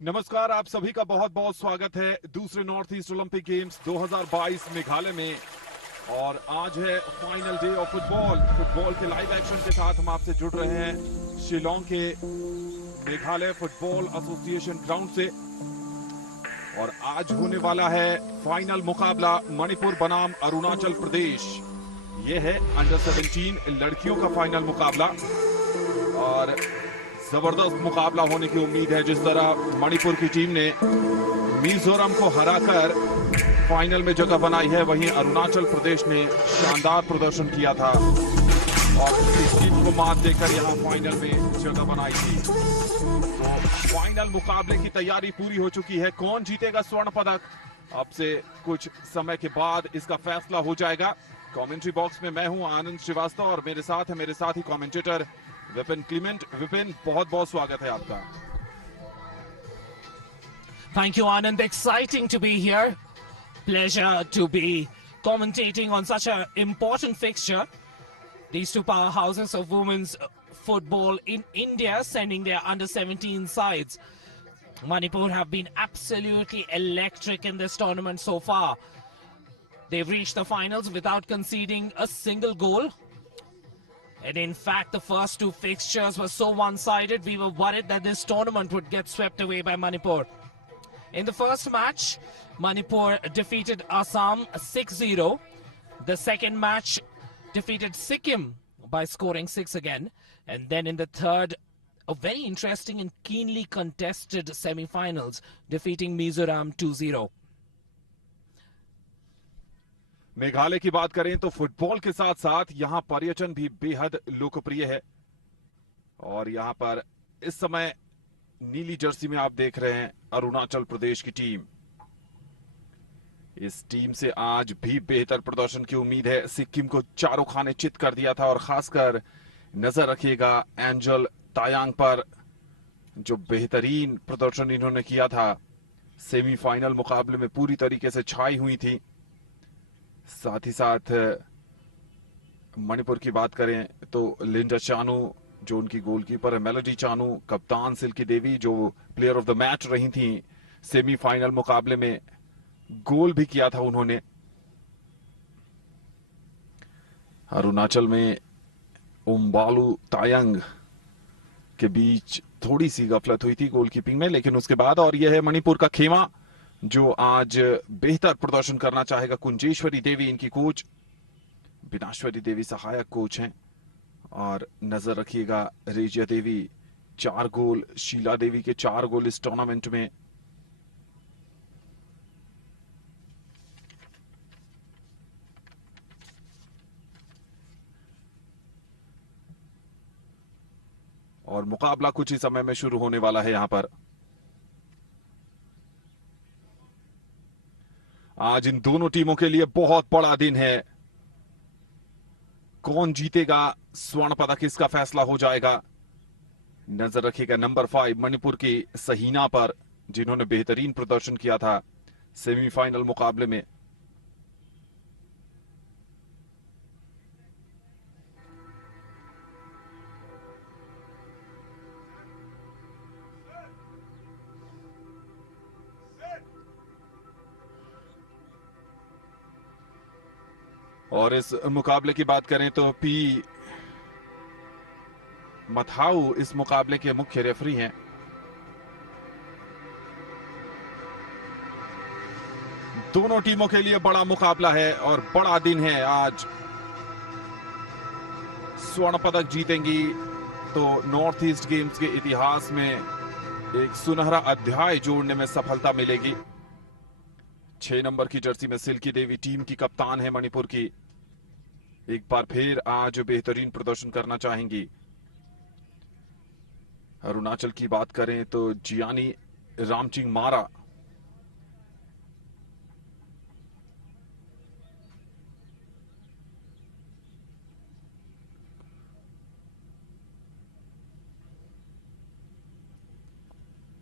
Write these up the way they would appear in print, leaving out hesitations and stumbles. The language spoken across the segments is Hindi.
नमस्कार, आप सभी का बहुत बहुत स्वागत है दूसरे north east Olympic games 2022 Meghalaya में। और आज है फाइनल डे ऑफ फुटबॉल के लाइव एक्शन के साथ हम आपसे जुड़ रहे हैं शिलोंग के मेघालय फुटबॉल एसोसिएशन ग्राउंड से। और आज होने वाला है फाइनल मुकाबला मणिपुर बनाम अरुणाचल प्रदेश। ये है अंडर 17 लड़कियों का फाइनल मुकाबला और जबरदस्त मुकाबला होने की उम्मीद है। जिस तरह मणिपुर की टीम ने मिजोरम को हराकर फाइनल में जगह बनाई है, वहीं अरुणाचल प्रदेश ने शानदार प्रदर्शन किया था और इस टीम को मात देकर यहां फाइनल में जगह बनाई थी। तो फाइनल मुकाबले की तैयारी पूरी हो चुकी है। कौन जीतेगा स्वर्ण पदक, अब से कुछ समय के बाद इसका फैसला हो जाएगा। कमेंट्री बॉक्स में मैं हूं आनंद श्रीवास्तव और मेरे साथ ही कमेंटेटर विपिन क्लीमेंट। विपिन, बहुत बहुत स्वागत है आपका। Thank you, Anand. Exciting to be here. Pleasure to be commentating on such an important fixture. These two powerhouses of women's football in India sending their under-17 sides. Manipur have been absolutely electric in this tournament so far. They've reached the finals without conceding a single goal. And in fact, the first two fixtures were so one-sided, we were worried that this tournament would get swept away by Manipur. In the first match, Manipur defeated Assam 6-0. The second match defeated Sikkim by scoring 6 again. And then in the third, a very interesting and keenly contested semi-finals, defeating Mizoram 2-0. Meghalaya की बात करें तो फुटबॉल के साथ साथ यहां पर्यटन भी बेहद लोकप्रिय है। और यहां पर इस समय नीली जर्सी में आप देख रहे हैं अरुणाचल प्रदेश की टीम। इस टीम से आज भी बेहतर प्रदर्शन की उम्मीद है। सिक्किम को चारों खाने चित कर दिया था और खासकर नजर रखिएगा एंजल तायांग पर, जो बेहतरीन प्रदर्शन इन्होंने किया था। सेमीफाइनल मुकाबले में पूरी तरीके से छाई हुई थी। साथ ही साथ मणिपुर की बात करें तो लिंडा चानू जो उनकी गोलकीपर है, मेलोडी चानू, कप्तान सिल्की देवी जो प्लेयर ऑफ द मैच रही थी सेमीफाइनल मुकाबले में, गोल भी किया था उन्होंने। अरुणाचल में ओम्बालू तायंग के बीच थोड़ी सी गफलत हुई थी गोलकीपिंग में, लेकिन उसके बाद। और यह है मणिपुर का खेमा जो आज बेहतर प्रदर्शन करना चाहेगा। कुंजेश्वरी देवी इनकी कोच, बिनाश्वरी देवी सहायक कोच हैं। और नजर रखिएगा रेजिया देवी 4 गोल, शीला देवी के 4 गोल इस टूर्नामेंट में। और मुकाबला कुछ ही समय में शुरू होने वाला है। यहां पर आज इन दोनों टीमों के लिए बहुत बड़ा दिन है। कौन जीतेगा स्वर्ण पदक, इसका फैसला हो जाएगा। नजर रखिएगा नंबर 5 मणिपुर की सहीना पर, जिन्होंने बेहतरीन प्रदर्शन किया था सेमीफाइनल मुकाबले में। और इस मुकाबले की बात करें तो पी मथाऊ इस मुकाबले के मुख्य रेफरी हैं। दोनों टीमों के लिए बड़ा मुकाबला है और बड़ा दिन है आज। स्वर्ण पदक जीतेंगी तो नॉर्थ ईस्ट गेम्स के इतिहास में एक सुनहरा अध्याय जोड़ने में सफलता मिलेगी। 6 नंबर की जर्सी में सिल्की देवी टीम की कप्तान है मणिपुर की। एक बार फिर आज बेहतरीन प्रदर्शन करना चाहेंगी। अरुणाचल की बात करें तो जियानी रामचिंग मारा,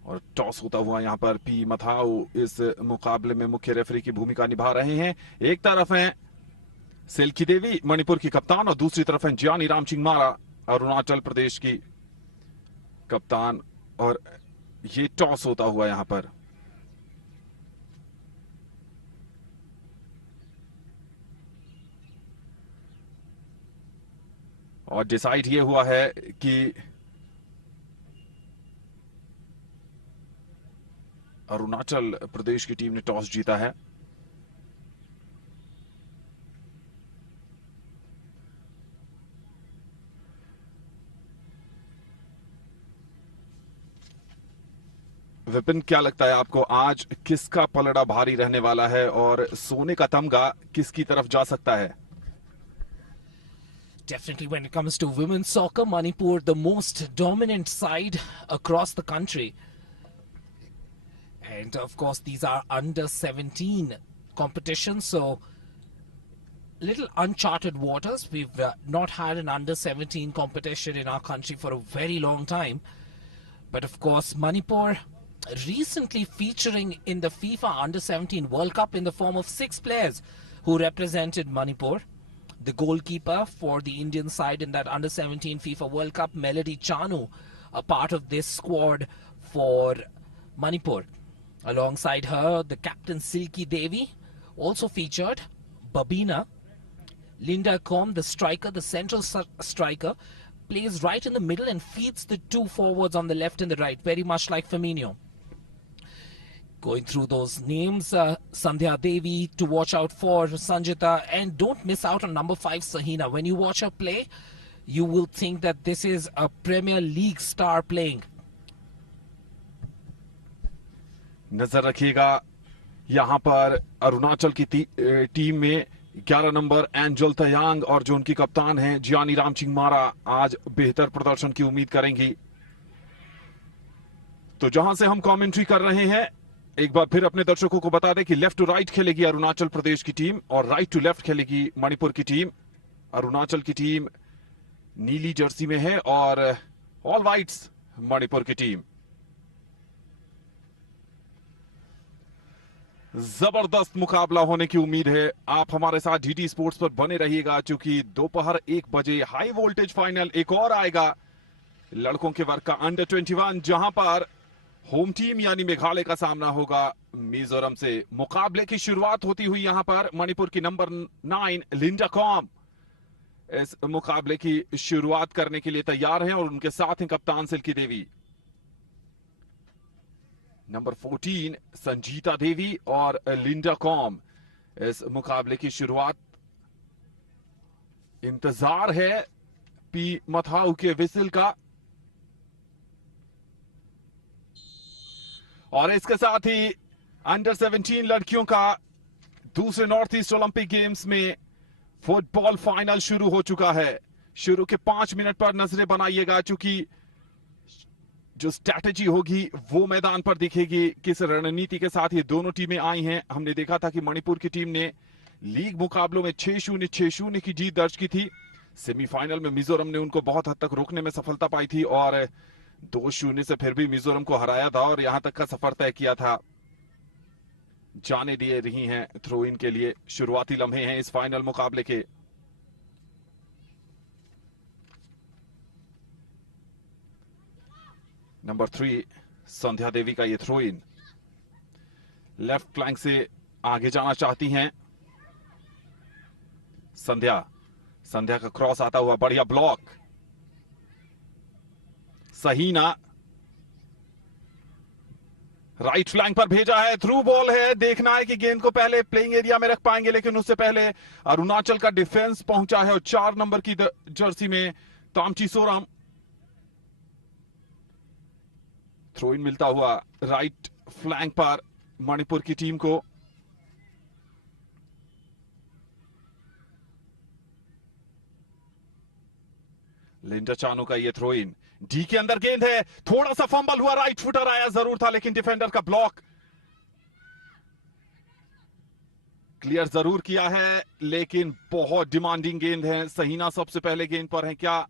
और टॉस होता हुआ यहां पर पी मथाऊ इस मुकाबले में मुख्य रेफरी की भूमिका निभा रहे हैं। एक तरफ हैं सिल्की देवी मणिपुर की कप्तान और दूसरी तरफ हैं जियानी रामचिंग मारा अरुणाचल प्रदेश की कप्तान। और ये टॉस होता हुआ यहां पर। और डिसाइड ये हुआ है कि अरुणाचल प्रदेश की टीम ने टॉस जीता है। विपिन, क्या लगता है आपको आज किसका पलड़ा भारी रहने वाला है और सोने का तमगा किसकी तरफ जा सकता है? Definitely, when it comes to women's soccer, Manipur, the most dominant side across the country. And of course, these are under 17 competitions, so little uncharted waters. We've not had an under 17 competition in our country for a very long time. But of course, Manipur recently featuring in the FIFA Under 17 World Cup in the form of 6 players who represented Manipur. The goalkeeper for the Indian side in that Under 17 FIFA World Cup, Melody Chanu, a part of this squad for Manipur. Alongside her, the captain Silky Devi also featured. Babina, Linda Kom, the striker, the central striker, plays right in the middle and feeds the two forwards on the left and the right, very much like Firmino. Going through those names, Sandhya Devi to watch out for, Sanjita, and don't miss out on number 5, Sahina. When you watch her play, you will think that this is a Premier League star playing. नजर रखिएगा यहां पर अरुणाचल की टीम में 11 नंबर एंजल तयांग और जो उनकी कप्तान हैं जियानी रामचिंगमारा आज बेहतर प्रदर्शन की उम्मीद करेंगी। तो जहां से हम कमेंट्री कर रहे हैं, एक बार फिर अपने दर्शकों को बता दें कि लेफ्ट टू राइट खेलेगी अरुणाचल प्रदेश की टीम और राइट टू लेफ्ट खेलेगी मणिपुर की टीम। अरुणाचल की टीम नीली जर्सी में है और ऑल व्हाइट्स मणिपुर की टीम। जबरदस्त मुकाबला होने की उम्मीद है। आप हमारे साथ डीडी स्पोर्ट्स पर बने रहिएगा क्योंकि दोपहर 1 बजे हाई वोल्टेज फाइनल एक और आएगा लड़कों के वर्ग का अंडर 21, जहां पर होम टीम यानी मेघालय का सामना होगा मिजोरम से। मुकाबले की शुरुआत होती हुई यहां पर मणिपुर की नंबर 9 लिंडा कॉम इस मुकाबले की शुरुआत करने के लिए तैयार हैं और उनके साथ हैं कप्तान सिल्की देवी, नंबर 14 संजीता देवी और लिंडा कॉम। इस मुकाबले की शुरुआत, इंतजार है पी मथाऊ के विसिल का और इसके साथ ही अंडर 17 लड़कियों का दूसरे नॉर्थ ईस्ट ओलंपिक गेम्स में फुटबॉल फाइनल शुरू हो चुका है। शुरू के 5 मिनट पर नजरें बनाइएगा क्योंकि जो स्ट्रैटेजी होगी वो मैदान पर दिखेगी। किस रणनीति के साथ ये दोनों टीमें आई हैं। हमने देखा था कि मणिपुर की टीम ने लीग मुकाबलों में 6-0 की जीत दर्ज की थी। सेमीफाइनल में मिजोरम ने उनको बहुत हद तक रोकने में सफलता पाई थी और 2-0 से फिर भी मिजोरम को हराया था और यहां तक का सफर तय किया था। जाने दिए रही हैं थ्रो इन के लिए। शुरुआती लम्हे हैं इस फाइनल मुकाबले के। नंबर 3 संध्या देवी का ये थ्रो इन, लेफ्ट फ्लैंक से आगे जाना चाहती हैं संध्या। संध्या का क्रॉस आता हुआ, बढ़िया ब्लॉक। सहीना राइट फ्लैंक पर भेजा है, थ्रू बॉल है। देखना है कि गेंद को पहले प्लेइंग एरिया में रख पाएंगे, लेकिन उससे पहले अरुणाचल का डिफेंस पहुंचा है और 4 नंबर की जर्सी में तामची सोरम। थ्रो इन मिलता हुआ राइट फ्लैंक पर मणिपुर की टीम को। लिंडा चानो का ये थ्रो इन, डी के अंदर गेंद है, थोड़ा सा फंबल हुआ, राइट फुटर आया जरूर था लेकिन डिफेंडर का ब्लॉक। क्लियर जरूर किया है लेकिन बहुत डिमांडिंग गेंद है। सहीना सबसे पहले गेंद पर है, क्या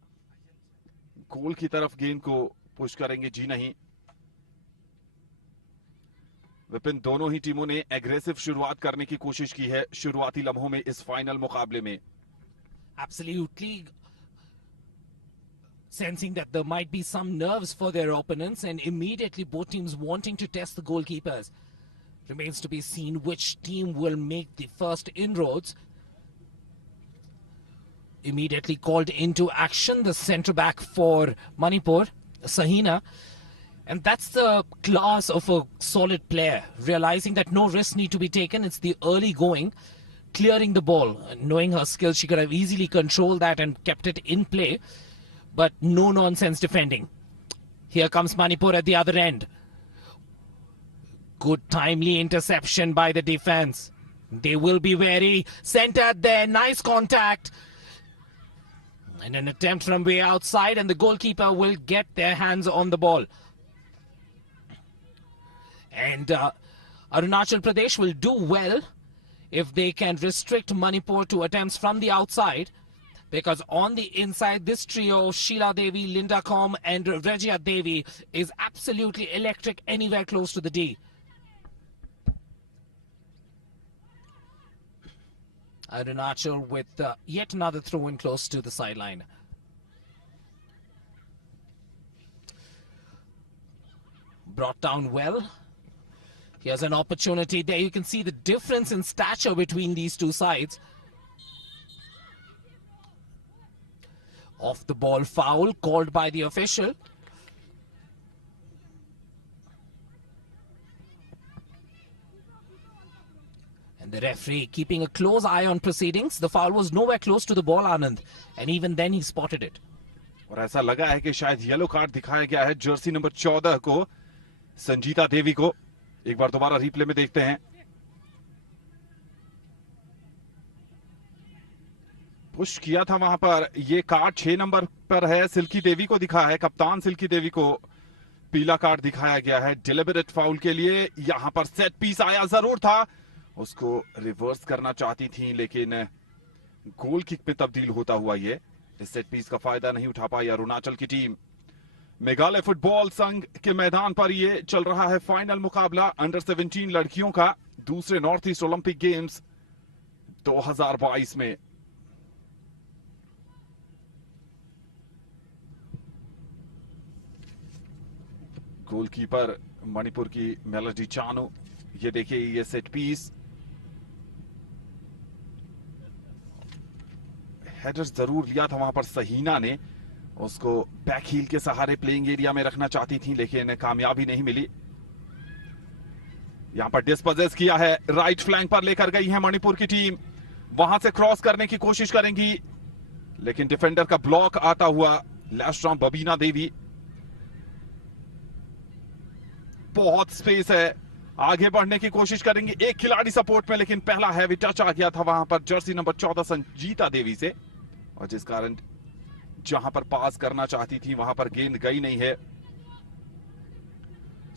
गोल की तरफ गेंद को पुश करेंगे? जी नहीं। विपिन, दोनों ही टीमों ने एग्रेसिव शुरुआत करने की कोशिश की है शुरुआती लम्हों में इस फाइनल मुकाबले में। Absolutely. sensing that there might be some nerves for their opponents, and immediately both teams wanting to test the goalkeepers. Remains to be seen which team will make the first inroads. Immediately called into action the centre back for Manipur, Sahina. And that's the class of a solid player, realizing that no risks need to be taken. It's the early going, clearing the ball. Knowing her skills, she could have easily controlled that and kept it in play, but no nonsense defending. Here comes Manipur at the other end. Good timely interception by the defense. They will be wary. Centered there, nice contact. And an attempt from way outside, and the goalkeeper will get their hands on the ball. And Arunachal Pradesh will do well if they can restrict Manipur to attempts from the outside, because on the inside, this trio, Sheila Devi, Linda Com and Regia Devi, is absolutely electric anywhere close to the D. Arunachal with yet another throw-in close to the sideline. Brought down well. Here's an opportunity there. You can see the difference in stature between these two sides. Off the ball foul called by the official. And the referee keeping a close eye on proceedings. The foul was nowhere close to the ball, Anand. And even then he spotted it. और ऐसा लगा है कि शायद येलो कार्ड दिखाया गया है जर्सी नंबर 14 को, संजीता देवी को. एक बार दोबारा रिप्ले में देखते हैं. पुश किया था वहां पर. ये कार्ड 6 नंबर पर है, सिल्की देवी को दिखा है. कप्तान सिल्की देवी को पीला कार्ड दिखाया गया है डिलिबरेट फाउल के लिए. यहां पर सेट पीस आया जरूर था, उसको रिवर्स करना चाहती थी, लेकिन गोल किक पे तब्दील होता हुआ ये इस सेट पीस का फायदा नहीं उठा पाई अरुणाचल की टीम. मेघालय फुटबॉल संघ के मैदान पर ये चल रहा है फाइनल मुकाबला अंडर 17 लड़कियों का दूसरे नॉर्थ ईस्ट ओलंपिक गेम्स 2022 में. गोलकीपर मणिपुर की मेलोडी चानू. ये देखिए ये सेट पीस. हेडर जरूर लिया था वहां पर सहीना ने, उसको बैक हील के सहारे प्लेइंग एरिया में रखना चाहती थी, लेकिन कामयाबी नहीं मिली. यहां पर डिस्पोजेस किया है, राइट फ्लैंक पर लेकर गई है मणिपुर की टीम. वहां से क्रॉस करने की कोशिश करेंगी, लेकिन डिफेंडर का ब्लॉक आता हुआ लेफ्ट आर्म बबीना देवी. बहुत स्पेस है, आगे बढ़ने की कोशिश करेंगे. एक खिलाड़ी सपोर्ट में, लेकिन पहला हैवी टच आ गया था वहां पर जर्सी नंबर 14 संजीता देवी से, और जिस कारण जहां पर पास करना चाहती थी वहां पर गेंद गई नहीं है.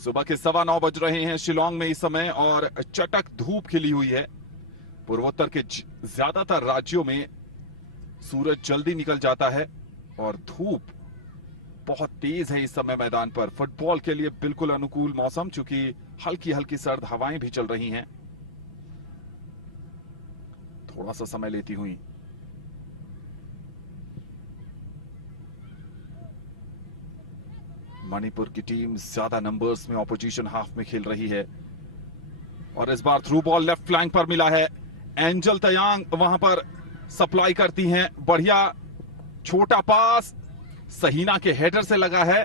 सुबह के 9:15 बज रहे हैं शिलोंग में इस समय, और चटक धूप खिली हुई है. पूर्वोत्तर के ज्यादातर राज्यों में सूरज जल्दी निकल जाता है और धूप बहुत तेज है इस समय मैदान पर. फुटबॉल के लिए बिल्कुल अनुकूल मौसम, चूंकि हल्की हल्की सर्द हवाएं भी चल रही हैं. थोड़ा सा समय लेती हुई मणिपुर की टीम ज्यादा नंबर्स में ऑपोजिशन हाफ में खेल रही है, और इस बार थ्रू बॉल लेफ्ट फ्लैंक पर मिला है. एंजल तयांग वहां पर सप्लाई करती हैं. बढ़िया छोटा पास सहीना के हेडर से लगा है.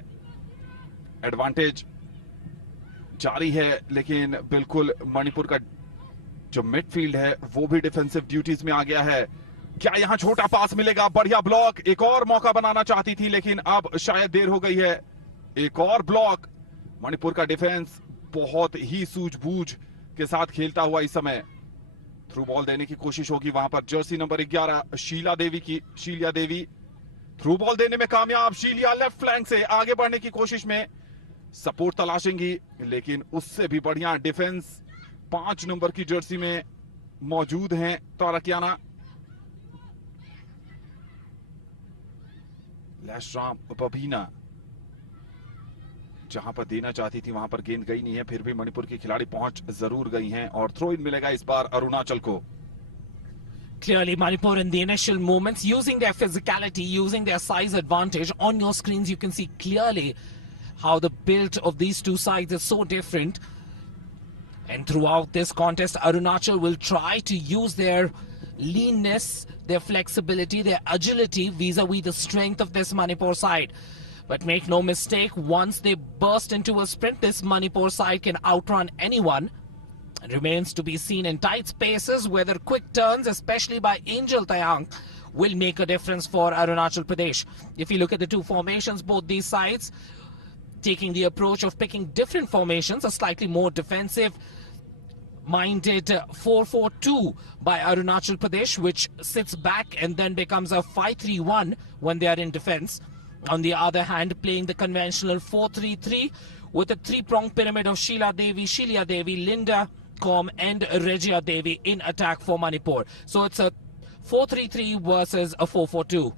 एडवांटेज जारी है, लेकिन बिल्कुल मणिपुर का जो मिडफील्ड है वो भी डिफेंसिव ड्यूटीज में आ गया है. क्या यहां छोटा पास मिलेगा? बढ़िया ब्लॉक. एक और मौका बनाना चाहती थी, लेकिन अब शायद देर हो गई है. एक और ब्लॉक. मणिपुर का डिफेंस बहुत ही सूझबूझ के साथ खेलता हुआ इस समय. थ्रू बॉल देने की कोशिश होगी वहां पर जर्सी नंबर 11 शीला देवी थ्रू बॉल देने में कामयाब. शीलिया लेफ्ट फ्लैंक से आगे बढ़ने की कोशिश में सपोर्ट तलाशेंगी, लेकिन उससे भी बढ़िया डिफेंस 5 नंबर की जर्सी में मौजूद हैं तारकियाना. लैशराम बबीना जहां पर देना चाहती थी वहां पर गेंद गई नहीं है, फिर भी मणिपुर की खिलाड़ी पहुंच जरूर गई हैं, और थ्रो इन मिलेगा इस बार अरुणाचल को. Clearly, Manipur in the initial moments, using their physicality, using their size advantage. On your screens, you can see clearly how the build of these two sides is so different. And throughout this contest, Arunachal will try to use their leanness, their flexibility, their agility vis-a-vis the strength of this Manipur side. But make no mistake, once they burst into a sprint, this Manipur side can outrun anyone. It remains to be seen in tight spaces whether quick turns, especially by Angel Tayang, will make a difference for Arunachal Pradesh. If you look at the two formations, both these sides taking the approach of picking different formations, a slightly more defensive minded 4-4-2 by Arunachal Pradesh, which sits back and then becomes a 5-3-1 when they are in defense. On the other hand, playing the conventional 4-3-3 with a three-pronged pyramid of Sheila Devi, Linda Com and Regia Devi in attack for Manipur. So it's a 4-3-3 versus a 4-4-2.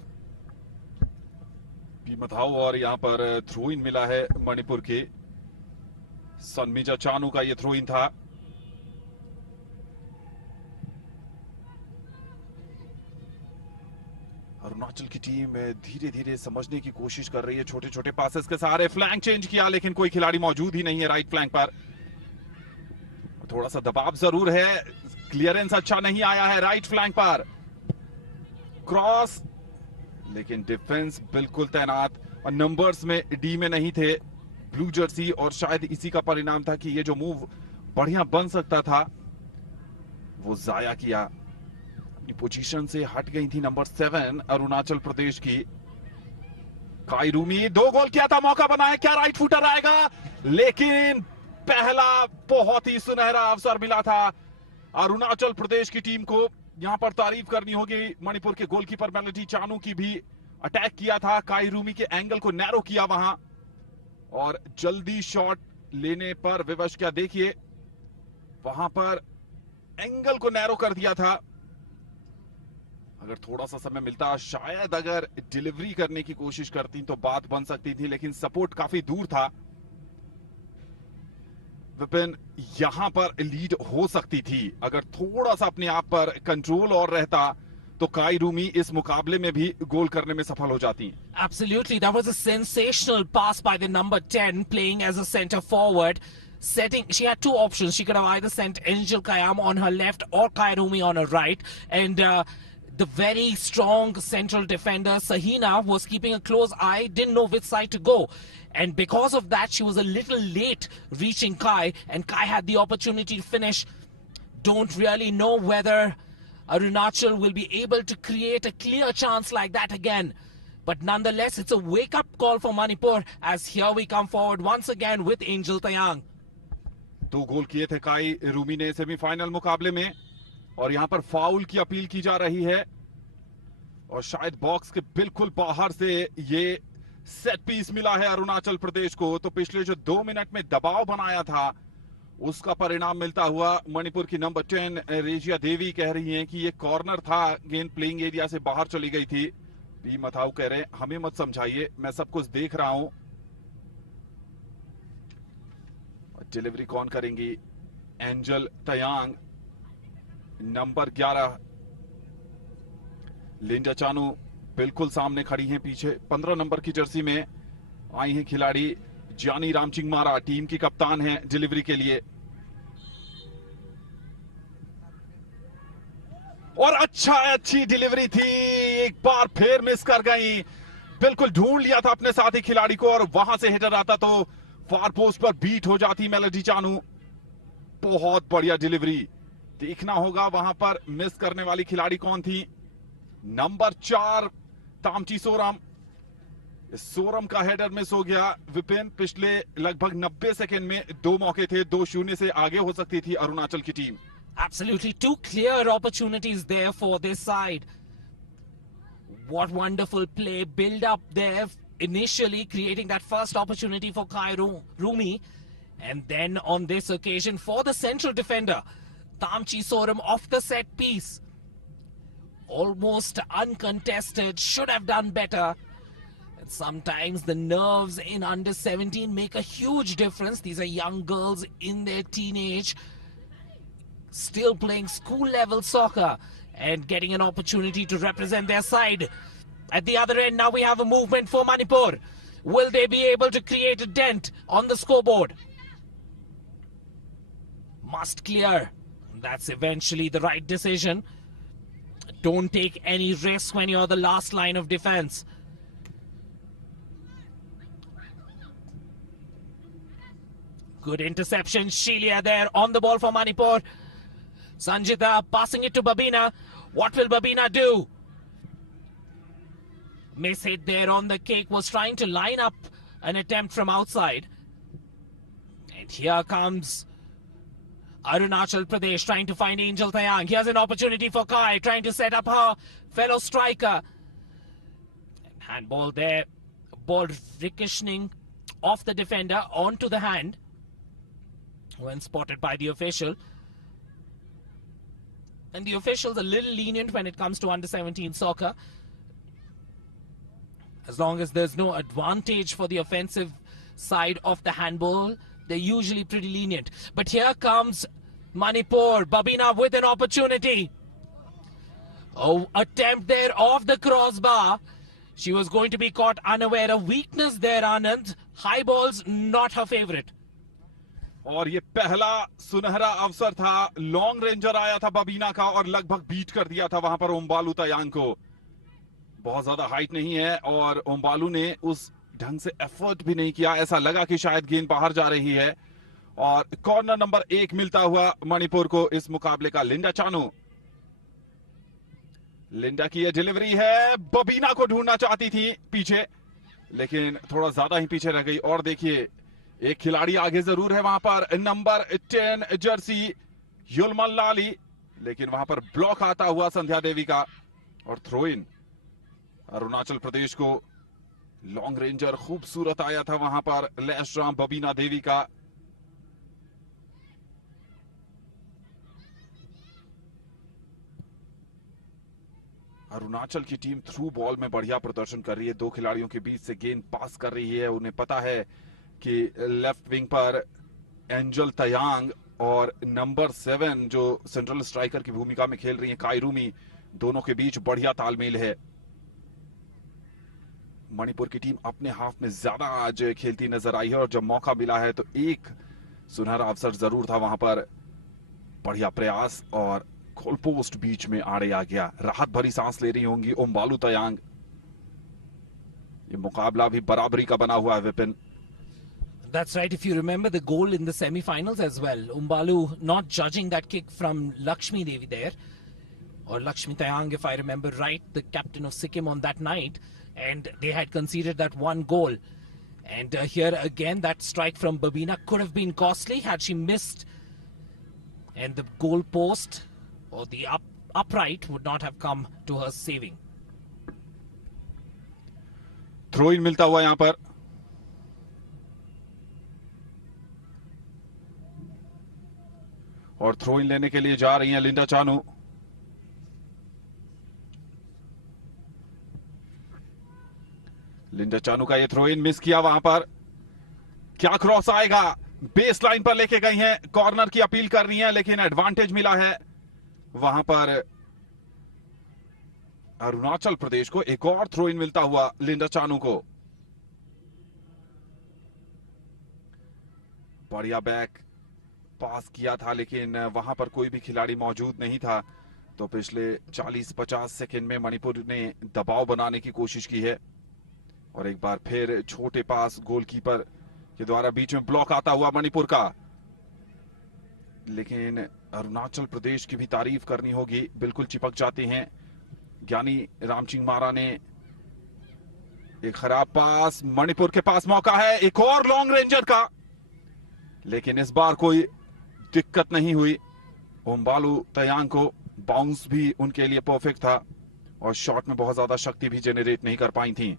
मथाओ और यहाँ पर थ्रो इन मिला है मणिपुर के सनमिजा चानू का ये थ्रो इन था। अरुणाचल की टीम धीरे धीरे समझने की कोशिश कर रही है, छोटे छोटे पासेस के सहारे। फ्लैंक चेंज किया लेकिन कोई खिलाड़ी मौजूद ही नहीं है राइट फ्लैंक पर। थोड़ा सा दबाव जरूर है, क्लियरेंस अच्छा नहीं आया है राइट फ्लैंक पर। क्रॉस, लेकिन डिफेंस बिल्कुल तैनात और नंबर्स में डी में नहीं थे ब्लू जर्सी, और शायद इसी का परिणाम था कि ये जो मूव बढ़िया बन सकता था वो जाया किया। अपनी पोजीशन से हट गई थी नंबर 7 अरुणाचल प्रदेश की। काई रूमी 2 गोल किया था, मौका बनाया, क्या राइट फुटर आएगा, लेकिन पहला बहुत ही सुनहरा अवसर मिला था अरुणाचल प्रदेश की टीम को। यहां पर तारीफ करनी होगी मणिपुर के गोलकीपर मेलोडी चानू की भी। अटैक किया था, काई रूमी के एंगल को नैरो किया वहां और जल्दी शॉट लेने पर विवश, क्या देखिए वहां पर एंगल को नैरो कर दिया था। अगर थोड़ा सा समय मिलता, शायद अगर डिलीवरी करने की कोशिश करती तो बात बन सकती थी, लेकिन सपोर्ट काफी दूर था। विपिन, यहां पर लीड हो सकती थी अगर थोड़ा सा अपने आप पर कंट्रोल और रहता तो काई रूमी इस मुकाबले में भी गोल करने में सफल हो जाती। Absolutely, that was a sensational pass by the number 10 playing as a center forward. She had two options. She could have either sent Angel Kayam on her left or Kai Rumi on her right, and the very strong central defender Sahina was keeping a close eye, didn't know which side to go, and because of that she was a little late reaching Kai, and Kai had the opportunity to finish. Don't really know whether Arunachal will be able to create a clear chance like that again, but nonetheless it's a wake-up call for Manipur as here we come forward once again with Angel Tayang. 2 गोल किए थे काई रूमी ने सेमीफाइनल मुकाबले में, और यहां पर फाउल की अपील की जा रही है और शायद बॉक्स के बिल्कुल बाहर से ये सेट पीस मिला है अरुणाचल प्रदेश को। तो पिछले जो 2 मिनट में दबाव बनाया था उसका परिणाम मिलता हुआ मणिपुर की नंबर 10 रेजिया देवी कह रही हैं कि ये कॉर्नर था, गेंद प्लेइंग एरिया से बाहर चली गई थी। बी मथाऊ कह रहे हैं हमें मत समझाइए, मैं सब कुछ देख रहा हूं। डिलीवरी कौन करेंगी? एंजल तयांग, नंबर 11 लिंडा चानू बिल्कुल सामने खड़ी हैं। पीछे 15 नंबर की जर्सी में आई हैं खिलाड़ी जानी रामचिंग मारा, टीम की कप्तान हैं डिलीवरी के लिए। और अच्छी डिलीवरी थी, एक बार फिर मिस कर गई। बिल्कुल ढूंढ लिया था अपने साथी खिलाड़ी को और वहां से हेडर आता तो फार पोस्ट पर बीट हो जाती मेलोडी चानू। बहुत बढ़िया डिलीवरी। देखना होगा वहां पर मिस करने वाली खिलाड़ी कौन थी। नंबर 4 तामची सोरम। सोरम का हेडर मिस हो गया। विपिन, पिछले लगभग 90 सेकंड में 2 मौके थे, 2-0 से आगे हो सकती थी अरुणाचल की team. Absolutely, 2 clear opportunities there for this side. What wonderful play, build up there initially, creating that first opportunity for Kai Rumi, and then on this occasion for the central defender Tamchi Soram off the set piece, almost uncontested, should have done better. And sometimes the nerves in under 17 make a huge difference. These are young girls in their teenage, still playing school level soccer, and getting an opportunity to represent their side. At the other end, now we have a movement for Manipur. Will they be able to create a dent on the scoreboard? Must clear. That's eventually the right decision. Don't take any risk when you're the last line of defense. Good interception. Shelia there on the ball for Manipur. Sanjita passing it to Babina. What will Babina do? Miss hit there on the kick, was trying to line up an attempt from outside. And here comes Arunachal Pradesh trying to find Angel Tayang. Here's an opportunity for Kai, trying to set up her fellow striker. And handball there. Ball ricocheting off the defender onto the hand when spotted by the official. And the official's a little lenient when it comes to under-17 soccer. As long as there's no advantage for the offensive side of the handball, they're usually pretty lenient. But here comes Manipur. Babina with an opportunity. Oh, attempt there off the crossbar. She was going to be caught unaware. A weakness there, Anand. High balls, not her favorite. और ये पहला सुनहरा अवसर था, लॉन्ग रेंजर आया था बबीना का और लगभग बीट कर दिया था वहां पर ओमबालू तयांग को। बहुत ज्यादा हाइट नहीं है और ओमबालू ने उस ढंग से एफर्ट भी नहीं किया, ऐसा लगा कि शायद गेंद बाहर जा रही है। और कॉर्नर नंबर 1 मिलता हुआ मणिपुर को इस मुकाबले का। लिंडा चानू, लिंडा की यह डिलीवरी है, बबीना को ढूंढना चाहती थी पीछे, लेकिन थोड़ा ज्यादा ही पीछे रह गई। और देखिए एक खिलाड़ी आगे जरूर है वहां पर, नंबर 10 जर्सी युलमल लाली, लेकिन वहां पर ब्लॉक आता हुआ संध्या देवी का। और थ्रो इन अरुणाचल प्रदेश को। लॉन्ग रेंजर खूबसूरत आया था वहां पर लैशराम बबीना देवी का। अरुणाचल की टीम थ्रू बॉल में बढ़िया प्रदर्शन कर रही है। 2 खिलाड़ियों के बीच से गेंद पास कर रही है। उन्हें पता है कि लेफ्ट विंग पर एंजल तयांग और नंबर 7 जो सेंट्रल स्ट्राइकर की भूमिका में खेल रही है कायरूमी, दोनों के बीच बढ़िया तालमेल है। मणिपुर की टीम अपने हाफ में ज्यादा आज खेलती नजर आई है और जब मौका मिला है तो एक सुनहरा अवसर जरूर था वहां पर। बढ़िया प्रयास और गोल पोस्ट बीच में आड़े आ गया। राहत भरी सांस ले रही होंगी ओमबालू तयांग। ये मुकाबला भी बराबरी का बना हुआ है Vipin. That's right, if you remember the goal in the semi-finals as well. Umbalu not judging that kick from Lakshmi Devi there. Or Lakshmi Tayang, if I remember right, the captain of Sikkim on that night. And they had conceded that one goal. And here again, that strike from Babina could have been costly had she missed. And the goal post or the upright would not have come to her saving. Throw in मिलता हुआ यहां पर। और थ्रो इन लेने के लिए जा रही हैं लिंडा चानू। लिंडा चानू का ये थ्रो इन मिस किया वहां पर। क्या क्रॉस आएगा? बेस लाइन पर लेके गई हैं, कॉर्नर की अपील कर रही हैं, लेकिन एडवांटेज मिला है वहां पर अरुणाचल प्रदेश को। एक और थ्रो इन मिलता हुआ लिंडा चानू को। बढ़िया बैक पास किया था, लेकिन वहां पर कोई भी खिलाड़ी मौजूद नहीं था। तो पिछले 40-50 सेकंड में मणिपुर ने दबाव बनाने की कोशिश की है। और एक बार फिर छोटे पास गोलकीपर के द्वारा बीच में ब्लॉक आता हुआ मणिपुर का। लेकिन अरुणाचल प्रदेश की भी तारीफ करनी होगी, बिल्कुल चिपक जाते हैं। ज्ञानी रामचिंगमारा ने एक खराब पास, मणिपुर के पास मौका है एक और लॉन्ग रेंजर का, लेकिन इस बार कोई दिक्कत नहीं हुई। ओमबालू तयांग को बाउंस भी उनके लिए परफेक्ट था और शॉट में बहुत ज्यादा शक्ति भी जेनरेट नहीं कर पाई थी।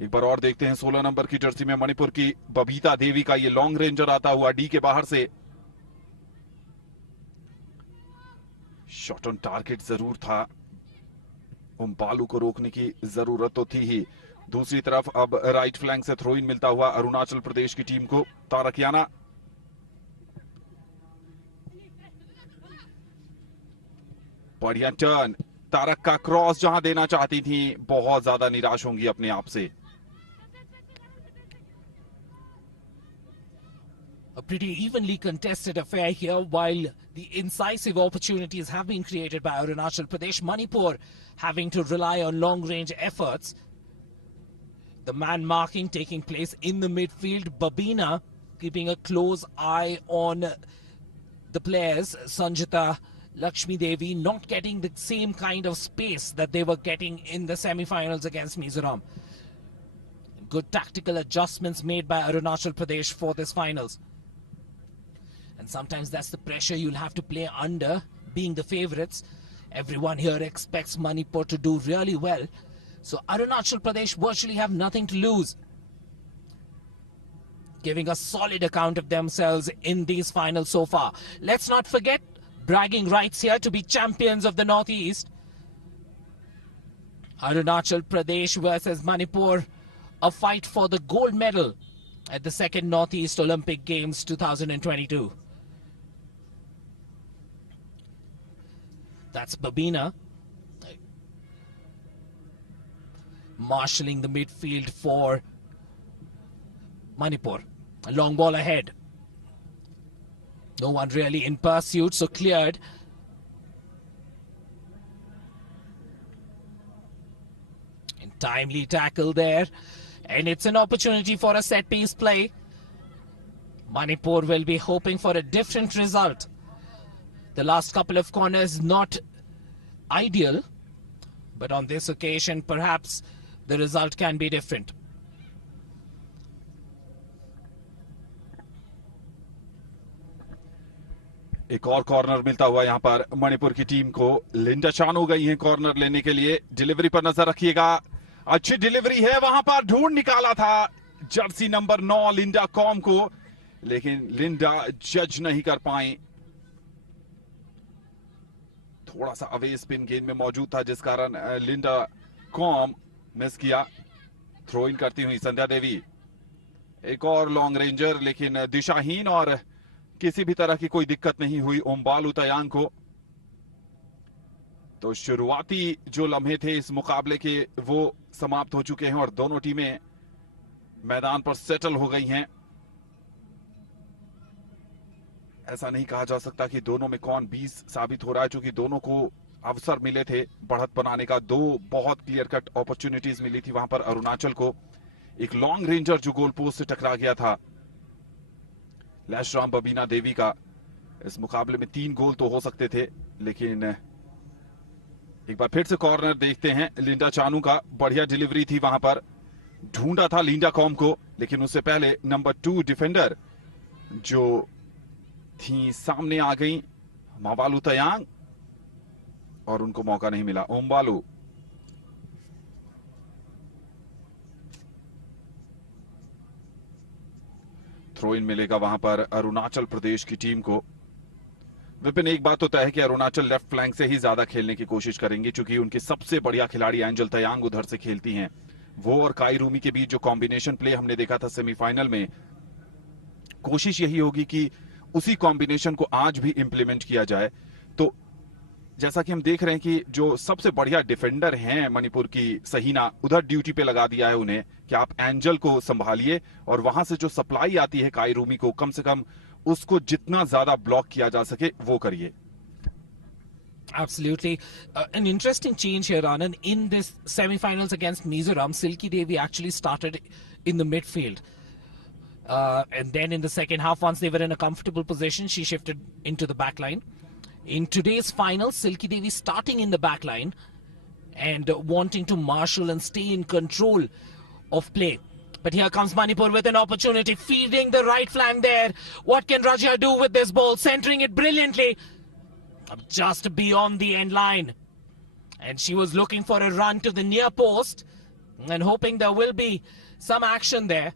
एक बार और देखते हैं 16 नंबर की जर्सी में मणिपुर की बबीता देवी का ये लॉन्ग रेंजर आता हुआ डी के बाहर से। शॉट ऑन टारगेट जरूर था, ओमबालू को रोकने की जरूरत तो थी ही। दूसरी तरफ अब राइट फ्लैंक से थ्रो इन मिलता हुआ अरुणाचल प्रदेश की टीम को। तारकियाना बढ़िया टर्न, तारक का क्रॉस जहां देना चाहती थी, बहुत ज्यादा निराश होंगी अपने आप से। A pretty evenly contested affair here, while the incisive opportunities have been created by Arunachal Pradesh. Manipur having to rely on long-range efforts. The man marking taking place in the midfield. Babina keeping a close eye on the players. Sanjita, Lakshmi Devi not getting the same kind of space that they were getting in the semi-finals against Mizoram. Good tactical adjustments made by Arunachal Pradesh for this finals. And sometimes that's the pressure you'll have to play under, being the favourites. Everyone here expects Manipur to do really well. So Arunachal Pradesh virtually have nothing to lose, giving a solid account of themselves in these finals so far. Let's not forget, bragging rights here to be champions of the Northeast. Arunachal Pradesh versus Manipur, a fight for the gold medal at the second Northeast Olympic Games 2022. That's Babina marshalling the midfield for Manipur. A long ball ahead. No one really in pursuit, so cleared. And timely tackle there. And it's an opportunity for a set-piece play. Manipur will be hoping for a different result. The last couple of corners not ideal, but on this occasion perhaps the result can be different. एक और कॉर्नर मिलता हुआ यहां पर मणिपुर की टीम को। लिंडा चानू गई हैं कॉर्नर लेने के लिए। डिलीवरी पर नजर रखिएगा, अच्छी डिलीवरी है, वहां पर ढूंढ निकाला था जर्सी नंबर 9 लिंडा कॉम को, लेकिन लिंडा जज नहीं कर पाई। थोड़ा सा अवे स्पिन गेंद में मौजूद था, जिस कारण लिंडा कॉम मिस किया। थ्रो इन करती हुई संध्या देवी, एक और लॉन्ग रेंजर, लेकिन दिशाहीन, और किसी भी तरह की कोई दिक्कत नहीं हुई ओमबालू तयांग को। तो शुरुआती जो लम्हे थे इस मुकाबले के वो समाप्त हो चुके हैं और दोनों टीमें मैदान पर सेटल हो गई हैं। ऐसा नहीं कहा जा सकता कि दोनों में कौन 20 साबित हो रहा है, क्योंकि दोनों को अवसर मिले थे बढ़त बनाने का। दो बहुत क्लियर कट अपॉर्चुनिटीज मिली थी वहां पर अरुणाचल को। एक लॉन्ग रेंजर जो गोल पोस्ट से टकरा गया था लैशराम बबीना देवी का। इस मुकाबले में 3 गोल तो हो सकते थे, लेकिन एक बार फिर से कॉर्नर देखते हैं लिंडा चानू का। बढ़िया डिलीवरी थी वहां पर, ढूंढा था लिंडा कॉम को, लेकिन उससे पहले नंबर 2 डिफेंडर जो थी सामने आ गई, मावालू तयांग, और उनको मौका नहीं मिला। ओमबालू थ्रो इन मिलेगा वहां पर अरुणाचल प्रदेश की टीम को। विपिन, एक बात तो तय है कि अरुणाचल लेफ्ट फ्लैंक से ही ज्यादा खेलने की कोशिश करेंगे, क्योंकि उनकी सबसे बढ़िया खिलाड़ी एंजल तयांग उधर से खेलती हैं। वो और काई रूमी के बीच जो कॉम्बिनेशन प्ले हमने देखा था सेमीफाइनल में, कोशिश यही होगी कि उसी कॉम्बिनेशन को आज भी इंप्लीमेंट किया जाए। तो जैसा कि हम देख रहे हैं कि जो सबसे बढ़िया डिफेंडर हैं मणिपुर की सहीना, उधर ड्यूटी पे लगा दिया है उन्हें कि आप एंजल को संभालिए और वहां से जो सप्लाई आती है काई रूमी को, कम से कम उसको जितना ज्यादा ब्लॉक किया जा सके वो करिए। Absolutely. An interesting change here, Anand. In this semi-finals against Mizoram, Silky Devi actually started in the midfield. And then in the second half, once they were in a comfortable position, she shifted into the back line. In today's final, Silky Devi starting in the back line and wanting to marshal and stay in control of play. But here comes Manipur with an opportunity, feeding the right flank there. What can Rajya do with this ball? Centering it brilliantly. Just beyond the end line. And she was looking for a run to the near post and hoping there will be some action there.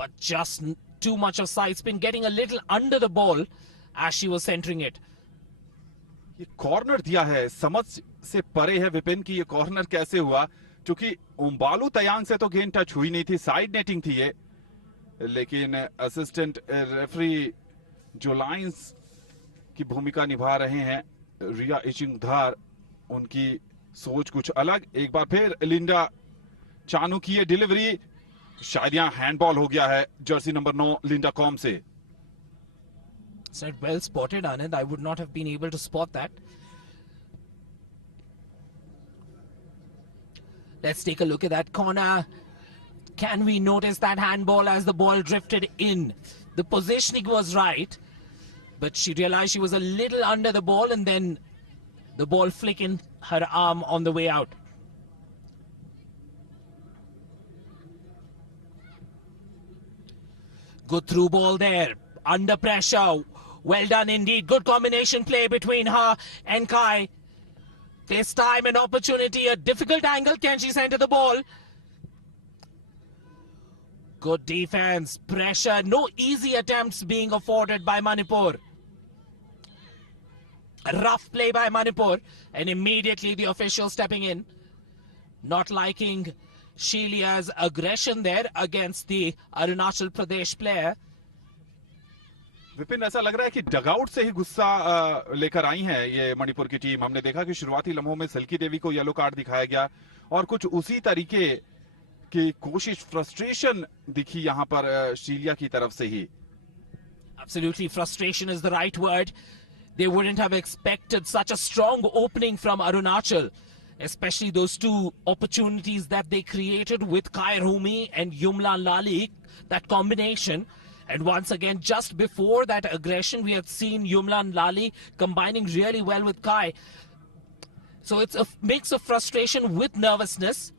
But just too much of side spin, getting a little under the ball as she was centering it. ये कॉर्नर दिया है, समझ से परे है विपिन कि ये कॉर्नर कैसे हुआ, क्योंकि ओमबालू तयांग से तो गेंद टच हुई नहीं थी, साइड नेटिंग थी ये। लेकिन असिस्टेंट रेफरी जो लाइंस की भूमिका निभा रहे हैं रिया इचिंगधार, उनकी सोच कुछ अलग। एक बार फिर लिंडा चानू की ये डिलीवरी, शायद यहां हैंडबॉल हो गया है जर्सी नंबर 9 लिंडा कॉम से। Said well spotted, Anand. I would not have been able to spot that. Let's take a look at that corner. Can we notice that handball as the ball drifted in? The positioning was right, but she realized she was a little under the ball, and then the ball flicking her arm on the way out. Good through ball there, under pressure. Well done indeed. Good combination play between her and Kai. This time an opportunity, a difficult angle. Can she center the ball? Good defense, pressure. No easy attempts being afforded by Manipur. A rough play by Manipur, and immediately the official stepping in. Not liking Shilia's aggression there against the Arunachal Pradesh player. Vipin, ऐसा लग रहा है कि डगआउट से ही गुस्सा लेकर आई है ये मणिपुर की टीम। हमने देखा कि शुरुआती लम्हों में सिल्की देवी को येलो कार्ड दिखाया गया और कुछ उसी तरीके की कोशिश, फ्रस्ट्रेशन दिखी यहां पर शीलिया की तरफ से ही। Absolutely, frustration is the right word. They wouldn't have expected such a strong opening from Arunachal, especially those two opportunities that they created with Kai Rumi and Yumlan Lali, that combination. And once again, just before that aggression, we have seen Yumlan Lali combining really well with Kai. So it's a mix of frustration with nervousness.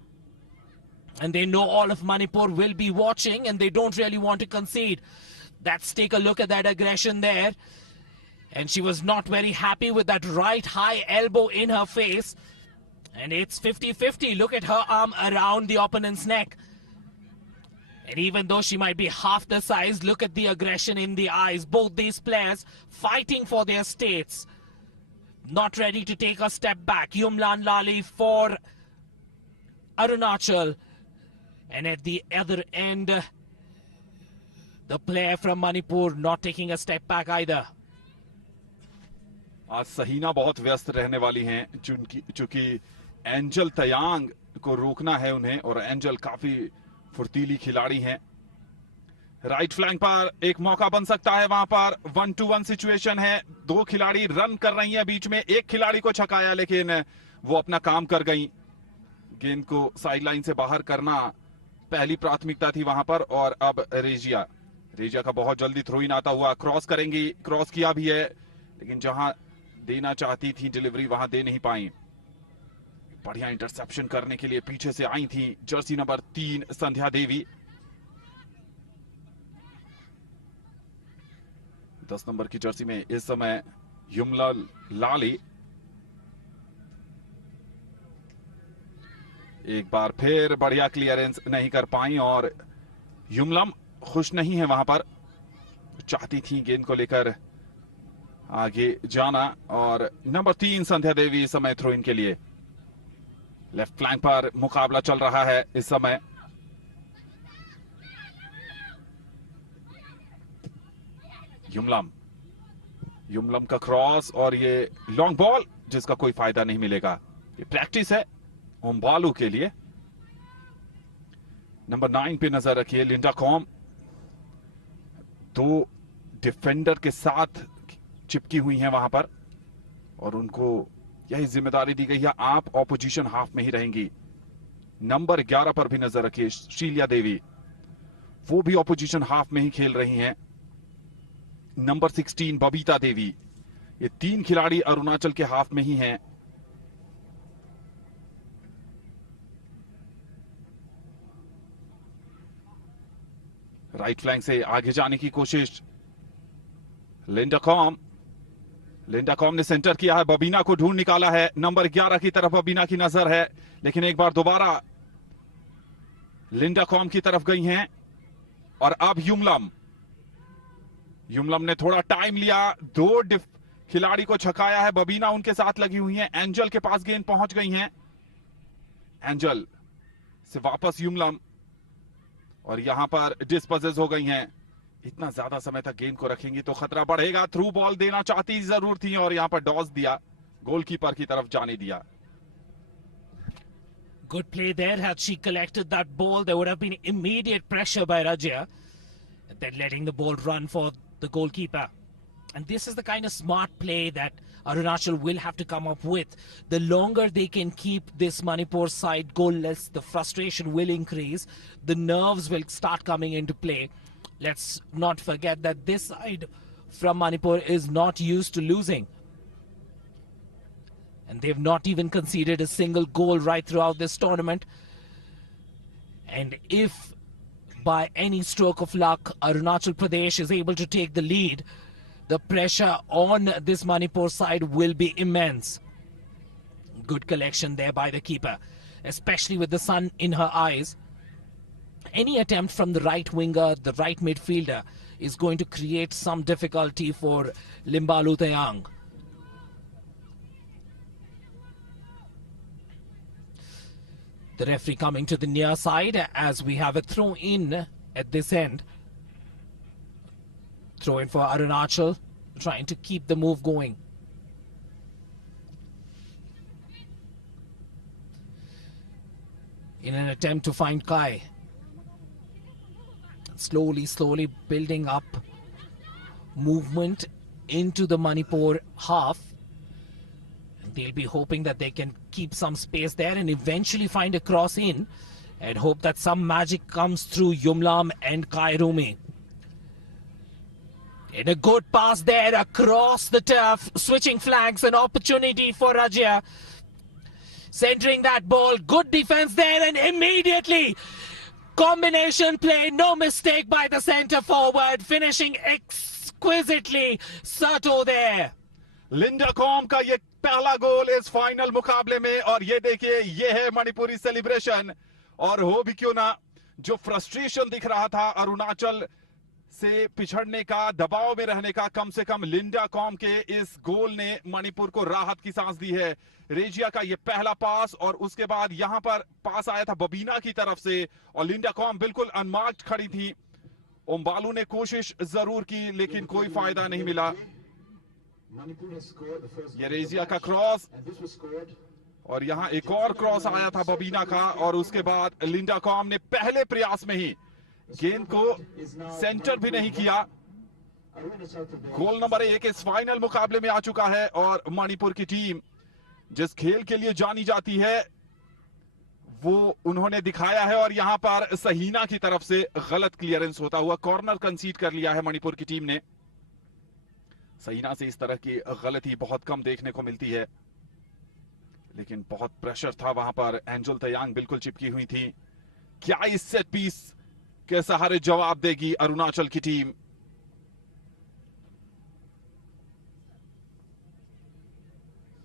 And they know all of Manipur will be watching and they don't really want to concede. Let's take a look at that aggression there. And she was not very happy with that right high elbow in her face. And it's 50-50. Look at her arm around the opponent's neck. And even though she might be half the size, look at the aggression in the eyes. Both these players fighting for their states. Not ready to take a step back. Yumlan Lali for Arunachal. And at the other end, the player from Manipur not taking a step back either. आज सहीना बहुत व्यस्त रहने वाली हैं, चूंकि एंजल तयांग को रोकना है उन्हें, और एंजल काफी फुर्तीली खिलाड़ी हैं। राइट फ्लैंक पर एक मौका बन सकता है, वहां पर 1-2-1 सिचुएशन है, दो खिलाड़ी रन कर रही हैं बीच में, एक खिलाड़ी को छकाया लेकिन वो अपना काम कर गई। गेंद को साइडलाइन से बाहर करना पहली प्राथमिकता थी वहां पर। और अब रेजिया का बहुत जल्दी थ्रो इन आता हुआ, क्रॉस करेंगी, क्रॉस किया भी है लेकिन जहां देना चाहती थी डिलीवरी वहां दे नहीं पाई। बढ़िया इंटरसेप्शन करने के लिए पीछे से आई थी जर्सी नंबर 3 संध्या देवी। 10 नंबर की जर्सी में इस समय युमलाल लाली। एक बार फिर बढ़िया क्लियरेंस नहीं कर पाई और युमलम खुश नहीं है वहां पर, चाहती थी गेंद को लेकर आगे जाना। और नंबर 3 संध्या देवी इस समय थ्रो इन के लिए। लेफ्ट फ्लैंक पर मुकाबला चल रहा है इस समय। युमलम का क्रॉस और ये लॉन्ग बॉल जिसका कोई फायदा नहीं मिलेगा। ये प्रैक्टिस है ओम्बालू के लिए। नंबर 9 पे नजर रखिए, लिंडा कॉम 2 डिफेंडर के साथ चिपकी हुई हैं वहां पर और उनको यही जिम्मेदारी दी गई है, आप ऑपोजिशन हाफ में ही रहेंगी। नंबर 11 पर भी नजर रखिए, शीलिया देवी, वो भी ऑपोजिशन हाफ में ही खेल रही हैं। नंबर 16 बबीता देवी, ये 3 खिलाड़ी अरुणाचल के हाफ में ही हैं। राइट फ्लैंक से आगे जाने की कोशिश, लिंडा कॉम ने सेंटर किया है, बबीना को ढूंढ निकाला है। नंबर 11 की तरफ बबीना की नजर है लेकिन एक बार दोबारा लिंडा कॉम की तरफ गई हैं। और अब युमलम ने थोड़ा टाइम लिया, 2 खिलाड़ी को छकाया है, बबीना उनके साथ लगी हुई है। एंजल के पास गेंद पहुंच गई है, एंजल से वापस युमलम और यहां पर डिस्पोजेस हो गई हैं। इतना ज्यादा समय तक गेंद को रखेंगी तो खतरा बढ़ेगा। थ्रू बॉल देना चाहती जरूर थी और यहां पर डॉस दिया, गोलकीपर की तरफ जाने दिया। Good play there. Had she collected that ball, there would have been immediate pressure by Rajya, and then letting the ball run for the goalkeeper. And this is the kind of smart play that Arunachal will have to come up with. The longer they can keep this Manipur side goalless, the frustration will increase. The nerves will start coming into play. Let's not forget that this side from Manipur is not used to losing. And they've not even conceded a single goal right throughout this tournament. And if by any stroke of luck Arunachal Pradesh is able to take the lead, the pressure on this Manipur side will be immense. Good collection there by the keeper, especially with the sun in her eyes. Any attempt from the right winger, the right midfielder, is going to create some difficulty for Limbalu Tayang. The referee coming to the near side as we have a throw in at this end. Throw in for Arunachal, trying to keep the move going. In an attempt to find Kai. Slowly building up movement into the Manipur half. And they'll be hoping that they can keep some space there and eventually find a cross in and hope that some magic comes through Yumlam and Kai Rumi. And a good pass there across the turf, switching flanks, an opportunity for Rajya. Centering that ball, good defense there, and immediately combination play, no mistake by the centre forward, finishing exquisitely. Sato there. Linda com का ये पहला गोल इस फाइनल मुकाबले में, और ये देखिए ये है मणिपुरी सेलिब्रेशन। और हो भी क्यों ना, जो फ्रस्ट्रेशन दिख रहा था अरुणाचल से पिछड़ने का, दबाव में रहने का, कम से कम लिंडा कॉम के इस गोल ने मणिपुर को राहत की सांस दी है। रेजिया का ये पहला पास और उसके बाद यहां पर पास आया था बबीना की तरफ से और लिंडा कॉम बिल्कुल अनमार्क्ड खड़ी थी। ओम्बालू ने कोशिश जरूर की लेकिन कोई फायदा नहीं मिला। ये रेजिया का क्रॉस और यहां एक और क्रॉस आया था बबीना का और उसके बाद लिंडा कॉम ने पहले प्रयास में ही गेंद को सेंटर भी नहीं किया। गोल नंबर 1 इस फाइनल मुकाबले में आ चुका है और मणिपुर की टीम जिस खेल के लिए जानी जाती है वो उन्होंने दिखाया है। और यहां पर सहीना की तरफ से गलत क्लियरेंस होता हुआ कॉर्नर कंसीड कर लिया है मणिपुर की टीम ने। सहीना से इस तरह की गलती बहुत कम देखने को मिलती है, लेकिन बहुत प्रेशर था वहां पर। एंजल तयांग बिल्कुल चिपकी हुई थी। क्या इस सेट पीस के सहारे जवाब देगी अरुणाचल की टीम?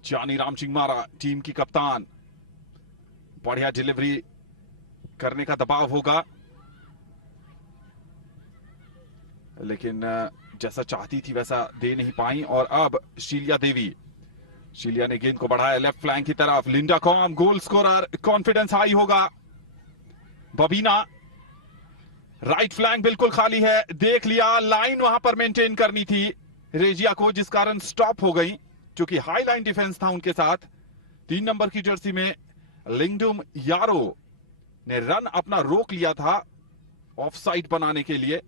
जानी रामचिंगमारा टीम की कप्तान, बढ़िया डिलीवरी करने का दबाव होगा लेकिन जैसा चाहती थी वैसा दे नहीं पाई। और अब शीलिया देवी, शीलिया ने गेंद को बढ़ाया लेफ्ट फ्लैंक की तरफ। Linda com goal scorer, confidence high होगा। बबीना राइट फ्लैंक बिल्कुल खाली है, देख लिया, लाइन वहां पर मेंटेन करनी थी रेजिया को जिस कारण स्टॉप हो गई क्योंकि हाई लाइन डिफेंस था उनके साथ। 3 नंबर की जर्सी में लिंगडुम यारो ने रन अपना रोक लिया था ऑफ साइड बनाने के लिए।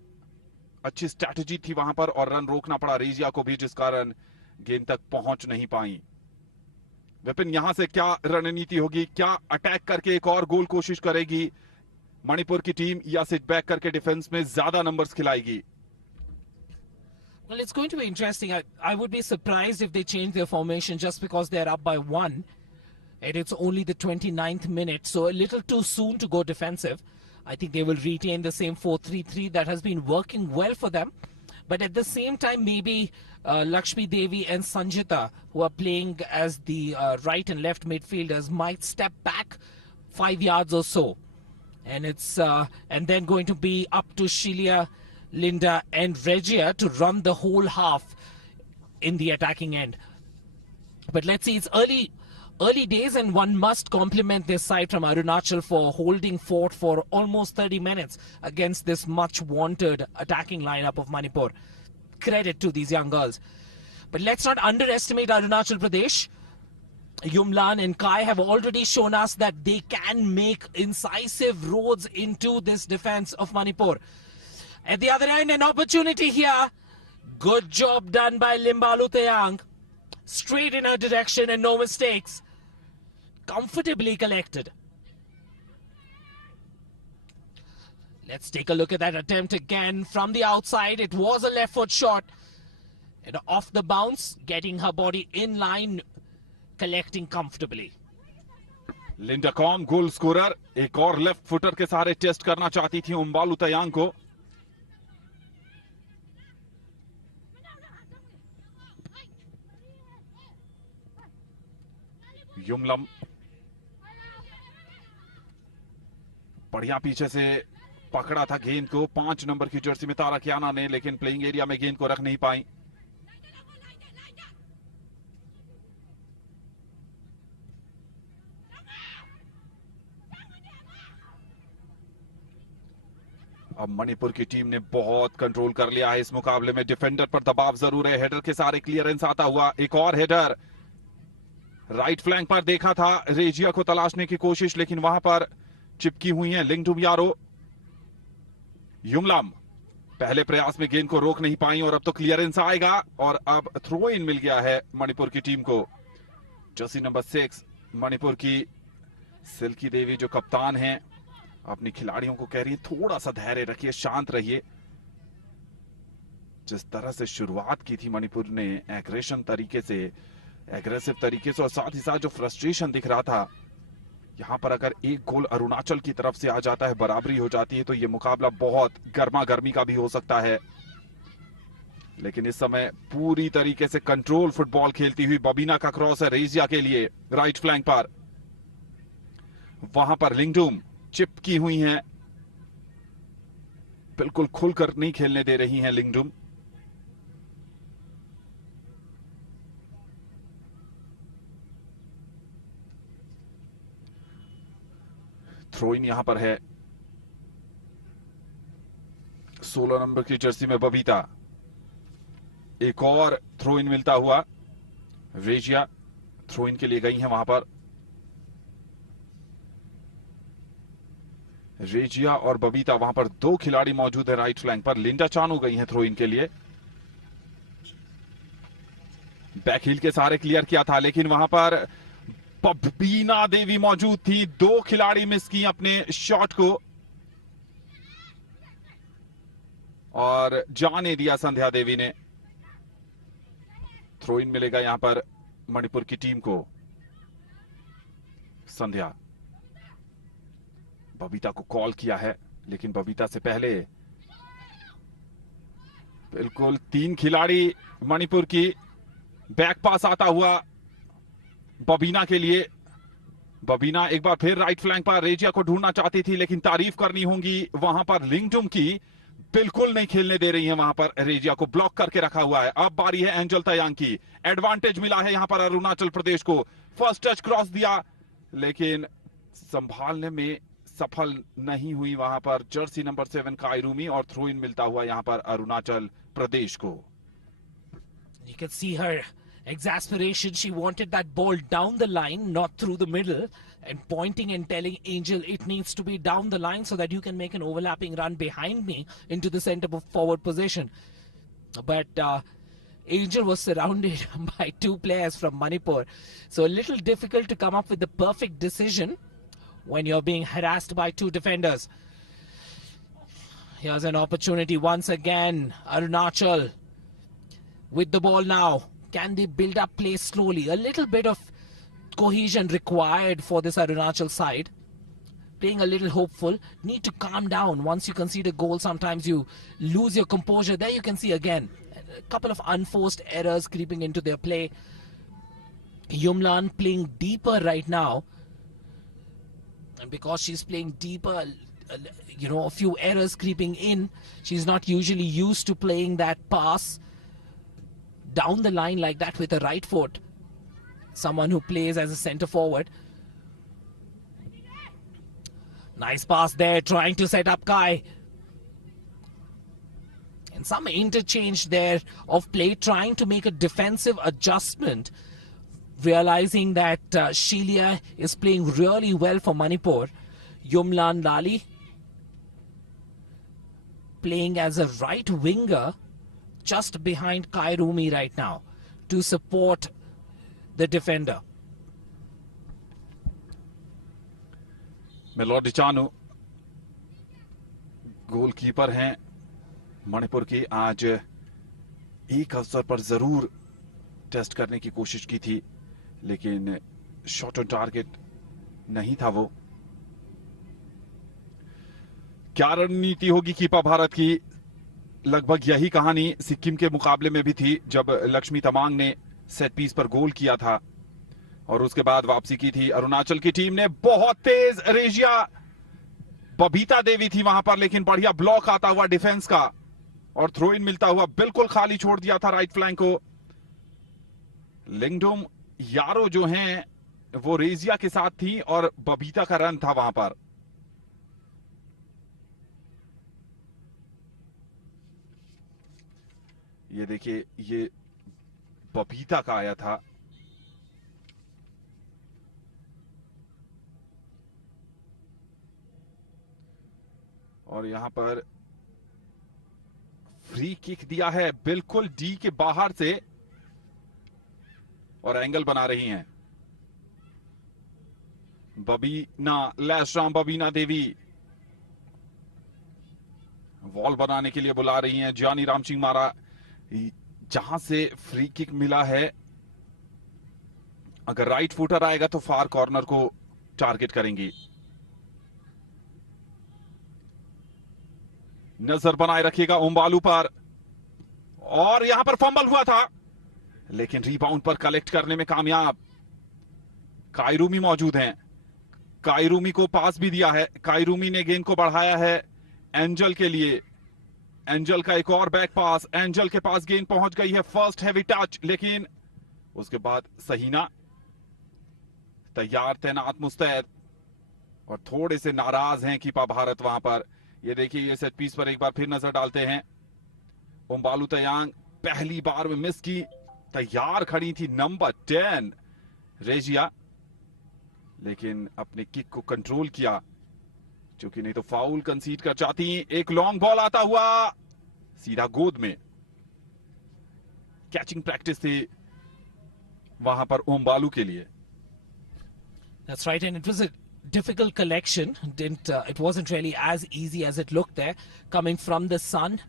अच्छी स्ट्रैटेजी थी वहां पर और रन रोकना पड़ा रेजिया को भी जिस कारण गेंद तक पहुंच नहीं पाई। विपिन यहां से क्या रणनीति होगी? क्या अटैक करके एक और गोल कोशिश करेगी मणिपुर की टीम या सिट बैक करके डिफेंस में ज्यादा numbers खिलाएगी? Well, it's going to be interesting. I would be surprised if they change their formation just because they're up by 1. And it's only the 29th minute, so a little too soon to go defensive. I think they will retain the same 4-3-3 that has been working well for them. But at the same time, maybe Lakshmi Devi and Sanjita, who are playing as the right and left midfielders, might step back 5 yards or so. And it's and then going to be up to Shilia, Linda and Regia to run the whole half in the attacking end. But let's see, it's early Early days, and one must compliment this side from Arunachal for holding fort for almost 30 minutes against this much wanted attacking lineup of Manipur. Credit to these young girls. But let's not underestimate Arunachal Pradesh. Yumlan and Kai have already shown us that they can make incisive roads into this defense of Manipur. At the other end, an opportunity here. Good job done by Limbalu Tayang. Straight in her direction and no mistakes. Comfortably collected. Let's take a look at that attempt again from the outside. It was a left foot shot. And off the bounce, getting her body in line, collecting comfortably. Linda com goal scorer एक और लेफ्ट फुटर के सहारे टेस्ट करना चाहती थी उम्बालू तयांग को। युमलम बढ़िया पीछे से पकड़ा था गेंद को 5 नंबर की जर्सी में तारा कियाना ने, लेकिन प्लेइंग एरिया में गेंद को रख नहीं पाई। अब मणिपुर की टीम ने बहुत कंट्रोल कर लिया है इस मुकाबले में। डिफेंडर पर दबाव जरूर है। हेडर के सारे क्लियरेंस आता हुआ एक और हेडर राइट फ्लैंक पर देखा था रेजिया को तलाशने की कोशिश, लेकिन वहां पर चिपकी हुई है लिंगडुम यारो। युमलम पहले प्रयास में गेंद को रोक नहीं पाई और अब तो क्लियरेंस आएगा और अब थ्रो इन मिल गया है मणिपुर की टीम को। जर्सी नंबर 6 मणिपुर की सिल्की देवी जो कप्तान हैं अपनी खिलाड़ियों को कह रही है थोड़ा सा धैर्य रखिए, शांत रहिए। जिस तरह से शुरुआत की थी मणिपुर ने एग्रेसिव तरीके से और साथ ही साथ जो फ्रस्ट्रेशन दिख रहा था, यहां पर अगर एक गोल अरुणाचल की तरफ से आ जाता है, बराबरी हो जाती है, तो यह मुकाबला बहुत गर्मा गर्मी का भी हो सकता है। लेकिन इस समय पूरी तरीके से कंट्रोल फुटबॉल खेलती हुई बबीना का क्रॉस है रेजिया के लिए राइट फ्लैंक पर। वहां पर लिंगडुम चिपकी हुई हैं, बिल्कुल खुलकर नहीं खेलने दे रही हैं लिंगडुम। थ्रो इन यहां पर है 16 नंबर की जर्सी में बबीता। एक और थ्रो इन मिलता हुआ रेजिया थ्रो इन के लिए गई हैं वहां पर। रेजिया और बबीता वहां पर 2 खिलाड़ी मौजूद है राइट फ्लैंक पर। लिंडा चानू गई हैं थ्रो इन के लिए। बैकहील के सहारे क्लियर किया था, लेकिन वहां पर बबीना देवी मौजूद थी। 2 खिलाड़ी मिस की अपने शॉट को और जाने दिया संध्या देवी ने। थ्रो इन मिलेगा यहां पर मणिपुर की टीम को। संध्या बबीता को कॉल किया है, लेकिन बबीता से पहले बिल्कुल 3 खिलाड़ी मणिपुर की बैक पास आता हुआ बबीना के लिए। बबीना एक बार फिर राइट फ्लैंक पर रेजिया को ढूंढना चाहती थी, लेकिन तारीफ करनी होगी वहां पर लिंगडुम की, बिल्कुल नहीं खेलने दे रही है वहां पर। रेजिया को ब्लॉक करके रखा हुआ है। अब बारी है एंजल तयांग की। एडवांटेज मिला है यहां पर अरुणाचल प्रदेश को। फर्स्ट टच क्रॉस दिया, लेकिन संभालने में सफल नहीं हुई वहां पर जर्सी नंबर 7 कायरूमी और थ्रो इन मिलता हुआ यहां पर अरुणाचल प्रदेश को। You can see her exasperation. She wanted that ball down the line, not through the middle, and pointing and telling Angel it needs to be down the line so that you can make an overlapping run behind me into the center forward position. But Angel was surrounded by 2 players from Manipur, so a little difficult to come up with the perfect decision when you're being harassed by 2 defenders. Here's an opportunity once again. Arunachal with the ball now. Can they build up play slowly? A little bit of cohesion required for this Arunachal side. Playing a little hopeful. Need to calm down. Once you concede a goal, sometimes you lose your composure. There you can see again a couple of unforced errors creeping into their play. Yumlan playing deeper right now. And because she's playing deeper, a few errors creeping in. She's not usually used to playing that pass down the line like that with a right foot. someone who plays as a centre forward. Nice pass there, trying to set up Kai. And some interchange there of play, trying to make a defensive adjustment, realizing that Shelia is playing really well for Manipur. Yumlan Lali playing as a right winger just behind Kai Rumi right now to support the defender. Melody Chanu goalkeeper हैं मणिपुर की। आज एक अवसर पर जरूर टेस्ट करने की कोशिश की थी, लेकिन शॉट ऑन टारगेट नहीं था वो। क्या रणनीति होगी कीपा भारत की? लगभग यही कहानी सिक्किम के मुकाबले में भी थी, जब लक्ष्मी तमांग ने सेट पीस पर गोल किया था और उसके बाद वापसी की थी। अरुणाचल की टीम ने बहुत तेज रेजिया बबीता देवी थी वहां पर, लेकिन बढ़िया ब्लॉक आता हुआ डिफेंस का और थ्रो इन मिलता हुआ बिल्कुल खाली छोड़ दिया था राइट फ्लैंक को। लिंगडुम यारो जो हैं वो रेजिया के साथ थी और बबीता का रन था वहां पर। ये देखिए, ये बबीता का आया था। और यहां पर फ्री किक दिया है बिल्कुल डी के बाहर से और एंगल बना रही हैं बबीना लैशराम। बबीना देवी वॉल बनाने के लिए बुला रही हैं जानी रामसिंह मारा। जहां से फ्री किक मिला है, अगर राइट फुटर आएगा तो फार कॉर्नर को टारगेट करेंगी। नजर बनाए रखिएगा ओम्बालू पर, और यहां पर फंबल हुआ था लेकिन रिबाउंड पर कलेक्ट करने में कामयाब। कायरूमी मौजूद हैं, कायरूमी को पास भी दिया है। कायरूमी ने गेंद को बढ़ाया है एंजल के लिए। एंजल का एक और बैक पास, एंजल के पास गेंद पहुंच गई है। फर्स्ट हैवी टच, लेकिन उसके बाद सहीना तैयार तैनात मुस्तैद और थोड़े से नाराज हैं कीपा भारत वहां पर। ये देखिए, ये सेट पीस पर एक बार फिर नजर डालते हैं। ओम्बालू तयांग पहली बार में मिस की, तैयार खड़ी थी नंबर 10 रेजिया, लेकिन अपने किक को कंट्रोल किया, क्योंकि नहीं तो फाउल कंसीड कर जाती। एक लॉन्ग बॉल आता हुआ सीधा गोद में। कैचिंग प्रैक्टिस थी वहां पर ओम्बालू के लिए। That's right, and it was a difficult collection. It wasn't really as easy as it looked there, coming from the sun.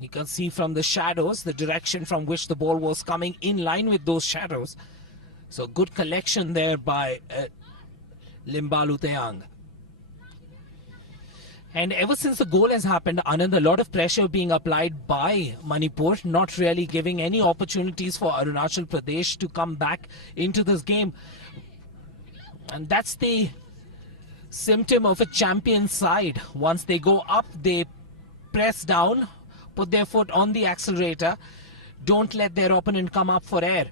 You can see from the shadows the direction from which the ball was coming, in line with those shadows. So good collection there by Limbalu Teang. And ever since the goal has happened, Anand, a lot of pressure being applied by Manipur, not really giving any opportunities for Arunachal Pradesh to come back into this game. And that's the symptom of a champion side. Once they go up, they press down, put their foot on the accelerator, don't let their opponent come up for air.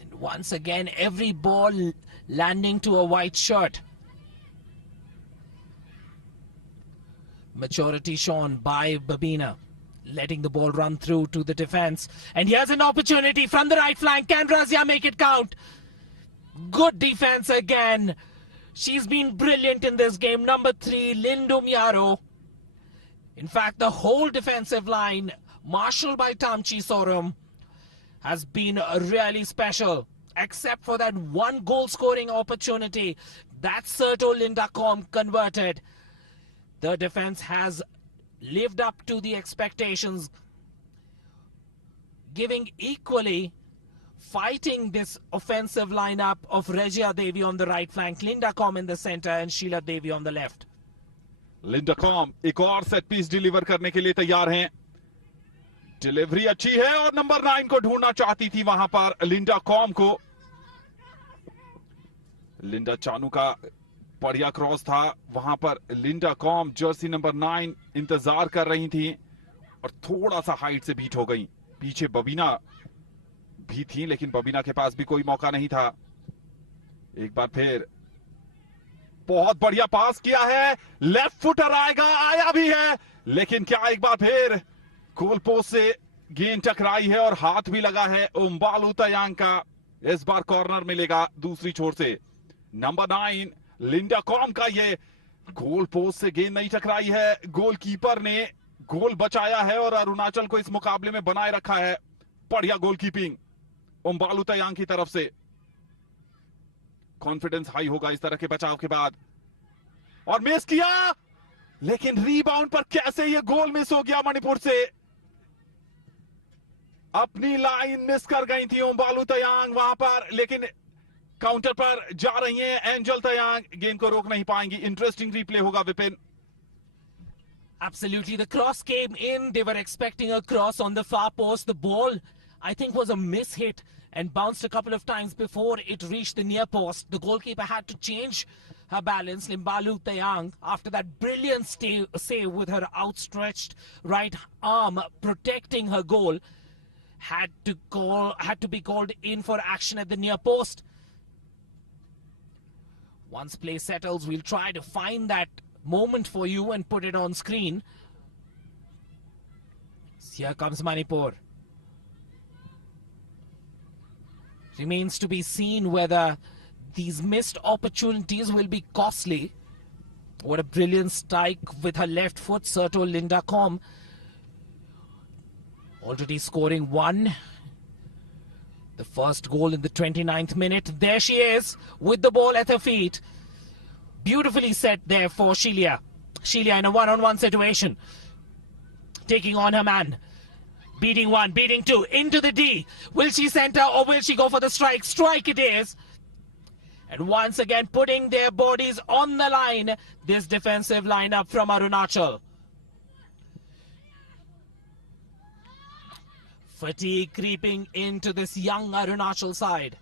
And once again, every ball landing to a white shirt. Maturity shown by Babina, letting the ball run through to the defense. And here's an opportunity from the right flank. Can Razia make it count? Good defense again. She's been brilliant in this game. Number 3, Lindum Yaro. In fact, the whole defensive line, marshaled by Tamchi Sorum, has been really special, except for that one goal-scoring opportunity that Serto Lindacom converted. The defense has lived up to the expectations, giving equally, fighting this offensive lineup of Regia Devi on the right flank, Lindacom in the center, and Sheila Devi on the left. Lindacom एक और सेट पीस डिलीवर करने के लिए तैयार हैं। डिलीवरी अच्छी है और नंबर 9 को ढूंढना चाहती थी वहां पर लिंडाकॉम को। लिंडा चानू का बढ़िया क्रॉस था वहां पर। लिंडाकॉम जर्सी नंबर 9 इंतजार कर रही थी और थोड़ा सा हाइट से बीट हो गई। पीछे बबीना भी थी, लेकिन बबीना के पास भी कोई मौका नहीं था। एक बार फिर बहुत बढ़िया पास किया है, लेफ्ट फुटर आएगा, आया भी है, लेकिन क्या एक बार फिर गोल पोस्ट से गेंद टकराई है और हाथ भी लगा है उम्बालू तयांग का। इस बार कॉर्नर मिलेगा दूसरी छोर से। नंबर 9 लिंडा कॉम का ये गोल पोस्ट से गेंद नहीं टकराई है, गोलकीपर ने गोल बचाया है और अरुणाचल को इस मुकाबले में बनाए रखा है। बढ़िया गोलकीपिंग उम्बालू तयांग की तरफ से। कॉन्फिडेंस हाई होगा इस तरह के बचाव के बाद। और मिस किया, लेकिन रीबाउंड पर कैसे ये गोल मिस हो गया मणिपुर से। अपनी लाइन मिस कर गई थी उम्बालू तयांग वहां पर, लेकिन काउंटर पर जा रही हैं एंजल तयांग, गेंद को रोक नहीं पाएंगी। इंटरेस्टिंग रिप्ले होगा Vipin. Absolutely, the cross came in. They were expecting a cross on the far post. The ball, I think, was a mishit and bounced a couple of times before it reached the near post. The goalkeeper had to change her balance. Limbalu Tayang, after that brilliant save with her outstretched right arm protecting her goal, had to be called in for action at the near post. Once play settles, we'll try to find that moment for you and put it on screen. Here comes Manipur. Remains to be seen whether these missed opportunities will be costly. What a brilliant strike with her left foot, Serto Linda Com. Already scoring one. The first goal in the 29th minute. There she is with the ball at her feet. Beautifully set there for Shelia. Shelia in a one-on-one situation. Taking on her man. Beating one, beating two, into the D. Will she center or will she go for the strike? Strike it is. And once again putting their bodies on the line. This defensive lineup from Arunachal. Fatigue creeping into this young Arunachal side.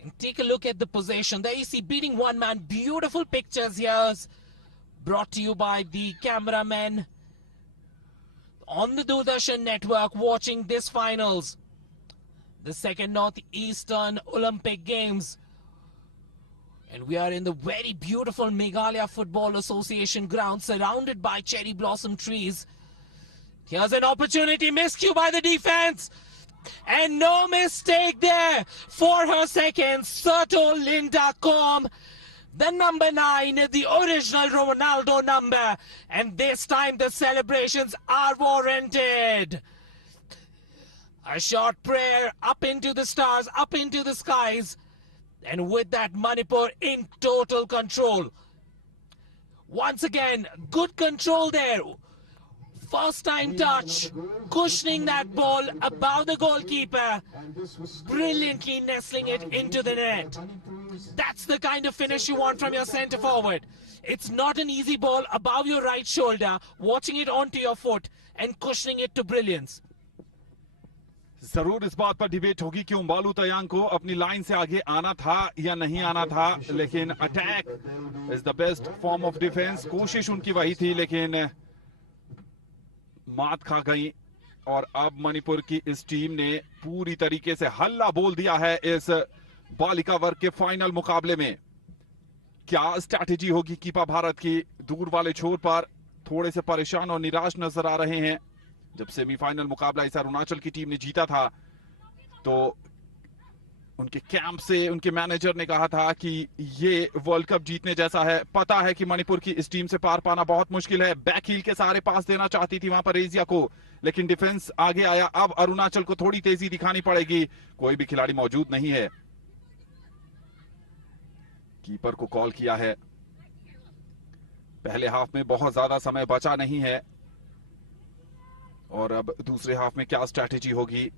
And take a look at the possession. There you see beating one man. Beautiful pictures here. Brought to you by the cameramen on the Doordarshan network watching this finals. The second Northeastern Olympic Games. And we are in the very beautiful Meghalaya Football Association ground surrounded by cherry blossom trees. Here's an opportunity, miscue by the defense. And no mistake there for her second, Serto Linda Com. The number 9, the original Ronaldo number. And this time the celebrations are warranted. A short prayer up into the stars, up into the skies. And with that, Manipur in total control. Once again, good control there. First time touch, cushioning that ball above the goalkeeper, brilliantly nestling it into the net. That's the kind of finish you want from your centre forward. It's not an easy ball above your right shoulder, watching it onto your foot and cushioning it to brilliance. जरूर इस बात पर डिबेट होगी कि उम्बालू तयांग को अपनी लाइन से आगे आना था या नहीं आना था, लेकिन attack is the best form of defence. कोशिश उनकी वही थी, लेकिन मात खा गई। और अब मणिपुर की इस टीम ने पूरी तरीके से हल्ला बोल दिया है इस बालिका वर्ग के फाइनल मुकाबले में। क्या स्ट्रैटेजी होगी कीपा भारत की? दूर वाले छोर पर थोड़े से परेशान और निराश नजर आ रहे हैं। जब सेमीफाइनल मुकाबला इस अरुणाचल की टीम ने जीता था तो उनके कैंप से उनके मैनेजर ने कहा था कि ये वर्ल्ड कप जीतने जैसा है। पता है कि मणिपुर की इस टीम से पार पाना बहुत मुश्किल है। बैक हील के सहारे पास देना चाहती थी वहां पर एजिया को, लेकिन डिफेंस आगे आया। अब अरुणाचल को थोड़ी तेजी दिखानी पड़ेगी। कोई भी खिलाड़ी मौजूद नहीं है। कीपर को कॉल किया है। पहले हाफ में बहुत ज्यादा समय बचा नहीं है और अब दूसरे हाफ में क्या स्ट्रैटेजी होगी?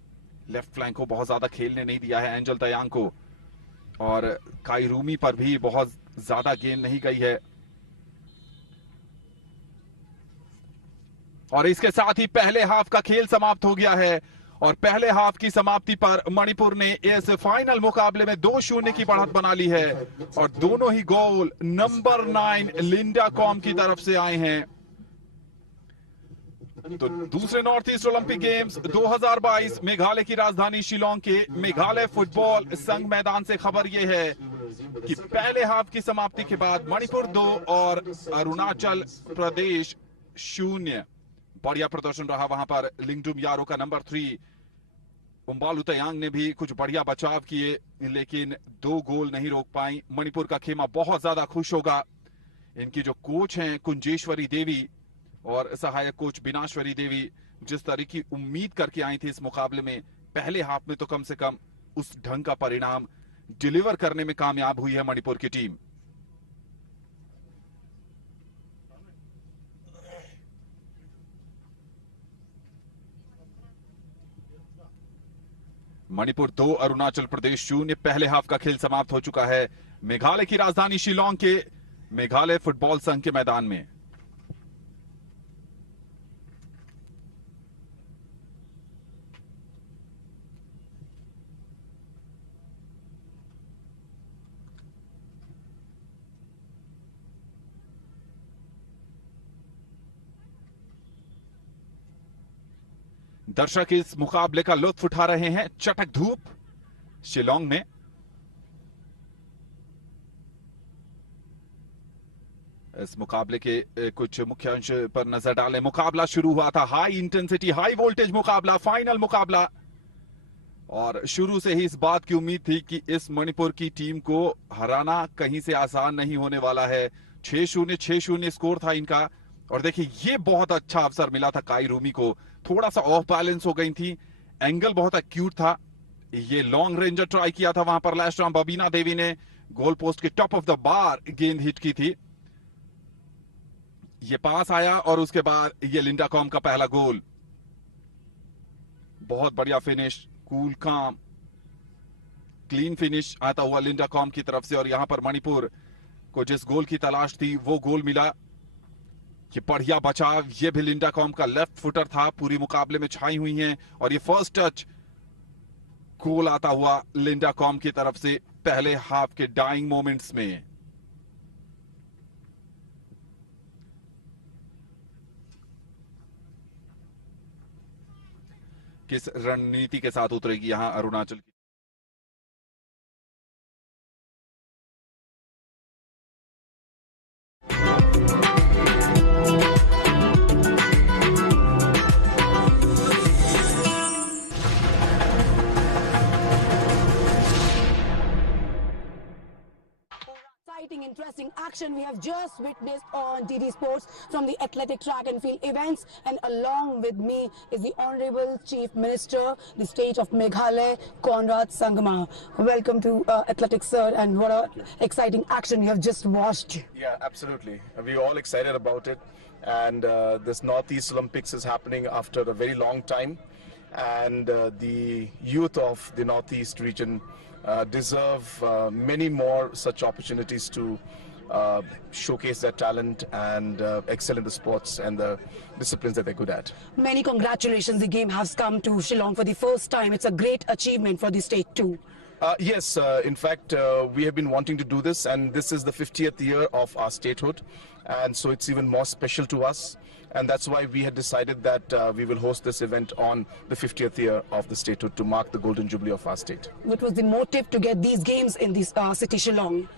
लेफ्ट फ्लैंक को बहुत ज्यादा खेलने नहीं दिया है एंजल तयांग को, और काई रूमी पर भी बहुत ज्यादा गेंद नहीं गई है। और इसके साथ ही पहले हाफ का खेल समाप्त हो गया है और पहले हाफ की समाप्ति पर मणिपुर ने इस फाइनल मुकाबले में 2-0 की बढ़त बना ली है और दोनों ही गोल नंबर 9 लिंडा कॉम की तरफ से आए हैं। तो दूसरे north east Olympic games 2022 Meghalaya की राजधानी शिलोंग के मेघालय फुटबॉल संघ मैदान से खबर यह है कि पहले हाफ की समाप्ति के बाद मणिपुर 2 और अरुणाचल प्रदेश 0। बढ़िया प्रदर्शन रहा वहां पर। लिंगडुम यारो का नंबर 3 उम्बालू तयांग ने भी कुछ बढ़िया बचाव किए, लेकिन 2 गोल नहीं रोक पाई। मणिपुर का खेमा बहुत ज्यादा खुश होगा। इनकी जो कोच हैं कुंजेश्वरी देवी और सहायक कोच बिनाश्वरी देवी, जिस तरह की उम्मीद करके आई थी इस मुकाबले में, पहले हाफ में तो कम से कम उस ढंग का परिणाम डिलीवर करने में कामयाब हुई है मणिपुर की टीम। मणिपुर 2 अरुणाचल प्रदेश 0। पहले हाफ का खेल समाप्त हो चुका है मेघालय की राजधानी शिलोंग के मेघालय फुटबॉल संघ के मैदान में। दर्शक इस मुकाबले का लुत्फ उठा रहे हैं। चटक धूप शिलोंग में। इस मुकाबले के कुछ मुख्य अंश पर नजर डालें। मुकाबला शुरू हुआ था हाई इंटेंसिटी हाई वोल्टेज मुकाबला, फाइनल मुकाबला, और शुरू से ही इस बात की उम्मीद थी कि इस मणिपुर की टीम को हराना कहीं से आसान नहीं होने वाला है। 6-0 स्कोर था इनका। और देखिए ये बहुत अच्छा अवसर मिला था काई रूमी को, थोड़ा सा ऑफ बैलेंस हो गई थी, एंगल बहुत एक्यूट था। ये लॉन्ग रेंजर ट्राई किया था वहां पर लैशराम बबीना देवी ने, गोल पोस्ट के टॉप ऑफ द बार गेंद हिट की थी। ये पास आया और उसके बाद ये लिंडा कॉम का पहला गोल। बहुत बढ़िया फिनिश, कूल काम क्लीन फिनिश आता हुआ लिंडा कॉम की तरफ से। और यहां पर मणिपुर को जिस गोल की तलाश थी वो गोल मिला। ये बढ़िया बचाव, ये भी लिंडा कॉम का लेफ्ट फुटर था, पूरी मुकाबले में छाई हुई हैं। और ये फर्स्ट टच गोल आता हुआ लिंडा कॉम की तरफ से पहले हाफ के डाइंग मोमेंट्स में। किस रणनीति के साथ उतरेगी यहां अरुणाचल की। Interesting action we have just witnessed on DD Sports from the athletic track and field events, and along with me is the Honorable Chief Minister, the state of Meghalaya, Conrad Sangma. Welcome to athletics, sir, and what a exciting action we have just watched. Yeah, absolutely. We're all excited about it, and this Northeast Olympics is happening after a very long time, and the youth of the Northeast region deserve many more such opportunities to showcase their talent and excel in the sports and the disciplines that they're good at. Many congratulations. The game has come to Shillong for the first time. It's a great achievement for the state too. Yes, in fact, we have been wanting to do this, and this is the 50th year of our statehood, and so it's even more special to us. And that's why we had decided that we will host this event on the 50th year of the statehood to mark the golden jubilee of our state. What was the motive to get these games in this city Shillong?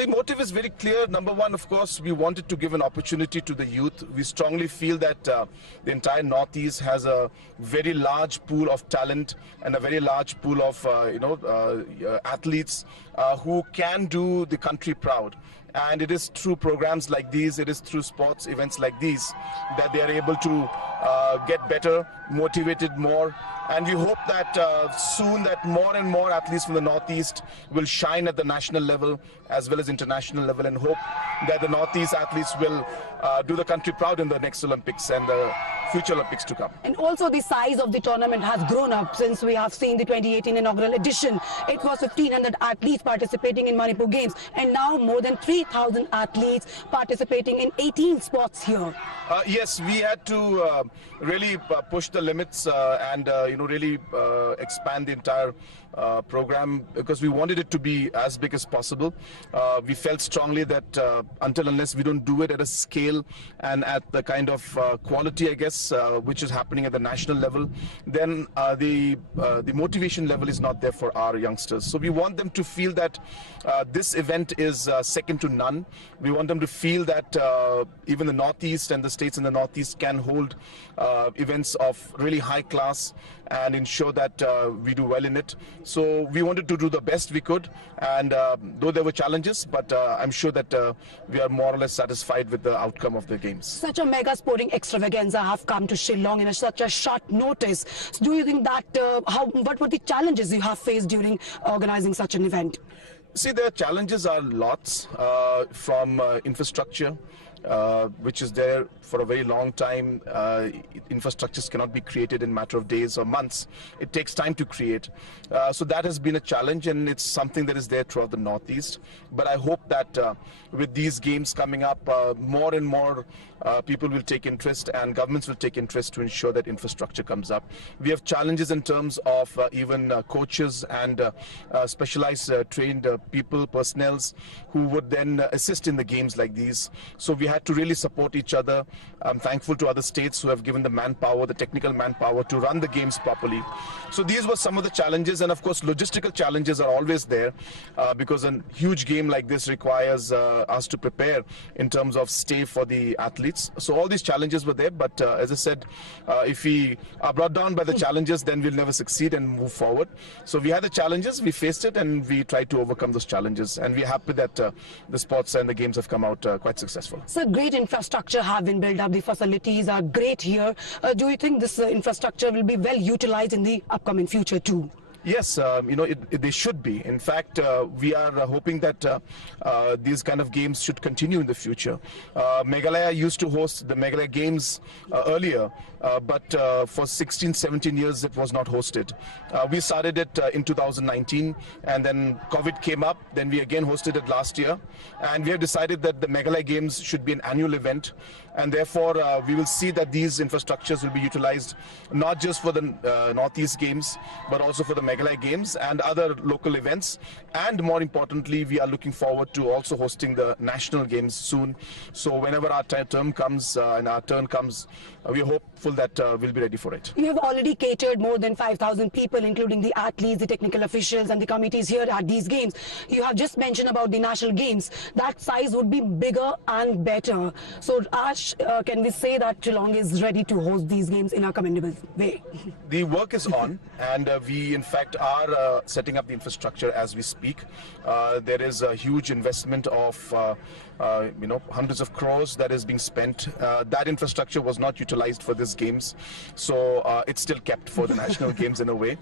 The motive is very clear. Number one, of course, we wanted to give an opportunity to the youth. We strongly feel that the entire Northeast has a very large pool of talent and a very large pool of athletes who can do the country proud. And it is through programs like these, it is through sports events like these that they are able to get better, motivated more. And we hope that soon that more and more athletes from the Northeast will shine at the national level as well as international level, and hope that the Northeast athletes will do the country proud in the next Olympics and the future Olympics to come. And also the size of the tournament has grown up since we have seen the 2018 inaugural edition. It was 1,500 athletes participating in Manipur Games, and now more than 3,000 athletes participating in 18 sports here. Yes, we had to really push the limits and really expand the entire program because we wanted it to be as big as possible. We felt strongly that until unless we don't do it at a scale and at the kind of quality, I guess, which is happening at the national level, then the motivation level is not there for our youngsters. So we want them to feel that this event is second to none. We want them to feel that even the Northeast and the states in the Northeast can hold events of really high class and ensure that we do well in it. So we wanted to do the best we could, and though there were challenges, but I'm sure that we are more or less satisfied with the outcome of the games. Such a mega sporting extravaganza have come to Shillong in such a short notice. So do you think that what were the challenges you have faced during organizing such an event? See, the challenges are lots from infrastructure, which is there for a very long time. Infrastructures cannot be created in a matter of days or months. It takes time to create. So that has been a challenge, and it's something that is there throughout the Northeast. But I hope that with these games coming up, more and more people will take interest and governments will take interest to ensure that infrastructure comes up. We have challenges in terms of even coaches and specialized trained people, personnels who would then assist in the games like these. So we had to really support each other. I'm thankful to other states who have given the manpower, the technical manpower to run the games properly. So these were some of the challenges, and of course logistical challenges are always there because a huge game like this requires us to prepare in terms of stay for the athletes. So all these challenges were there, but as I said, if we are brought down by the challenges, then we'll never succeed and move forward. So we had the challenges, we faced it, and we tried to overcome those challenges, and we're happy that the sports and the games have come out quite successful. So great infrastructure have been built up. The facilities are great here. Do you think this infrastructure will be well utilized in the upcoming future too? Yes, they should be. In fact, we are hoping that these kind of games should continue in the future. Meghalaya used to host the Meghalaya Games earlier, but for 16, 17 years it was not hosted. We started it in 2019, and then COVID came up. Then we again hosted it last year, and we have decided that the Meghalaya Games should be an annual event, and therefore we will see that these infrastructures will be utilized not just for the Northeast Games, but also for the Meghalaya Games and other local events. And more importantly, we are looking forward to also hosting the national games soon. So whenever our term comes and our turn comes, we are hopeful that we'll be ready for it. You have already catered more than 5,000 people, including the athletes, the technical officials and the committees here at these games. You have just mentioned about the national games. That size would be bigger and better. So Ash, can we say that Shillong is ready to host these games in a commendable way? The work is on, and we in fact are setting up the infrastructure as we speak. There is a huge investment of hundreds of crores that is being spent. That infrastructure was not utilized for these games, so it's still kept for the national games in a way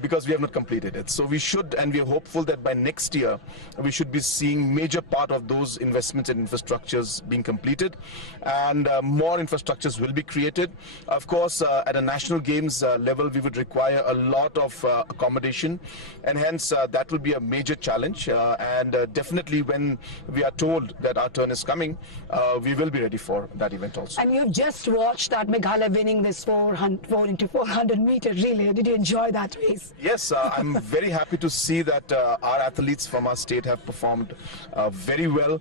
because we have not completed it. So we should, and we are hopeful that by next year we should be seeing major part of those investments in infrastructures being completed, and more infrastructures will be created. Of course, at a national games level, we would require a lot of accommodation, and hence that will be a major challenge. And definitely when we are told that our turn is coming, we will be ready for that event also. And you have just watched that Meghalaya winning this 4 into 400 meter relay. Did you enjoy that race? Yes, I'm very happy to see that our athletes from our state have performed very well,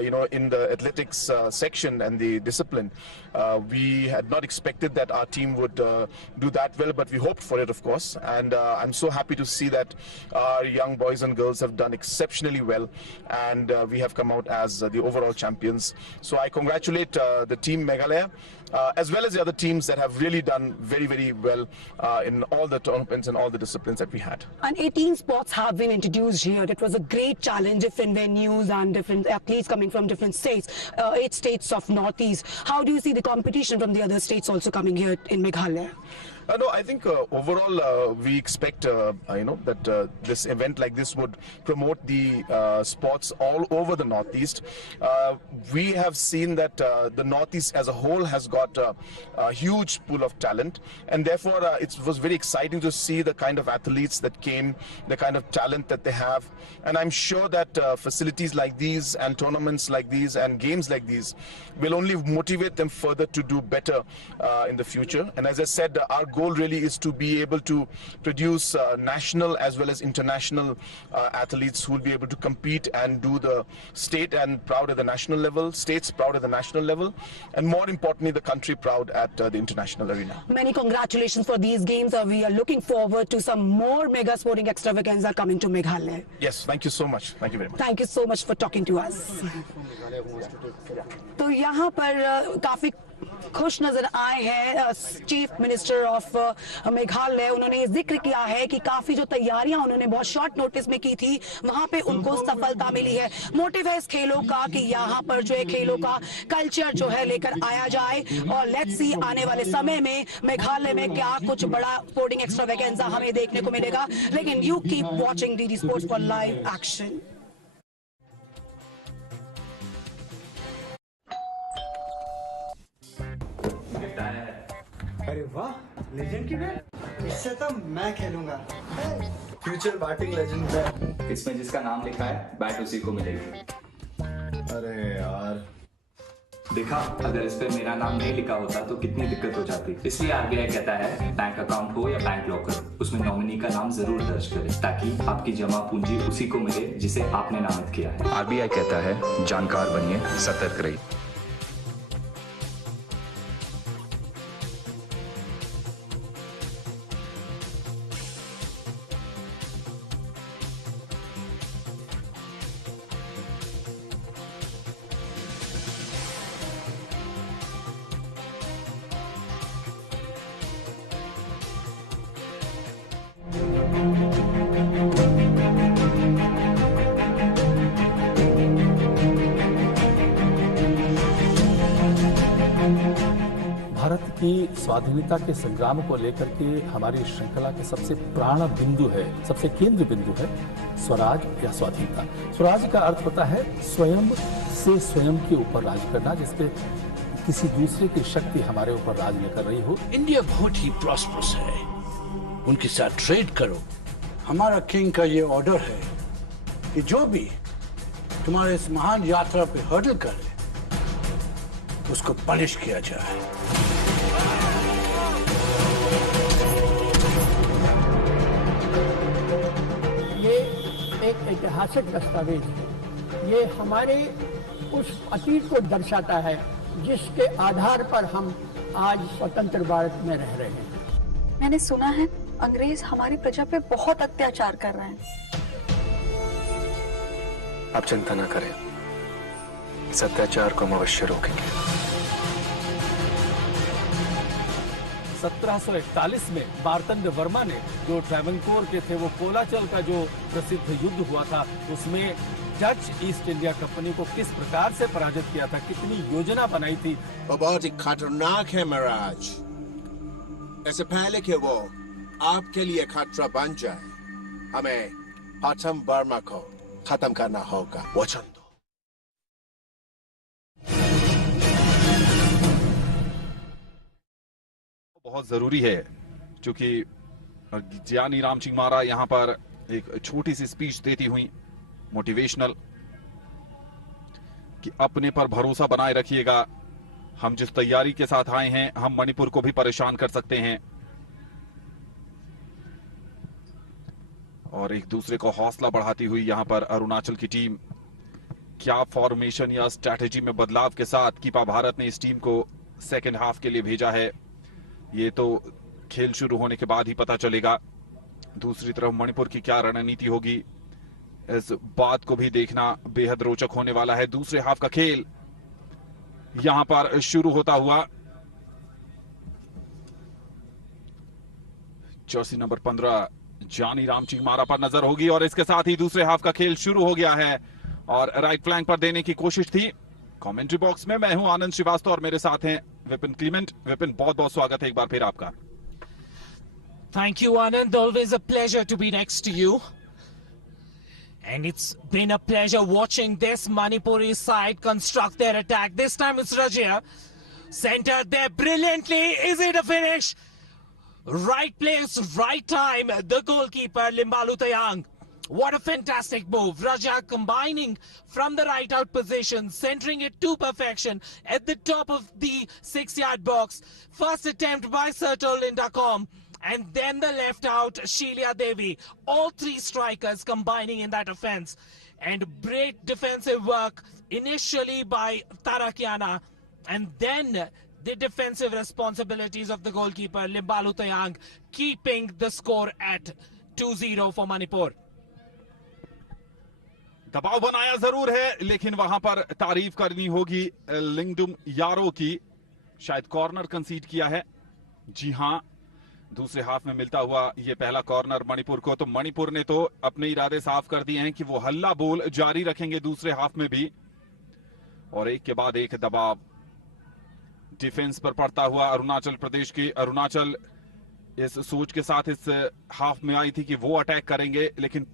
in the athletics section and the discipline. We had not expected that our team would do that well, but we hoped for it, of course. And I'm so happy to see that our young boys and girls have done exceptionally well, and we have come out as the overall champions. So I congratulate the team Meghalaya, as well as the other teams that have really done very, very well in all the tournaments and all the disciplines that we had. And 18 sports have been introduced here. It was a great challenge, different venues and different athletes coming from different states, 8 states of Northeast. How do you see the competition from the other states also coming here in Meghalaya? No, I think overall we expect that this event like this would promote the sports all over the Northeast. We have seen that the Northeast as a whole has got a huge pool of talent, and therefore it was very exciting to see the kind of athletes that came, the kind of talent that they have. And I'm sure that facilities like these and tournaments like these and games like these will only motivate them further to do better in the future. And as I said, our goal goal really is to be able to produce national as well as international athletes who will be able to compete and do the state and proud at the national level, states proud at the national level, and more importantly, the country proud at the international arena. Many congratulations for these games. We are looking forward to some more mega sporting extravaganza coming to Meghalaya. Yes, thank you so much. Thank you very much. Thank you so much for talking to us. तो यहाँ पर काफी खुश नजर आए हैं चीफ मिनिस्टर ऑफ मेघालय। उन्होंने जिक्र किया है कि काफी जो तैयारियां उन्होंने बहुत शॉर्ट नोटिस में की थी वहां पे उनको सफलता मिली है। मोटिव है इस खेलों का कि यहाँ पर जो है खेलों का कल्चर जो है लेकर आया जाए और लेट्स सी आने वाले समय में मेघालय में क्या कुछ बड़ा स्पोर्टिंग एक्स्ट्रावेगेंजा हमें देखने को मिलेगा। लेकिन you keep watching DD sports for live action. अरे वाह, लेजेंड की बैट, इससे तो मैं खेलूंगा। Future batting legend bat. इसमें जिसका नाम लिखा है बैट उसी को मिलेगी। अरे यार, देखा, अगर इस पे मेरा नाम नहीं लिखा होता तो कितनी दिक्कत हो जाती। इसलिए आरबीआई कहता है बैंक अकाउंट हो या बैंक लॉकर, उसमें नॉमिनी का नाम जरूर दर्ज करें ताकि आपकी जमा पूंजी उसी को मिले जिसे आपने नामित किया है। आरबीआई कहता है जानकार बनिए, सतर्क रहिए। भारत की स्वाधीनता के संग्राम को लेकर के हमारी श्रृंखला के सबसे प्राण बिंदु है, सबसे केंद्र बिंदु है स्वराज या स्वाधीनता। स्वराज का अर्थ होता है स्वयं से स्वयं के ऊपर राज करना, जिसपे किसी दूसरे की शक्ति हमारे ऊपर राज न कर रही हो। इंडिया बहुत ही प्रॉस्परस है, उनके साथ ट्रेड करो। हमारा किंग का ये ऑर्डर है कि जो भी तुम्हारे इस महान यात्रा पे हर्डल करे उसको पनिश किया जाए। ये एक ऐतिहासिक दस्तावेज है। ये हमारे उस अतीत को दर्शाता है जिसके आधार पर हम आज स्वतंत्र भारत में रह रहे हैं। मैंने सुना है अंग्रेज हमारी प्रजा पे बहुत अत्याचार कर रहे हैं। आप चिंता न करें, इस अत्याचार को हम अवश्य रोकेंगे। 1741 में मार्तंड वर्मा ने, जो ट्रैवनकोर के थे, वो कोलाचल का जो प्रसिद्ध युद्ध हुआ था, उसमें डच ईस्ट इंडिया कंपनी को किस प्रकार से पराजित किया था, कितनी योजना बनाई थी। वो बहुत ही खतरनाक है महाराज। ऐसे पहले कि वो आपके लिए खतरा बन जाए, हमें प्रथम वर्मा को खत्म करना होगा। वचन दो। बहुत जरूरी है, क्योंकि ज्ञानी राम चिंगमारा यहां पर एक छोटी सी स्पीच देती हुई मोटिवेशनल कि अपने पर भरोसा बनाए रखिएगा। हम जिस तैयारी के साथ आए हैं, हम मणिपुर को भी परेशान कर सकते हैं। और एक दूसरे को हौसला बढ़ाती हुई यहां पर अरुणाचल की टीम क्या फॉर्मेशन या स्ट्रैटेजी में बदलाव के साथ कीपा भारत ने इस टीम को सेकेंड हाफ के लिए भेजा है, ये तो खेल शुरू होने के बाद ही पता चलेगा। दूसरी तरफ मणिपुर की क्या रणनीति होगी, इस बात को भी देखना बेहद रोचक होने वाला है। दूसरे हाफ का खेल यहां पर शुरू होता हुआ। जर्सी नंबर 15 जानी राम चिंगमारा पर नजर होगी और इसके साथ ही दूसरे हाफ का खेल शुरू हो गया है और राइट फ्लैंक पर देने की कोशिश थी। कमेंट्री बॉक्स में मैं हूं आनंद श्रीवास्तव और मेरे साथ हैं विपिन क्लीमेंट। विपिन, बहुत बहुत स्वागत है एक बार फिर आपका। Thank you, Anand. Always a pleasure to be next to you. And it's been a pleasure watching this Manipuri side construct their attack. This time it's Rajia. Centered there brilliantly. Is it a finish? Right place, right time. The goalkeeper, Limbalu Tayang. What a fantastic move. Raja combining from the right out position, centering it to perfection at the top of the 6-yard box. First attempt by Serto Lindacom. And then the left out, Sheila Devi. All three strikers combining in that offense. And great defensive work initially by Tarakiana. And then the defensive responsibilities of the goalkeeper, Limbalu Tayang, keeping the score at 2-0 for Manipur. दबाव बनाया जरूर है, लेकिन वहां पर तारीफ करनी होगी लिंगडुम यारो की। शायद कॉर्नर कंसीड किया है। जी हां, दूसरे हाफ में मिलता हुआ ये पहला कॉर्नर मणिपुर को। तो मणिपुर ने तो अपने इरादे साफ कर दिए हैं कि वो हल्ला बोल जारी रखेंगे दूसरे हाफ में भी। और एक के बाद एक दबाव डिफेंस पर पड़ता हुआ अरुणाचल प्रदेश की। अरुणाचल इस सोच के साथ इस हाफ में आई थी कि वो अटैक करेंगे, लेकिन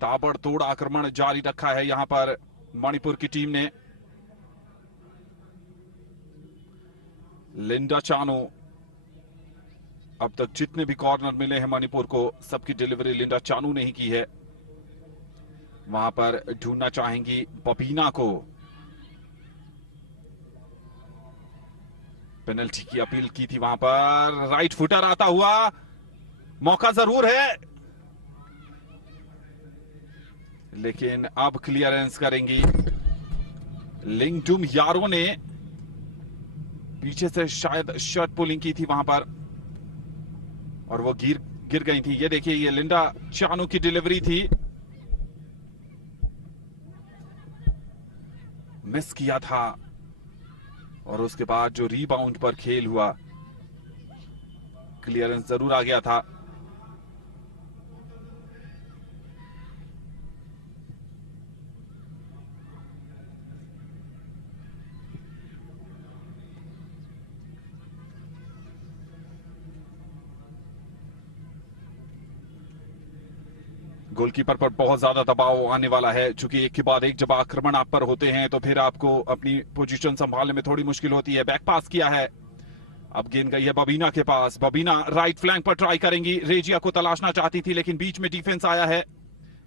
ताबड़तोड़ आक्रमण जारी रखा है यहां पर मणिपुर की टीम ने। लिंडा चानो, अब तक जितने भी कॉर्नर मिले हैं मणिपुर को, सबकी डिलीवरी लिंडा चानू ने ही की है। वहां पर ढूंढना चाहेंगी बबीना को। पेनल्टी की अपील की थी वहां पर। राइट फुटर आता हुआ, मौका जरूर है, लेकिन अब क्लियरेंस करेंगी लिंगडुम यारो ने। पीछे से शायद शर्ट पुलिंग की थी वहां पर और वो गिर गई थी। ये देखिए, ये लिंडा चानू की डिलीवरी थी, मिस किया था। और उसके बाद जो रीबाउंड पर खेल हुआ, क्लियरेंस जरूर आ गया था। गोलकीपर पर बहुत ज्यादा दबाव आने वाला है, चूंकि एक के बाद एक जब आक्रमण आप पर होते हैं तो फिर आपको अपनी पोजीशन संभालने में थोड़ी मुश्किल होती है। बैक पास किया है, अब गेंद गई है बबीना के पास। बबीना राइट फ्लैंक पर ट्राई करेंगी। रेजिया को तलाशना चाहती थी, लेकिन बीच में डिफेंस आया है।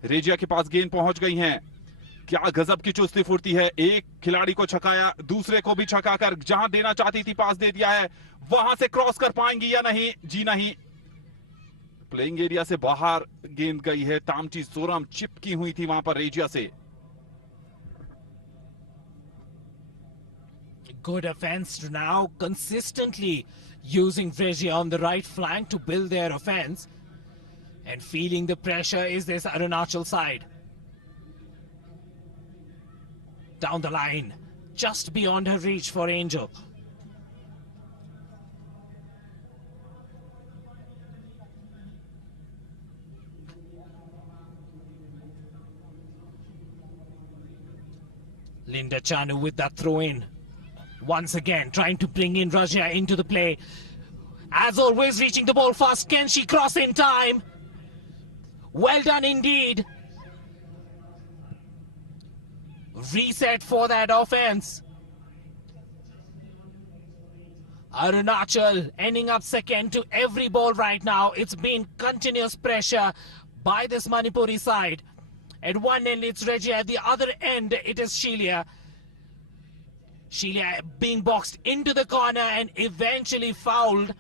रेजिया के पास गेंद पहुंच गई है। क्या गजब की चुस्ती फुर्ती है। एक खिलाड़ी को छकाया, दूसरे को भी छकाकर जहां देना चाहती थी पास दे दिया है। वहां से क्रॉस कर पाएंगी या नहीं? जी नहीं, प्लेइंग एरिया से बाहर गेंद गई है। तामची सोरम चिपकी हुई थी वहां पर रेजिया से। Good offense now, consistently using Regia on the right flank to build their offense. And feeling the pressure is this Arunachal side. Down the line, just beyond her reach for Angel. Linda Chanu with that throw in. Once again, trying to bring in Raja into the play. As always, reaching the ball fast. Can she cross in time? Well done indeed. Reset for that offense. Arunachal ending up second to every ball right now. It's been continuous pressure by this Manipuri side. At one end it's Regia, at the other end it is Sheila. Sheila being boxed into the corner and eventually fouled.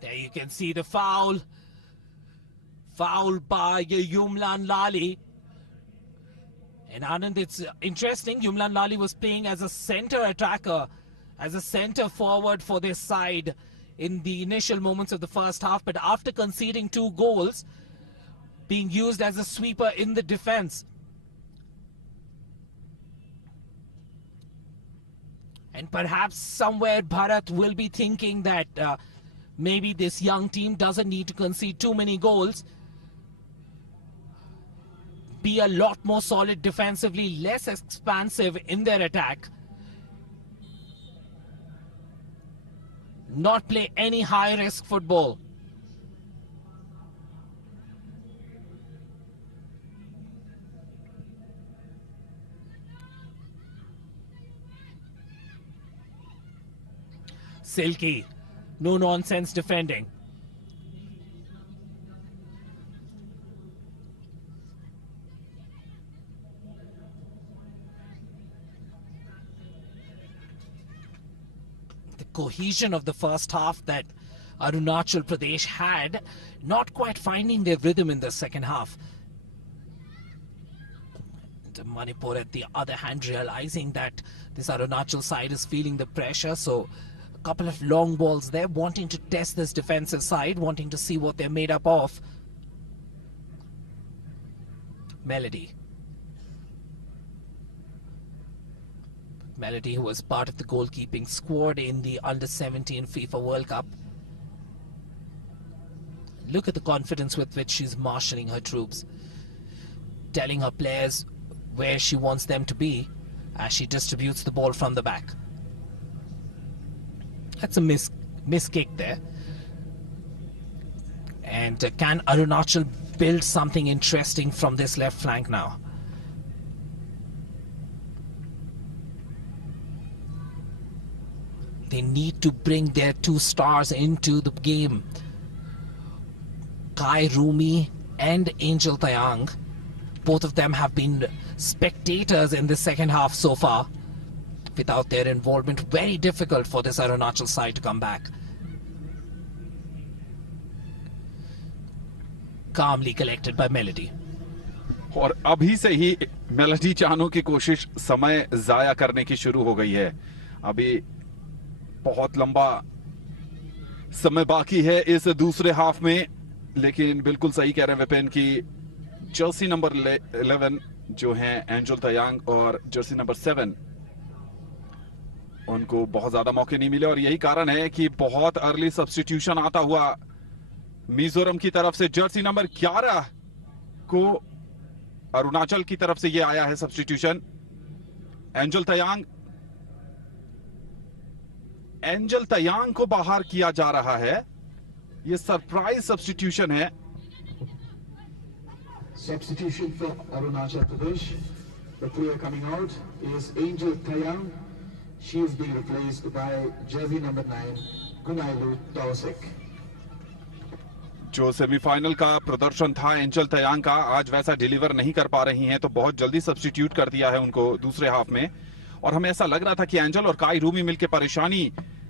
There you can see the foul. Foul by Yumlan Lali. And Anand, it's interesting, Yumlan Lali was playing as a center attacker, as a center forward for this side in the initial moments of the first half, but after conceding 2 goals, being used as a sweeper in the defense. And perhaps somewhere Bharat will be thinking that maybe this young team doesn't need to concede too many goals, be a lot more solid defensively, less expansive in their attack, not play any high-risk football. Silky, no nonsense defending. The cohesion of the first half that Arunachal Pradesh had, not quite finding their rhythm in the second half. And Manipur, at the other hand, realizing that this Arunachal side is feeling the pressure, so a couple of long balls there, wanting to test this defensive side, wanting to see what they're made up of. Melody. Melody, who was part of the goalkeeping squad in the Under-17 FIFA World Cup. Look at the confidence with which she's marshalling her troops, telling her players where she wants them to be as she distributes the ball from the back. That's a miss kick there. And can Arunachal build something interesting from this left flank now? They need to bring their two stars into the game. Kai Rumi and Angel Tayang. Both of them have been spectators in the second half so far. Without their involvement, very difficult for this Arunachal side to come back. Calmly collected by Melody. और अभी से ही मेलोडी चाहनों की कोशिश समय जाया करने की शुरू हो गई है। अभी बहुत लंबा समय बाकी है इस दूसरे हाफ में, लेकिन बिल्कुल सही कह रहे हैं विपिन की जर्सी नंबर 11 जो हैं एंजल तयांग और जर्सी नंबर 7, उनको बहुत ज्यादा मौके नहीं मिले और यही कारण है कि बहुत अर्ली सब्स्टिट्यूशन आता हुआ मिजोरम की तरफ से। जर्सी नंबर 11 को अरुणाचल की तरफ से ये आया है सब्स्टिट्यूशन। एंजल तयांग को बाहर किया जा रहा है। ये सरप्राइज सब्स्टिट्यूशन है। Substitution from Arunachal Pradesh. The player coming out is Angel Tayang. She is being replaced by jersey number 9, Gunailu Tausik. जो सेमीफाइनल का प्रदर्शन था एंजल तयांग का, आज वैसा डिलीवर नहीं कर पा रही हैं, तो बहुत जल्दी सब्स्टिट्यूट कर दिया है उनको दूसरे हाफ में। और हमें ऐसा लग रहा था कि एंजल और काई रूमी मिलकर परेशानी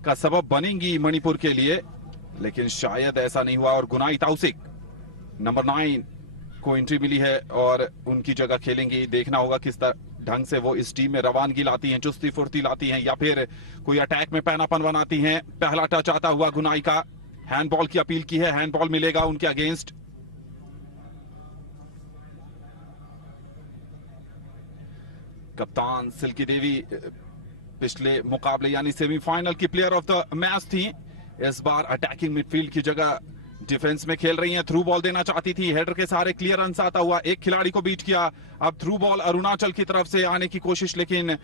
का सबब बनेंगी मणिपुर के लिए, लेकिन शायद ऐसा नहीं हुआ। और गुनाई ताउसिक नंबर 9 को एंट्री मिली है और उनकी जगह खेलेंगी। देखना होगा किस ढंग से वो इस टीम में रवानगी लाती हैं, चुस्ती फुर्ती लाती हैं, या फिर कोई अटैक में पैनापन बनाती हैं। पहला टच आता हुआ गुनाई का, हैंडबॉल की अपील की है, हैंडबॉल मिलेगा उनके अगेंस्ट। कप्तान सिल्की देवी पिछले मुकाबले यानी सेमीफाइनल की प्लेयर ऑफ द मैच थी। इस बार अटैकिंग मिडफील्ड की जगह डिफेंस में खेल रही हैं। थ्रू बॉल देना चाहती थी, हेडर के सहारे क्लियरेंस आता हुआ, एक खिलाड़ी को बीट किया। अब थ्रू बॉल अरुणाचल की तरफ से आने की कोशिश, लेकिन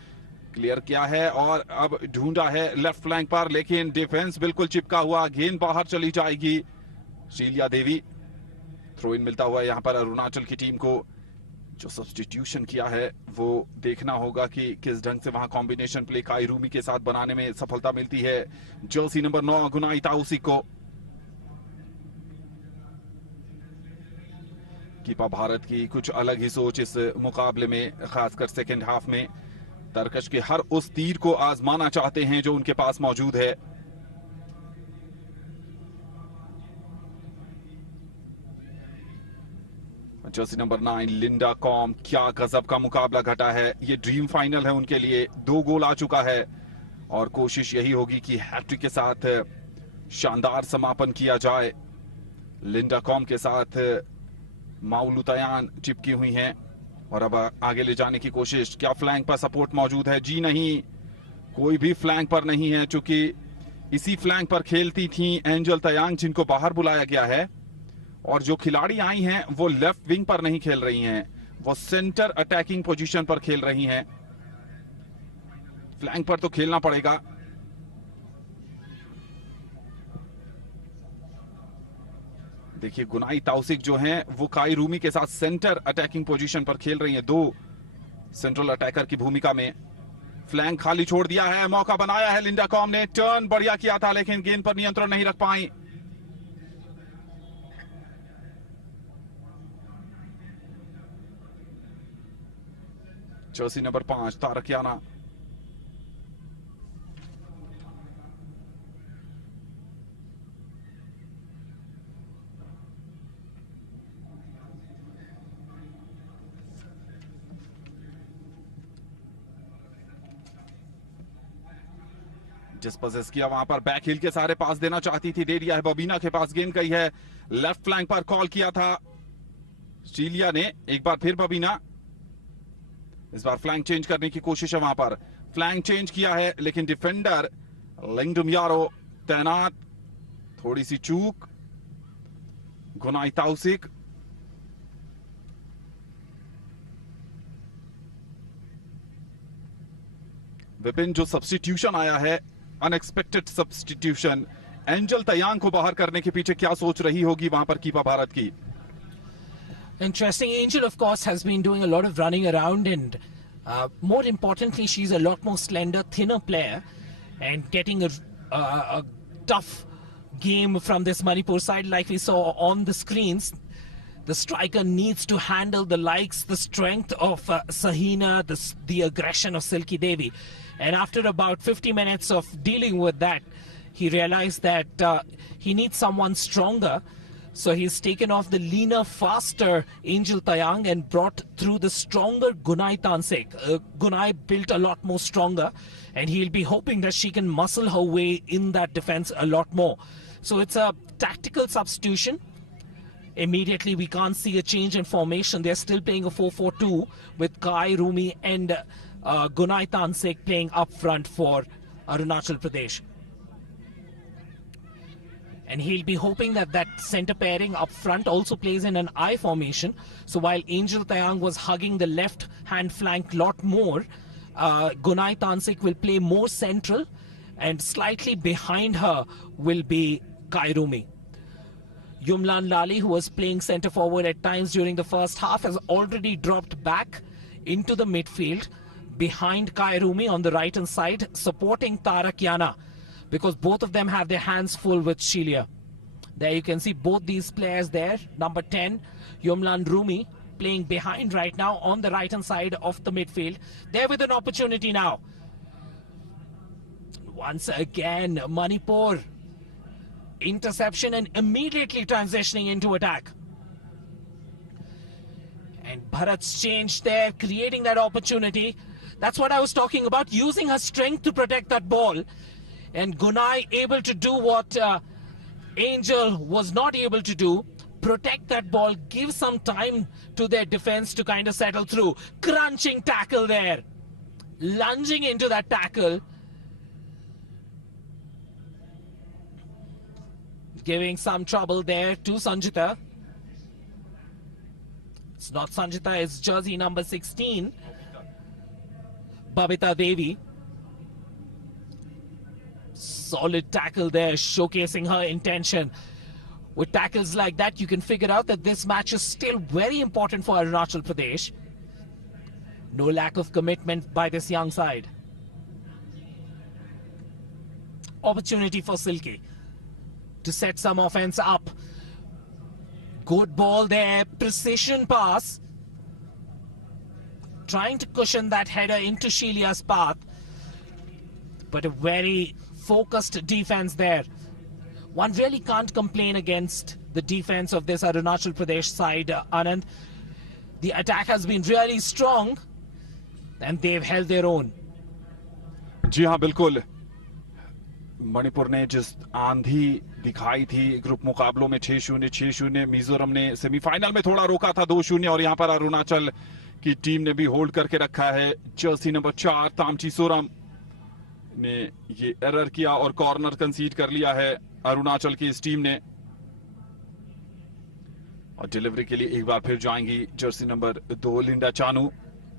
क्लियर किया है और अब ढूंढा है लेफ्ट फ्लैंक पर, लेकिन डिफेंस बिल्कुल चिपका हुआ, गेंद बाहर चली जाएगी। शीलिया देवी थ्रो इन मिलता हुआ यहां पर अरुणाचल की टीम को। जो सब्स्टिट्यूशन किया है वो देखना होगा कि किस ढंग से वहां कॉम्बिनेशन प्ले काई रूमी के साथ बनाने में सफलता मिलती है जर्सी नंबर 9 गुनाई ताउसी को। कीपा भारत की कुछ अलग ही सोच इस मुकाबले में, खासकर सेकेंड हाफ में। तरकश के हर उस तीर को आजमाना चाहते हैं जो उनके पास मौजूद है। जर्सी नंबर 9 लिंडा कॉम, क्या गजब का मुकाबला घटा है। ये ड्रीम फाइनल है उनके लिए, 2 गोल आ चुका है और कोशिश यही होगी कि हैट्रिक के साथ शानदार समापन किया जाए। लिंडा कॉम के साथ माउलुतायान चिपकी हुई हैं और अब आगे ले जाने की कोशिश। क्या फ्लैंक पर सपोर्ट मौजूद है? जी नहीं, कोई भी फ्लैंक पर नहीं है, चूंकि इसी फ्लैंक पर खेलती थी एंजल तयांग जिनको बाहर बुलाया गया है। और जो खिलाड़ी आई हैं वो लेफ्ट विंग पर नहीं खेल रही हैं, वो सेंटर अटैकिंग पोजीशन पर खेल रही हैं। फ्लैंक पर तो खेलना पड़ेगा। देखिए गुनाई ताउसिक जो हैं वो काई रूमी के साथ सेंटर अटैकिंग पोजीशन पर खेल रही हैं, 2 सेंट्रल अटैकर की भूमिका में। फ्लैंक खाली छोड़ दिया है, मौका बनाया है लिंडा कॉम ने, टर्न बढ़िया किया था लेकिन गेंद पर नियंत्रण नहीं रख पाई। Jersey number 5 तारकियाना। जिस पोजेस किया वहां पर बैक हिल के सारे पास देना चाहती थी, दे दिया है। बबीना के पास गेंद गई है, लेफ्ट फ्लैंक पर कॉल किया था शीलिया ने। एक बार फिर बबीना, इस बार फ्लैंक चेंज करने की कोशिश है, वहां पर फ्लैंक चेंज किया है लेकिन डिफेंडर लिंगडुम यारो तैनात, थोड़ी सी चूक। गुनाई ताउसिक, विपिन जो सब्स्टिट्यूशन आया है, अनएक्सपेक्टेड सब्स्टिट्यूशन, एंजल तयांग को बाहर करने के पीछे क्या सोच रही होगी वहां पर कीपा भारत की? Interesting. Angel, of course, has been doing a lot of running around, and more importantly, she's a lot more slender, thinner player, and getting a tough game from this Manipur side, like we saw on the screens. The striker needs to handle the likes, the strength of Sahina, the aggression of Silky Devi. And after about 50 minutes of dealing with that, he realized that he needs someone stronger. So he's taken off the leaner, faster Angel Tayang and brought through the stronger Gunai Tansek. Gunai built a lot more stronger, and he'll be hoping that she can muscle her way in that defense a lot more. So it's a tactical substitution. Immediately, we can't see a change in formation. They're still playing a 4-4-2 with Kai, Rumi and Gunai Tansek playing up front for Arunachal Pradesh. And he'll be hoping that that center pairing up front also plays in an I formation. So while Angel Tayang was hugging the left hand flank a lot more, Gunai Tansek will play more central, and slightly behind her will be Kai Rumi. Yumlan Lali, who was playing centre forward at times during the first half, has already dropped back into the midfield behind Kai Rumi on the right hand side, supporting Tarakiana, because both of them have their hands full with Shilia. There you can see both these players there. Number 10, Yumlan Rumi, playing behind right now on the right hand side of the midfield. There with an opportunity now. Once again, Manipur. Interception and immediately transitioning into attack. And Bharat's change there, creating that opportunity. That's what I was talking about, using her strength to protect that ball. And Gunai able to do what Angel was not able to do. Protect that ball, give some time to their defense to kind of settle through. Crunching tackle there. Lunging into that tackle. Giving some trouble there to Sanjita. It's not Sanjita, it's jersey number 16. Babita Devi. Solid tackle there, showcasing her intention. With tackles like that, you can figure out that this match is still very important for Arunachal Pradesh. No lack of commitment by this young side. Opportunity for Silky to set some offense up. Good ball there, precision pass. Trying to cushion that header into Shilia's path. But a very focused defense there. One really can't complain against the defense of this Arunachal Pradesh side, Anand. The attack has been really strong and they've held their own. जी हाँ बिल्कुल, मणिपुर ने जिस आंधी दिखाई थी ग्रुप मुकाबलों में 6-0 6-0, मिजोरम ने सेमीफाइनल में थोड़ा रोका था 2-0, और यहाँ पर अरुणाचल की टीम ने भी होल्ड करके रखा है। जर्सी नंबर 4 तामची सोरम ने ये एरर किया और कॉर्नर कंसीड कर लिया है अरुणाचल की इस टीम ने, और डिलीवरी के लिए एक बार फिर जाएंगी जर्सी नंबर 2 लिंडा चानू।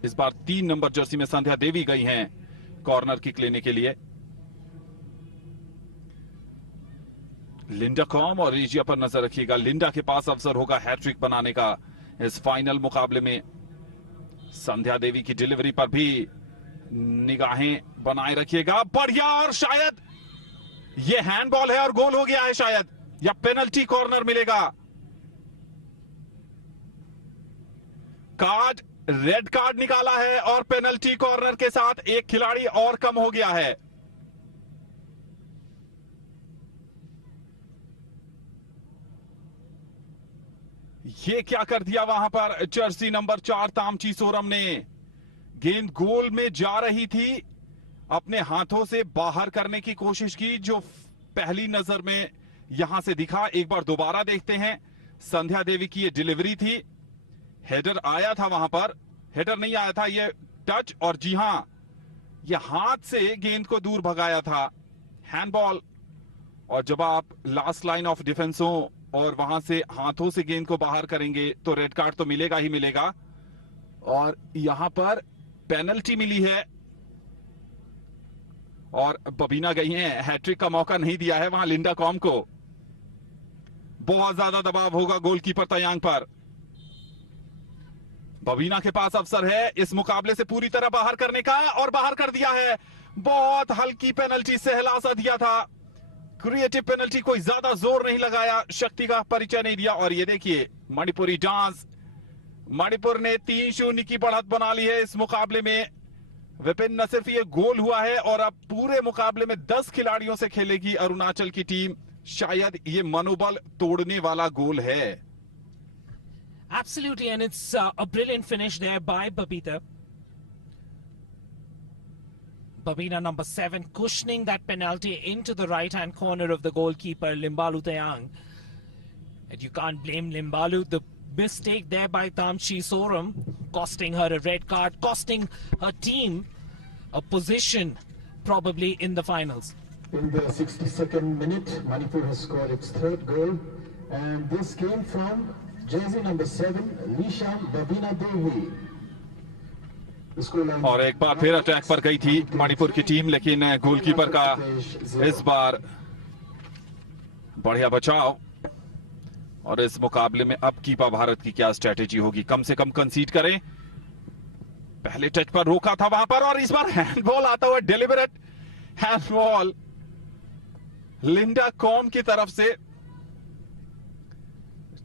इस बार 3 नंबर जर्सी में संध्या देवी गई हैं कॉर्नर किक लेने के लिए। लिंडा कॉम और एजिया पर नजर रखिएगा, लिंडा के पास अवसर होगा हैट्रिक बनाने का इस फाइनल मुकाबले में। संध्या देवी की डिलीवरी पर भी निगाहें बनाए रखिएगा। बढ़िया, और शायद ये हैंडबॉल है और गोल हो गया है शायद, या पेनल्टी कॉर्नर मिलेगा। कार्ड, रेड कार्ड निकाला है और पेनल्टी कॉर्नर के साथ एक खिलाड़ी और कम हो गया है। ये क्या कर दिया वहां पर जर्सी नंबर 4 तामची सोरम ने। गेंद गोल में जा रही थी, अपने हाथों से बाहर करने की कोशिश की, जो पहली नजर में यहां से दिखा। एक बार दोबारा देखते हैं। संध्या देवी की ये डिलीवरी थी, हेडर आया था वहां पर, हेडर नहीं आया था, ये टच, और जी हां, ये हाथ से गेंद को दूर भगाया था, हैंडबॉल। और जब आप लास्ट लाइन ऑफ डिफेंस हो और वहां से हाथों से गेंद को बाहर करेंगे तो रेड कार्ड तो मिलेगा ही मिलेगा। और यहां पर पेनल्टी मिली है और बबीना गई हैं। हैट्रिक का मौका नहीं दिया है वहां लिंडा कॉम को। बहुत ज्यादा दबाव होगा गोलकीपर तयांग पर। बबीना के पास अवसर है इस मुकाबले से पूरी तरह बाहर करने का, और बाहर कर दिया है। बहुत हल्की पेनल्टी, सहला सा दिया था, क्रिएटिव पेनल्टी, कोई ज्यादा जोर नहीं लगाया, शक्ति का परिचय नहीं दिया। और ये देखिए मणिपुरी डांस, मणिपुर ने 3-0 की बढ़त बना ली है इस मुकाबले में। विपिन, न सिर्फ ये गोल हुआ है और अब पूरे मुकाबले में 10 खिलाड़ियों से खेलेगी अरुणाचल की टीम। शायद ये मनोबल तोड़ने वाला गोल है। Absolutely, and it's a brilliant finish there by Babita. Babina number 7 cushioning that penalty into the right-hand corner of the goalkeeper Limbalu Tayang. And you can't blame Limbalu. The mistake there by Tamchi Soram costing her a red card, costing her team a position probably in the finals. In the 62nd minute, Manipur has scored its third goal, and this came from jersey number 7, Lisham Babina Devi. और एक बार फिर अटैक पर गई थी मणिपुर की टीम, लेकिन गोलकीपर का इस बार बढ़िया बचाव। और इस मुकाबले में अब कीपा भारत की क्या स्ट्रेटेजी होगी, कम से कम कंसीड करें। पहले टच पर रोका था वहां पर, और इस बार हैंडबॉल आता हुआ, डेलिबरेट हैंडबॉल लिंडा कॉम की तरफ से।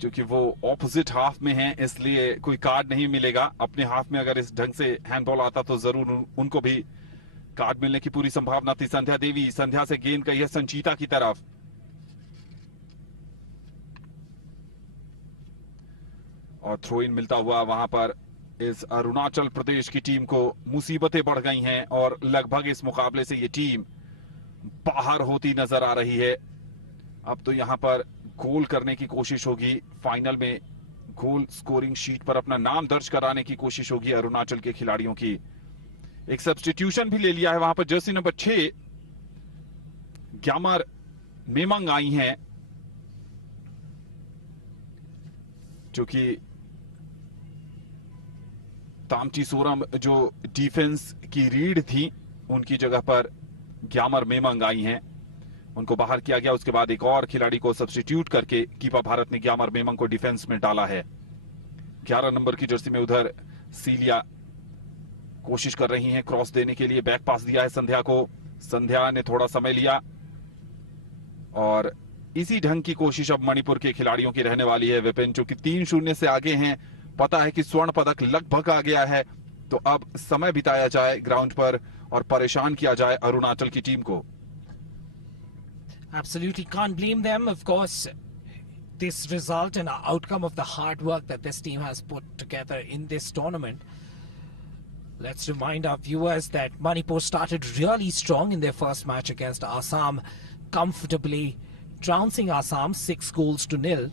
क्योंकि वो ऑपोजिट हाफ में हैं, इसलिए कोई कार्ड नहीं मिलेगा। अपने हाफ में अगर इस ढंग से हैंडबॉल आता तो जरूर उनको भी कार्ड मिलने की पूरी संभावना थी। संध्या देवी, संध्या से गेंद गई है संचीता की तरफ। और थ्रो इन मिलता हुआ वहां पर इस अरुणाचल प्रदेश की टीम को मुसीबतें बढ़ गई हैं, और लगभग इस मुकाबले से ये टीम बाहर होती नजर आ रही है। अब तो यहां पर गोल करने की कोशिश होगी, फाइनल में गोल स्कोरिंग शीट पर अपना नाम दर्ज कराने की कोशिश होगी अरुणाचल के खिलाड़ियों की। एक सब्स्टिट्यूशन भी ले लिया है वहां पर, जर्सी नंबर 6 ग्यामर मेमंग आई हैं, जो कि तामची सोरम जो डिफेंस की रीड थी उनकी जगह पर ग्यामर मेमंग आई हैं, उनको बाहर किया गया। उसके बाद एक और खिलाड़ी को सब्स्टिट्यूट करके कीपा भारत ने ग्यामर मेमंग को डिफेंस में डाला है। 11 नंबर की जर्सी में उधर सीलिया कोशिश कर रही हैं क्रॉस देने के लिए, बैक पास दिया है संध्या को, संध्या ने थोड़ा समय लिया, और इसी ढंग की कोशिश अब मणिपुर के खिलाड़ियों की रहने वाली है। विपिन जो कि 3-0 से आगे हैं, पता है कि स्वर्ण पदक लगभग आ गया है, तो अब समय बिताया जाए ग्राउंड पर और परेशान किया जाए अरुणाचल की टीम को। Absolutely can't blame them. Of course, this result and outcome of the hard work that this team has put together in this tournament. Let's remind our viewers that Manipur started really strong in their first match against Assam, comfortably trouncing Assam 6-0.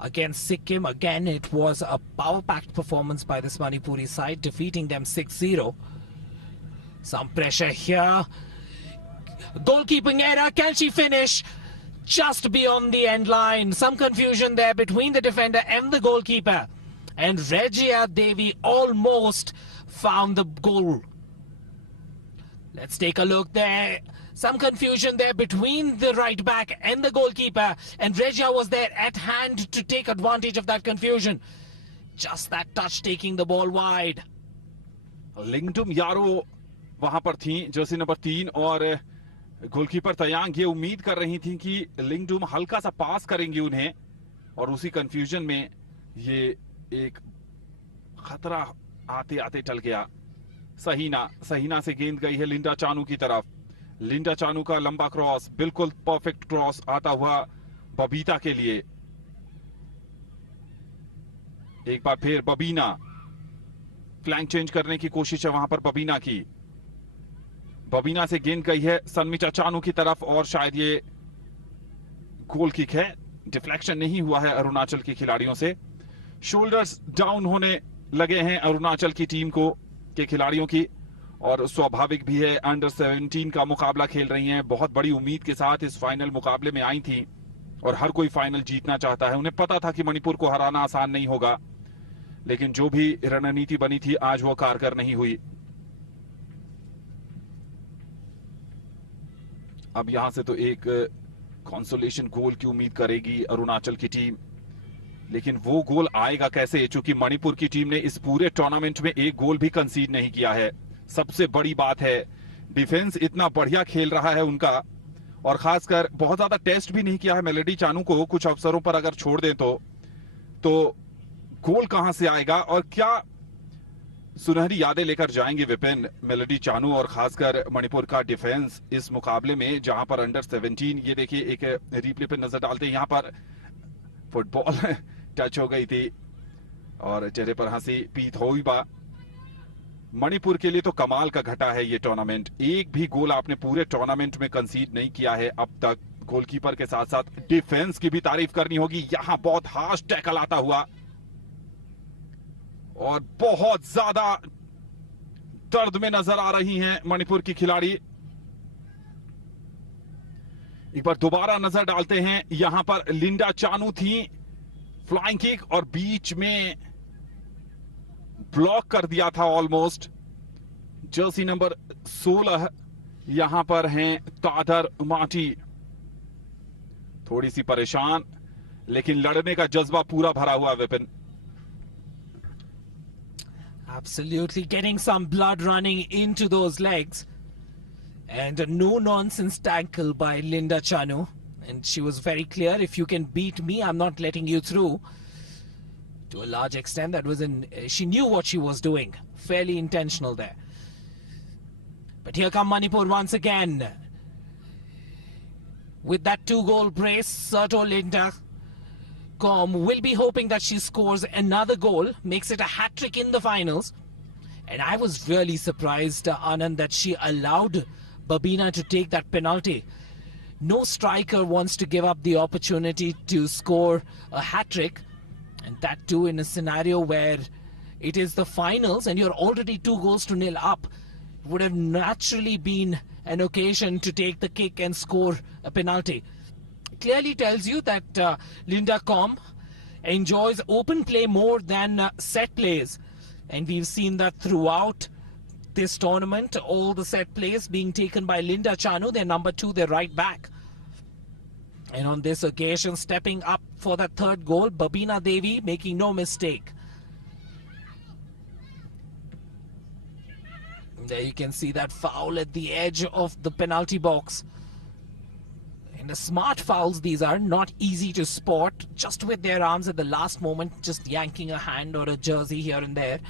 Against Sikkim, again, it was a power-packed performance by this Manipuri side, defeating them 6-0. Some pressure here. Goalkeeping error, can she finish? Just beyond the end line. Some confusion there between the defender and the goalkeeper. And Regia Devi almost found the goal. Let's take a look there. Some confusion there between the right back and the goalkeeper. And Regia was there at hand to take advantage of that confusion. Just that touch taking the ball wide. लिंगटुम यारो वहां पर थी, जर्सी नंबर 3 और गोलकीपर तयांग ये उम्मीद कर रही थी कि लिंगडुम हल्का सा पास करेंगी उन्हें, और उसी कंफ्यूजन में ये एक खतरा आते आते टल गया। सहीना से गेंद गई है लिंडा चानू की तरफ। लिंडा चानू का लंबा क्रॉस, बिल्कुल परफेक्ट क्रॉस आता हुआ बबीता के लिए। एक बार फिर बबीना, फ्लैंक चेंज करने की कोशिश है वहां पर बबीना की। बबीना से गेंद गई है सनमिचा चानू की तरफ और शायद ये गोल किक है। डिफ्लेक्शन नहीं हुआ है अरुणाचल के खिलाड़ियों से। शोल्डर्स डाउन होने लगे हैं अरुणाचल की टीम के खिलाड़ियों की, और स्वाभाविक भी है। अंडर 17 का मुकाबला खेल रही हैं, बहुत बड़ी उम्मीद के साथ इस फाइनल मुकाबले में आई थी और हर कोई फाइनल जीतना चाहता है। उन्हें पता था कि मणिपुर को हराना आसान नहीं होगा, लेकिन जो भी रणनीति बनी थी आज वो कारगर नहीं हुई। अब यहां से तो एक कंसोलेशन गोल की उम्मीद करेगी अरुणाचल की टीम, लेकिन वो गोल आएगा कैसे, क्योंकि मणिपुर की टीम ने इस पूरे टूर्नामेंट में एक गोल भी कंसीड नहीं किया है। सबसे बड़ी बात है डिफेंस इतना बढ़िया खेल रहा है उनका, और खासकर बहुत ज्यादा टेस्ट भी नहीं किया है मेलोडी चानू को। कुछ अवसरों पर अगर छोड़ दें तो गोल कहां से आएगा, और क्या सुनहरी यादें लेकर जाएंगे विपिन मेलोडी चानू और खासकर मणिपुर का डिफेंस इस मुकाबले में, जहां पर अंडर 17, ये देखिए एक रिप्ले पे नजर डालते हैं, यहां पर फुटबॉल टच हो गई थी और चेहरे पर हंसी पीत हो ही बा। मणिपुर के लिए तो कमाल का घटा है ये टूर्नामेंट। एक भी गोल आपने पूरे टूर्नामेंट में कंसीड नहीं किया है अब तक। गोलकीपर के साथ साथ डिफेंस की भी तारीफ करनी होगी। यहां बहुत हार्श टैकल आता हुआ और बहुत ज्यादा दर्द में नजर आ रही हैं मणिपुर की खिलाड़ी। एक बार दोबारा नजर डालते हैं, यहां पर लिंडा चानू थी, फ्लाइंग किक और बीच में ब्लॉक कर दिया था ऑलमोस्ट। जर्सी नंबर 16 यहां पर हैं तादर माटी, थोड़ी सी परेशान, लेकिन लड़ने का जज्बा पूरा भरा हुआ Vipin. Absolutely getting some blood running into those legs, and a no-nonsense tackle by Linda Chanu, and she was very clear, if you can beat me, I'm not letting you through. To a large extent, that was she knew what she was doing, fairly intentional there. But here come Manipur once again with that 2-goal brace. Serto Linda Com will be hoping that she scores another goal, makes it a hat-trick in the finals. And I was really surprised, Anand, that she allowed Babina to take that penalty. No striker wants to give up the opportunity to score a hat-trick, and that too in a scenario where it is the finals and you're already 2-0 up. It would have naturally been an occasion to take the kick and score a penalty. Clearly tells you that Linda Com enjoys open play more than set plays, and we've seen that throughout this tournament. All the set plays being taken by Linda Chanu, their number 2, their right back. And on this occasion, stepping up for that third goal, Babina Devi making no mistake. There you can see that foul at the edge of the penalty box. And the smart fouls these are, not easy to spot, just with their arms at the last moment, just yanking a hand or a jersey here and there.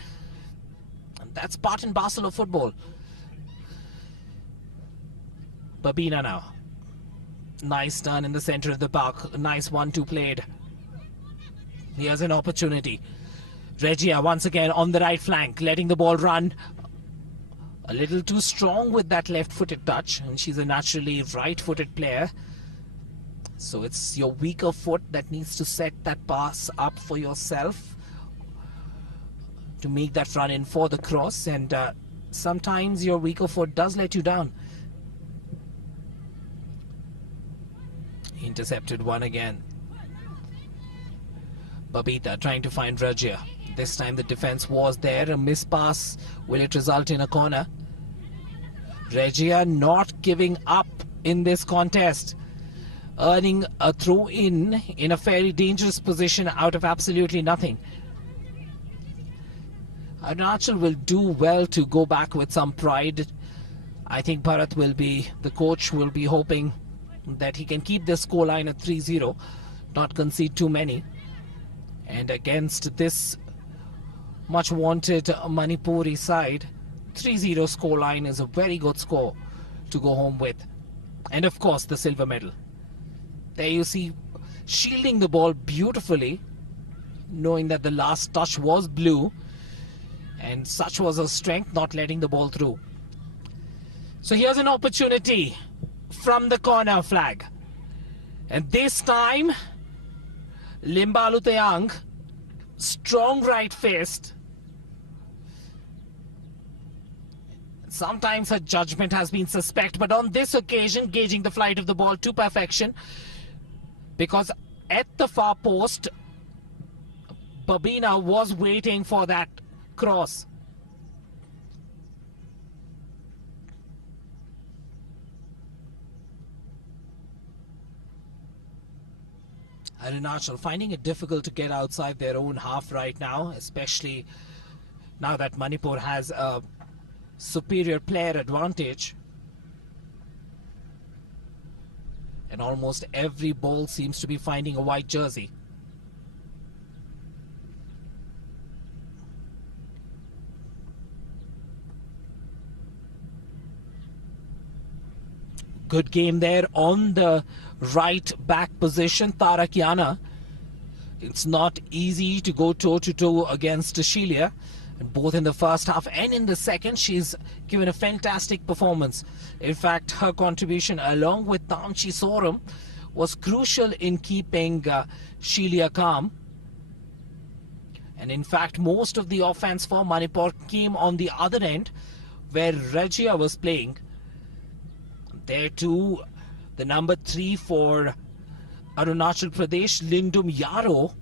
And that's part and parcel of football. Babina now. Nice turn in the center of the park. Nice 1-2 played. Here's an opportunity. Regia once again on the right flank, letting the ball run. A little too strong with that left-footed touch, and she's a naturally right-footed player. So it's your weaker foot that needs to set that pass up for yourself to make that run in for the cross, and sometimes your weaker foot does let you down. Intercepted one again. Babita trying to find Regia. This time the defense was there. A missed pass. Will it result in a corner? Regia not giving up in this contest. Earning a throw-in a fairly dangerous position out of absolutely nothing. Arunachal will do well to go back with some pride I think Bharat will be, the coach will be hoping that he can keep the scoreline at 3-0, not concede too many. And against this much wanted Manipuri side, 3-0 scoreline is a very good score to go home with. And of course the silver medal. There you see, shielding the ball beautifully, knowing that the last touch was blue, and such was her strength, not letting the ball through. So here's an opportunity from the corner flag. And this time, Limbalu Tayang, strong right fist. Sometimes her judgment has been suspect, but on this occasion, gauging the flight of the ball to perfection. Because at the far post, Babina was waiting for that cross. Arunachal finding it difficult to get outside their own half right now, especially now that Manipur has a superior player advantage. And almost every ball seems to be finding a white jersey. Good game there on the right back position, Tarakiana. It's not easy to go toe-to-toe against Shelia. And both in the first half and in the second, she's given a fantastic performance. In fact, her contribution along with Tamchi Sorum was crucial in keeping Shelia calm. And in fact, most of the offense for Manipur came on the other end where Regia was playing. There too, the number 3 for Arunachal Pradesh, Lindum Yaro,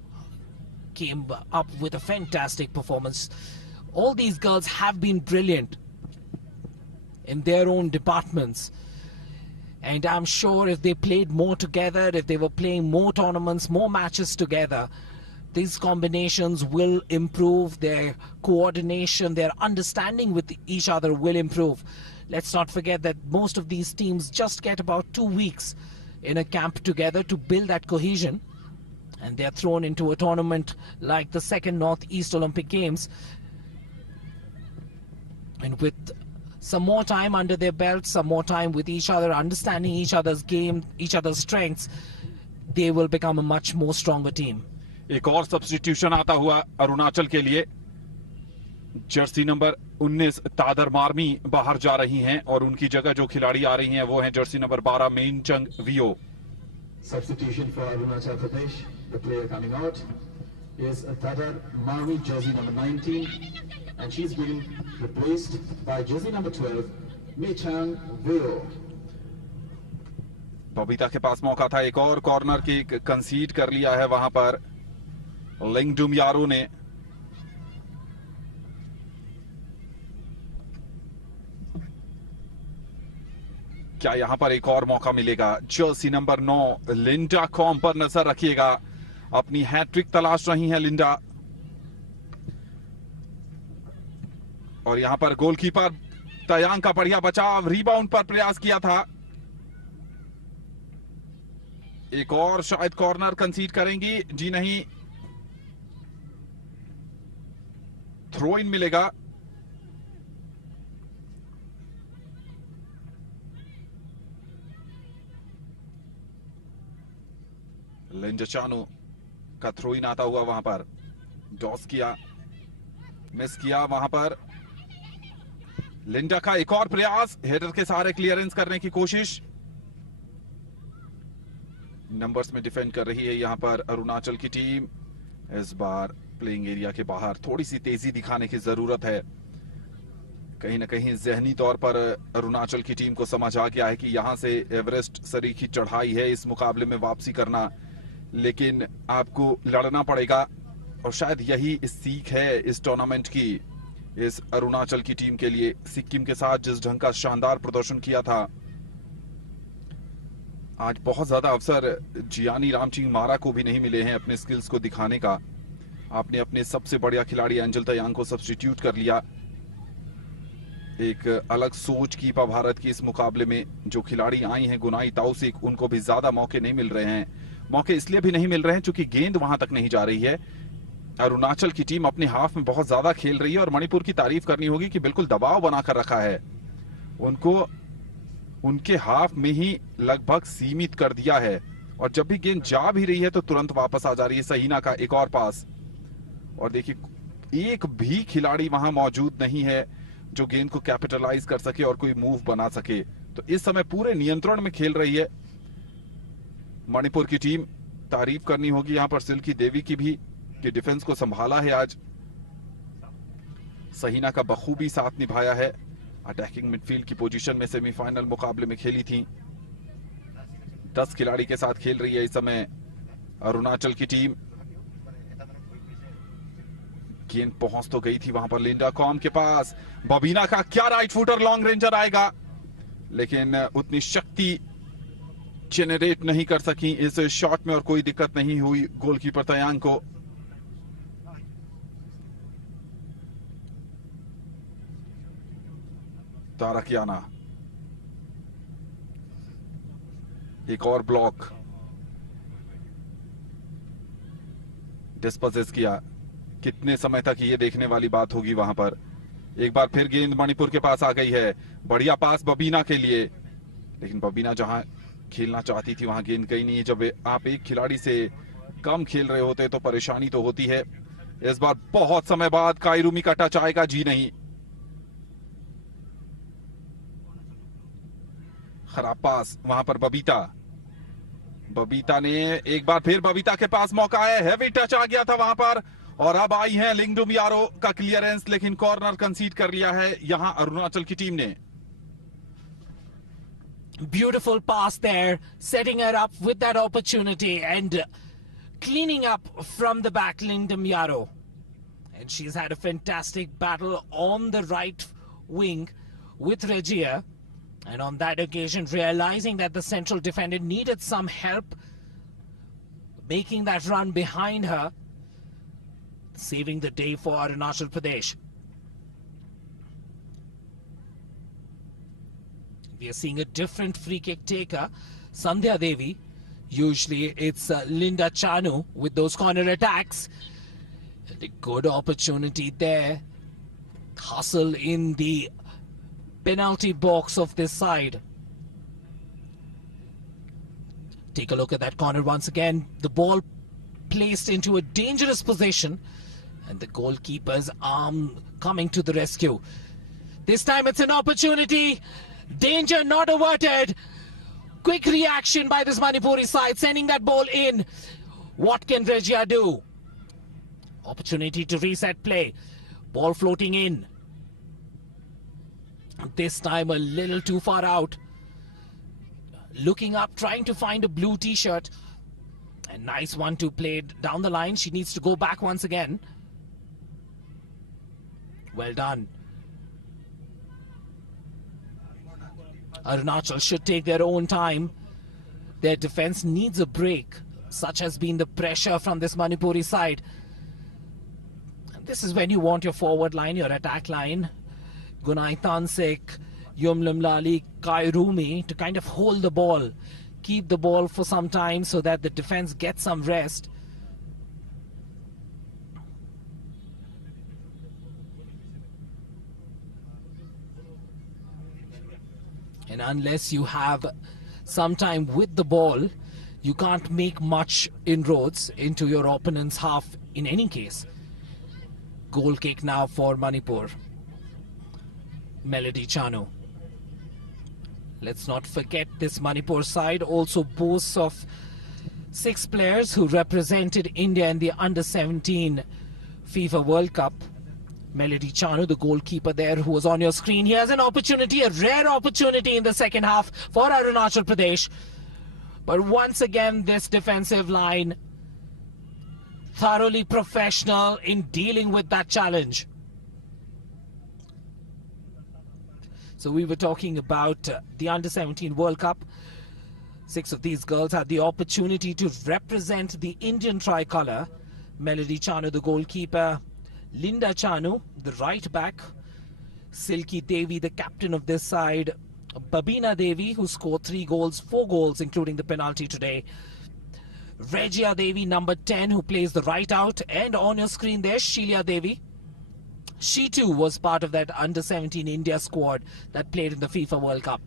came up with a fantastic performance. All these girls have been brilliant in their own departments. And I'm sure if they played more together, if they were playing more tournaments, more matches together, these combinations will improve, their coordination, their understanding with each other will improve. Let's not forget that most of these teams just get about 2 weeks in a camp together to build that cohesion. And they're thrown into a tournament like the second Northeast Olympic Games. And with some more time under their belts, some more time with each other, understanding each other's game, each other's strengths, they will become a much more stronger team. एक और सब्स्टिट्यूशन आता हुआ अरुणाचल के लिए। जर्सी नंबर 19 तादर मार्मी बाहर जा रही हैं और उनकी जगह जो खिलाड़ी आ रही हैं वो हैं जर्सी नंबर 12 मेनचंग वियो। Substitution for Arunachal Pradesh. The player coming out is Tadar Marmi, jersey number 19, and she's being replaced by jersey number 12, Mechang Vio. Babita के पास मौका था, एक और कॉर्नर किक कंसीड कर लिया है वहां पर लिंगडुम यारो ने। क्या यहां पर एक और मौका मिलेगा? जर्सी नंबर 9 लिंडा कॉम पर नजर रखिएगा, अपनी हैट्रिक तलाश रही हैं लिंडा। और यहां पर गोलकीपर तयांग का बढ़िया बचाव, रिबाउंड पर प्रयास किया था। एक और शायद कॉर्नर कंसीड करेंगी, जी नहीं, थ्रो इन मिलेगा। लिंडा चानू का थ्रो इन आता हुआ वहां पर, डॉस किया, मिस किया वहां पर। लिंडा का एक और प्रयास, हेडर के सहारे क्लियरेंस करने की कोशिश। नंबर्स में डिफेंड कर रही है यहां पर अरुणाचल की टीम। इस बार प्लेइंग एरिया के बाहर थोड़ी सी तेजी दिखाने की जरूरत है। कहीं ना कहीं जहनी तौर पर अरुणाचल की टीम को समझ आ गया है कि यहां से एवरेस्ट सरीखी चढ़ाई है इस मुकाबले में वापसी करना, लेकिन आपको लड़ना पड़ेगा। और शायद यही सीख है इस टूर्नामेंट की, इस अरुणाचल की टीम के लिए। सिक्किम के साथ जिस ढंग का शानदार प्रदर्शन किया था, आज बहुत ज्यादा अवसर जियानी रामचिंग मारा को भी नहीं मिले हैं अपने स्किल्स को दिखाने का। आपने अपने सबसे बढ़िया खिलाड़ी एंजल तयांग को सब्स्टिट्यूट कर लिया। एक अलग सोच की भारत की इस मुकाबले में। जो खिलाड़ी आई हैं गुनाई ताउसिक, उनको भी ज्यादा मौके नहीं मिल रहे हैं। मौके इसलिए भी नहीं मिल रहे हैं क्योंकि गेंद वहां तक नहीं जा रही है। अरुणाचल की टीम अपने हाफ में बहुत ज्यादा खेल रही है और मणिपुर की तारीफ करनी होगी कि बिल्कुल दबाव बनाकर रखा है। उनको उनके हाफ में ही लगभग सीमित कर दिया है और जब भी गेंद जा भी रही है तो तुरंत वापस आ जा रही है। सहीना का एक और पास, और देखिए एक भी खिलाड़ी वहां मौजूद नहीं है जो गेंद को कैपिटलाइज कर सके और कोई मूव बना सके। तो इस समय पूरे नियंत्रण में खेल रही है मणिपुर की टीम। तारीफ करनी होगी यहां पर सिल्की देवी की भी कि डिफेंस को संभाला है आज। सहीना का बखूबी साथ निभाया है। अटैकिंग मिडफील्ड की पोजीशन में सेमीफाइनल मुकाबले में खेली थी। 10 खिलाड़ी के साथ खेल रही है इस समय अरुणाचल की टीम। गेंद पहुंच तो गई थी वहां पर लिंडा कॉम के पास। बबीना का क्या राइट फुटर लॉन्ग रेंजर आएगा, लेकिन उतनी शक्ति जेनरेट नहीं कर सकी इस शॉट में और कोई दिक्कत नहीं हुई गोलकीपर तयांग को। तारकियाना, एक और ब्लॉक डिस्पोजेस किया। कितने समय तक ये देखने वाली बात होगी वहां पर। एक बार फिर गेंद मणिपुर के पास आ गई है। बढ़िया पास बबीना के लिए, लेकिन बबीना जहां खेलना चाहती थी वहां गेंद गई नहीं। जब आप एक खिलाड़ी से कम खेल रहे होते तो परेशानी तो होती है। इस बार बहुत समय बाद कायरूमी का टच आएगा, जी नहीं। खराब पास वहां पर बबीता ने एक बार फिर बबीता के पास मौका है। हैवी टच आ गया था वहां पर और अब आई है लिंगडुम यारो का क्लियरेंस, लेकिन कॉर्नर कंसीड कर लिया है यहां अरुणाचल की टीम ने। Beautiful pass there, setting her up with that opportunity and cleaning up from the back, Lingdom Yaro. And she's had a fantastic battle on the right wing with Regia. And on that occasion, realizing that the central defender needed some help, making that run behind her, saving the day for Arunachal Pradesh. We are seeing a different free kick taker, Sandhya Devi. Usually it's Linda Chanu with those corner attacks. And a good opportunity there. Hustle in the penalty box of this side. Take a look at that corner once again. The ball placed into a dangerous position and the goalkeeper's arm coming to the rescue. This time it's an opportunity. Danger not averted. Quick reaction by this Manipuri side, sending that ball in. What can Regia do? Opportunity to reset play. Ball floating in. This time a little too far out. Looking up, trying to find a blue t-shirt. A nice one to play down the line. She needs to go back once again. Well done. Arunachal should take their own time. Their defense needs a break. Such has been the pressure from this Manipuri side. And this is when you want your forward line, your attack line. Gunai Tansik, Yumlum Lali, Kairumi to kind of hold the ball. Keep the ball for some time so that the defense gets some rest. And unless you have some time with the ball, you can't make much inroads into your opponent's half in any case. Goal kick now for Manipur. Melody Chanu. Let's not forget this Manipur side also boasts of 6 players who represented India in the Under-17 FIFA World Cup. Melody Chanu, the goalkeeper there who was on your screen. He has an opportunity, a rare opportunity in the second half for Arunachal Pradesh. But once again, this defensive line thoroughly professional in dealing with that challenge. So we were talking about the Under-17 World Cup. 6 of these girls had the opportunity to represent the Indian tricolour. Melody Chanu, the goalkeeper. Linda Chanu, the right back. Silky Devi, the captain of this side. Babina Devi, who scored 4 goals, including the penalty today. Regia Devi, number 10, who plays the right out. And on your screen there, Sheila Devi. She too was part of that under-17 India squad that played in the FIFA World Cup.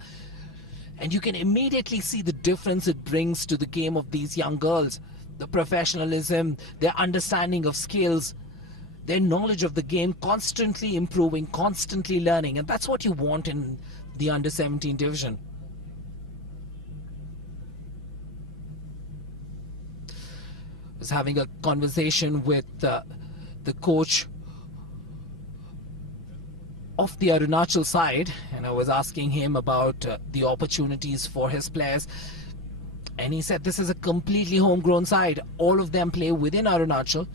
And you can immediately see the difference it brings to the game of these young girls. The professionalism, their understanding of skills, their knowledge of the game, constantly improving, constantly learning. And that's what you want in the under-17 division. I was having a conversation with the coach of the Arunachal side, and I was asking him about the opportunities for his players, and he said this is a completely homegrown side. All of them play within Arunachal,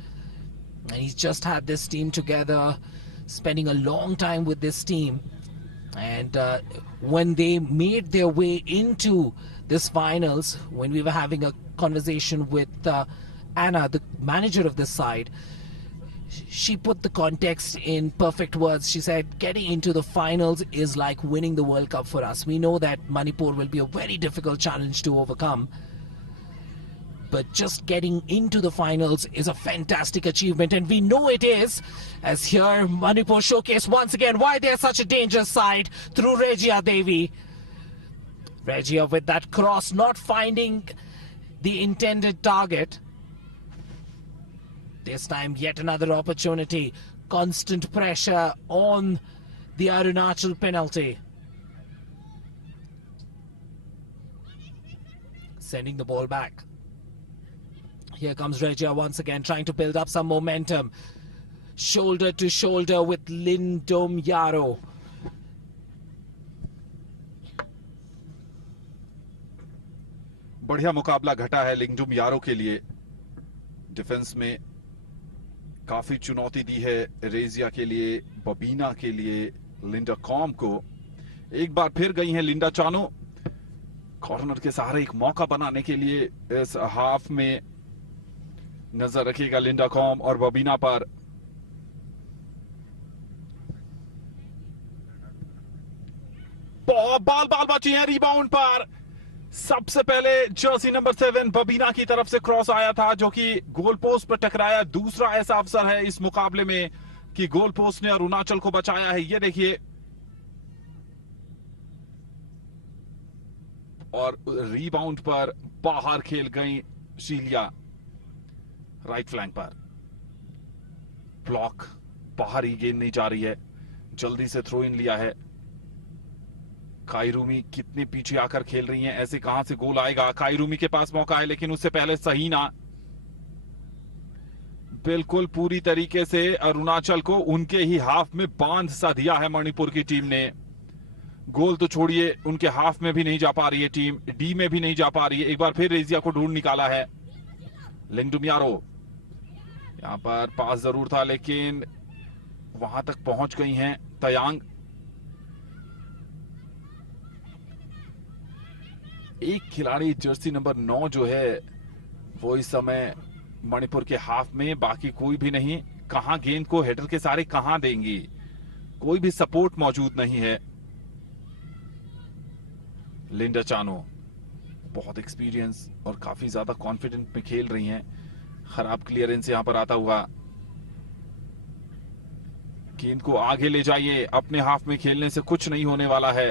and he's just had this team together, spending a long time with this team. And when they made their way into this finals, when we were having a conversation with Anna, the manager of this side, she put the context in perfect words. She said, getting into the finals is like winning the World Cup for us. We know that Manipur will be a very difficult challenge to overcome, but just getting into the finals is a fantastic achievement, and we know it is, as here Manipur showcase once again why they're such a dangerous side through Regia Devi. Regia with that cross, not finding the intended target. This time yet another opportunity. Constant pressure on the Arunachal penalty. Sending the ball back. Here comes Regia once again, trying to build up some momentum. Shoulder to shoulder with Lindom Yaro. बढ़िया मुकाबला घटा है लिंगडुम यारो के लिए। डिफेंस में काफी चुनौती दी है रेजिया के लिए, बबीना के लिए, लिंडा कॉम को। एक बार फिर गई हैं लिंडा चानो। कॉर्नर के सहारे एक मौका बनाने के लिए इस हाफ में नजर रखेगा लिंडा कॉम और बबीना पर। बाल बची है रिबाउंड पर। सबसे पहले जर्सी नंबर 7 बबीना की तरफ से क्रॉस आया था, जो कि गोल पोस्ट पर टकराया। दूसरा ऐसा अवसर है इस मुकाबले में कि गोल पोस्ट ने अरुणाचल को बचाया है। ये देखिए, और रीबाउंड पर बाहर खेल गई शीलिया राइट फ्लैंक पर। ब्लॉक, बाहर ही गेंद नहीं जा रही है, जल्दी से थ्रो इन लिया है। कायरूमी कितने पीछे आकर खेल रही हैं, ऐसे कहां से गोल आएगा। कायरूमी के पास मौका है, लेकिन उससे पहले सहीना बिल्कुल पूरी तरीके से अरुणाचल को उनके ही हाफ में बांध सा दिया है मणिपुर की टीम ने। गोल तो छोड़िए, उनके हाफ में भी नहीं जा पा रही है टीम, डी में भी नहीं जा पा रही है। एक बार फिर रेजिया को ढूंढ निकाला है लिंगडुम यारो। यहां पर पास जरूर था, लेकिन वहां तक पहुंच गई हैं तयांग। एक खिलाड़ी जर्सी नंबर 9 जो है वो इस समय मणिपुर के हाफ में, बाकी कोई भी नहीं। कहां गेंद को हेडर के सारे कहां देंगी, कोई भी सपोर्ट मौजूद नहीं है। लिंडा चानो बहुत एक्सपीरियंस और काफी ज्यादा कॉन्फिडेंट में खेल रही हैं। खराब क्लियरेंस यहां पर आता हुआ। गेंद को आगे ले जाइए, अपने हाफ में खेलने से कुछ नहीं होने वाला है।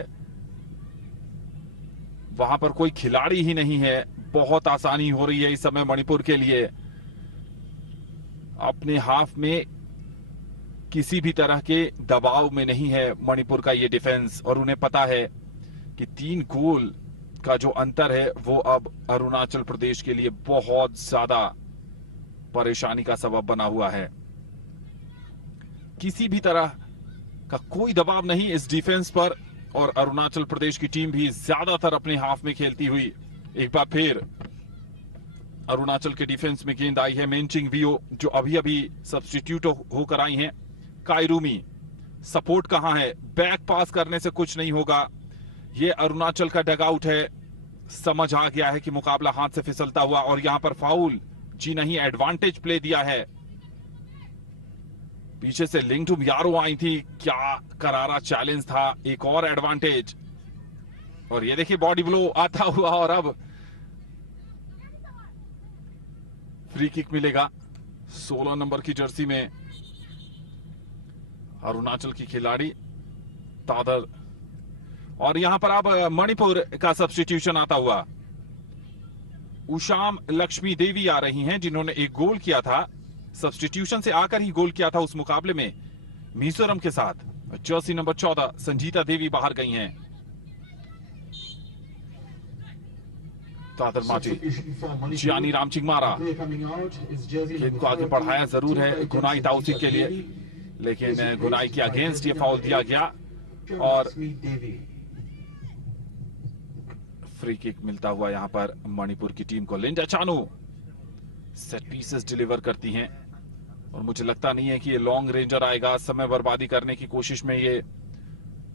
वहां पर कोई खिलाड़ी ही नहीं है। बहुत आसानी हो रही है इस समय मणिपुर के लिए। अपने हाफ में किसी भी तरह के दबाव में नहीं है मणिपुर का ये डिफेंस, और उन्हें पता है कि 3 गोल का जो अंतर है वो अब अरुणाचल प्रदेश के लिए बहुत ज्यादा परेशानी का सबब बना हुआ है। किसी भी तरह का कोई दबाव नहीं इस डिफेंस पर, और अरुणाचल प्रदेश की टीम भी ज्यादातर अपने हाफ में खेलती हुई। एक बार फिर अरुणाचल के डिफेंस में गेंद आई है मेंचिंग वियो, जो अभी अभी सब्स्टिट्यूट होकर आई हैं। कायरूमी, सपोर्ट कहां है, बैक पास करने से कुछ नहीं होगा। ये अरुणाचल का डगआउट है। समझ आ गया है कि मुकाबला हाथ से फिसलता हुआ, और यहां पर फाउल जी नहीं, एडवांटेज प्ले दिया है। पीछे से लिंगटुम यारो आई थी, क्या करारा चैलेंज था, एक और एडवांटेज। और ये देखिए बॉडी ब्लो आता हुआ, और अब फ्री किक मिलेगा 16 नंबर की जर्सी में अरुणाचल की खिलाड़ी तादर। और यहां पर अब मणिपुर का सब्स्टिट्यूशन आता हुआ, उषाम लक्ष्मी देवी आ रही हैं, जिन्होंने एक गोल किया था, सब्स्टिट्यूशन से आकर ही गोल किया था उस मुकाबले में मिजोरम के साथ। जर्सी नंबर 14 संजीता देवी बाहर गई हैं। तादर माची, जियानी रामचिंगमारा, गेंद को आगे बढ़ाया जरूर है गुनाई ताउसी के लिए, लेकिन गुनाई के अगेंस्ट ये फाउल दिया गया और फ्री किक मिलता हुआ यहां पर मणिपुर की टीम को। Linda Chanu set pieces deliver करती हैं और मुझे लगता नहीं है कि ये लॉन्ग रेंजर आएगा। समय बर्बादी करने की कोशिश में ये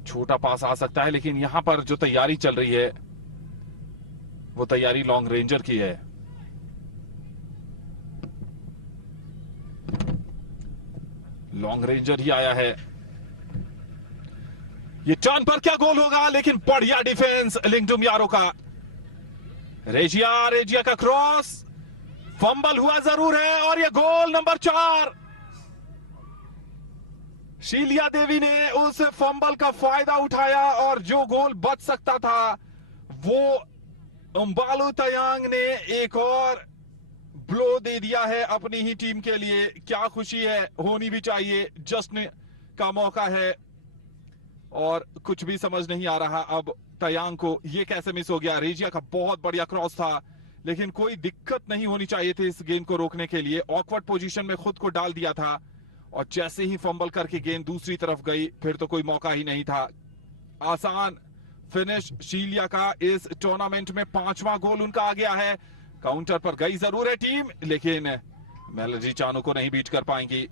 छोटा पास आ सकता है, लेकिन यहां पर जो तैयारी चल रही है वो तैयारी लॉन्ग रेंजर की है। लॉन्ग रेंजर ही आया है। ये टर्न पर क्या गोल होगा, लेकिन बढ़िया डिफेंस लिंगटुम यारो का। रेजिया का क्रॉस, फंबल हुआ जरूर है और ये गोल नंबर 4। शीलिया देवी ने उस फंबल का फायदा उठाया और जो गोल बच सकता था वो उम्बालू तयांग ने एक और ब्लो दे दिया है अपनी ही टीम के लिए। क्या खुशी है, होनी भी चाहिए, जश्न का मौका है और कुछ भी समझ नहीं आ रहा अब तयांग को ये कैसे मिस हो गया। रेजिया का बहुत बढ़िया क्रॉस था, लेकिन कोई दिक्कत नहीं होनी चाहिए थी इस गेंद को रोकने के लिए। ऑकवर्ड पोजीशन में खुद को डाल दिया था और जैसे ही फंबल करके गेंद दूसरी तरफ गई फिर तो कोई मौका ही नहीं था। आसान फिनिश शीलिया का इस टूर्नामेंट में 5वां गोल उनका आ गया है। काउंटर पर गई जरूर है टीम, लेकिन मेलोडी चानू को नहीं बीट कर पाएंगी।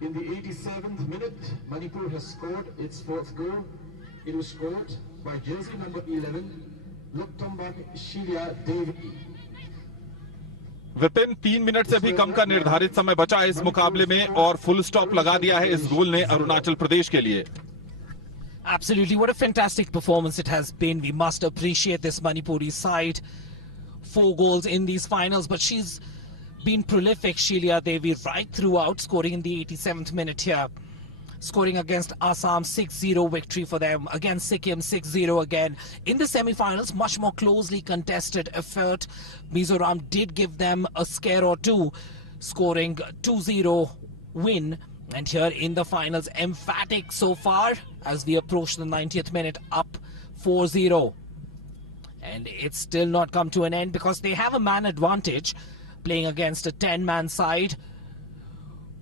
In the 87th minute, Manipur has scored its 4th goal. It was scored by jersey number 11, Loktombak Shilya Devi. Vipin 3 minute से भी कम का निर्धारित समय बचा है इस मुकाबले में और फुल स्टॉप लगा दिया है इस गोल ने अरुणाचल प्रदेश के लिए। Absolutely, what a fantastic performance it has been. We must appreciate this Manipuri side. 4 goals in these finals, but she's been prolific, Shilya Devi, right throughout, scoring in the 87th minute here. Scoring against Assam, 6-0 victory for them. Against Sikkim, 6-0 again. In the semi-finals, much more closely contested effort. Mizoram did give them a scare or two, scoring 2-0 win. And here in the finals, emphatic so far as we approach the 90th minute, up 4-0. And it's still not come to an end because they have a man advantage, playing against a 10-man side,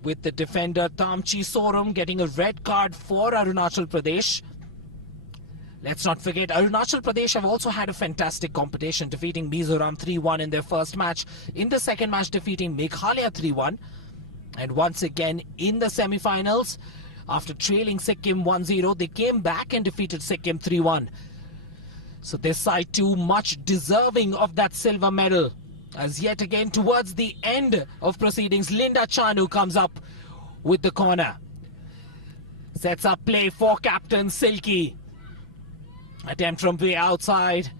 with the defender Tamchi Sorum getting a red card for Arunachal Pradesh. Let's not forget, Arunachal Pradesh have also had a fantastic competition, defeating Mizoram 3-1 in their first match. In the second match, defeating Meghalaya 3-1. And once again, in the semi-finals, after trailing Sikkim 1-0, they came back and defeated Sikkim 3-1. So this side too much deserving of that silver medal. As yet again, towards the end of proceedings, Linda Chanu comes up with the corner. Sets up play for captain Silky. Attempt from way outside.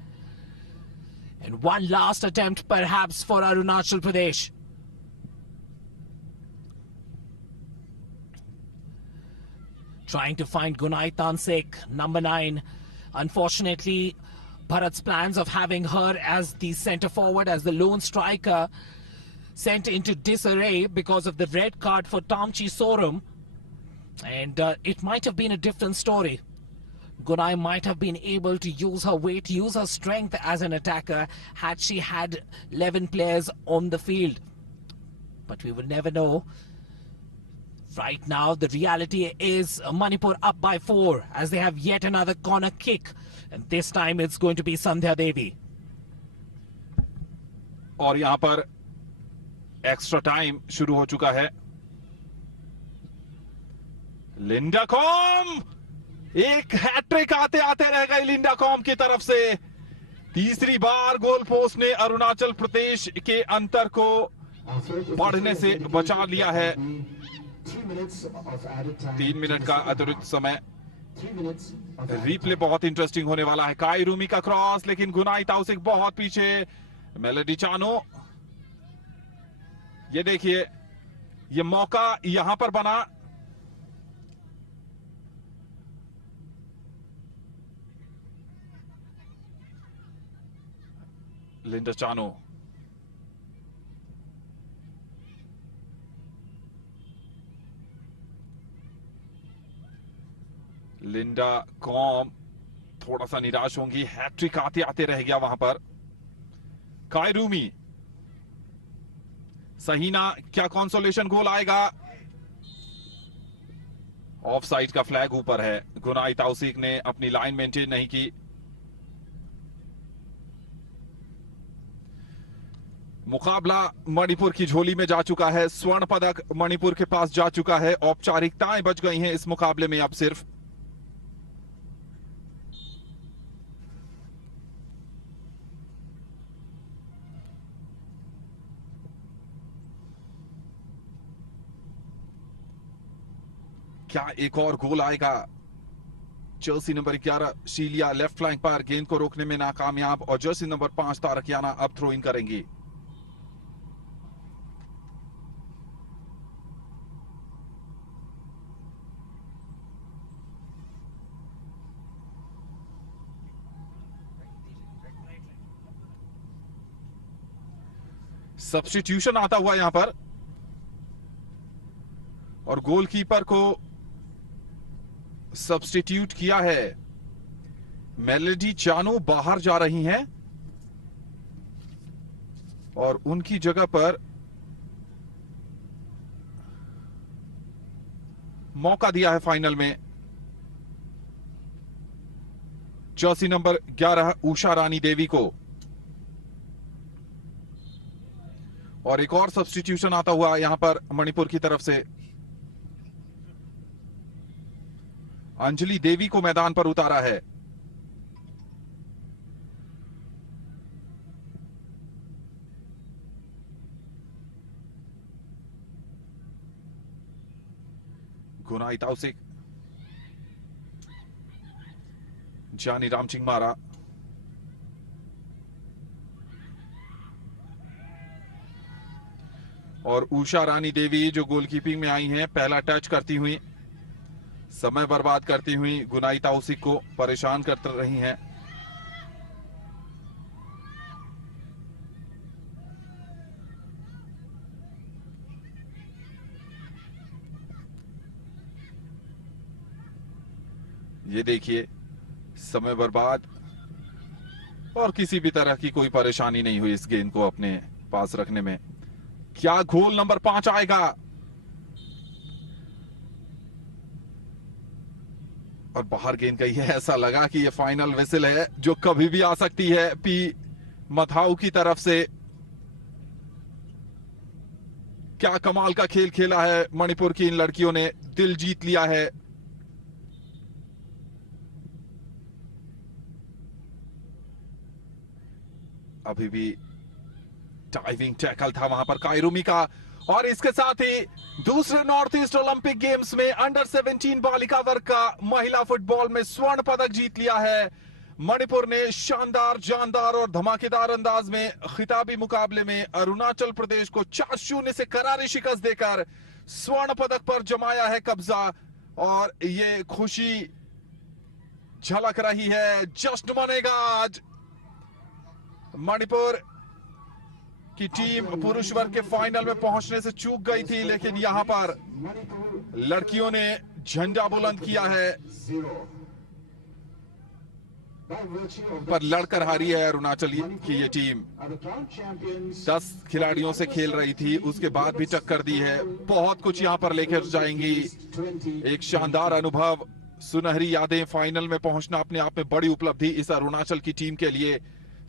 And one last attempt perhaps for Arunachal Pradesh. Trying to find Gunai Tansek, number 9. Unfortunately, Bharat's plans of having her as the centre forward, as the lone striker, sent into disarray because of the red card for Tamchi Sorum. And it might have been a different story. Gunai might have been able to use her weight, use her strength as an attacker had she had 11 players on the field. But we will never know. Right now, the reality is Manipur up by 4 as they have yet another corner kick. And this time it's going to be Sandhya Devi. और यहां पर एक्स्ट्रा टाइम शुरू हो चुका है। लिंडा कॉम, एक हैट्रिक आते आते रह गई लिंडा कॉम की तरफ से। तीसरी बार गोल पोस्ट ने अरुणाचल प्रदेश के अंतर को बढ़ने से बचा लिया है। 3 minutes of added time. 3 minute का अतिरिक्त समय. 3 minutes of added रिप्ले बहुत इंटरेस्टिंग होने वाला है. काई रूमी का क्रॉस, लेकिन गुनाई ताउसिक बहुत पीछे. मेलोडी चानो, ये देखिए, ये मौका यहां पर बना. लिंडा चानो, लिंडा कॉम थोड़ा सा निराश होंगी. हैट्रिक आते आते रह गया वहां पर. कायरूमी, सहीना, क्या कॉन्सोलेशन गोल आएगा? ऑफ साइड का फ्लैग ऊपर है. गुनाई ताउसिक ने अपनी लाइन मेंटेन नहीं की. मुकाबला मणिपुर की झोली में जा चुका है. स्वर्ण पदक मणिपुर के पास जा चुका है. औपचारिकताएं बच गई हैं इस मुकाबले में अब सिर्फ. क्या एक और गोल आएगा? जर्सी नंबर 11 शीलिया लेफ्ट फ्लैंक पर गेंद को रोकने में नाकामयाब, और जर्सी नंबर 5 तारकियाना अब थ्रो इन करेंगी. सब्स्टिट्यूशन आता हुआ यहां पर, और गोलकीपर को सब्स्टिट्यूट किया है. मेलोडी चानो बाहर जा रही हैं और उनकी जगह पर मौका दिया है फाइनल में जर्सी नंबर 11 उषा रानी देवी को. और एक और सब्स्टिट्यूशन आता हुआ यहां पर मणिपुर की तरफ से. अंजलि देवी को मैदान पर उतारा है. गुनाई ताउसिक, जानी रामचिंग मारा, और उषा रानी देवी जो गोलकीपिंग में आई हैं, पहला टच करती हुई, समय बर्बाद करती हुई गुनाई ताउसिक को परेशान करते रही हैं. ये देखिए, समय बर्बाद, और किसी भी तरह की कोई परेशानी नहीं हुई इस गेंद को अपने पास रखने में. क्या गोल नंबर 5 आएगा? और बाहर गेंद गई है. ऐसा लगा कि ये फाइनल विसिल है जो कभी भी आ सकती है. पी मथाऊ की तरफ से क्या कमाल का खेल खेला है मणिपुर की इन लड़कियों ने, दिल जीत लिया है. अभी भी डाइविंग टैकल था वहां पर कायरूमी का. और इसके साथ ही दूसरे नॉर्थ ईस्ट ओलंपिक गेम्स में अंडर 17 बालिका वर्ग का महिला फुटबॉल में स्वर्ण पदक जीत लिया है मणिपुर ने. शानदार, जानदार और धमाकेदार अंदाज में खिताबी मुकाबले में अरुणाचल प्रदेश को 4-0 से करारी शिकस्त देकर स्वर्ण पदक पर जमाया है कब्जा. और ये खुशी झलक रही है. जश्न मनेगा आज. मणिपुर की टीम पुरुष वर्ग के फाइनल में पहुंचने से चूक गई थी, लेकिन यहां पर लड़कियों ने झंडा बुलंद किया है. पर लड़कर हारी है अरुणाचल की ये टीम. 10 खिलाड़ियों से खेल रही थी, उसके बाद भी टक्कर दी है. बहुत कुछ यहां पर लेकर जाएंगी. एक शानदार अनुभव, सुनहरी यादें. फाइनल में पहुंचना अपने आप में बड़ी उपलब्धि इस अरुणाचल की टीम के लिए.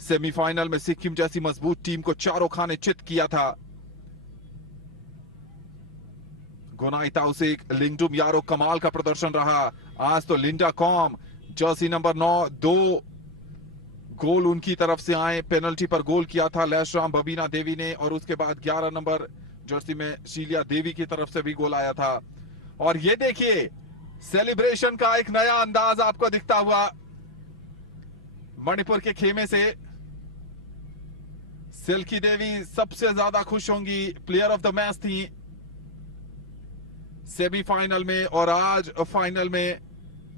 सेमीफाइनल में सिक्किम जैसी मजबूत टीम को चारों खाने चित किया था. गुनाई ताउसिक, लिंगडुम यारो कमाल का प्रदर्शन रहा. आज तो लिंडा कॉम, जर्सी नंबर 9, 2 गोल उनकी तरफ से आए. पेनल्टी पर गोल किया था लैशराम बबीना देवी ने, और उसके बाद 11 नंबर जर्सी में शीलिया देवी की तरफ से भी गोल आया था। और ये देखिए सेलिब्रेशन का एक नया अंदाज आपको दिखता हुआ मणिपुर के खेमे से। सिल्की देवी सबसे ज्यादा खुश होंगी, प्लेयर ऑफ द मैच थी सेमीफाइनल में, और आज फाइनल में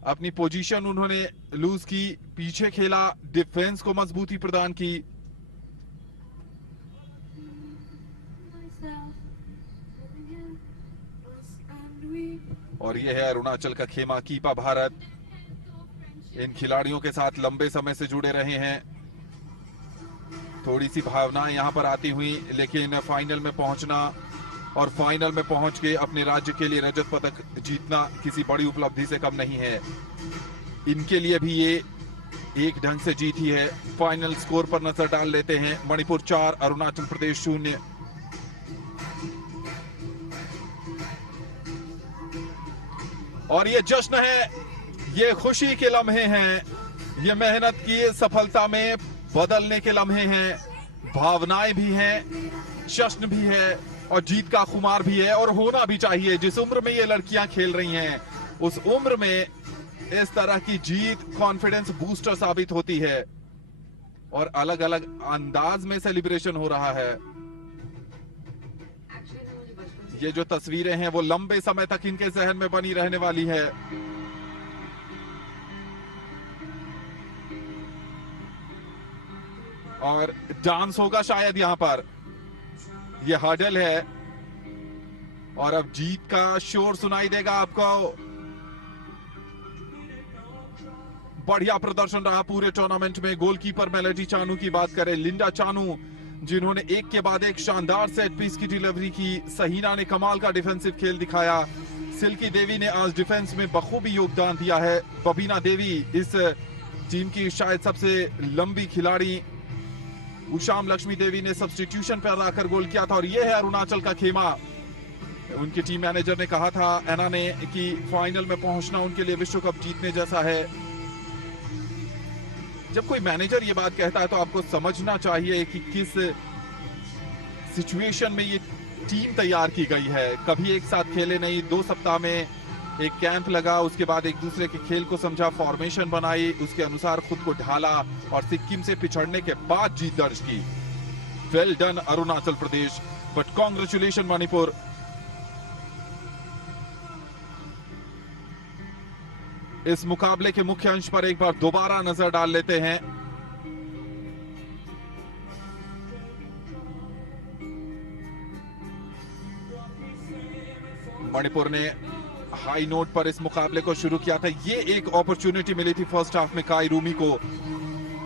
अपनी पोजीशन उन्होंने लूज की, पीछे खेला, डिफेंस को मजबूती प्रदान की। और यह है अरुणाचल का खेमा, कीपा भारत। इन खिलाड़ियों के साथ लंबे समय से जुड़े रहे हैं। थोड़ी सी भावनाएं यहां पर आती हुई, लेकिन फाइनल में पहुंचना और फाइनल में पहुंच के अपने राज्य के लिए रजत पदक जीतना किसी बड़ी उपलब्धि से कम नहीं है। इनके लिए भी ये एक ढंग से जीत ही है। फाइनल स्कोर पर नजर डाल लेते हैं। मणिपुर 4, अरुणाचल प्रदेश 0। और ये जश्न है, ये खुशी के लम्हे हैं, ये मेहनत की सफलता में बदलने के लम्हे हैं, भावनाएं भी हैं, जश्न भी है और जीत का खुमार भी है, और होना भी चाहिए। जिस उम्र में ये लड़कियां खेल रही हैं, उस उम्र में इस तरह की जीत कॉन्फिडेंस बूस्टर साबित होती है। और अलग अलग अंदाज में सेलिब्रेशन हो रहा है। ये जो तस्वीरें हैं वो लंबे समय तक इनके जहन में बनी रहने वाली है। और डांस होगा शायद यहां पर। ये हर्डल है और अब जीत का शोर सुनाई देगा आपको। बढ़िया प्रदर्शन रहा पूरे टूर्नामेंट में। गोलकीपर मेलेडी चानू की बात करें, लिंडा चानू जिन्होंने एक के बाद एक शानदार सेट पीस की डिलीवरी की। सहीना ने कमाल का डिफेंसिव खेल दिखाया। सिल्की देवी ने आज डिफेंस में बखूबी योगदान दिया है। बबीना देवी इस टीम की शायद सबसे लंबी खिलाड़ी। उषाम लक्ष्मी देवी ने सब्स्टिट्यूशन पर आकर गोल किया था। और यह है अरुणाचल का खेमा। उनकी टीम मैनेजर ने कहा था एना ने कि फाइनल में पहुंचना उनके लिए विश्व कप जीतने जैसा है। जब कोई मैनेजर ये बात कहता है तो आपको समझना चाहिए कि किस सिचुएशन में ये टीम तैयार की गई है। कभी एक साथ खेले नहीं, 2 सप्ताह में एक कैंप लगा, उसके बाद एक दूसरे के खेल को समझा, फॉर्मेशन बनाई, उसके अनुसार खुद को ढाला और सिक्किम से पिछड़ने के बाद जीत दर्ज की। Well done Arunachal Pradesh, but congratulation Manipur. इस मुकाबले के मुख्य अंश पर एक बार दोबारा नजर डाल लेते हैं। मणिपुर ने हाई नोट पर इस मुकाबले को शुरू किया था। ये एक अपॉर्चुनिटी मिली थी फर्स्ट हाफ में काई रूमी को,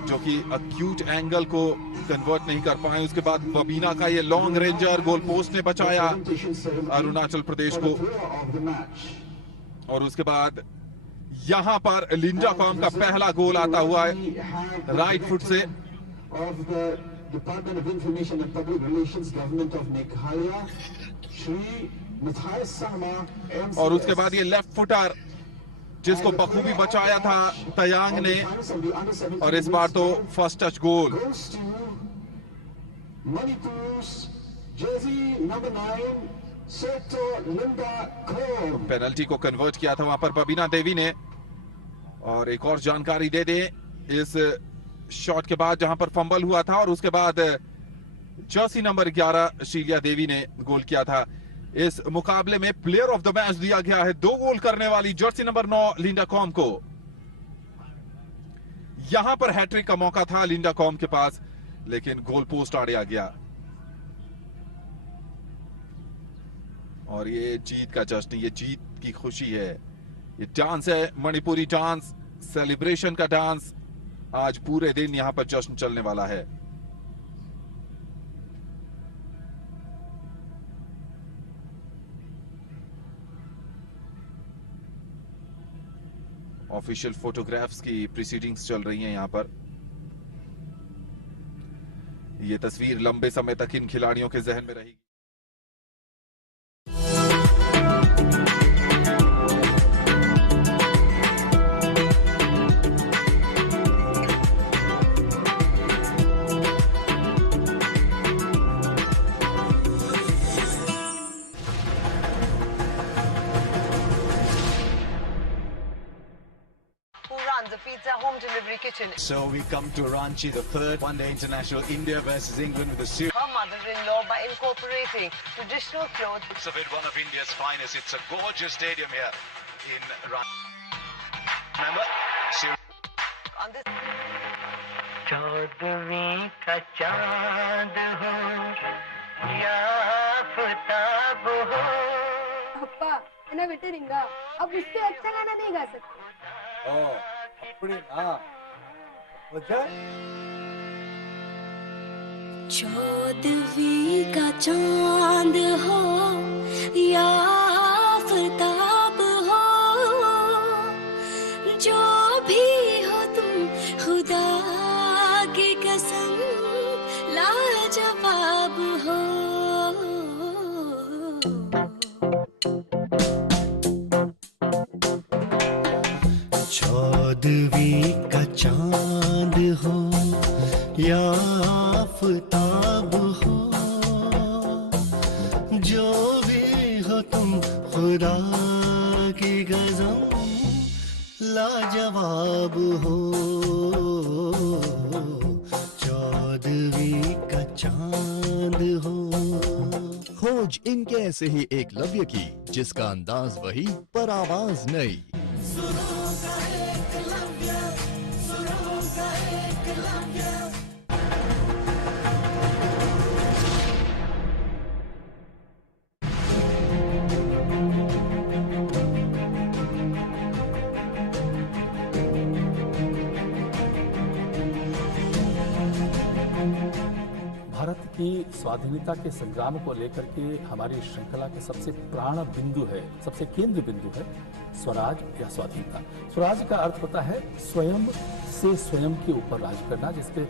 जो कि अक्यूट एंगल को कन्वर्ट नहीं कर पाए। उसके बाद बबीना का ये लॉन्ग रेंजर गोल पोस्ट ने बचाया अरुणाचल प्रदेश को। और उसके बाद यहां पर लिंडा कॉम का पहला गोल आता हुआ है राइट फुट से। Department of information and public relations government of Meghalaya Shri और उसके बाद ये लेफ्ट फुटर जिसको बखूबी बचाया था तयांग ने, और इस बार तो फर्स्ट टच गोल। पेनल्टी को कन्वर्ट किया था वहां पर बबीना देवी ने। और एक और जानकारी दे दे इस शॉट के बाद जहां पर फंबल हुआ था, और उसके बाद जर्सी नंबर 11 शीलिया देवी ने गोल किया था। इस मुकाबले में प्लेयर ऑफ द मैच दिया गया है 2 गोल करने वाली जर्सी नंबर 9 लिंडा कॉम को। यहां पर हैट्रिक का मौका था लिंडा कॉम के पास, लेकिन गोल पोस्ट आड़े आ गया। और ये जीत का जश्न, ये जीत की खुशी है, ये डांस है, मणिपुरी डांस, सेलिब्रेशन का डांस। आज पूरे दिन यहां पर जश्न चलने वाला है। ऑफिशियल फोटोग्राफ्स की प्रीसीडिंग्स चल रही हैं यहां पर। ये तस्वीर लंबे समय तक इन खिलाड़ियों के जहन में रहेगी। lubrication. So we come to Ranchi, the third one-day international, India versus England with the series. Her mother-in-law by incorporating traditional clothes. It's a bit one of India's finest. It's a gorgeous stadium here in Ranchi. Remember? On this. चौदहवीं का चांद हो या आफताब हो. अप्पा है ना बेटे रिंगा, अब उससे अच्छा गाना नहीं गा सकते. Oh, அப்படினா ओके. चौदहवीं का चांद हो या आफताब हो, जो भी हो तुम खुदा की कसम लाजवाब हो. चौदहवीं का चांद हो या आफताब हो, जो भी हो तुम खुदा की कसम लाजवाब हो. चौदहवीं का चांद हो. खोज इनके ऐसे ही एक लव्य की, जिसका अंदाज वही पर आवाज नई. भारत की स्वाधीनता के संग्राम को लेकर के हमारी श्रृंखला के सबसे प्राण बिंदु है, सबसे केंद्र बिंदु है स्वराज या स्वाधीनता. स्वराज का अर्थ होता है स्वयं से स्वयं के ऊपर राज करना, जिसके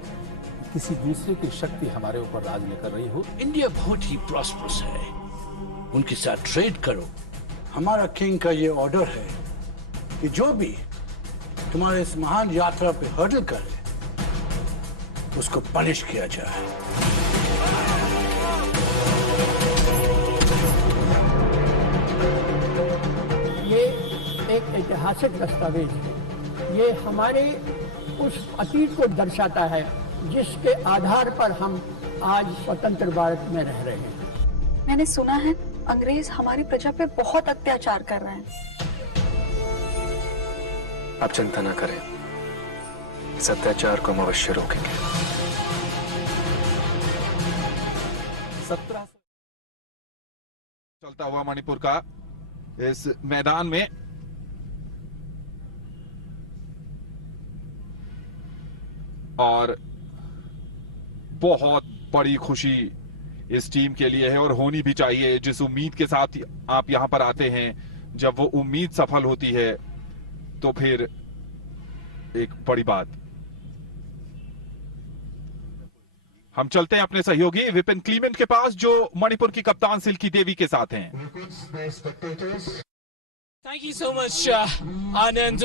किसी दूसरे की शक्ति हमारे ऊपर राज न कर रही हो. इंडिया बहुत ही प्रॉस्परस है, उनके साथ ट्रेड करो. हमारा किंग का ये ऑर्डर है कि जो भी तुम्हारे इस महान यात्रा पे हर्डल करे उसको पनिश किया जाए. ये एक ऐतिहासिक दस्तावेज है. ये हमारे उस अतीत को दर्शाता है जिसके आधार पर हम आज स्वतंत्र भारत में रह रहे हैं. मैंने सुना है अंग्रेज हमारी प्रजा पे बहुत अत्याचार कर रहे हैं. आप चिंता ना करें, इस अत्याचार को हम अवश्य रोकेंगे. 17 चलता हुआ मणिपुर का इस मैदान में और बहुत बड़ी खुशी इस टीम के लिए है और होनी भी चाहिए. जिस उम्मीद के साथ आप यहां पर आते हैं, जब वो उम्मीद सफल होती है तो फिर एक बड़ी बात. हम चलते हैं अपने सहयोगी विपिन क्लीमेंट के पास, जो मणिपुर की कप्तान सिल्की देवी के साथ हैं. Thank you so much, Anand.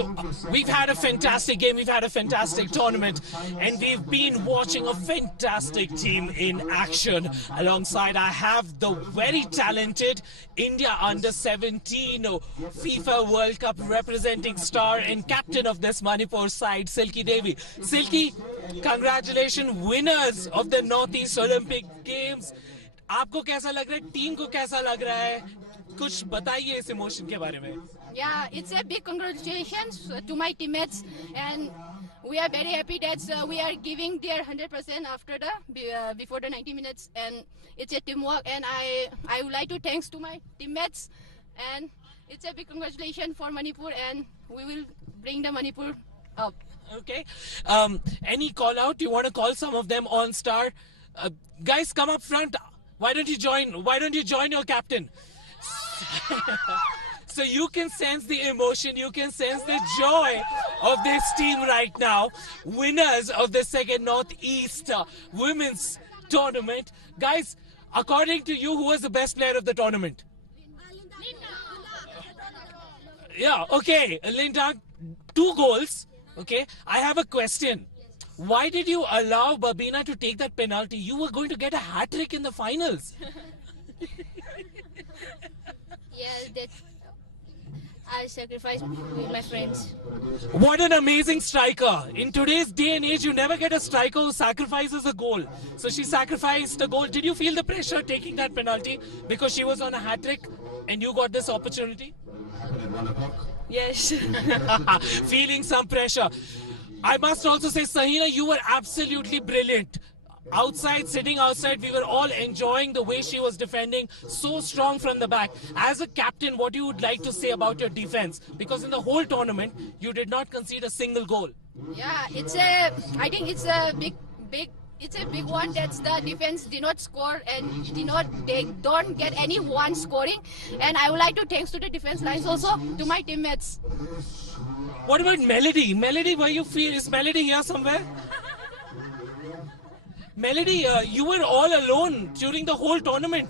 We've had a fantastic game, we've had a fantastic tournament, and we've been watching a fantastic team in action. Alongside, I have the very talented India Under-17 FIFA World Cup representing star and captain of this Manipur side, Silky Devi. Silky, congratulations, winners of the Northeast Olympic Games. आपको कैसा लग रहा है, टीम को कैसा लग रहा है, कुछ बताइए इस इमोशन के बारे में. Yeah, it's a big congratulations to my teammates, and we are very happy that we are giving their 100% after the before the 90 minutes, and it's a teamwork, and I would like to thanks to my teammates, and it's a big congratulations for Manipur, and we will bring the Manipur up. Okay. Any call out? You want to call some of them on star? Guys, come up front. Why don't you join your captain? So you can sense the emotion, you can sense the joy of this team right now. Winners of the second Northeast Women's Tournament. Guys, according to you, who was the best player of the tournament? Yeah, okay. Linda, 2 goals. Okay, I have a question. Why did you allow Babina to take that penalty? You were going to get a hat-trick in the finals. Yes, I sacrifice with my friends. What an amazing striker. In today's day and age, you never get a striker who sacrifices a goal. So she sacrificed a goal. Did you feel the pressure taking that penalty because she was on a hat-trick and you got this opportunity? Yes. Feeling some pressure. I must also say, Sahina, you were absolutely brilliant. Sitting outside, we were all enjoying the way she was defending, so strong from the back. As a captain, what you would like to say about your defense? Because in the whole tournament, you did not concede a single goal. Yeah, I think it's a big one that the defense did not score and they don't get any one scoring. And I would like to thanks to the defense lines also, to my teammates. What about Melody? Melody, where you feel, is Melody here somewhere? Melody, you were all alone during the whole tournament.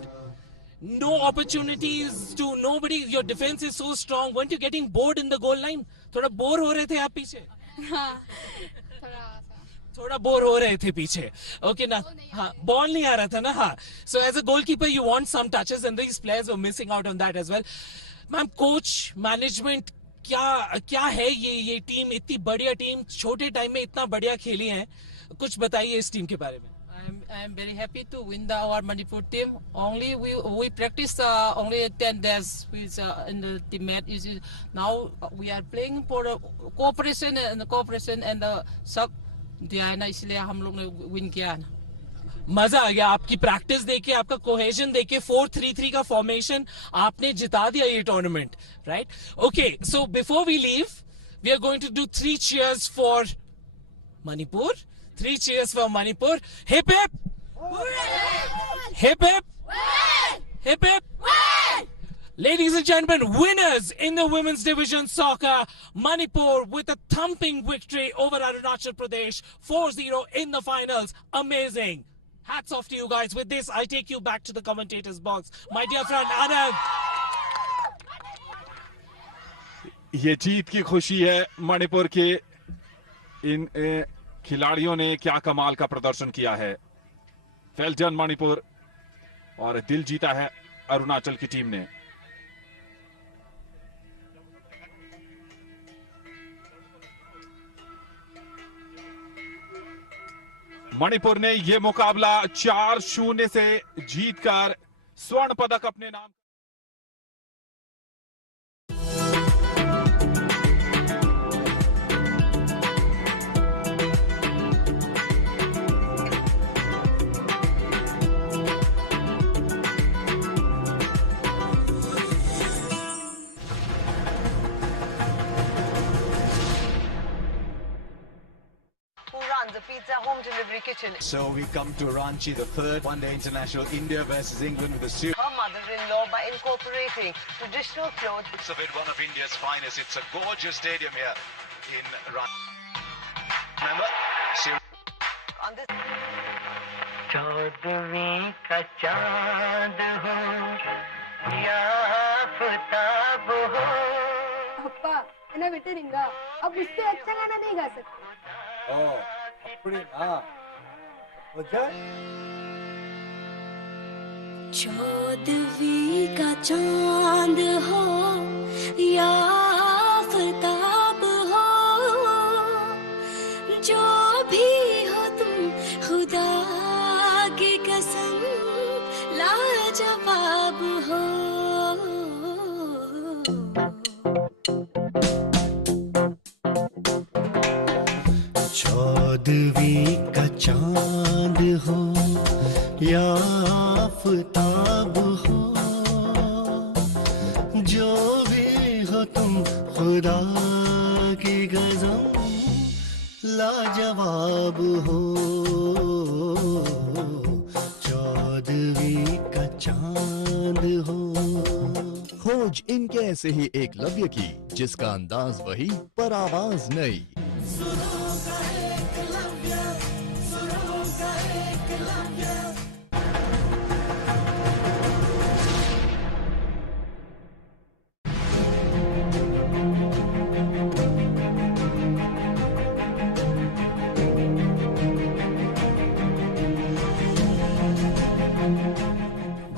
No opportunities to nobody. Your defense is so strong. Weren't you getting bored in the goal line? थोड़ा बोर हो रहे थे आप पीछे? थोड़ा बोर हो रहे थे पीछे. Okay ना? हाँ, ball नहीं आ रहा था ना? हाँ. So as a goalkeeper, you want some touches, and these players were missing out on that as well. Ma'am, coach, management, क्या है ये टीम, इतनी बढ़िया टीम, छोटे टाइम में इतना बढ़िया खेली है. कुछ बताइए इस टीम के बारे में. I am very happy to win our Manipur team. Only we practice only 10 days with in the team match. Now we are playing for cooperation and सब दिया है ना, इसलिए हम लोग ने win किया है. मजा आ गया आपकी प्रैक्टिस देखे, आपका कोहेजन देखे, 4-3-3 का फॉर्मेशन, आपने जिता दिया ये tournament, right? Okay, so before we leave, we are going to do 3 cheers for Manipur. 3 cheers for Manipur. Hip hip! Hip hip! Hip hip! Ladies and gentlemen, winners in the women's division soccer, Manipur with a thumping victory over Arunachal Pradesh, 4-0 in the finals. Amazing. Hats off to you guys. With this, I take you back to the commentators box. My dear friend Anand. ये जीत की खुशी है मणिपुर के इन खिलाड़ियों ने क्या कमाल का प्रदर्शन किया है. Well done Manipur. और दिल जीता है अरुणाचल की टीम ने. मणिपुर ने यह मुकाबला 4-0 से जीतकर स्वर्ण पदक अपने नाम. The Pizza Home Delivery Kitchen. So we come to Ranchi, the third one-day international, India versus England with the Her mother-in-law by incorporating traditional clothes. It's a bit one of India's finest. It's a gorgeous stadium here in Ranchi. Remember? On this. चौदहवीं का चांद हो या आफताब हो. ಅಪ್ಪ ಎನ್ನ ಬಿಟ್ಟಿರಿಂಗ अब उससे अच्छा गाना नहीं गा सकते. चौदहवीं का चांद हो या आफताब हो, जो भी हो तुम खुदा की कसम लाजवाब हो. चौदहवीं का चांद हो या आफताब हो, जो भी हो तुम खुदा की कसम लाजवाब हो. चौदहवीं का चांद हो. खोज इनके ऐसे ही एक लव्य की, जिसका अंदाज वही पर आवाज नई.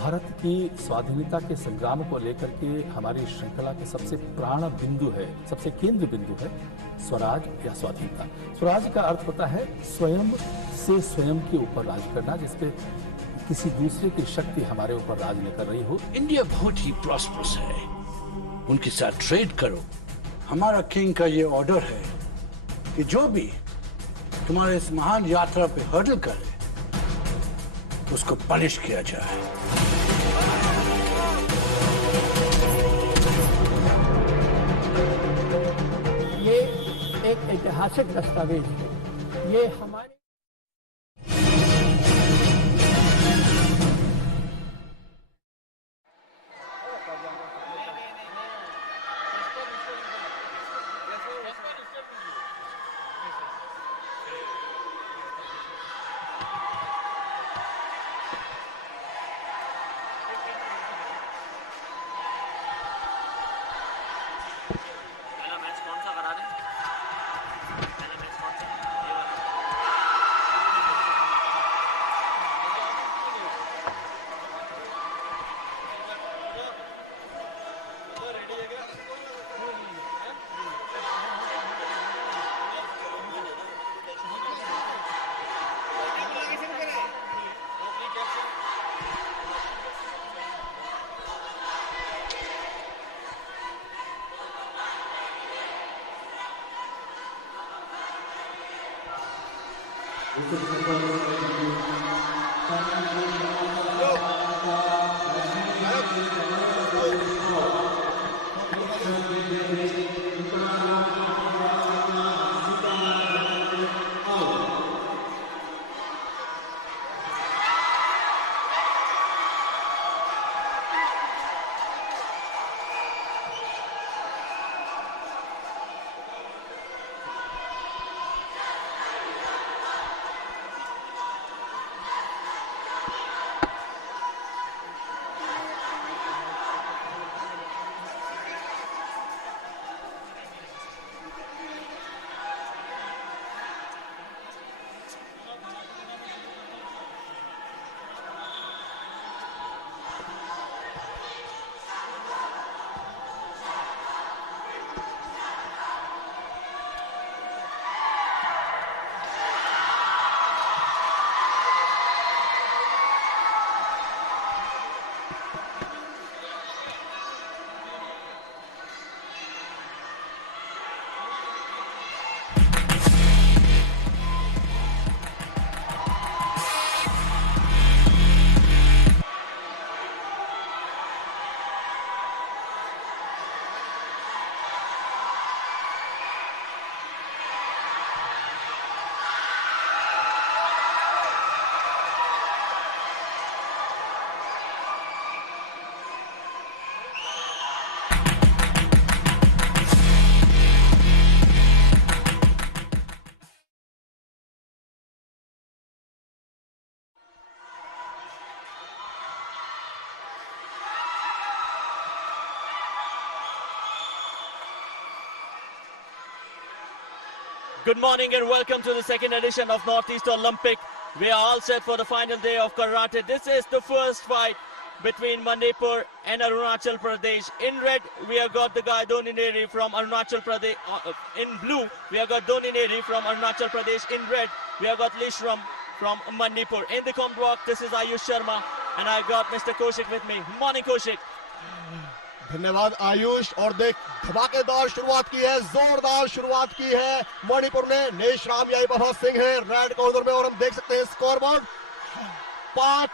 भारत भारत की स्वाधीनता के संग्राम को लेकर के हमारी श्रृंखला के सबसे प्राण बिंदु है, सबसे केंद्र बिंदु है स्वराज या स्वाधीनता। स्वराज का अर्थ होता है स्वयं से स्वयं के ऊपर राज करना, जिसपे किसी दूसरे की शक्ति हमारे ऊपर राज न कर रही हो। इंडिया बहुत ही प्रॉस्परस है, उनके साथ ट्रेड करो। हमारा किंग का ये ऑर्डर है कि जो भी तुम्हारे इस महान यात्रा पे हर्डल करे उसको पनिश किया जाए। ये एक ऐतिहासिक दस्तावेज है। ये हमारे Good morning and welcome to the second edition of Northeast Olympic. We are all set for the final day of karate. This is the first fight between Manipur and Arunachal Pradesh. In red, we have got the guy Donineri from Arunachal Pradesh. In blue, we have got Donineri from Arunachal Pradesh. In red, we have got Lishram from Manipur. In the comment box, this is Ayush Sharma and I got Mr. Kaushik with me. Morning, Kaushik. धन्यवाद आयुष। और देख, धमाकेदार शुरुआत की है, जोरदार शुरुआत की है मणिपुर ने। नेशराम याई बहा सिंह है रेड कॉर्नर में और हम देख सकते हैं स्कोर बोर्ड 5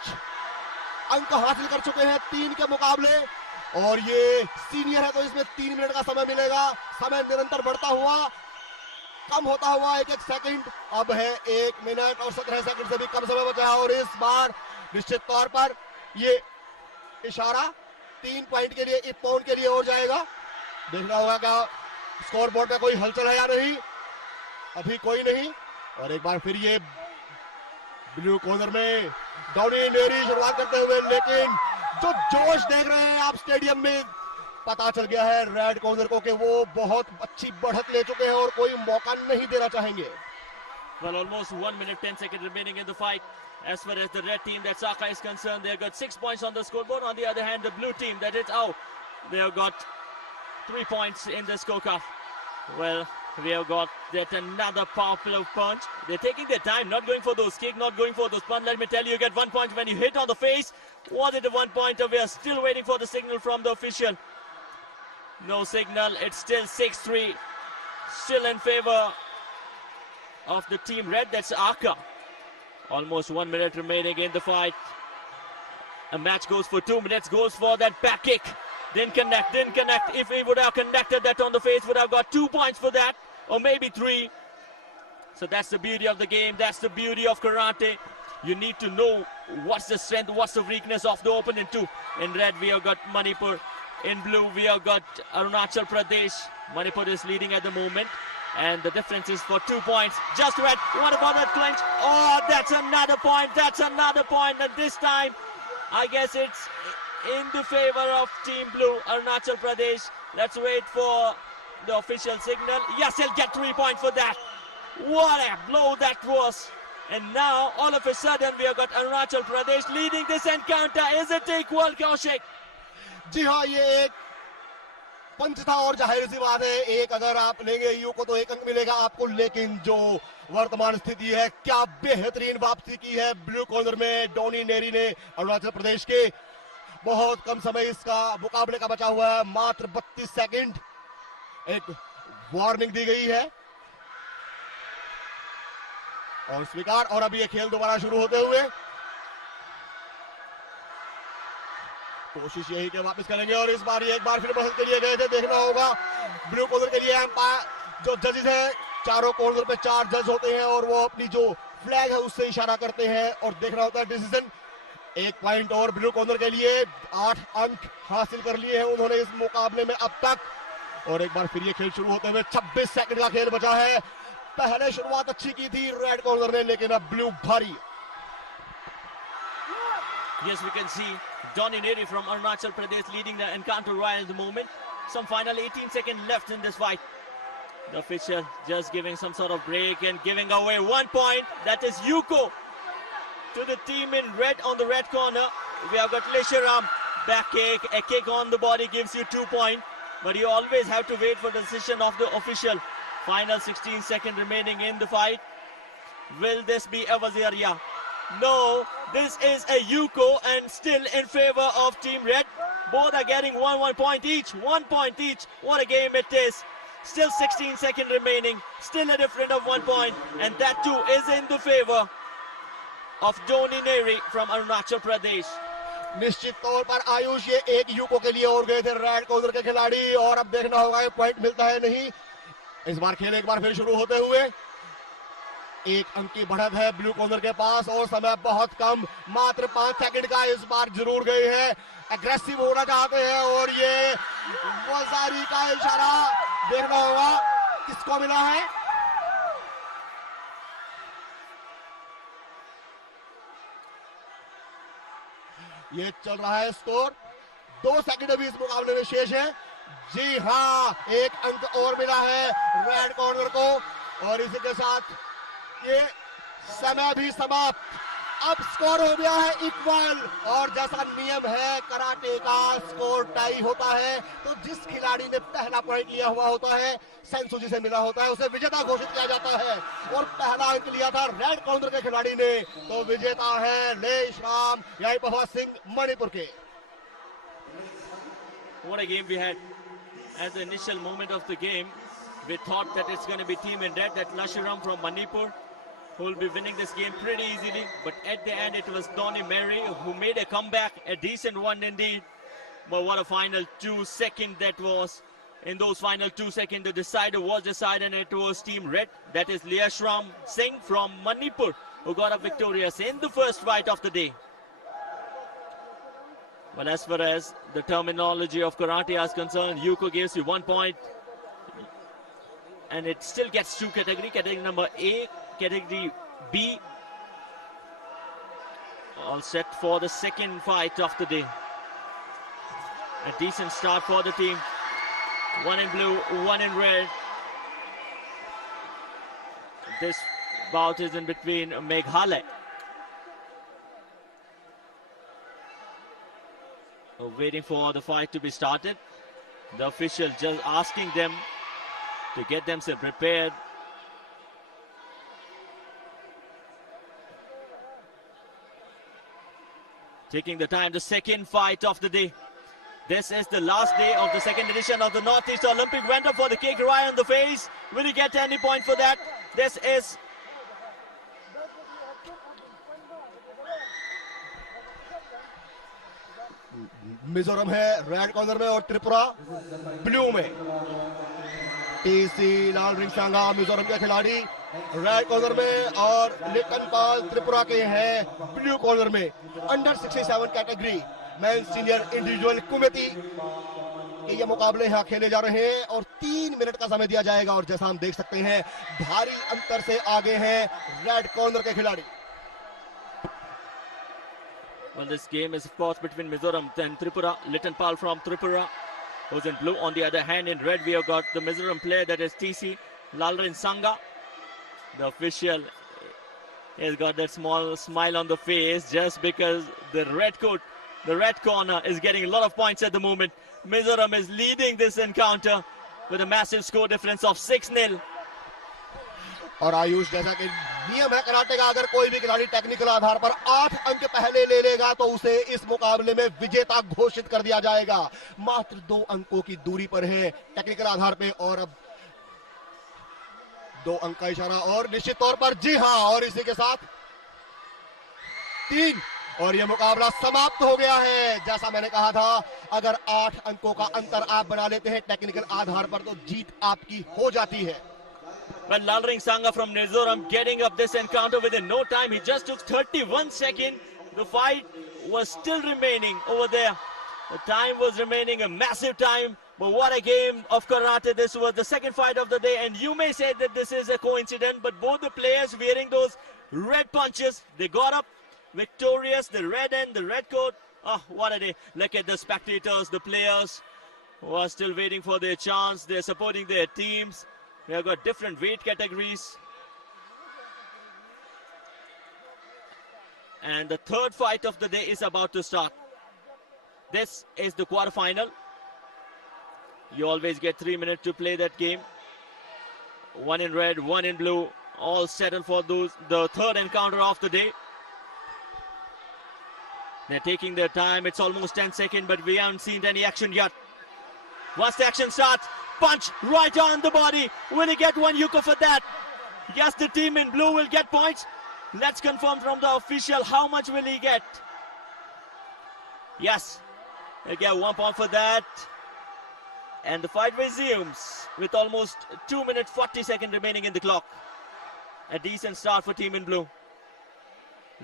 अंक हासिल कर चुके हैं 3 के मुकाबले। और ये सीनियर है तो इसमें 3 मिनट का समय मिलेगा। समय निरंतर बढ़ता हुआ, कम होता हुआ 1-1 सेकंड, अब है 1 मिनट और 17 सेकंड से भी कम समय बचा है। और इस बार निश्चित तौर पर ये इशारा 3 पॉइंट के लिए, 1 पाउंड के लिए और जाएगा। देखना होगा क्या स्कोर बोर्ड में कोई हलचल है या नहीं। अभी कोई नहीं। और एक बार फिर ये ब्लू कॉर्नर में डोनिनेरी शुरुआत करते हुए, लेकिन जो जोश देख रहे हैं आप स्टेडियम में, पता चल गया है रेड कॉर्नर को कि वो बहुत अच्छी बढ़त ले चुके हैं और कोई मौका नहीं देना चाहेंगे। Well, almost 1 minute 10 seconds remaining in the fight. As far as the red team, that Saka is concerned, they've got 6 points on the scoreboard. On the other hand, the blue team, that is out, they have got 3 points in the scorecard. Well, we have got that another powerful punch. They're taking their time, not going for those kicks, not going for those punch. Let me tell you, you get 1 point when you hit on the face. Was it a 1 pointer? We are still waiting for the signal from the official. No signal. It's still 6-3. Still in favor of the team red. That's Aka. Almost 1 minute remaining in the fight. A match goes for 2 minutes. Goes for that back kick. Didn't connect. If he would have connected that on the face, would have got 2 points for that, or maybe 3. So that's the beauty of the game. That's the beauty of karate. You need to know what's the strength, what's the weakness of the opponent too. In red, we have got Manipur. In blue, we have got Arunachal Pradesh. Manipur is leading at the moment, and the difference is for 2 points. Just red. What about that clinch? Oh, that's another point. That's another point. And this time, I guess it's in the favor of Team Blue, Arunachal Pradesh. Let's wait for the official signal. Yes, he'll get 3 points for that. What a blow that was. And now, all of a sudden, we have got Arunachal Pradesh leading this encounter. Is it equal, Kaushik? जी हाँ, ये एक पंच था और जाहिर सी बात है, एक अगर आप लेंगे यू को तो 1 अंक मिलेगा आपको, लेकिन जो वर्तमान स्थिति है, क्या बेहतरीन वापसी की है ब्लू कॉर्नर में डोनी नेरी ने अरुणाचल प्रदेश के। बहुत कम समय इसका मुकाबले का बचा हुआ है, मात्र 32 सेकंड। एक वार्निंग दी गई है और स्वीकार, और अभी ये खेल दोबारा शुरू होते हुए कोशिश यही कि वापस करेंगे, और इस बार एक बार फिर बहस के लिए गए थे। देखना होगा ब्लू कॉर्नर के लिए एम्पायर जो जजेस हैं, चारों कॉर्नर पे 4 जज होते हैं और वो अपनी जो फ्लैग है उससे इशारा करते हैं और देखना होता है डिसीजन। 1 पॉइंट और ब्लू कॉर्नर के लिए, 8 अंक हासिल कर लिए हैं उन्होंने इस मुकाबले में अब तक। और एक बार फिर ये खेल शुरू होते हुए 26 सेकंड का खेल बचा है। पहले शुरुआत अच्छी की थी रेड कॉर्नर ने, लेकिन अब ब्लू भारी। Yes, we can see Donny Neri from Arunachal Pradesh leading the encounter right at the moment. Some final 18 seconds left in this fight. The official just giving some sort of break and giving away 1 point. That is Yuko to the team in red on the red corner. We have got Lisharam, back kick, a kick on the body gives you 2 points. But you always have to wait for the decision of the official. Final 16 seconds remaining in the fight. Will this be a Waziria? No, this is a Yuko and still in favor of Team Red. Both are getting 1 point each. 1 point each. What a game it is. Still 16 seconds remaining. Still a difference of 1 point. And that too is in the favor of Donny Neri from Arunachal Pradesh. निश्चित तौर पर आयुष ये एक यूको के लिए और गए थे रेड कॉर्नर के खिलाड़ी, और अब देखना होगा ये पॉइंट मिलता है नहीं। इस बार खेल एक बार फिर शुरू होते हुए 1 अंक की बढ़त है ब्लू कॉर्नर के पास और समय बहुत कम, मात्र 5 सेकंड का इस बार जरूर गए हैं। एग्रेसिव होना चाहते हैं और ये वजारी का इशारा देखना होगा किसको मिला है। ये चल रहा है स्कोर, 2 सेकंड अभी इस मुकाबले में शेष है। जी हाँ, 1 अंक और मिला है रेड कॉर्नर को और इसी के साथ ये समय भी समाप्त। अब स्कोर हो गया है इक्वल, और जैसा नियम है कराटे का, स्कोर टाई होता है तो जिस खिलाड़ी ने पहला पॉइंट लिया हुआ होता है, सेंसुजी से मिला होता है, उसे विजेता घोषित किया जाता है। और पहला अंक लिया था रेड कॉर्नर के खिलाड़ी ने, तो विजेता है लेश राम याई सिंह मणिपुर के। What a game we had. At the initial moment of the game, we thought that it's going to be team in red, that Lashiram from Manipur, who will be winning this game pretty easily. But at the end, it was Donny Neri who made a comeback, a decent one indeed. But what a final 2 seconds that was. In those final 2 seconds, the decider was decided, and it was Team Red. That is Liashram Singh from Manipur, who got up victorious in the first fight of the day. Well, as far as the terminology of karate is concerned, Yuko gives you 1 point. And it still gets 2 categories. Category number A, category B. All set for the second fight of the day. A decent start for the team. 1 in blue, 1 in red. This bout is in between Meghalaya waiting for the fight to be started. The official just asking them to get themselves prepared. Taking the time, the second fight of the day. This is the last day of the second edition of the Northeast Olympic. Went up for the kick right on the face. Will he get any point for that? This is Mizoram है रेड कॉर्नर में और त्रिपुरा ब्लू में। टीसी लाल रिंग सांगा मिजोरम के खिलाड़ी रेड कॉर्नर में और लिटन पाल त्रिपुरा के हैं ब्लू कॉर्नर में। Under 67 category men's senior individual committee के ये मुकाबले यहाँ खेले जा रहे हैं और 3 मिनट का समय दिया जाएगा। और जैसा हम देख सकते हैं भारी अंतर से आगे हैं रेड कॉर्नर के खिलाड़ी। Well, this game is of course between Mizoram and Tripura. Litan Pal from Tripura, who's in blue. On the other hand, in red, we have got the Mizoram player, that is TC Lalrin Sangha. The official has got that small smile on the face just because the red coat, the red corner, is getting a lot of points at the moment. Mizoram is leading this encounter with a massive score difference of 6-0. और आयुष, जैसा कि नियम है कराटे का, अगर कोई भी खिलाड़ी टेक्निकल आधार पर 8 अंक पहले ले लेगा तो उसे इस मुकाबले में विजेता घोषित कर दिया जाएगा। मात्र 2 अंकों की दूरी पर है टेक्निकल आधार पे और अब 2 अंक का इशारा और निश्चित तौर पर जी हां, और इसी के साथ 3 और यह मुकाबला समाप्त हो गया है। जैसा मैंने कहा था, अगर 8 अंकों का अंतर आप बना लेते हैं टेक्निकल आधार पर तो जीत आपकी हो जाती है। But Lalring Sangha from Mizoram getting up this encounter within no time. He just took 31 seconds. The fight was still remaining over there. The time was remaining, a massive time. But what a game of karate. This was the second fight of the day. And you may say that this is a coincidence, but both the players wearing those red punches, they got up victorious. The red and the red coat. Oh, what a day. Look at the spectators, the players who are still waiting for their chance. They're supporting their teams. We have got different weight categories. And the third fight of the day is about to start. This is the quarterfinal. You always get 3 minutes to play that game. 1 in red, 1 in blue, all settled for the third encounter of the day. They're taking their time. It's almost 10 seconds, but we haven't seen any action yet. Once the action starts, punch right on the body. Will he get 1 yuko for that? Yes, the team in blue will get points. Let's confirm from the official how much will he get. Yes, he'll get 1 point for that. And the fight resumes with almost 2 minutes 40 seconds remaining in the clock. A decent start for team in blue.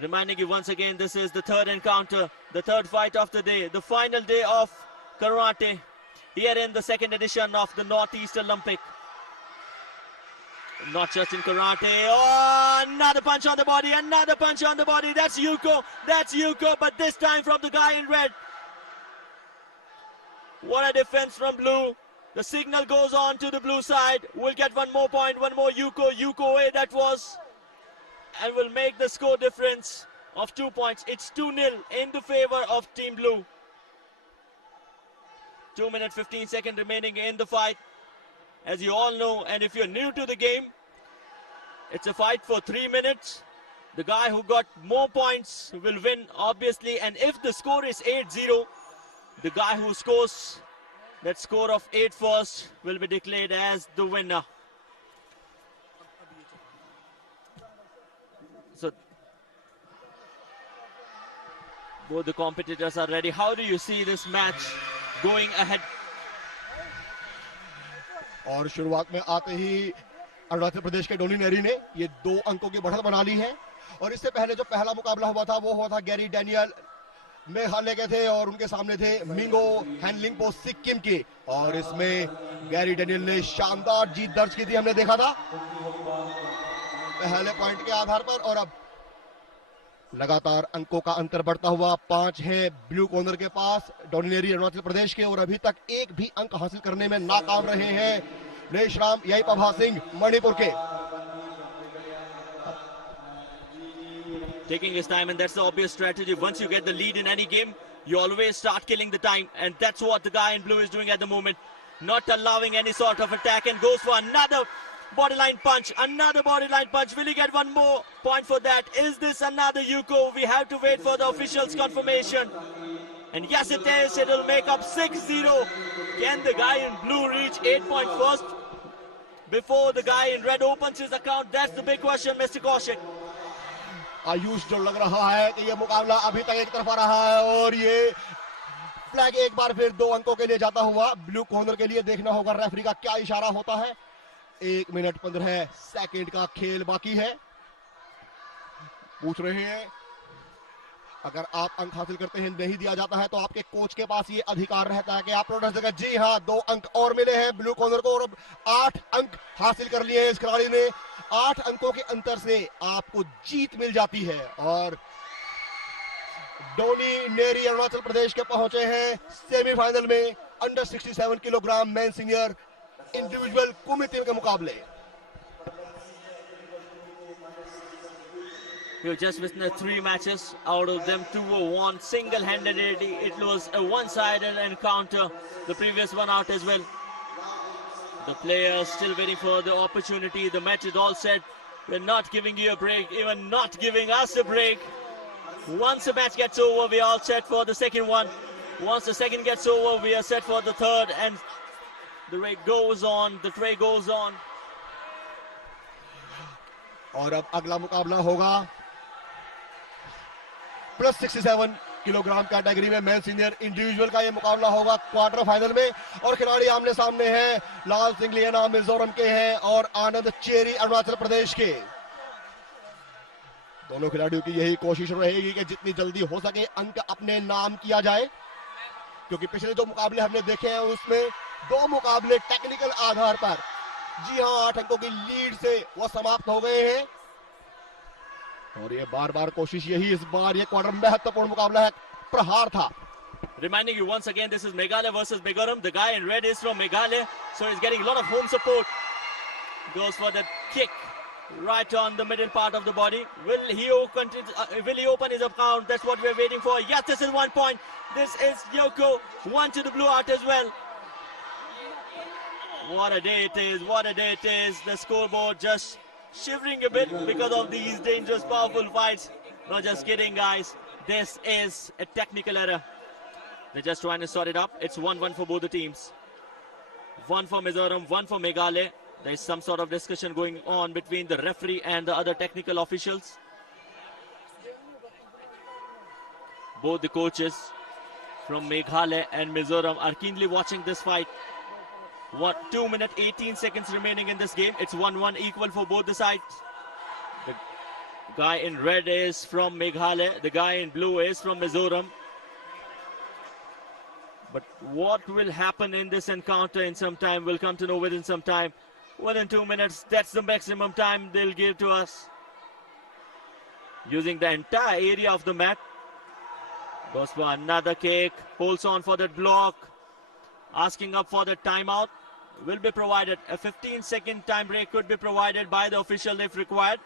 Reminding you once again, this is the third encounter, the third fight of the day, the final day of karate here in the second edition of the Northeast Olympic. Not just in karate. Oh, another punch on the body, another punch on the body. That's Yuko, but this time from the guy in red. What a defense from blue. The signal goes on to the blue side. We'll get 1 more point, 1 more Yuko away that was. And will make the score difference of 2 points. It's 2-0 in the favor of team blue. 2 minutes 15 seconds remaining in the fight. As you all know, and if you're new to the game, it's a fight for 3 minutes. The guy who got more points will win, obviously. And if the score is 8-0, the guy who scores that score of 8 first will be declared as the winner. So both the competitors are ready. How do you see this match going ahead? और शुरुआत में आते ही अरुणाचल प्रदेश के डोनिनेरी ने ये 2 अंकों की बढ़त बना ली है। और इससे पहले जो पहला मुकाबला हुआ था वो हुआ था गैरी डैनियल मेघालय के थे और उनके सामने थे मिंगो हैनलिंगपो सिक्किम के। और इसमें गैरी डैनियल ने शानदार जीत दर्ज की थी, हमने देखा था पहले पॉइंट के आधार पर। और अब लगातार अंकों का अंतर बढ़ता हुआ 5 है ब्लू कॉर्नर के पास डोनिनेरी अरुणाचल प्रदेश के। और अभी तक एक भी अंक हासिल करने में नाकाम रहे हैं नेशराम याईपभा सिंह मणिपुर के। Taking his time, and that's the obvious strategy. Once you get the lead in any game, You always start killing the time, and that's what the guy in blue is doing at the moment. Not allowing any sort of attack, and goes for another bodyline punch. Another bodyline punch. Will he get one more point for that? Is this another Yuko? We have to wait for the official's confirmation. And yes, it is. It will make up 6-0. Can the guy in blue reach 8 point first before the guy in red opens his account? That's the big question, Mr. Kaushik. Ayush, जो लग रहा है कि ये मुकाबला अभी तक एक तरफा रहा है और ये फ्लैग एक बार फिर 2 अंकों के लिए जाता हुआ ब्लू कॉर्नर के लिए। देखना होगा रेफरी का क्या इशारा होता है। 1 मिनट 15 सेकंड का खेल बाकी है। पूछ रहे हैं अगर आप अंक हासिल करते हैं नहीं दिया जाता है तो आपके कोच के पास ये अधिकार रहता है कि आप प्रोटेस्ट दें। जी हाँ, 2 अंक और मिले हैं ब्लू कॉर्नर को और अब 8 अंक हासिल कर लिए हैं इस खिलाड़ी ने। 8 अंकों के अंतर से आपको जीत मिल जाती है और डोनी नेरी अरुणाचल प्रदेश के पहुंचे हैं सेमीफाइनल में under 67 kilogram men senior individual kumite के मुकाबले। You just witnessed 3 matches. Out of them, 2 were won single-handedly. It was a one-sided encounter. The previous one out as well. The players still waiting for the opportunity. The match is all set. We're not giving you a break, even not giving us a break. Once the match gets over, we're all set for the second one. Once the second gets over, we are set for the third. And the race goes on. The tray goes on. और अब अगला मुकाबला होगा प्लस 67 किलोग्राम कैटेगरी में मेन सीनियर इंडिविजुअल का। ये मुकाबला होगा क्वार्टर फाइनल में और खिलाड़ी आमने सामने हैं। लाल सिंह लियाना मिजोरम के हैं और आनंद चेरी अरुणाचल प्रदेश के। दोनों खिलाड़ियों की यही कोशिश रहेगी कि जितनी जल्दी हो सके अंक अपने नाम किया जाए, क्योंकि पिछले 2 मुकाबले हमने देखे हैं उसमें 2 मुकाबले टेक्निकल आधार पर, जी हां, 8 अंकों की लीड से वो समाप्त हो गए हैं और ये बार-बार कोशिश यही इस बार ये क्वार्टर महत्वपूर्ण मुकाबला है, प्रहार था। Reminding you once again, this is Meghalaya versus Mizoram. The guy in red is from Meghalaya, so he's getting a lot of home support. Goes for the kick right on the middle part of the body. Will he open his account? That's what we're waiting for. Yes, this is 1 point. This is Yoko. 1 to the blue out as well. What a day it is. What a day it is. The scoreboard just shivering a bit because of these dangerous, powerful fights. No, just kidding, guys. This is a technical error. They're just trying to sort it up. It's 1-1 for both the teams. 1 for Mizoram, 1 for Meghalaya. There is some sort of discussion going on between the referee and the other technical officials. Both the coaches from Meghalaya and Mizoram are keenly watching this fight. 2 minutes 18 seconds remaining in this game. It's 1-1 equal for both the sides. The guy in red is from Meghalaya. The guy in blue is from Mizoram. But what will happen in this encounter in some time? We'll come to know within some time. Within 2 minutes, that's the maximum time they'll give to us. Using the entire area of the mat. Goes for another kick. Holds on for that block. Asking up for the timeout. Will be provided. A 15-second time break could be provided by the official if required.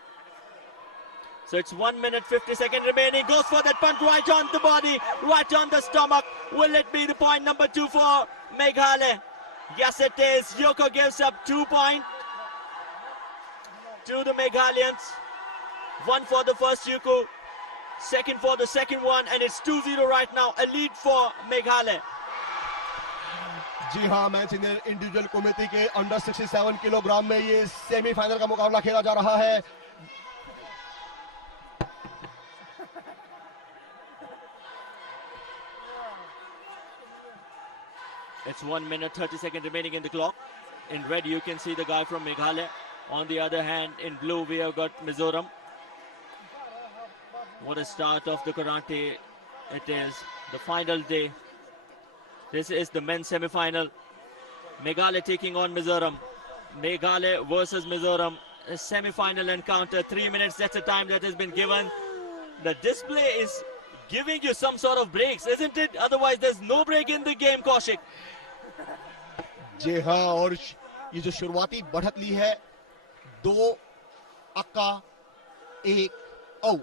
So it's 1 minute 50 seconds remaining. Goes for that punch right on the body, right on the stomach. Will it be the point number 2 for Meghalaya? Yes, it is. Yoko gives up 2 points to the Meghalayans. 1 for the first Yoko, 2nd for the second one, and it's 2-0 right now. A lead for Meghalaya. जी हाँ, मैच इंडिविजुअल कमेटी के अंडर 67 किलोग्राम में ये सेमीफाइनल का मुकाबला खेला जा रहा है। It's 1 minute 30 seconds remaining in the clock. In red, you can see the guy from Meghalaya. On the other hand, in blue, we have got Mizoram. What a start of the karate it is. The final day. This is the men's semi-final. Meghalaya taking on Mizoram. Meghalaya versus Mizoram. A semi-final encounter. 3 minutes, that's the time that has been given. The display is giving you some sort of breaks, isn't it? Otherwise, there's no break in the game, Kaushik. जी हाँ, और ये जो शुरुआती बढ़त ली है 2 अक्का 1 औ।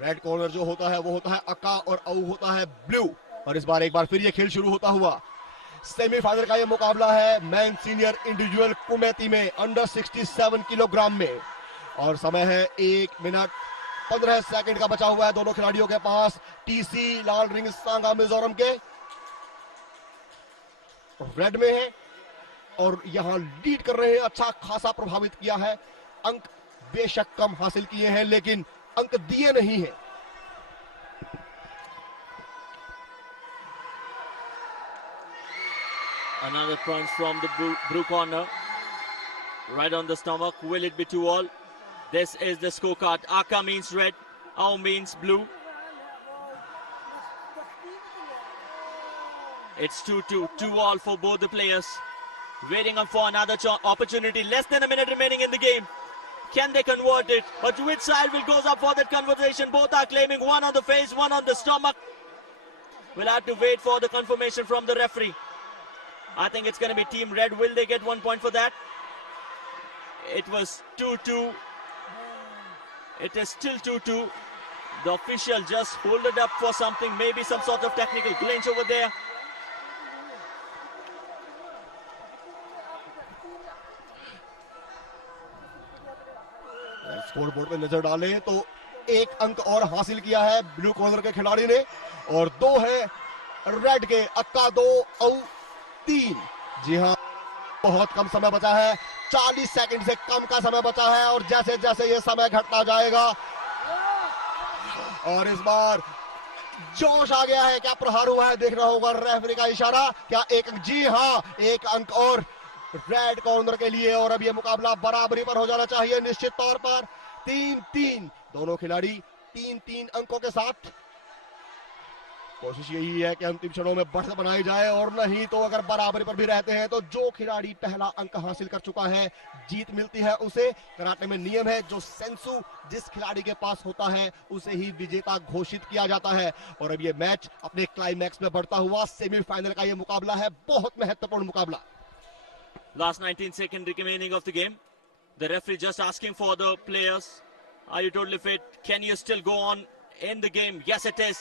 रेड कॉर्नर जो होता है वो होता है अक्का और औ होता है ब्लू। और इस बार एक बार फिर ये खेल शुरू होता हुआ। सेमीफाइनल का ये मुकाबला है मैन सीनियर इंडिविजुअल कुमैती में अंडर 67 किलोग्राम में, और समय है 1 मिनट 15 सेकंड का बचा हुआ है दोनों खिलाड़ियों के पास। टीसी लाल रिंग सांगा मिजोरम के रेड में है और यहां लीड कर रहे हैं, अच्छा खासा प्रभावित किया है। अंक बेशक कम हासिल किए हैं लेकिन अंक दिए नहीं है। Another punch from the blue corner, right on the stomach. Will it be 2-all? This is the scorecard. Aka means red, Ao means blue. It's 2-2, 2-all for both the players. Waiting on for another opportunity. Less than a minute remaining in the game. Can they convert it? But which side will goes up for that conversation? Both are claiming, one on the face, one on the stomach. We'll have to wait for the confirmation from the referee. I think it's going to be Team Red. Will they get 1 point for that? It was 2-2. It is still 2-2. The official just hold it up for something, maybe some sort of technical clinch over there. Score board पे नजर डालें तो 1 अंक और हासिल किया है ब्लू कॉर्नर के खिलाड़ी ने, और 2 है रेड के। अक्का 2 औ 3। जी हां, बहुत कम समय बचा है, 40 सेकंड से कम का समय बचा है, और जैसे जैसे ये समय घटता जाएगा और इस बार जोश आ गया है। क्या प्रहार हुआ है देखना होगा, रेफरी का इशारा। क्या 1 अंक? जी हां, 1 अंक और रेड कॉर्नर के लिए, और अब ये मुकाबला बराबरी पर हो जाना चाहिए निश्चित तौर पर। 3-3 दोनों खिलाड़ी 3-3 अंकों के साथ। कोशिश यही है कि अंतिम क्षणों में बढ़त बनाई जाए, और नहीं तो अगर बराबरी पर भी रहते हैं तो जो खिलाड़ी पहला अंक हासिल कर चुका है जीत मिलती है उसे। कराटे में नियम है, जो सेंसु जिस खिलाड़ी के पास होता है उसे ही विजेता घोषित किया जाता है। और अब ये मैच अपने क्लाइमैक्स में बढ़ता हुआ सेमीफाइनल का ये मुकाबला है, बहुत महत्वपूर्ण मुकाबला। Last 19 seconds remaining of the game. The referee just asking for the players, are you totally fit? Can you still go on in the game? Yes, it is.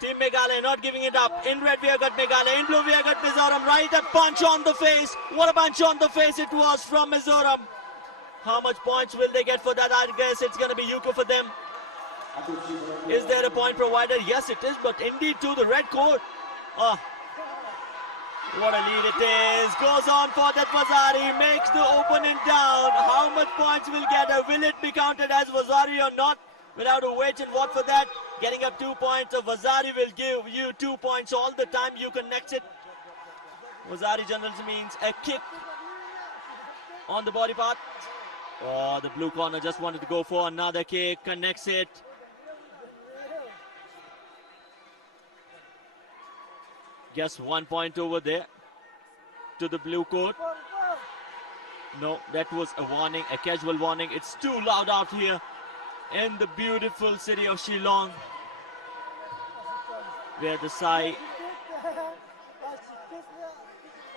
Team Meghalaya not giving it up. In red we have got Meghalaya, in blue we have got Mizoram. Right, a punch on the face. What a punch on the face it was from Mizoram. How much points will they get for that? I guess it's going to be Yuko for them. Is there a point provided? Yes, it is, but indeed to the red court. What a lead it is. Goes on for that Wazari. Makes the opponent down. How much points will get her? Will it be counted as Wazari or not? We'll have to wait and watch for that. Getting up 2 points. So Wazari will give you 2 points all the time you connect it. Wazari generally means a kick on the body part. Oh, the blue corner just wanted to go for another kick. Connects it. Just 1 point over there to the blue court. No, that was a warning, a casual warning. It's too loud out here in the beautiful city of Shillong, where the Sai.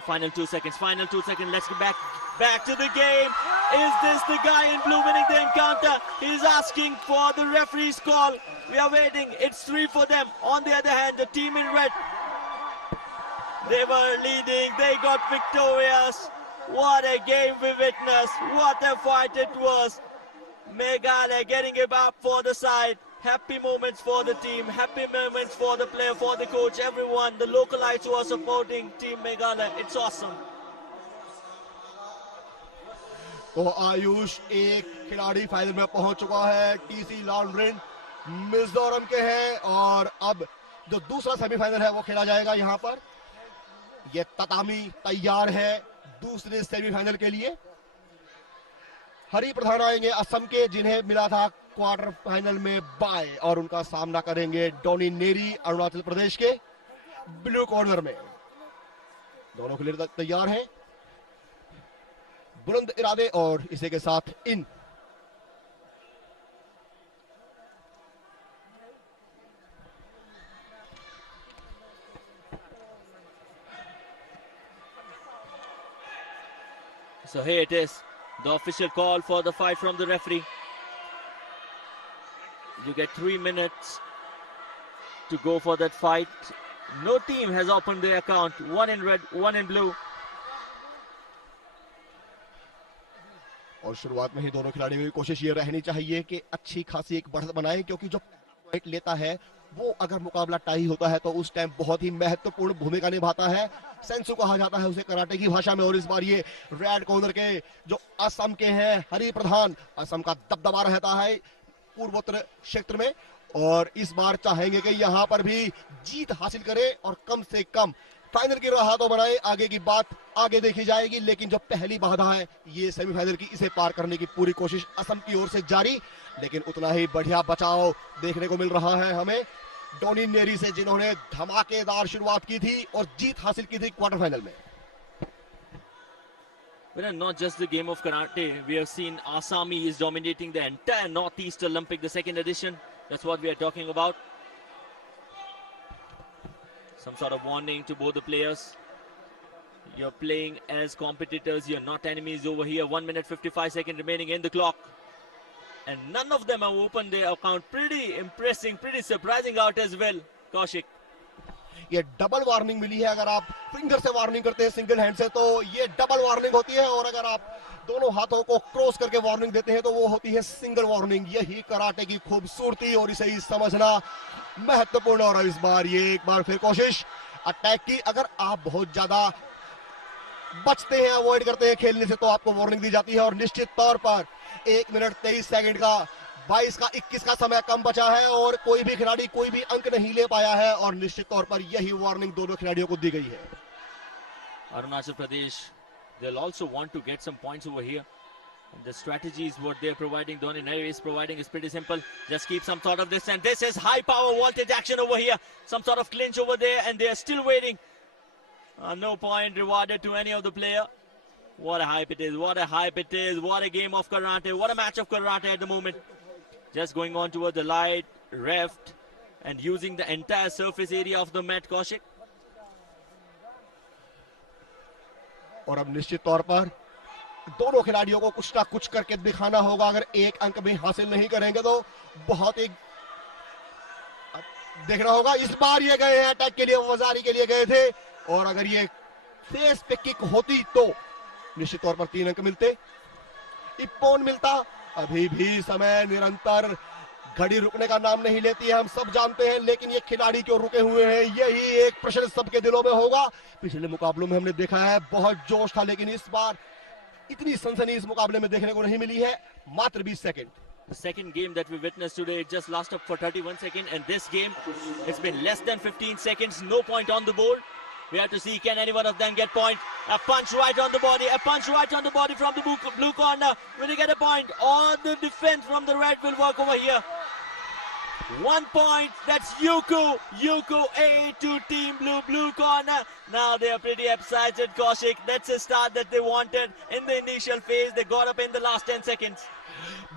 Final 2 seconds, let's get back to the game. Is this the guy in blue winning the encounter? He's asking for the referee's call. We are waiting, it's 3 for them. On the other hand, the team in red, they were leading, they got victorious. What a game we witnessed, what a fight it was. Meghalaya getting it up for the side. Happy moments for the team, happy moments for the player, for the coach, everyone. The localites who are supporting Team Meghalaya, it's awesome. तो आयुष एक खिलाड़ी फाइनल में पहुंच चुका है, टीसी लाल रिंग मिजोरम के हैं, और अब जो दूसरा सेमीफाइनल है वो खेला जाएगा यहाँ पर। ये ततामी तैयार है दूसरे सेमीफाइनल के लिए। हरि प्रधान आएंगे असम के, जिन्हें मिला था क्वार्टर फाइनल में बाय, और उनका सामना करेंगे डोनी नेरी अरुणाचल प्रदेश के ब्लू कॉर्नर में। दोनों खिलाड़ी तैयार हैं, बुलंद इरादे और इसी के साथ इन। So here it is, the official call for the fight from the referee. You get 3 minutes to go for that fight. No team has opened their account. One in red, one in blue. और शुरुआत में ही दोनों खिलाड़ियों की कोशिश ये रहनी चाहिए कि अच्छी खासी एक बढ़त बनाएं, क्योंकि जो पॉइंट लेता है वो अगर मुकाबला टाई होता है तो उस टाइम बहुत ही महत्वपूर्ण भूमिका निभाता है। सेंसु कहा जाता है उसे कराटे की भाषा में। और इस बार ये रेड कॉर्नर के जो असम के हैं हरि प्रधान, असम का दबदबा रहता है पूर्वोत्तर क्षेत्र में, और इस बार चाहेंगे कि यहाँ पर भी जीत हासिल करे और कम से कम फाइनल की राह तो बनाए। आगे की बात आगे देखी जाएगी, लेकिन जो पहली बाधा है ये सेमीफाइनल की, इसे पार करने की पूरी कोशिश असम की ओर से जारी। लेकिन उतना ही बढ़िया बचाव देखने को मिल रहा है हमें डोनी नेरी से, जिन्होंने धमाकेदार शुरुआत की थी और जीत हासिल की थी क्वार्टर फाइनल में। Well, not just the game of karate, we have seen Asami is dominating the entire Northeast Olympic, the second edition. That's what we are talking about. Some sort of warning to both the players. You're playing as competitors, you're not enemies over here. 1 minute 55 seconds remaining in the clock. And none of them have opened their account. Pretty impressive, pretty surprising out as well, Kaushik. ये डबल वार्निंग मिली है। अगर आप फिंगर से वार्निंग करते हैं सिंगल हैंड से तो ये डबल वार्निंग होती है, और अगर आप दोनों हाथों को क्रॉस करके वार्निंग देते हैं तो वो होती है सिंगल वार्निंग। यही कराटे की खूबसूरती और इसे ही समझना महत्वपूर्ण। और इस बार ये एक बार फिर कोशिश अटैक की। अगर आप बहुत ज्यादा बचते हैं, अवॉइड करते हैं खेलने से, तो आपको वार्निंग दी जाती है। और निश्चित तौर पर 1 मिनट 23 सेकंड का 22 का 21 का समय कम बचा है और कोई भी खिलाड़ी कोई भी अंक नहीं ले पाया है, और निश्चित तौर पर यही वार्निंग दोनों खिलाड़ियों को दी गई है। Arunachal Pradesh, they'll also want to get some points over here. And the strategies what they're providing, Dhoni Neri is providing, is pretty simple. Just keep some thought of this, and this is high power voltage action over here. Some sort of clinch over there, and they're still waiting. No point rewarded to any of the player. What a hype it is, what a hype it is, what a game of karate, what a match of karate at the moment. Just going on towards the light, left, and using the entire surface area of the mat, Kaushik. और अब निश्चित तौर पर दोनों खिलाड़ियों को कुछ ना कुछ करके दिखाना होगा। अगर एक अंक भी हासिल नहीं करेंगे तो बहुत ही देखना होगा। इस बार ये गए हैं अटैक के लिए, वजारी के लिए गए थे, और अगर ये फेस पे किक होती तो निश्चित तौर पर 3 अंक मिलते, इप्पोन मिलता। अभी भी समय निरंतर घड़ी रुकने का नाम नहीं लेती है, हम सब जानते हैं, लेकिन ये खिलाड़ी क्यों रुके हुए हैं, यही एक प्रश्न सबके दिलों में होगा। पिछले मुकाबलों में हमने देखा है बहुत जोश था, लेकिन इस बार इतनी सनसनी इस मुकाबले में देखने को नहीं मिली है। मात्र 20 second. The second game that we witnessed today, it just lasted for 31 seconds, and this game, it's been less than 15 seconds, no point on the board. We have to see, can any one of them get point? A punch right on the body, a punch right on the body from the blue corner. Will he get a point? Or the defense from the red will work over here. 1 point, that's Yuko. Yuko A to Team Blue corner. Now they are pretty excited, Kaushik. That's a start that they wanted in the initial phase. They got up in the last 10 seconds.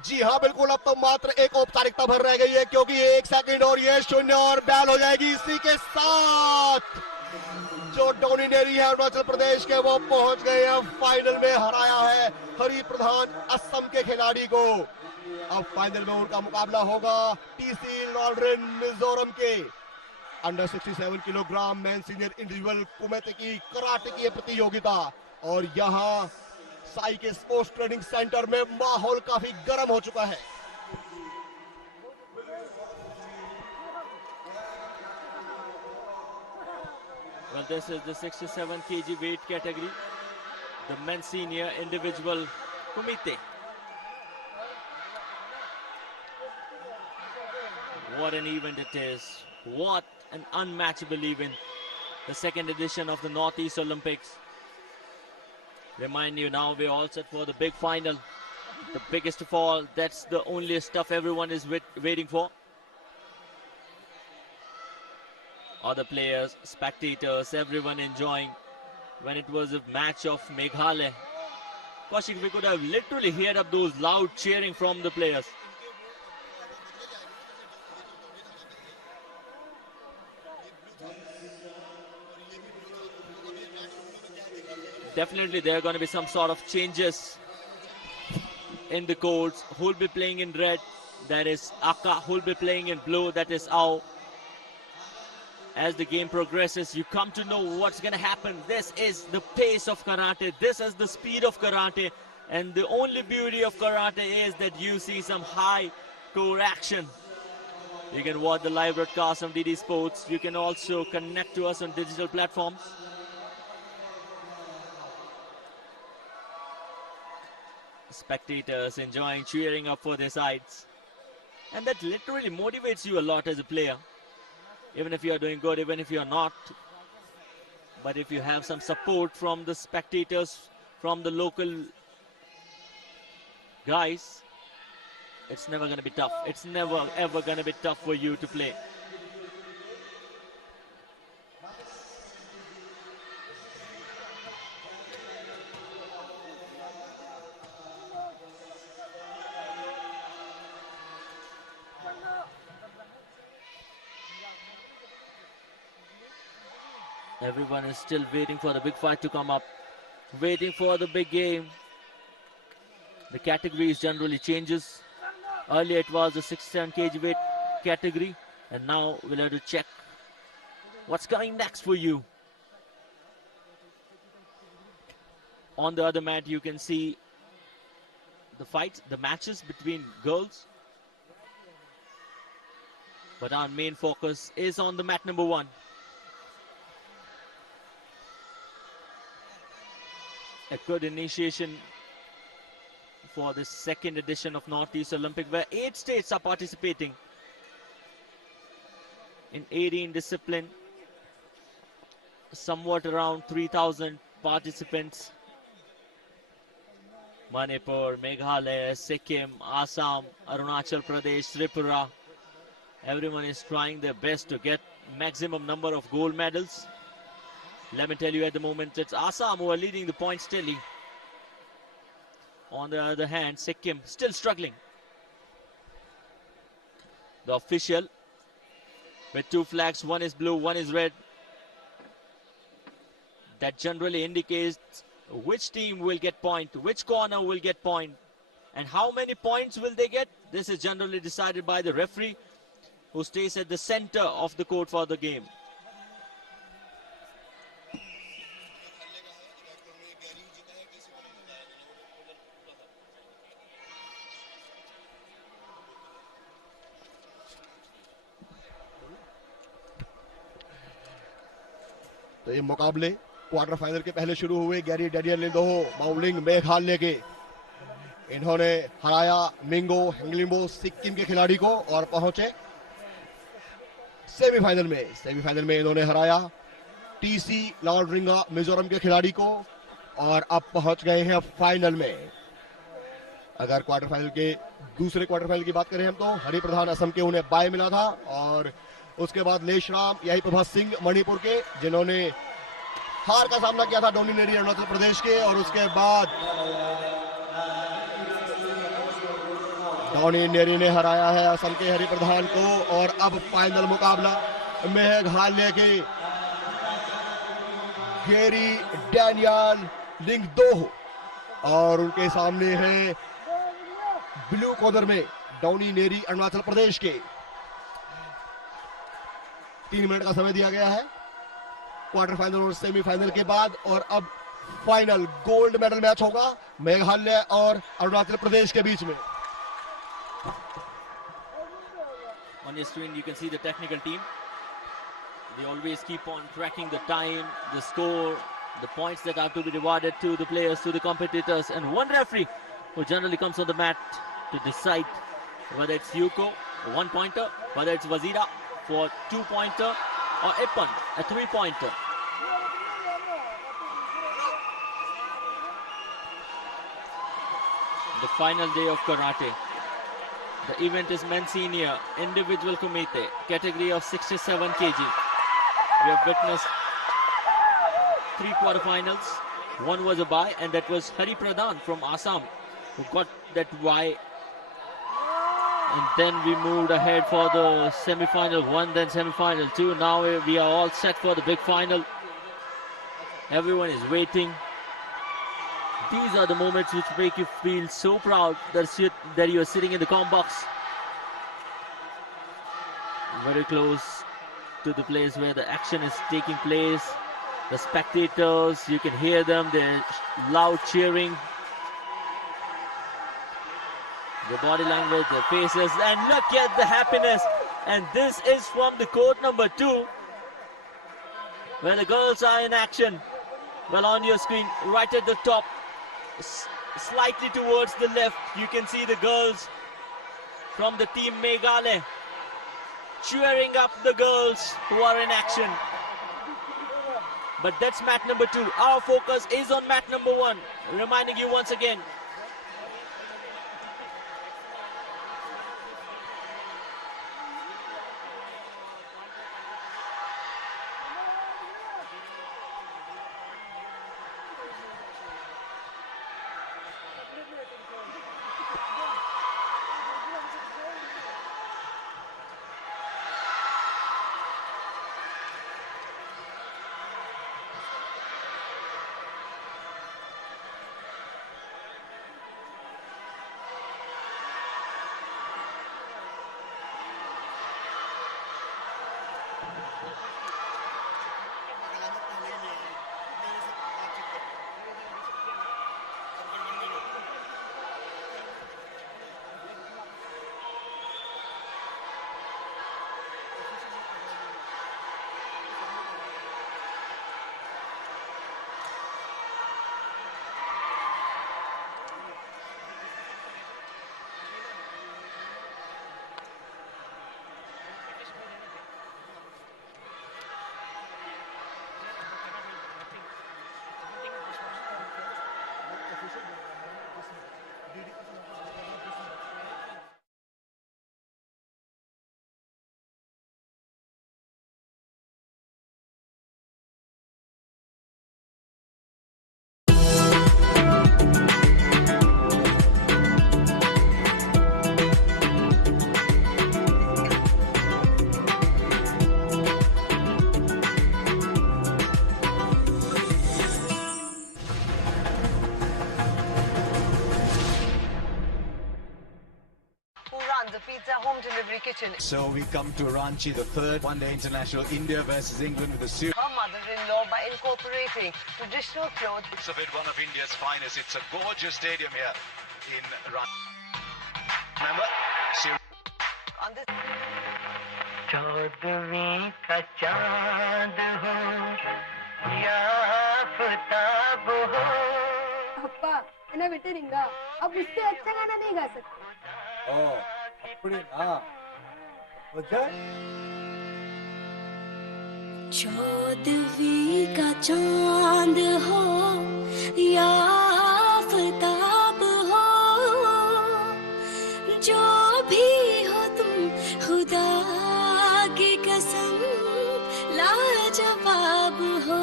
जी हाँ बिल्कुल, अब तो मात्र एक औपचारिकता भर रह गई है, क्योंकि ये 1 सेकंड और ये 0 और बैल हो जाएगी। इसी के साथ जो डोनी नेरी है अरुणाचल प्रदेश के, वो पहुंच गए हैं फाइनल में। हराया है हरि प्रधान असम के खिलाड़ी को। अब फाइनल में उनका मुकाबला होगा टीसी लॉर्ड्रेन मिजोरम के under 67 kilogram men senior individual kumite की कराटे की प्रतियोगिता। और यहाँ साई के स्पोर्ट्स ट्रेनिंग सेंटर में माहौल काफी गर्म हो चुका है। Well, this is the 67 kg weight category, the men's senior individual kumite. What an event it is. What an unmatchable event. The second edition of the Northeast Olympics. Remind you, now we're all set for the big final. The biggest of all. That's the only stuff everyone is waiting for. Other players, spectators, everyone enjoying. When it was a match of Meghalaya, Kaushik, we could have literally heard up those loud cheering from the players. Definitely there are going to be some sort of changes in the courts. Who will be playing in red? That is Akka. Who will be playing in blue? That is Ao. As the game progresses, you come to know what's going to happen. This is the pace of karate. This is the speed of karate. And the only beauty of karate is that you see some high core action. You can watch the live broadcast on DD Sports. You can also connect to us on digital platforms. Spectators enjoying cheering up for their sides. And that literally motivates you a lot as a player. Even if you are doing good, even if you are not. But if you have some support from the spectators, from the local guys, it's never going to be tough. It's never ever going to be tough for you to play. Everyone is still waiting for the big fight to come up, waiting for the big game. The categories generally changes. Earlier it was the 67 kg weight category, and now we'll have to check what's coming next for you. On the other mat, you can see the fights, the matches between girls. But our main focus is on the mat number 1. A good initiation for the second edition of Northeast Olympic, where 8 states are participating in 18 disciplines, somewhat around 3,000 participants. Manipur, Meghalaya, Sikkim, Assam, Arunachal Pradesh, Tripura. Everyone is trying their best to get maximum number of gold medals. Let me tell you, at the moment, it's Assam who are leading the points tally. On the other hand, Sikkim still struggling. The official with 2 flags, one is blue, one is red. That generally indicates which team will get point, which corner will get point, and how many points will they get. This is generally decided by the referee, who stays at the center of the court for the game. तो ये मुकाबले क्वार्टर फाइनल के पहले शुरू हुए। गैरी डैनियल ने 2 बाउलिंग मेघालय के, इन्होंने हराया मिंगो हेंगलिम्बो सिक्किम के खिलाड़ी को और पहुंचे सेमीफाइनल में। सेमीफाइनल में इन्होंने हराया टीसी लॉर्डरिंगा मिजोरम के खिलाड़ी को और अब पहुंच गए हैं फाइनल में। अगर क्वार्टर फाइनल के दूसरे क्वार्टर फाइनल की बात करें हम, तो हरिप्रधान असम के, उन्हें बाय मिला था, और उसके बाद लेशराम यही प्रभा सिंह मणिपुर के, जिन्होंने हार का सामना किया था डोमिनेरी अरुणाचल प्रदेश के, और उसके बाद डोमिनेरी ने हराया है असम के हरिप्रधान को। और अब फाइनल मुकाबला मेघालय के गेरी डैनियल लिंगदोह और उनके सामने है ब्लू कॉर्नर में डोमिनेरी अरुणाचल प्रदेश के। 3 मिनट का समय दिया गया है क्वार्टर फाइनल और सेमीफाइनल के बाद, और अब फाइनल गोल्ड मेडल मैच होगा मेघालय और अरुणाचल प्रदेश के बीच में। On your screen, you can see the technical team. They always keep on tracking the time, the score, the points that are to be rewarded to the players, to the competitors, and one referee who generally comes on the mat to decide whether it's Yuko, a 1-pointer, whether it's Wazira for 2-pointer, or Ippan, a 3-pointer. The final day of karate. The event is men senior individual kumite, category of 67 kg. We have witnessed 3 quarterfinals. One was a bye, and that was Hari Pradhan from Assam, who got that bye. And then we moved ahead for the semi-final 1, then semi-final 2. Now we are all set for the big final. Everyone is waiting. These are the moments which make you feel so proud that you are sitting in the comm box. Very close. to the place where the action is taking place. The spectators, you can hear them, they're loud cheering. The body language, their faces, and look at the happiness. And this is from the court number 2, where the girls are in action. Well, on your screen, right at the top, slightly towards the left, you can see the girls from the team Meghalaya cheering up the girls who are in action. But that's mat number 2. Our focus is on mat number 1. Reminding you once again, The pizza home delivery kitchen. So we come to Ranchi, the third one-day international, India versus England with the series. Her mother-in-law by incorporating traditional clothes. It's of it, one of India's finest. It's a gorgeous stadium here in Ranchi. Remember, On this. चौदहवीं का चांद हो या आफताब हो. ಅಪ್ಪ ಎನ್ನ ಬಿಟ್ಟಿರಿಂಗ अब उससे अच्छा गाना नहीं गा सकते. चौदहवीं का चांद हो या आफताब हो, जो भी हो तुम खुदा की कसम लाजवाब हो.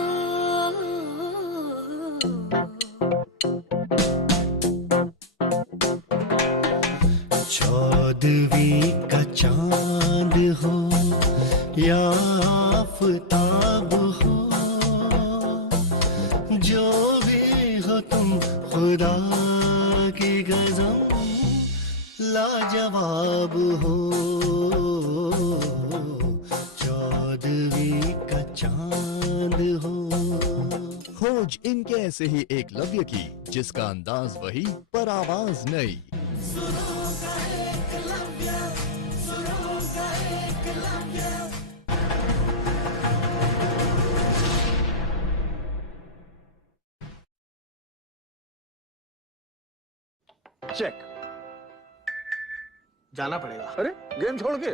चौदहवीं का चांद हो या आफताब हो, जो भी हो तुम खुदा की कसम लाजवाब हो. चौदहवीं का चांद हो. खोज इनके ऐसे ही एकलव्य की, जिसका अंदाज वही पर आवाज नई. चेक. जाना पड़ेगा. अरे गेम छोड़ के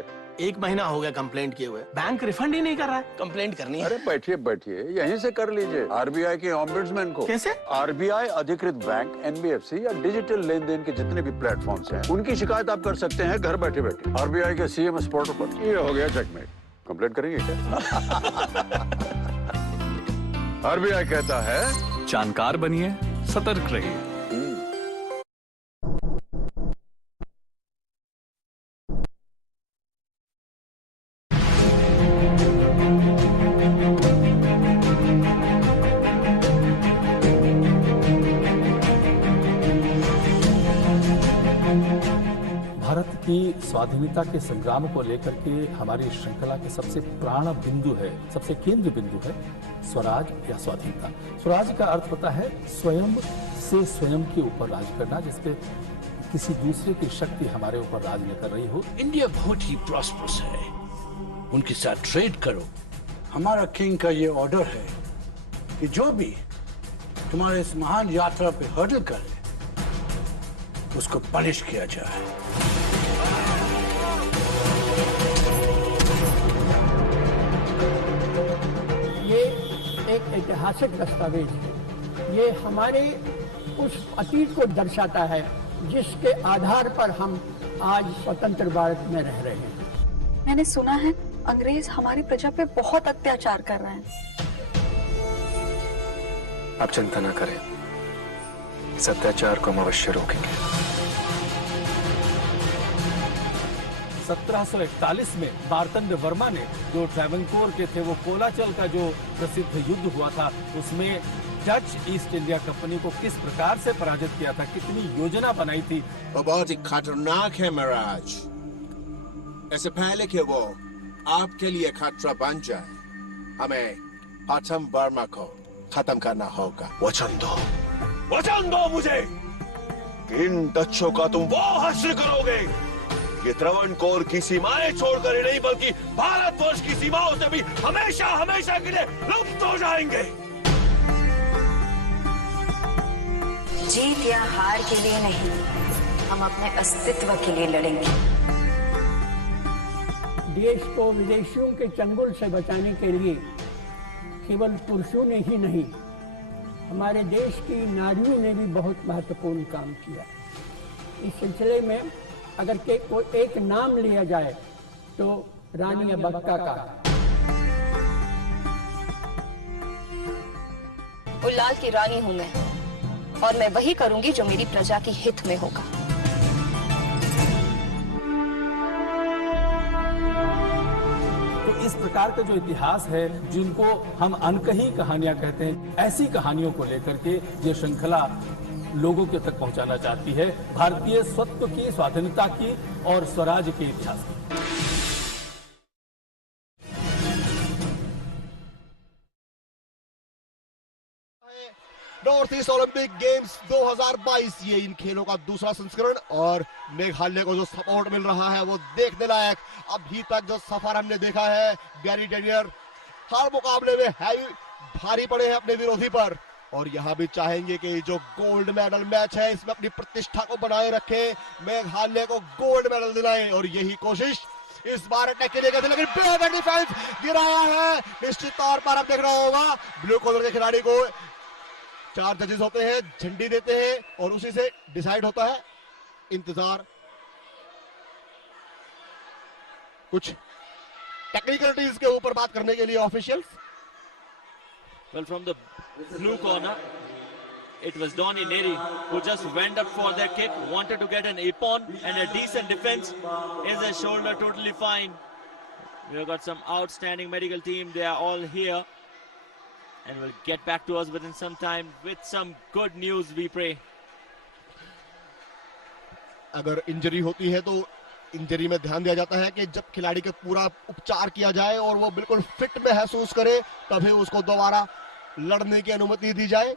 1 महीना हो गया कंप्लेंट किए हुए, बैंक रिफंड ही नहीं कर रहा है. कंप्लेंट करनी है. अरे बैठिए बैठिए, यहीं से कर लीजिए आरबीआई के ऑम्बुड्समैन को. कैसे? आरबीआई अधिकृत बैंक, एनबीएफसी या डिजिटल लेन देन के जितने भी प्लेटफॉर्म्स हैं, उनकी शिकायत आप कर सकते हैं घर बैठे बैठे आरबीआई के सीएमएस पोर्टल पर. ये हो गया चेकमेट. कंप्लेंट करेंगे क्या? आरबीआई कहता है जानकार बनिए, सतर्क रहिए. की स्वाधीनता के संग्राम को लेकर के हमारी श्रृंखला के सबसे प्राण बिंदु है, सबसे केंद्र बिंदु है स्वराज या स्वाधीनता। स्वराज का अर्थ होता है स्वयं से स्वयं के ऊपर राज करना, जिसपे किसी दूसरे की शक्ति हमारे ऊपर राज न कर रही हो। इंडिया बहुत ही प्रॉस्परस है, उनके साथ ट्रेड करो। हमारा किंग का ये ऑर्डर है कि जो भी तुम्हारे इस महान यात्रा पे हर्डल करे उसको पनिश किया जाए। ये एक ऐतिहासिक दस्तावेज है। ये हमारे उस अतीत को दर्शाता है जिसके आधार पर हम आज स्वतंत्र भारत में रह रहे हैं। मैंने सुना है अंग्रेज हमारी प्रजा पे बहुत अत्याचार कर रहे हैं। आप चिंता न करें, इस अत्याचार को हम अवश्य रोकेंगे। 1741 में मार्तंड वर्मा ने, जो ट्रैवनकोर के थे, वो कोलाचल का जो प्रसिद्ध युद्ध हुआ था, उसमें डच ईस्ट इंडिया कंपनी को किस प्रकार से पराजित किया था, कितनी योजना बनाई थी। वो बहुत ही खतरनाक है महाराज। ऐसे पहले कि वो आपके लिए खतरा बन जाए, हमें प्रथम वर्मा को खत्म करना होगा। वचन दो मुझे, इन डच्चों का तुम वो हासिल करोगे ये त्रावणकोर की सीमाएं छोड़कर ही नहीं बल्कि भारतवर्ष की सीमाओं से भी हमेशा हमेशा के लिए लुप्त हो जाएंगे। जीत या हार के लिए नहीं, हम अपने अस्तित्व के लिए लड़ेंगे। देश को विदेशियों के चंगुल से बचाने के लिए केवल पुरुषों ने ही नहीं, हमारे देश की नारियों ने भी बहुत महत्वपूर्ण काम किया। इस सिलसिले में अगर कोई एक नाम लिया जाए तो रानी अब्बक्का का। उल्लाल की रानी हूं मैं, और मैं वही करूंगी जो मेरी प्रजा के हित में होगा। तो इस प्रकार का जो इतिहास है, जिनको हम अनकही कहानियां कहते हैं, ऐसी कहानियों को लेकर के ये श्रृंखला लोगों के तक पहुंचाना चाहती है, भारतीय स्वत्व की, स्वाधीनता की और स्वराज के इतिहास की। नॉर्थ ईस्ट ओलंपिक गेम्स 2022, ये इन खेलों का दूसरा संस्करण, और मेघालय को जो सपोर्ट मिल रहा है वो देखने लायक। अभी तक जो सफर हमने देखा है, गैरी डेनियर हर मुकाबले में हैवी भारी पड़े हैं अपने विरोधी पर, और यहाँ भी चाहेंगे कि जो गोल्ड मेडल मैच है इसमें अपनी प्रतिष्ठा को बनाए रखें, मेघालय को गोल्ड मेडल दिलाएं, और यही कोशिश इस बार अटैक के लिए करते, लेकिन बेहतर डिफेंस गिराया है। निश्चित तौर पर अब देखना होगा ब्लू कॉलर के खिलाड़ी को। 4 जजेस होते हैं, झंडी देते हैं और उसी से डिसाइड होता है। इंतजार, कुछ टेक्निकलिटीज के ऊपर बात करने के लिए officials. Well, from the blue corner, it was Donny Neri who just went up for their kick, wanted to get an ippon and a decent defense. Is his shoulder totally fine? We've got some outstanding medical team. They are all here and will get back to us within some time with some good news, we pray. अगर इंजरी होती है तो इंजरी में ध्यान दिया जाता है कि जब खिलाड़ी का पूरा उपचार किया जाए और वो बिल्कुल फिट महसूस करे, तभी उसको दोबारा लड़ने की अनुमति दी जाए।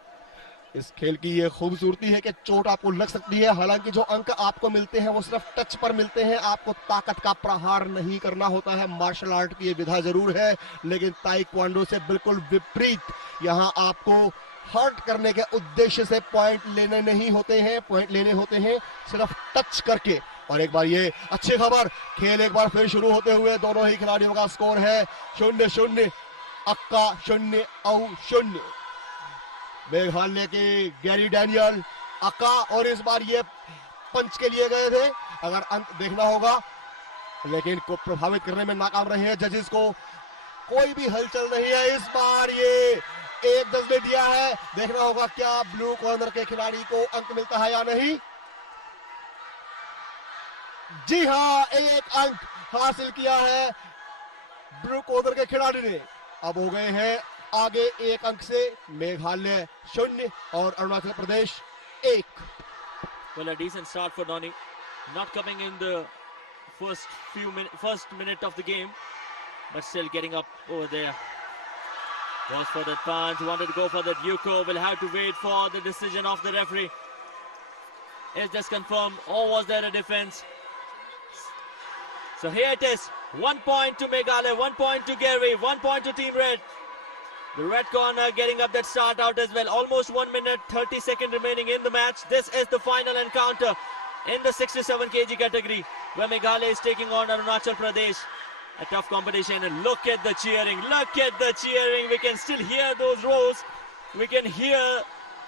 इस खेल की ये खूबसूरती है कि चोट आपको लग सकती है, हालांकि जो अंक आपको मिलते हैं वो सिर्फ टच पर मिलते हैं, आपको ताकत का प्रहार नहीं करना होता है। मार्शल आर्ट की ये विधा जरूर है, लेकिन ताइक्वांडो से बिल्कुल विपरीत। यहाँ आपको हर्ट करने के उद्देश्य से पॉइंट लेने नहीं होते हैं, पॉइंट लेने होते हैं सिर्फ टच करके। और एक बार ये अच्छी खबर, खेल एक बार फिर शुरू होते हुए दोनों ही खिलाड़ियों का स्कोर है 0-0, अक्का 0-0। मेघालय के गैरी डैनियल अक्का, और इस बार ये पंच के लिए गए थे, अगर अंक देखना होगा, लेकिन को प्रभावित करने में नाकाम रहे हैं जजेस को। कोई भी हलचल नहीं है इस बार, ये एक जज ने दिया है। देखना होगा क्या ब्लू कॉर्नर के खिलाड़ी को अंक मिलता है या नहीं। जी हाँ, एक अंक हासिल किया है ब्लू कॉर्नर के खिलाड़ी ने। अब हो गए हैं आगे 1 अंक से, मेघालय 0 और Arunachal Pradesh 1। Well, a decent start for Donny. Not coming in the first minute of the game, but still getting up over there. Goes for that punch, wanted to go for that Yuko, will have to wait for the decision of the referee. Is this confirmed or was there a defense? So here it is, 1 point to Meghalaya, 1 point to Gary, 1 point to Team Red. The red corner getting up that start out as well. Almost 1 minute, 30 seconds remaining in the match. This is the final encounter in the 67 kg category, where Meghalaya is taking on Arunachal Pradesh. A tough competition, and look at the cheering, look at the cheering. We can still hear those roars. We can hear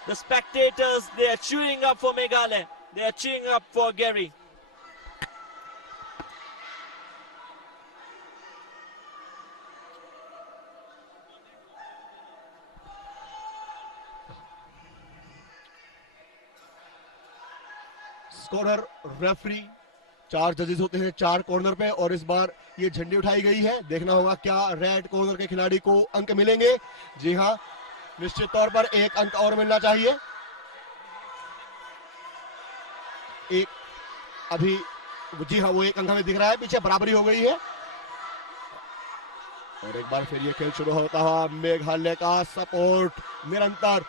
the spectators. They are cheering up for Meghalaya. They are cheering up for Gary. Scorer, referee, 4 जजेस होते हैं 4 कॉर्नर पे, और इस बार ये झंडी उठाई गई है। देखना होगा क्या रेड कॉर्नर के खिलाड़ी को अंक मिलेंगे। जी हाँ, निश्चित तौर पर 1 अंक और मिलना चाहिए। एक अभी, जी हाँ, वो 1 अंक हमें दिख रहा है, पीछे बराबरी हो गई है। और एक बार फिर ये खेल शुरू होता हुआ, मेघालय का सपोर्ट निरंतर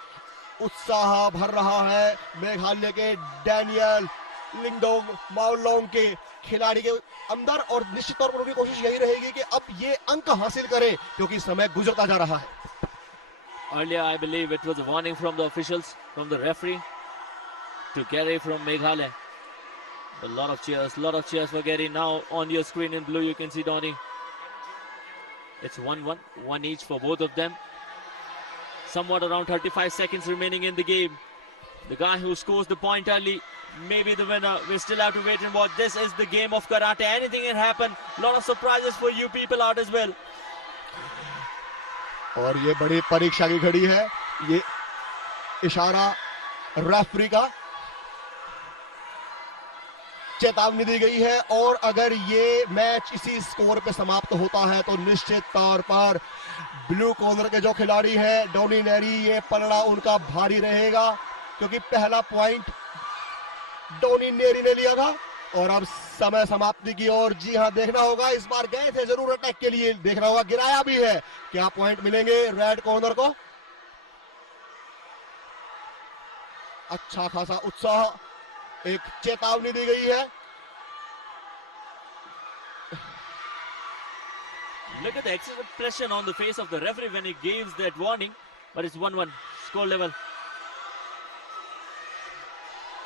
उत्साह भर रहा है। मेघालय के डैनियल लिंगडोंग माओलोंग के खिलाड़ी के अंदर, और निश्चित तौर पर उनकी कोशिश यही रहेगी कि अब ये अंक हासिल करें, क्योंकि समय गुजरता जा रहा है। Earlier, I believe it was a warning from the officials, from the referee to Gary from Meghalaya. A lot of cheers for Gary. Now on your screen in blue, you can see Donny. It's 1-1, 1 each for both of them. Somewhat around 35 seconds remaining in the game. The guy who scores the point early may be the winner. We still have to wait and watch. This is the game of karate. Anything can happen. A lot of surprises for you people out as well. और ये बड़ी परीक्षा की घड़ी है। ये इशारा रेफरी का, चेतावनी दी गई है, और अगर ये मैच इसी स्कोर पे समाप्त होता है तो निश्चित तौर पर ब्लू कॉर्नर के जो खिलाड़ी हैं डोनी नेरी, ये पलड़ा उनका भारी रहेगा, क्योंकि पहला पॉइंट डोनी नेरी ने लिया था। और अब समय समाप्ति की ओर, जी हां, देखना होगा, इस बार गए थे जरूर अटैक के लिए, देखना होगा गिराया भी है, क्या पॉइंट मिलेंगे रेड कॉर्नर को। अच्छा खासा उत्साह, एक चेतावनी दी गई है। Look at the expression on the face of the referee when he gives that warning. But it's 1-1 score level.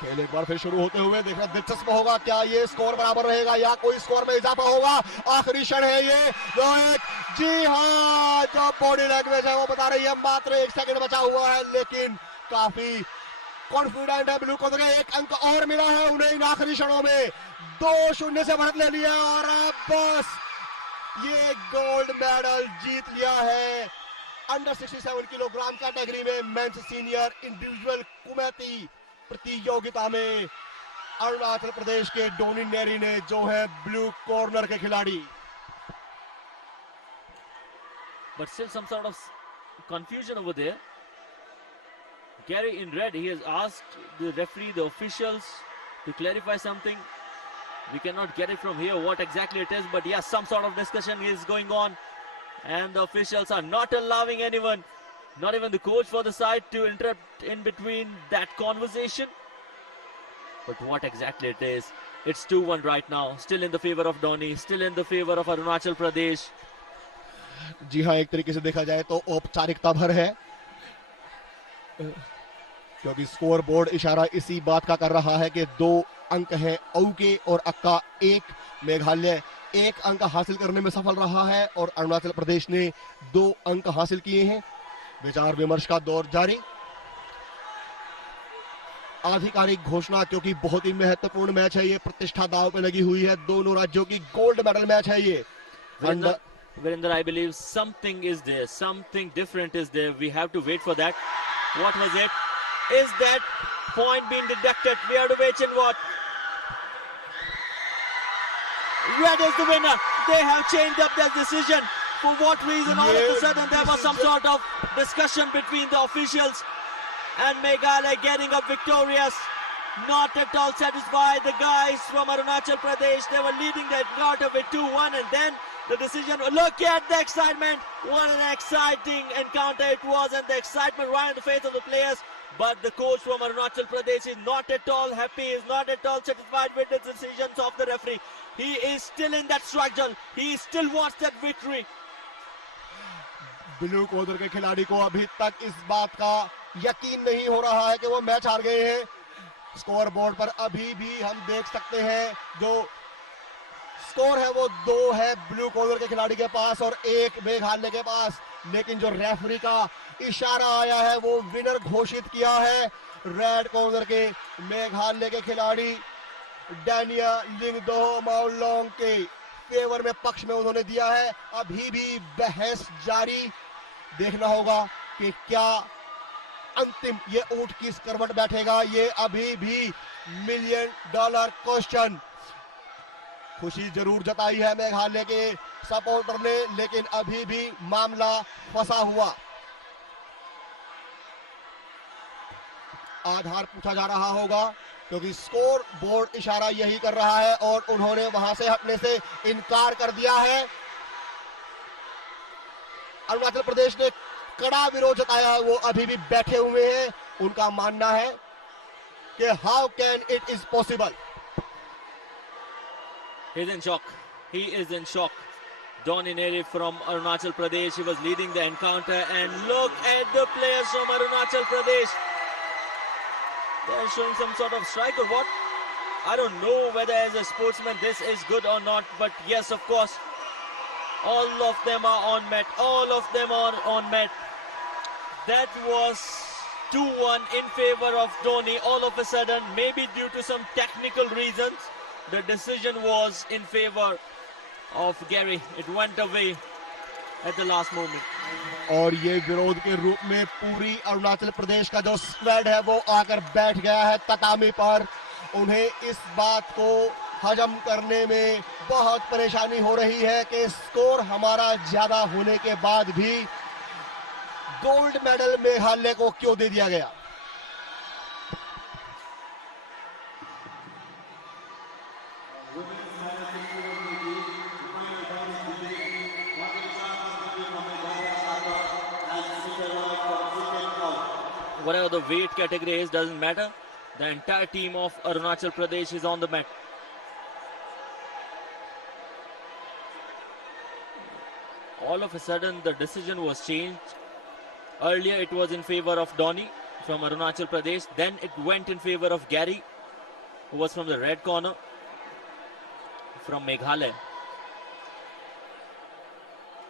खेल एक बार फिर शुरू होते हुए देखना दिलचस्प होगा, क्या ये स्कोर बराबर रहेगा या कोई स्कोर में इजाफा होगा। आखिरी क्षण है ये, जी हाँ, जो बॉडी लैंग्वेज है वो बता रही है मात्र 1 सेकंड बचा हुआ है, लेकिन काफी कॉन्फिडेंट है ब्लू कॉर्नर का। 1 अंक और मिला है उन्हें इन आखिरी क्षणों में, 2-0 से बढ़त ले लिया, और अब बस ये गोल्ड मेडल जीत लिया है अंडर 67 किलोग्राम कैटेगरी में मेंस सीनियर इंडिविजुअल कुमैती प्रतियोगिता में अरुणाचल प्रदेश के डोनी नेरी ने, जो है ब्लू कॉर्नर के खिलाड़ी। But still some sort of confusion over there. Gary in red, he has asked the referee, the officials to clarify something. We cannot get it from here what exactly it is, but yes, some sort of discussion is going on, and the officials are not allowing anyone, not even the coach for the side, to interrupt in between that conversation. But what exactly it is, it's 2-1 right now, still in the favor of Donny, still in the favor of Arunachal Pradesh. जी हाँ, एक तरीके से देखा जाए तो औपचारिकता भर है, क्योंकि स्कोर बोर्ड इशारा इसी बात का कर रहा है कि 2 अंक है औ के और अक्का 1। मेघालय 1 अंक हासिल करने में सफल रहा है और अरुणाचल प्रदेश ने 2 अंक हासिल किए हैं। विचार विमर्श का दौर जारी। आधिकारिक घोषणा, क्योंकि बहुत ही महत्वपूर्ण मैच है ये, प्रतिष्ठा दांव पे लगी हुई है, दोनों राज्यों की गोल्ड मेडल मैच है ये। Virendra, I believe something is there, something different is there. We have to wait for that. What was it? Is that point being deducted? We have to wait and watch. Red is the winner. They have changed up their decision. For what reason? All of a sudden there was some sort of discussion between the officials, and Meghalaya getting up victorious. not at all satisfied. The guys from Arunachal Pradesh, they were leading the encounter with 2-1, and then the decision. Look at the excitement. What an exciting encounter it was, and the excitement right on the face of the players. But the coach from Arunachal Pradesh is not at all happy, is not at all satisfied with the decisions of the referee. He is still in that struggle. He still wants that victory. Blue corner के खिलाड़ी को अभी तक इस बात का यकीन नहीं हो रहा है कि वो मैच हार गए हैं। स्कोर बोर्ड पर अभी भी हम देख सकते हैं जो स्कोर है वो 2 है ब्लू कॉर्नर के खिलाड़ी के पास और 1 मेघालय के पास, लेकिन जो रेफरी का इशारा आया है वो विनर घोषित किया है रेड कॉर्नर के मेघालय के खिलाड़ी डैनिया लिंगदो माओलोंग के फेवर में, पक्ष में उन्होंने दिया है। अभी भी बहस जारी, देखना होगा कि क्या अंतिम ये ऊंट किस करवट बैठेगा। ये अभी भी $1 मिलियन क्वेश्चन। खुशी जरूर जताई है मेघालय के सपोर्टर ने, लेकिन अभी भी मामला फंसा हुआ। आधार पूछा जा रहा होगा क्योंकि स्कोर बोर्ड इशारा यही कर रहा है और उन्होंने वहां से हटने से इनकार कर दिया है। अरुणाचल प्रदेश ने कड़ा विरोध जताया है, वो अभी भी बैठे हुए हैं। उनका मानना है कि how can it is possible. He is in shock. He is in shock. Donny Neri from Arunachal Pradesh, he was leading the encounter, and look at the players from Arunachal Pradesh. They are showing some sort of strike or what? I don't know whether as a sportsman this is good or not, but yes, of course, all of them are on mat. All of them are on mat. That was 2-1 in favor of Donny. All of a sudden, maybe due to some technical reasons, the decision was in favor of Gary. It went away at the last moment. और ये विरोध के रूप में पूरी अरुणाचल प्रदेश का जो स्क्वाड है वो आकर बैठ गया है ततामी पर। उन्हें इस बात को हजम करने में बहुत परेशानी हो रही है कि स्कोर हमारा ज्यादा होने के बाद भी गोल्ड मेडल मेघालय को क्यों दे दिया गया। Whatever the weight category is, doesn't matter. The entire team of Arunachal Pradesh is on the mat. All of a sudden, the decision was changed. Earlier, it was in favor of Donny from Arunachal Pradesh. Then it went in favor of Gary, who was from the red corner from Meghalaya.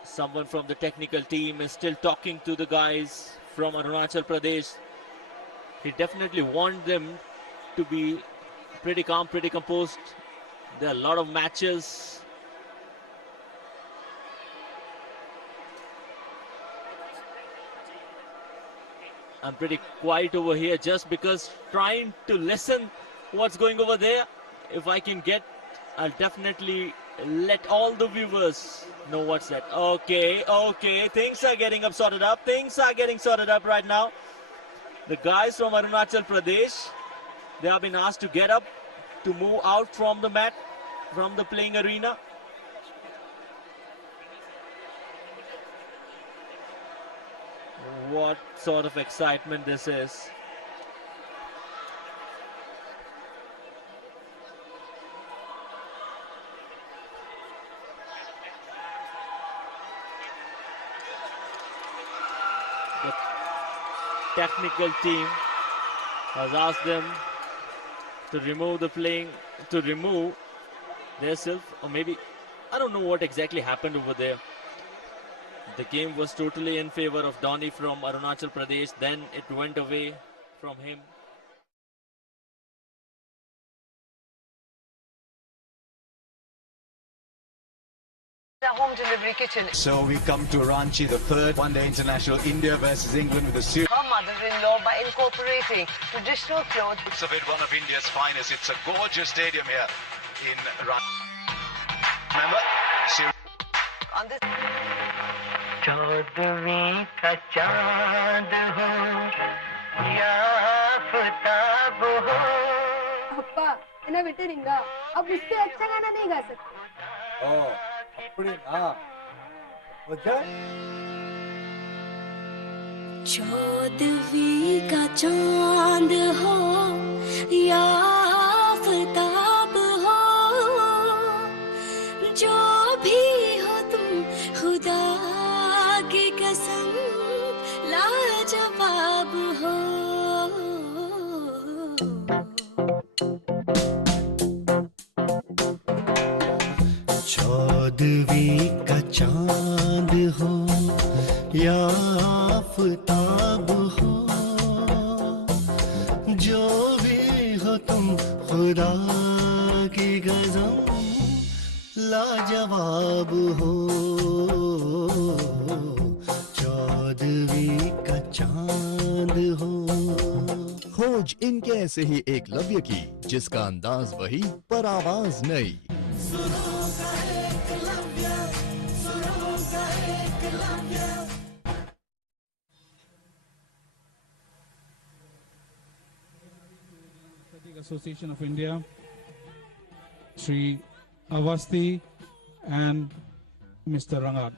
Someone from the technical team is still talking to the guys from Arunachal Pradesh. He definitely wants them to be pretty calm, pretty composed. There are a lot of matches. I'm pretty quiet over here just because trying to listen what's going over there. If I can get, I'll definitely let all the viewers know what's that. Okay, things are getting sorted up. Things are getting sorted up right now. The guys from Arunachal Pradesh, they have been asked to get up, to move out from the mat, from the playing arena. What sort of excitement this is. The technical team has asked them to remove the playing, to remove their self, or maybe, I don't know what exactly happened over there. The game was totally in favor of Donny from Arunachal Pradesh, then it went away from him. The home delivery kitchen. So we come to Ranchi, the third one-day international, India versus England with the series. Her mother-in-law by incorporating traditional clothes. It's a bit one of India's finest. It's a gorgeous stadium here in Ranchi. Remember? On this. चौदहवीं का चांद हो या आफताब हो एना विटरिंगा अब उससे अच्छा गाना नहीं गा सकते चौदहवीं का चांद हो या आफताब हो, जो भी हो तुम खुदा की कसम लाजवाब हो। चौदहवीं का चांद हो या आफताब हो, जो भी हो तुम खुदा की कसम लाजवाब हो। चौदहवीं का चांद हो। खोज इनके ऐसे ही एक लव्य की जिसका अंदाज वही पर आवाज नई। Association of India, Sri Avasti and Mr. Rangat.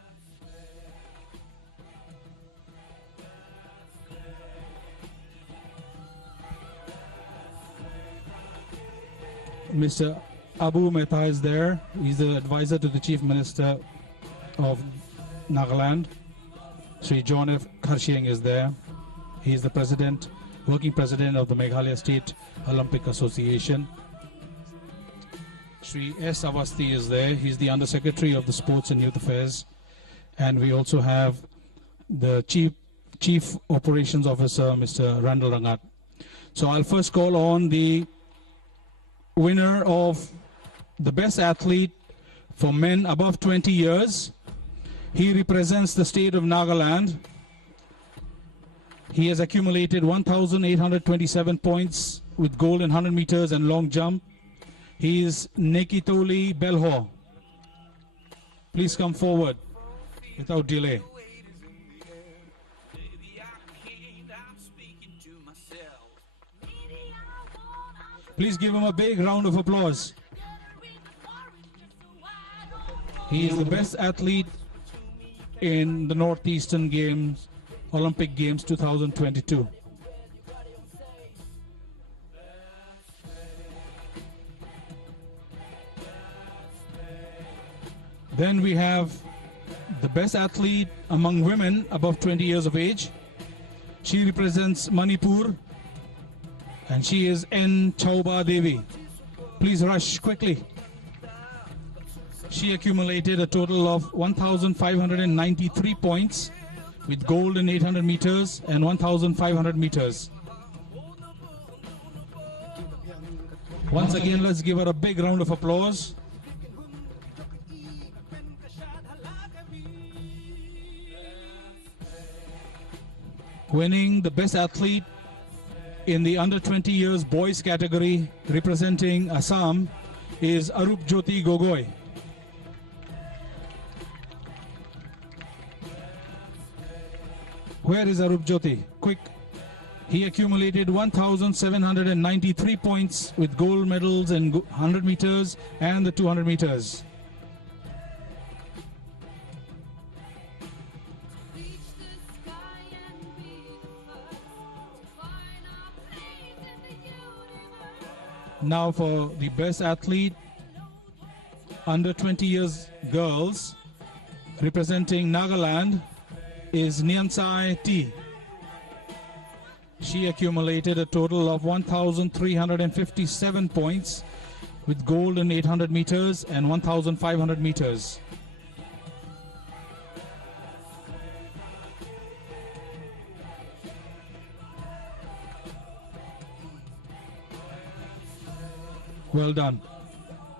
Mr. Abu Mehta is there. He's the advisor to the Chief Minister of Nagaland. Sri John F. Karshieng is there. He's the president, working president of the Meghalaya State Olympic Association. Sri S. Avasti is there. He's the Undersecretary of the Sports and Youth Affairs. And we also have the Chief Operations Officer, Mr. Randall Rangat. So I'll first call on the winner of the best athlete for men above 20 years. He represents the state of Nagaland. He has accumulated 1,827 points with gold in 100 meters and long jump. He is Nekitoli Belho. Please come forward without delay. Please give him a big round of applause. He is the best athlete in the Northeastern Games, Olympic Games 2022. Then we have the best athlete among women above 20 years of age. She represents Manipur and she is N. Chauba Devi. Please rush quickly. She accumulated a total of 1,593 points with gold in 800 meters and 1,500 meters. Once again, let's give her a big round of applause. Winning the best athlete in the under 20 years boys category representing Assam is Arup Jyoti Gogoi. Where is Arup Jyoti? Quick. He accumulated 1,793 points with gold medals in 100 meters and the 200 meters. Now for the best athlete, under 20 years girls, representing Nagaland, is Nyansai T. She accumulated a total of 1,357 points with gold in 800 meters and 1,500 meters. Well done.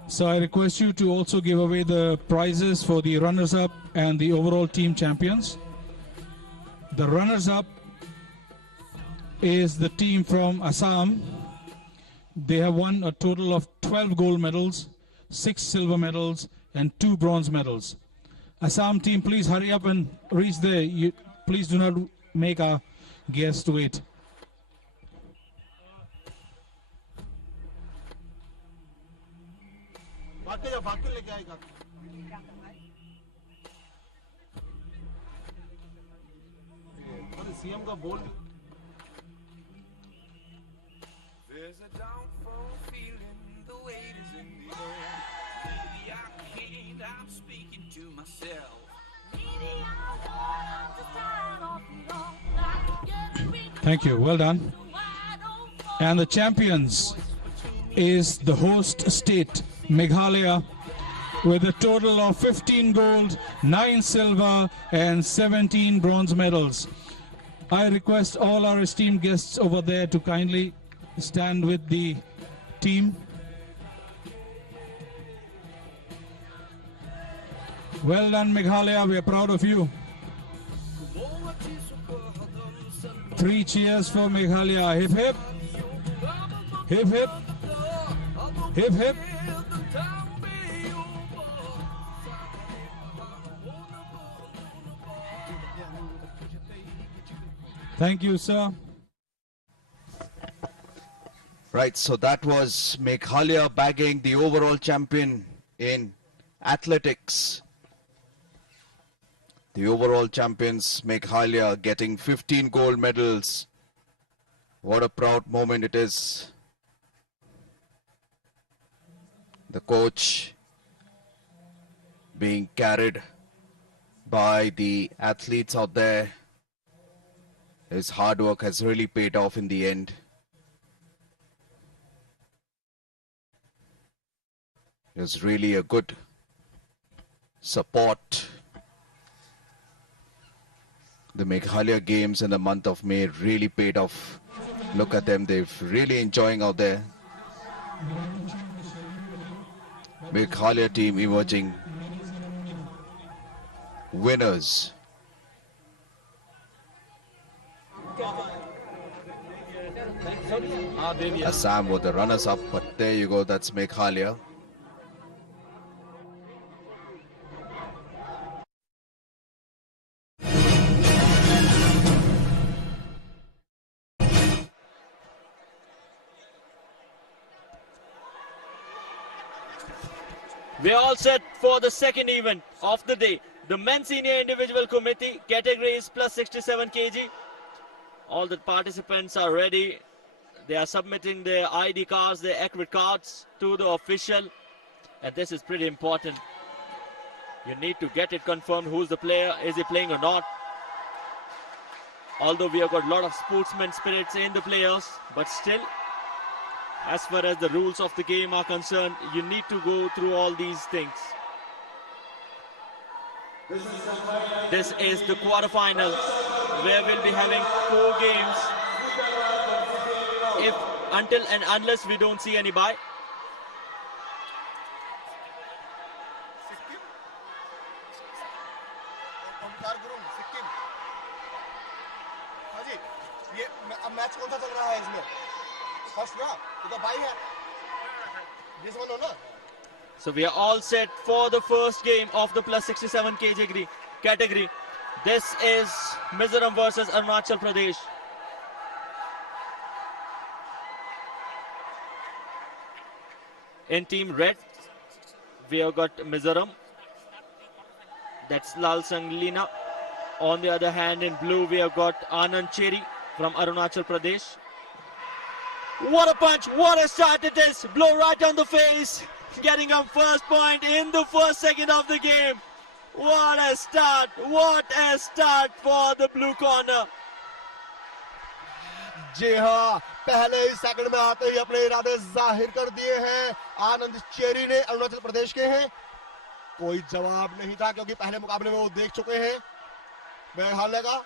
So I request you to also give away the prizes for the runners-up and the overall team champions. The runners-up is the team from Assam. They have won a total of 12 gold medals, 6 silver medals, and 2 bronze medals. Assam team, please hurry up and reach there. Please do not make our guests wait. CM का बोल There's a downfall feeling, the weight is in the air. Maybe I can't, I'm speaking to myself. Thank you. Well done. And the champions is the host state, Meghalaya, with a total of 15 gold, 9 silver, and 17 bronze medals. I request all our esteemed guests over there to kindly stand with the team. Well done, Meghalaya. We are proud of you. 3 cheers for Meghalaya. Hip hip. Hip hip. Hip hip. Thank you, sir. Right, so that was Meghalaya bagging the overall champion in athletics. The overall champions, Meghalaya, getting 15 gold medals. What a proud moment it is. The coach being carried by the athletes out there. His hard work has really paid off in the end. It was really a good support. The Meghalaya games in the month of May really paid off. Look at them, they're really enjoying out there. Meghalaya team emerging winners. Assam were the runners-up, but there you go, that's Meghalaya. We're all set for the second event of the day. The men's senior individual committee category is plus 67 kg. All the participants are ready. They are submitting their ID cards, their accurate cards to the official. And this is pretty important. You need to get it confirmed who's the player, is he playing or not. Although we have got a lot of sportsman spirits in the players, but still, as far as the rules of the game are concerned, you need to go through all these things. This is the quarterfinal where we'll be having 4 games until and unless we don't see any bye. Match कौन सा चल रहा है इसमें फर्स्ट ना तो भाई है दिस वन हो ना. So we are all set for the first game of the plus 67 kg category. This is Mizoram versus Arunachal Pradesh. In team red, we have got Mizoram. That's Lal Sanglina. On the other hand, in blue, we have got Anand Cheri from Arunachal Pradesh. What a punch, what a start it is. Blow right on the face. Getting a first point in the first second of the game. What a start for the blue corner. जी हाँ, पहले ही सेकंड में आते ही अपने इरादे जाहिर कर दिए हैं आनंद चेरी ने. अरुणाचल प्रदेश के हैं. कोई जवाब नहीं था क्योंकि पहले मुकाबले में वो देख चुके हैं. मेघालय का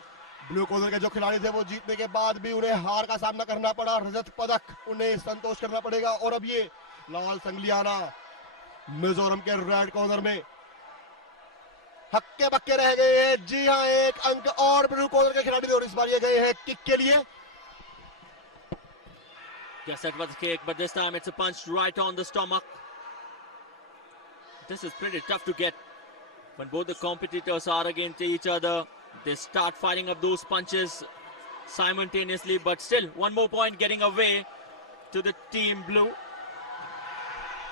ब्लू कॉलर के जो खिलाड़ी थे वो जीतने के बाद भी उन्हें हार का सामना करना पड़ा. रजत पदक उन्हें संतोष करना पड़ेगा. और अब ये लाल संगलियाना मिजोरम के रेड कॉर्नर में हक्के बक्के रह गए हैं. जी हाँ, एक अंक और ब्लू कॉलर के खिलाड़ी और इस बार ये गए हैं किक के लिए. Yes, that was a kick, but this time it's a punch right on the stomach. This is pretty tough to get when both the competitors are against each other. They start firing up those punches simultaneously, but still one more point getting away to the team blue.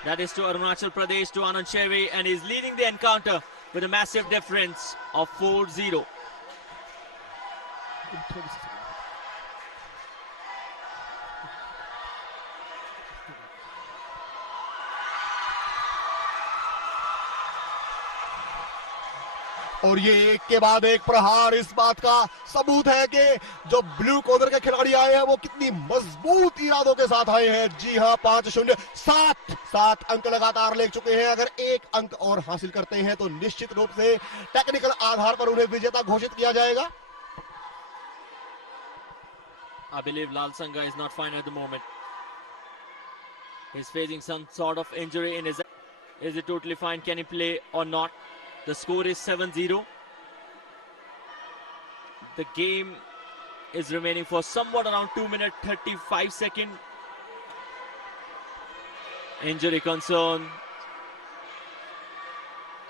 That is to Arunachal Pradesh, to Anand Cherry, and he's leading the encounter with a massive difference of 4-0. और ये एक के बाद एक प्रहार इस बात का सबूत है कि जो ब्लू कॉर्नर के खिलाड़ी आए हैं वो कितनी मजबूत इरादों के साथ आए हैं। जी हां, 5-0, 7 अंक लगातार ले चुके हैं। अगर एक अंक और हासिल करते हैं तो निश्चित रूप से टेक्निकल आधार पर उन्हें विजेता घोषित किया जाएगा। I believe Lal Sangha is not fine at the moment. He's facing some sort of injury in his... Is he totally fine? Can he play or not? The score is 7-0. The game is remaining for somewhat around 2 minutes 35 seconds. Injury concern.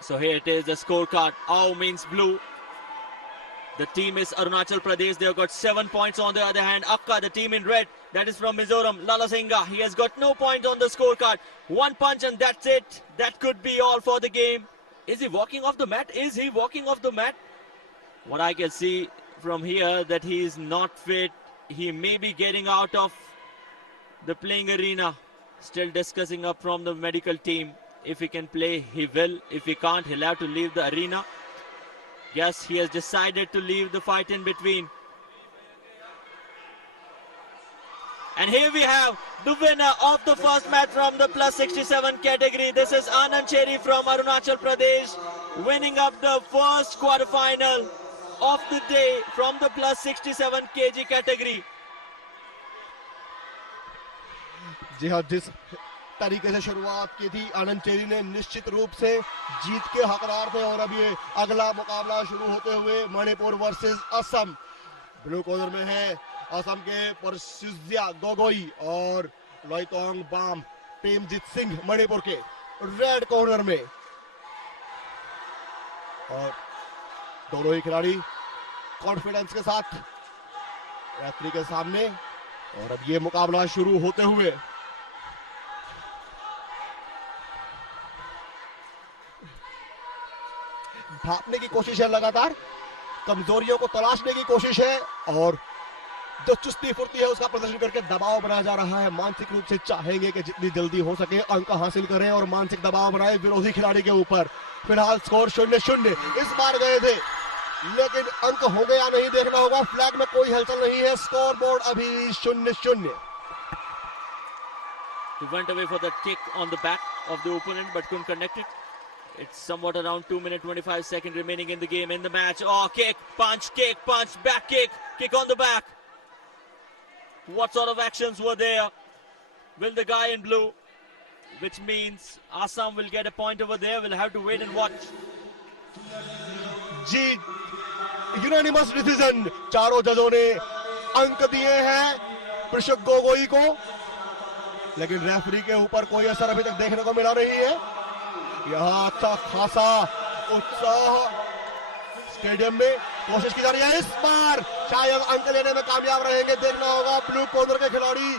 So here it is, the scorecard. Au means blue. The team is Arunachal Pradesh. They have got 7 points. On the other hand, Akka, the team in red, that is from Mizoram, Lala Singha. He has got no points on the scorecard. One punch and that's it. That could be all for the game. Is he walking off the mat? Is he walking off the mat? What I can see from here that he is not fit. He may be getting out of the playing arena. Still discussing up from the medical team. If he can play, he will. If he can't, he'll have to leave the arena. Yes, he has decided to leave the fight in between. And here we have the winner of the first match from the plus 67 category. This is Anand Cherry from Arunachal Pradesh, winning up the first quarterfinal of the day from the plus 67 kg category. जी हाँ, जिस तरीके से शुरुआत की थी आनंद चेरी ने, निश्चित रूप से जीत के हकदार थे। और अब ये अगला मुकाबला शुरू होते हुए Manipur versus Assam. Blue corner में है असम के परसुजिया गोगोई और लोइतोंग बाम प्रेमजीत सिंह मणिपुर के रेड कॉर्नर में। और दोनों ही खिलाड़ी कॉन्फिडेंस के साथ रेफरी के सामने। और अब ये मुकाबला शुरू होते हुए भापने की कोशिश है, लगातार कमजोरियों को तलाशने की कोशिश है और जो चुस्ती फुर्ती है उसका प्रदर्शन करके दबाव बनाया जा रहा है। मानसिक रूप से चाहेंगे कि जितनी जल्दी हो सके अंक हासिल करें और मानसिक दबाव बनाए विरोधी खिलाड़ी के ऊपर। फिलहाल स्कोर 0-0 इस बार गए थे, लेकिन अंक हो गया नहीं देखना होगा। फ्लैग में कोई हलचल नहीं है, स्कोर बोर्ड अभी 0-0। He went away for the kick on the back of the opponent but couldn't connect it. It's somewhat around 2 minutes 25 seconds remaining in the game, in the match. Oh, kick, punch, back kick, kick on the back. What sort of actions were there? Will the guy in blue, which means Assam will get a point over there. We'll have to wait and watch. जी, यूनानिमस डिसीजन, चारों जजों ने अंक दिए हैं पृषभ गोगोई को, लेकिन रेफरी के ऊपर कोई असर अभी तक देखने को मिला नहीं है। यहाँ अच्छा खासा उत्साह स्टेडियम में, कोशिश की जा रही है। इस बार शायद अंक लेने में कामयाब रहेंगे, देखना होगा। ब्लू कॉर्नर के खिलाड़ी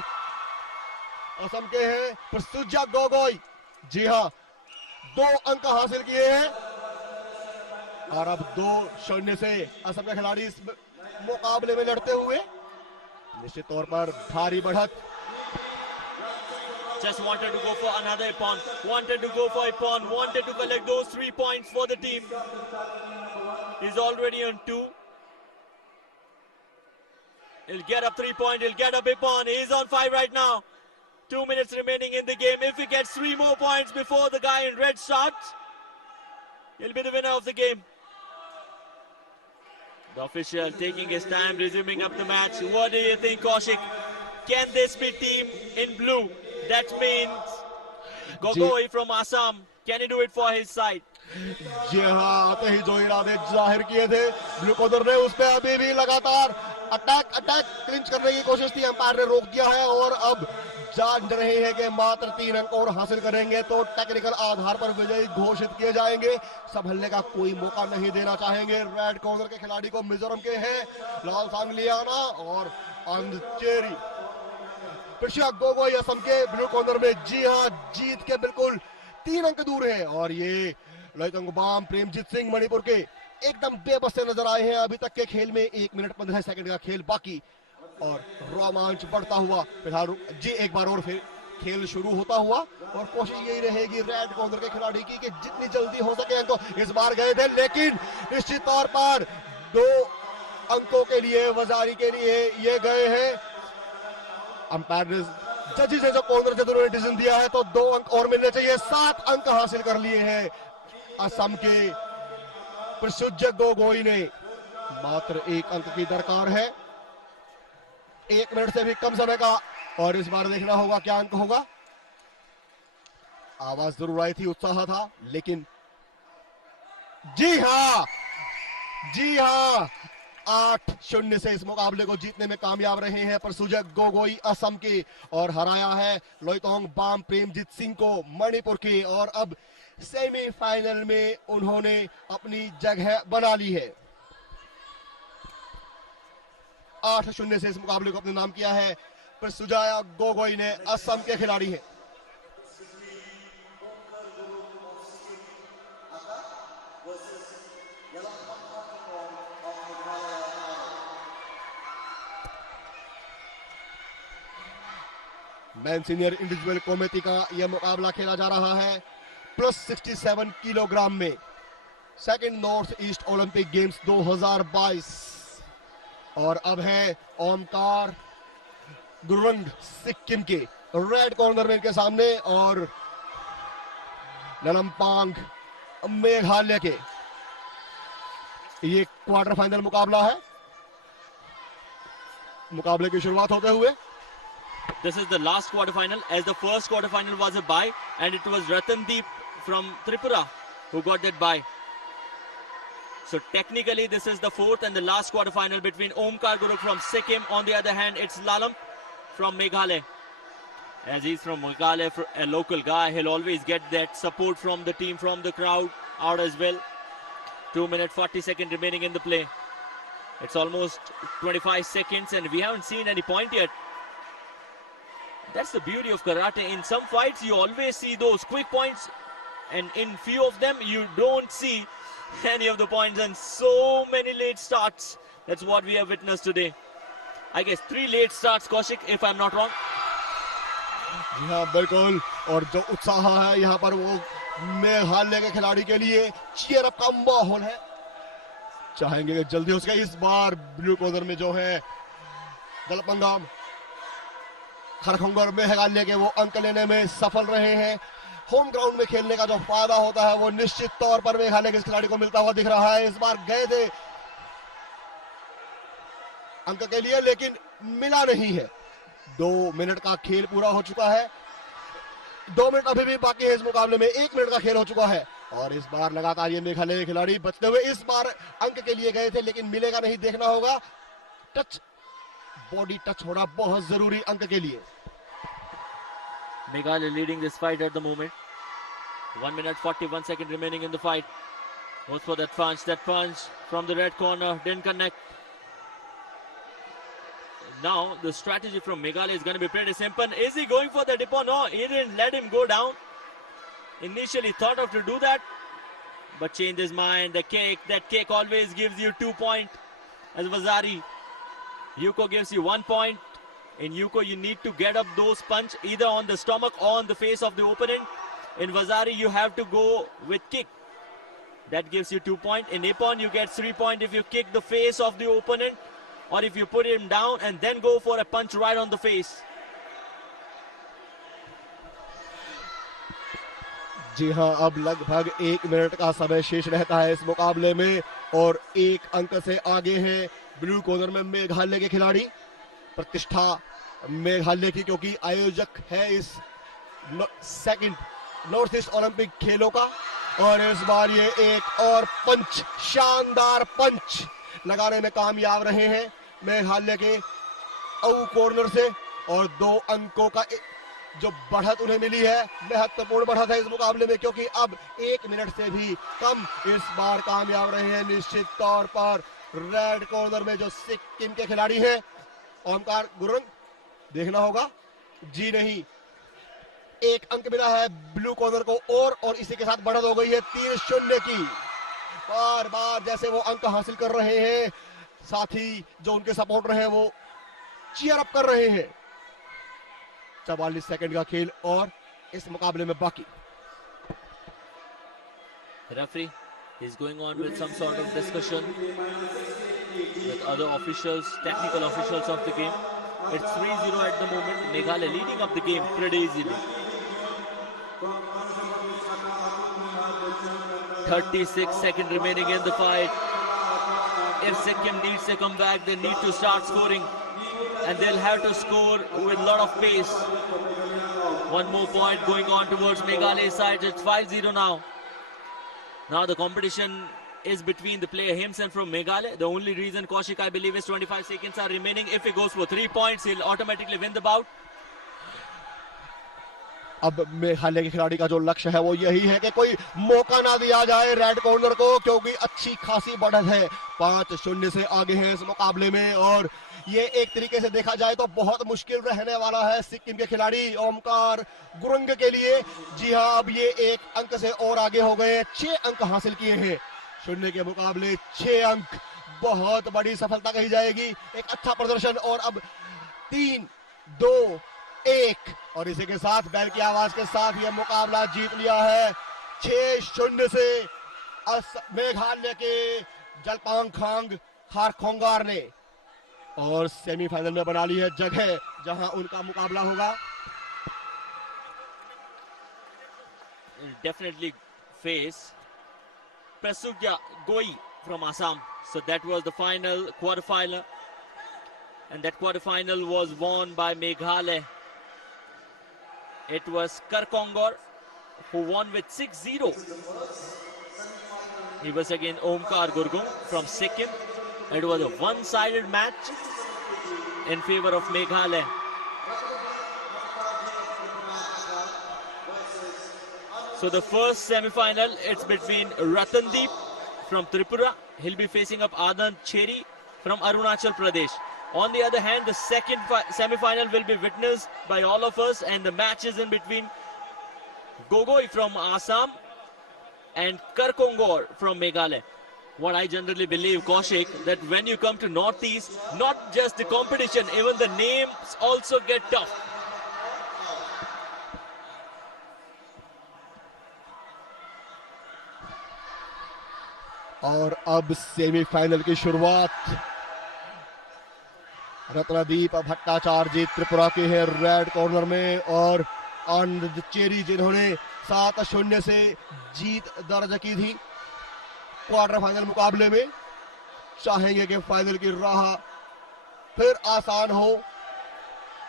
असम के हैं प्रसुजा गोगोई। जी हाँ, 2 अंक हासिल किए हैं और अब 2-0 से असम के खिलाड़ी इस मुकाबले में लड़ते हुए निश्चित तौर पर भारी बढ़त। Just wanted to go for another pawn, wanted to collect those 3 points for the team. He's already on 2. He'll get up 3 points, he'll get up a pawn. He's on 5 right now. 2 minutes remaining in the game. If he gets 3 more points before the guy in red starts, he'll be the winner of the game. The official taking his time, resuming up the match. What do you think, Kaushik? Can this be team in blue? That means Gogoi from Assam. Can he do it for his side? जी हाँ, आते ही जो इरादे जाहिर किए थे ब्लू कॉर्नर ने, उस पे अभी भी लगातार अटैक क्लिंच करने की कोशिश थी, अंपायर ने रोक दिया है। और अब जान रहे हैं कि मात्र 3 अंक और हासिल करेंगे तो टेक्निकल आधार पर विजयी घोषित किए जाएंगे। संभलने का कोई मौका नहीं देना चाहेंगे रेड कॉर्नर के खिलाड़ी को। मिजोरम के हैं लाल सांगलियाना और अंधचेरी प्रशांत गोगोई असम के ब्लू कॉर्नर में। जी हाँ, जीत के बिल्कुल 3 अंक दूर है। और ये लोइतोंगबाम प्रेमजीत सिंह मणिपुर के एकदम बेबस से नजर आए हैं। अभी तक के खेल में 1 मिनट 15 सेकंड का खेल बाकी और रोमांच बढ़ता हुआ फिलहाल जी एक बार और फिर खेल शुरू होता हुआ और कोशिश यही रहेगी रेड कॉर्नर के खिलाड़ी की कि जितनी जल्दी हो सके अंक। इस बार गए थे लेकिन निश्चित तौर पर 2 अंकों के लिए वजारी के लिए ये गए हैं। अंपायर ने जजेस ने जो कॉर्नर से उन्होंने डिसीजन दिया है तो 2 अंक और मिलने चाहिए। 7 अंक हासिल कर लिए हैं असम के प्रसुजक गोगोई ने। मात्र 1 अंक की दरकार है, 1 मिनट से भी कम समय का। और इस बार देखना होगा क्या अंक होगा। आवाज जरूर आई थी, उत्साह था, लेकिन जी हाँ 8-0 से इस मुकाबले को जीतने में कामयाब रहे हैं प्रसुजक गोगोई असम के और हराया है लोइतोंगबाम प्रेमजीत सिंह को मणिपुर के। और अब सेमीफाइनल में उन्होंने अपनी जगह बना ली है। 8-0 से इस मुकाबले को अपने नाम किया है। प्रसुजक गोगोई ने असम के खिलाड़ी हैं। मैन सीनियर इंडिविजुअल कमेटी का यह मुकाबला खेला जा रहा है प्लस 67 किलोग्राम में। Second north east Olympic games 2022। और अब है ओमकार गुरुंग सिक्किम के रेड कॉर्नर में इनके सामने और नलमपांग मेघालय के। ये क्वार्टर फाइनल मुकाबला है। मुकाबले की शुरुआत होते हुए This is the last quarterfinal, as the first quarterfinal was a bye, and it was Ratandeep from Tripura who got that bye. So technically, this is the 4th and the last quarterfinal between Omkar Guruk from Sikkim. On the other hand, it's Lalam from Meghalaya. As he's from Meghalaya, a local guy, he'll always get that support from the team, from the crowd out as well. 2 minutes 40 seconds remaining in the play. It's almost 25 seconds, and we haven't seen any point yet. That's the beauty of karate. In some fights, you always see those quick points, and in few of them, you don't see any of the points, and so many late starts. That's what we have witnessed today. I guess 3 late starts, Kaushik, if I'm not wrong. जी हाँ बिल्कुल। और जो उत्साह है यहाँ पर वो मेघालय के खिलाड़ी के लिए चीयर अप का माहौल है। चाहेंगे कि जल्दी हो सके। इस बार ब्लू कॉर्नर में जो है दलपंगाम खरखंगर मेघालय के वो अंक लेने में सफल रहे हैं। होम ग्राउंड में खेलने का जो फायदा होता है वो निश्चित तौर पर मेघालय के इस खिलाड़ी को मिलता हुआ दिख रहा है। इस बार गए थे अंक के लिए लेकिन मिला नहीं है। 2 मिनट का खेल पूरा हो चुका है। 2 मिनट अभी भी बाकी है इस मुकाबले में। 1 मिनट का खेल हो चुका है और इस बार लगातार ये मेघालय के खिलाड़ी बचते हुए इस बार अंक के लिए गए थे लेकिन मिलेगा नहीं। देखना होगा, टच बॉडी टच होना बहुत जरूरी अंक के लिए। Meghalaya leading this fight at the moment. 1 minute 41 seconds remaining in the fight. Goes for that punch. That punch from the red corner didn't connect. Now the strategy from Meghalaya is going to be pretty simple. Is he going for the dip or no? He didn't let him go down. Initially thought of to do that, but changed his mind. The kick, that kick always gives you 2 points. As Vazari, Yuko gives you 1 point. In Yuko, you need to get up those punch either on the stomach or on the face of the opponent. In Vazari, you have to go with kick. That gives you 2 points. In Ippon, you get 3 points if you kick the face of the opponent or if you put him down and then go for a punch right on the face. जी हाँ, अब लगभग 1 मिनट का समय शेष रहता है इस मुकाबले में और 1 अंक से आगे हैं ब्लू कॉर्नर में मेघालय के खिलाड़ी। प्रतिष्ठा मेघालय की क्योंकि आयोजक है इस सेकंड नॉर्थ ईस्ट ओलंपिक खेलों का। और इस बार ये एक और पंच, शानदार पंच लगाने में कामयाब रहे हैं मेघालय के औ कॉर्नर से और 2 अंकों का जो बढ़त उन्हें मिली है, महत्वपूर्ण बढ़त है इस मुकाबले में क्योंकि अब 1 मिनट से भी कम इस बार कामयाब रहे हैं निश्चित तौर पर रेड कॉर्नर में जो सिक्किम के खिलाड़ी हैं ओमकार गुरुंग। देखना होगा जी नहीं, एक अंक मिला है ब्लू कॉर्नर को और इसी के साथ बढ़त हो गई है 3-0 की। बार बार जैसे वो अंक हासिल कर रहे हैं, साथी जो उनके सपोर्टर हैं वो चीयर अप कर रहे हैं। 44 सेकंड का खेल और इस मुकाबले में बाकी। Referee is going on with some sort of discussion with other officials, technical officials of the game. It's 3-0 at the moment. Meghalaya leading up the game pretty easily. 36 seconds remaining in the fight. If Sikkim needs to come back, they need to start scoring. And they'll have to score with a lot of pace. One more point going on towards Meghalaya's side. It's 5-0 now. Now the competition is between the player himself from Meghalaya. The only reason Kaushik, I believe, is 25 seconds are remaining. If he goes for 3 points, he'll automatically win the bout. अब मेघालय के खिलाड़ी का जो लक्ष्य है वो यही है कि कोई मौका ना दिया जाए रेड कॉर्नर को, क्योंकि अच्छी खासी बढ़त है। 5-0 से आगे हैं इस मुकाबले में और ये एक तरीके से देखा जाए तो बहुत मुश्किल रहने वाला है सिक्किम के खिलाड़ी ओमकार गुरंग के लिए। जी हाँ, अब ये एक अंक से और आगे हो गए, 6 अंक हासिल किए हैं। 0 के मुकाबले 6 अंक, बहुत बड़ी सफलता कही जाएगी। एक अच्छा प्रदर्शन और अब 3-2-1 और इसी के साथ बैल की आवाज के साथ ये मुकाबला जीत लिया है 6-0 से मेघालय के जलपांग खांग खारखोंगार ने और सेमीफाइनल में बना ली है जगह जहां उनका मुकाबला होगा। Definitely face Prasugya Goi from Assam. So that was the final quarterfinal, and that quarterfinal was won by Meghalaya. It was Karkongor who won with 6-0. He was again Omkar Gurgung from Sikkim. It was a one-sided match in favor of Meghalaya. So the first semi-final, it's between Ratandeep from Tripura. He'll be facing up Anand Cheri from Arunachal Pradesh. On the other hand, the second semi-final will be witnessed by all of us, and the match is in between Gogoi from Assam and Karkongor from Meghalaya. What I generally believe, Kaushik, that when you come to Northeast, not just the competition, even the names also get tough. और अब सेमीफाइनल की शुरुआत रत्नदीप भट्टाचार्य जी त्रिपुरा के हैं रेड कॉर्नर में और आनंद चेरी जिन्होंने 7-0 से जीत दर्ज की थी क्वार्टर फाइनल मुकाबले में, चाहेंगे कि फाइनल की राह फिर आसान हो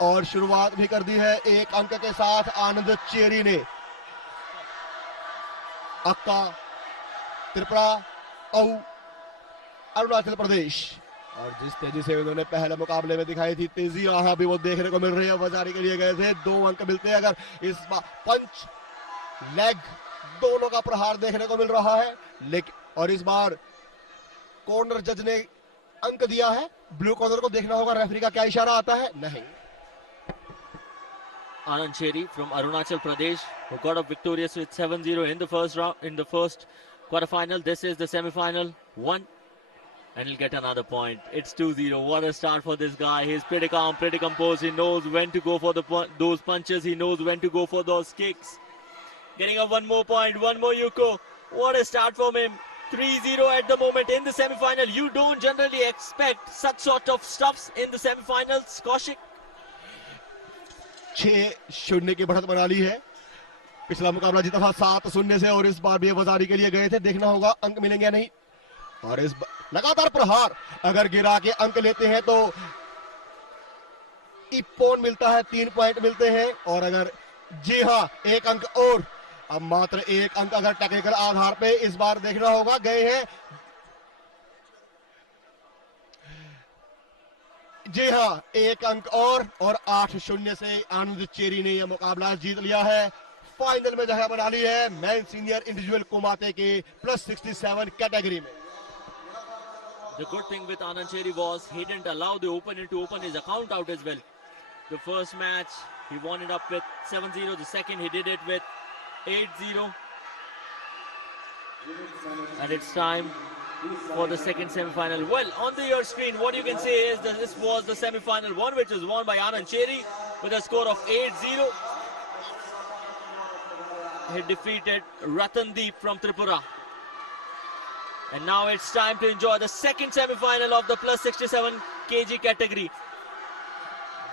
और शुरुआत भी कर दी है 1 अंक के साथ आनंद चेरी ने। अक्का त्रिपुरा अरुणाचल प्रदेश और जिस तेजी से उन्होंने पहले मुकाबले में दिखाई थी तेजी यहाँ भी वो देखने को मिल रही है। वजारी के लिए गए थे, 2 अंक मिलते हैं अगर इस बार पंच लेग दोनों का प्रहार देखने को मिल रहा है, लेकिन और इस बार कॉर्नर जज ने अंक दिया है। ब्लू कॉर्नर को देखना होगा रेफरी का क्या इशारा आता है। नहीं, Anand Cheri from Arunachal Pradesh, who got up victorious with 7-0 in the first round, in the first quarterfinal. This is the semi-final 1, and he'll get another point. It's 2-0. What a start for this guy. He's pretty calm, pretty composed. He knows when to go for those punches. He knows when to go for those kicks. Getting up one more point, one more Yuko. What a start from him. 3-0 at the moment in the semi-final. You don't generally expect such sort of stuffs in the semi-finals, Kaushik. 6-0 की बढ़त बना ली है। पिछला मुकाबला जीता था 7-0 से और इस बार भी वजारी के लिए गए थे, देखना होगा अंक मिलेंगे या नहीं। और इस लगातार प्रहार अगर गिरा के अंक लेते हैं तो इप्पोन मिलता है, 3 पॉइंट मिलते हैं और अगर जी हाँ 1 अंक और, अब मात्र 1 अंक अगर टेक्निकल आधार पे इस बार देखना होगा। गए हैं जी हाँ 1 अंक और 8-0 से आनंद चेरी ने यह मुकाबला जीत लिया है। फाइनल में जगह बना ली है मैन सीनियर इंडिविजुअल कुमाते के +67 कैटेगरी में। The good thing with Anand Cheri was he didn't allow the opponent to open his account out as well. The first match, he won it up with 7-0. The second, he did it with 8-0. And it's time for the second semi-final. Well, on your screen, what you can see is that this was the semi-final one, which was won by Anand Cheri with a score of 8-0. He defeated Ratandeep from Tripura. And now it's time to enjoy the second semi-final of the plus 67 kg category.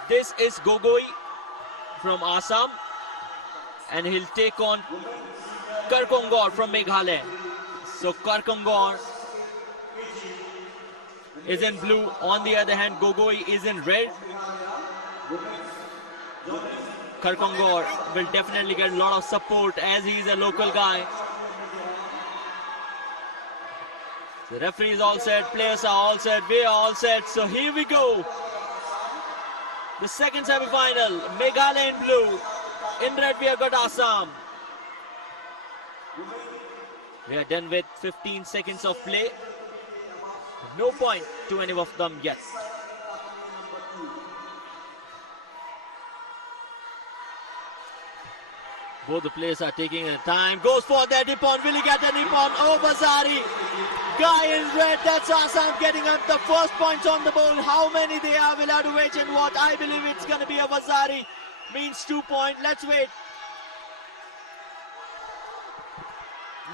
This is Gogoi from Assam, and he'll take on Karkongor from Meghalaya. So Karkongor is in blue. On the other hand, Gogoi is in red. Karkongor will definitely get a lot of support as he is a local guy. The referee is all set, players are all set, we are all set. So here we go. The second semi-final, Meghalaya in blue. In red we have got Assam. We are done with 15 seconds of play. No point to any of them yet. Both the players are taking their time. Goes for that Nippon. Will he get a Nippon? Oh, Bazari. Guy in red. That's Assam getting up the first points on the board. How many they are, we'll have to wait and watch. I believe it's going to be a Bazari. Means 2 points. Let's wait.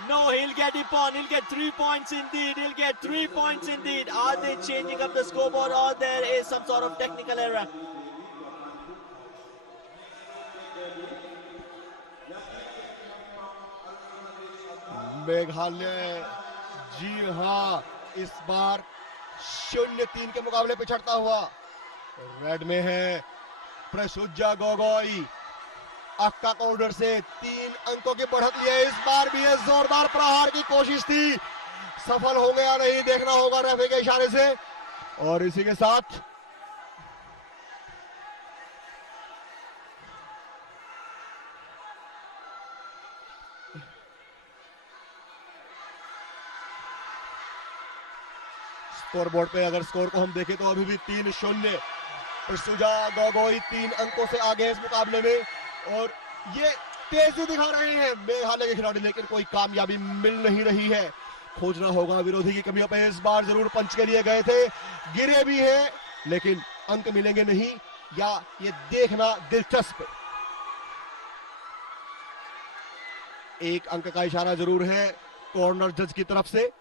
No, he'll get Nippon. He'll get 3 points indeed. He'll get 3 points indeed. Are they changing up the scoreboard or there is some sort of technical error? Meghalaya जी हाँ इस बार 0-3 के मुकाबले पिछड़ता हुआ रेड में है प्रसुजा गोगोई अक्का कॉर्नर से 3 अंकों की बढ़त लिए इस बार भी है जोरदार प्रहार की कोशिश थी सफल हो गया नहीं देखना होगा रेफरी के इशारे से और इसी के साथ स्कोर बोर्ड पे अगर स्कोर को हम देखें तो अभी भी 3-0 प्रसुजा गोगोई 3 अंकों से आगे है इस मुकाबले में और ये तेजी दिखा रहे हैं मेघालय के खिलाड़ी लेकिन कोई कामयाबी मिल नहीं रही है खोजना होगा विरोधी की कमियों पे इस बार जरूर पंच के लिए गए थे गिरे भी हैं लेकिन अंक मिलेंगे नहीं या ये देखना दिलचस्प एक अंक का इशारा जरूर है कॉर्नर जज की तरफ से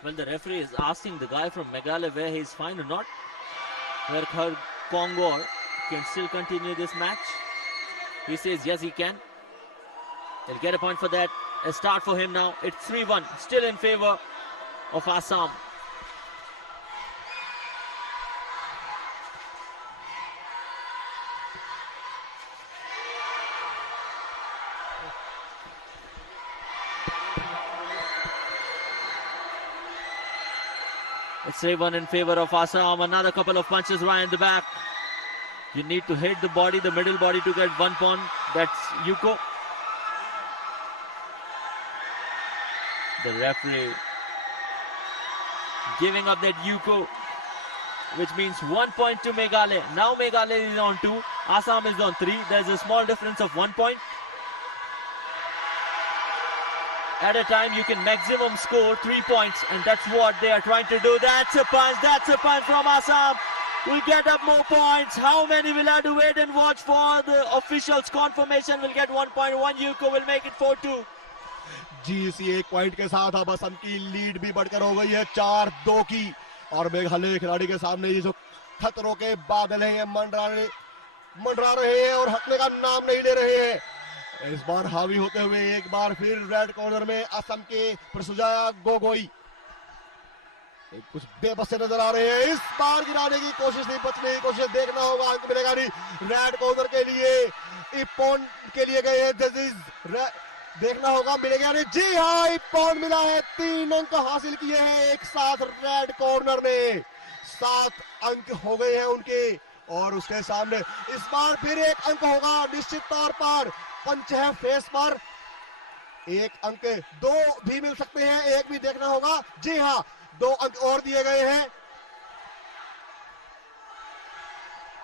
Well, the referee is asking the guy from Meghalaya where he is fine or not. Where Kongor can still continue this match. He says yes, he can. He'll get a point for that. A start for him now. It's 3-1, still in favor of Assam. It's 3-1 in favor of Assam. Another couple of punches right in the back. You need to hit the body, the middle body to get 1 point. That's Yuko. The referee giving up that Yuko, which means 1 point to Meghalaya. Now Meghalaya is on 2. Assam is on 3. There's a small difference of 1 point. At a time, you can maximum score 3 points, and that's what they are trying to do. That's a punch from Assam. We'll get up more points. How many will have to wait and watch for the officials' confirmation? We'll get 1 point. One Yuko will make it 4-2. जी इसी 1 पॉइंट के साथ अब असम की लीड भी बढ़कर हो गई है 4-2 की और मेघालय खिलाड़ी के सामने ये जो खतरों के बादल हैं ये मंडरा रहे हैं और हटने का नाम नहीं ले रहे हैं इस बार हावी होते हुए एक बार फिर रेड कॉर्नर में असम के प्रसुजा गोगोई कुछ बेबस नजर आ रहे हैं इस बार गिराने की कोशिश नहीं बचने की कोशिश देखना होगा अंक मिलेगा नहीं रेड कॉर्नर के लिए इपॉन के लिए गए हैं जजेस देखना होगा मिलेगा नहीं जी हाँ इपॉन मिला है 3 अंक हासिल किए हैं एक साथ रेड कॉर्नर ने 7 अंक हो गए हैं उनके और उसके सामने इस बार फिर 1 अंक होगा निश्चित तौर पर पंच है फेस पर 1 अंक 2 भी मिल सकते हैं 1 भी देखना होगा जी हाँ 2 अंक और दिए गए हैं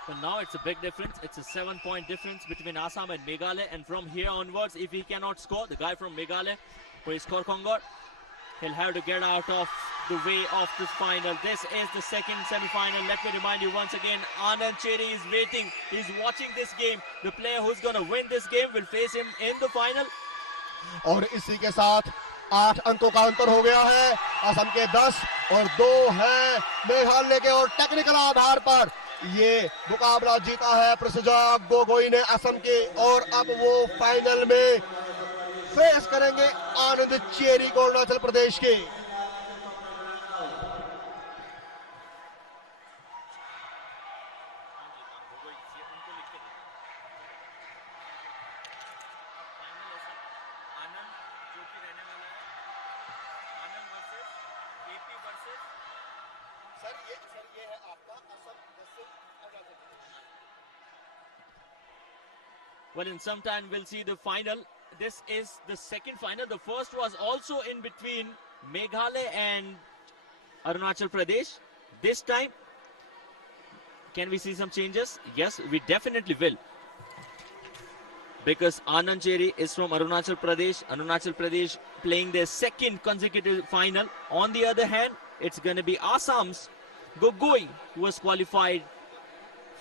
But now it's a big difference. It's a 7-point difference between Assam and Meghalaya. And from here onwards, if he cannot score, the guy from Meghalaya, who is Korkongor, he'll have to get out of the way of this final. This is the second semi-final. Let me remind you once again, Anand Cherry is waiting. He's watching this game. The player who's going to win this game will face him in the final. और इसी के साथ 8 अंकों का अंतर हो गया है। असम के 10 और 2 है मेघालय के, और टेक्निकल आधार पर ये मुकाबला जीता है प्रसजा गोगोई ने असम के, और अब वो फाइनल में फेस करेंगे आनंद चेरी को अरुणाचल प्रदेश के। Well, in some time we'll see the final. This is the second final. The first was also in between Meghalaya and Arunachal Pradesh. This time, can we see some changes? Yes, we definitely will. Because Anand Cherry is from Arunachal Pradesh. Arunachal Pradesh playing their second consecutive final. On the other hand, it's going to be Assam's Gogoi who was qualified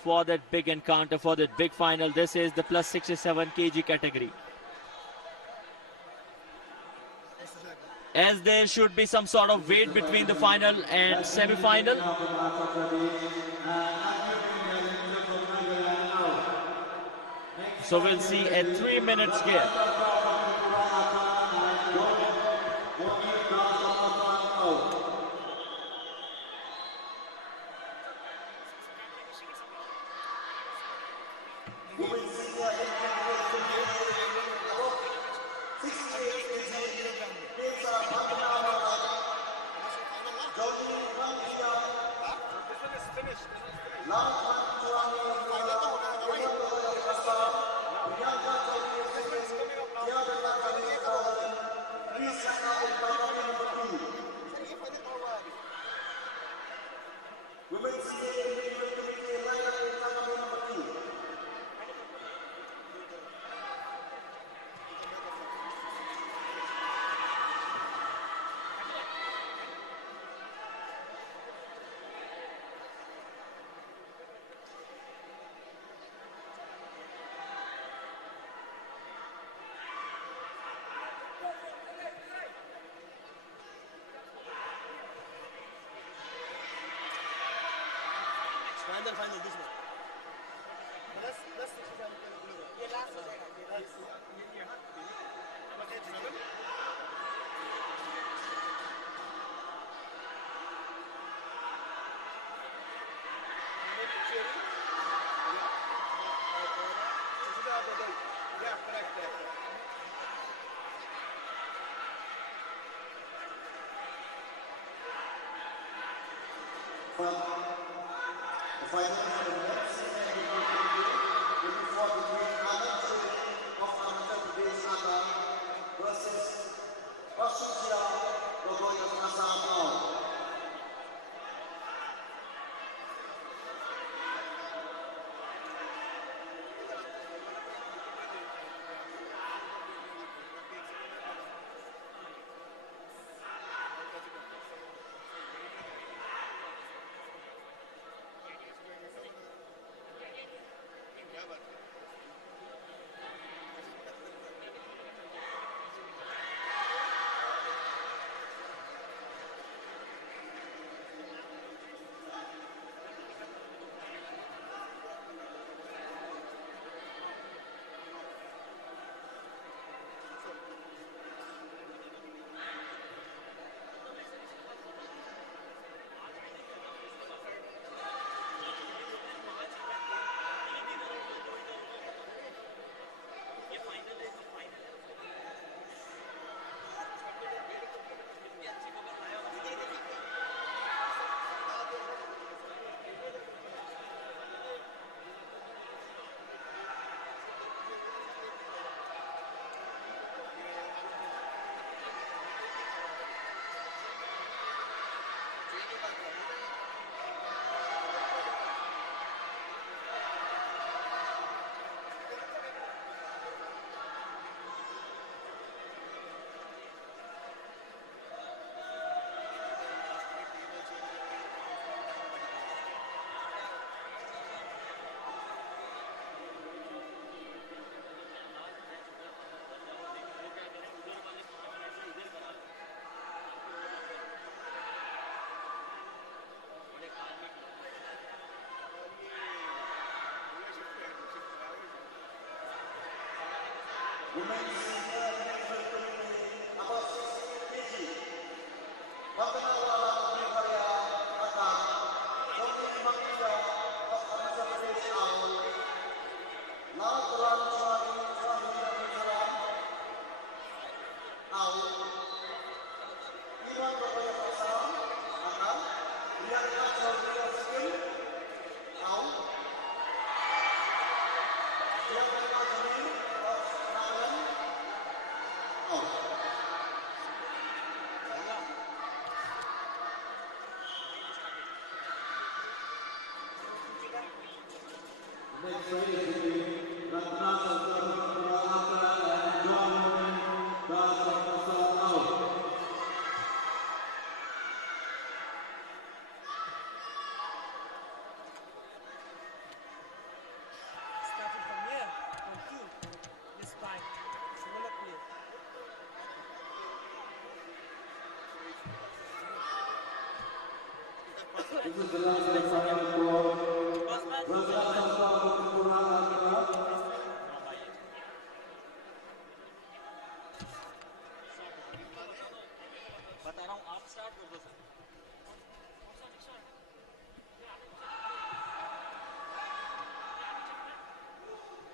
for that big encounter, for that big final. This is the plus 67 kg category. As there should be some sort of weight between the final and semi-final. So we'll see a 3 minutes gap. Final this one. The final for the next semi-final will be fought between Anand Cherry of Arunachal Pradesh versus Prasujya Gogoi of Assam.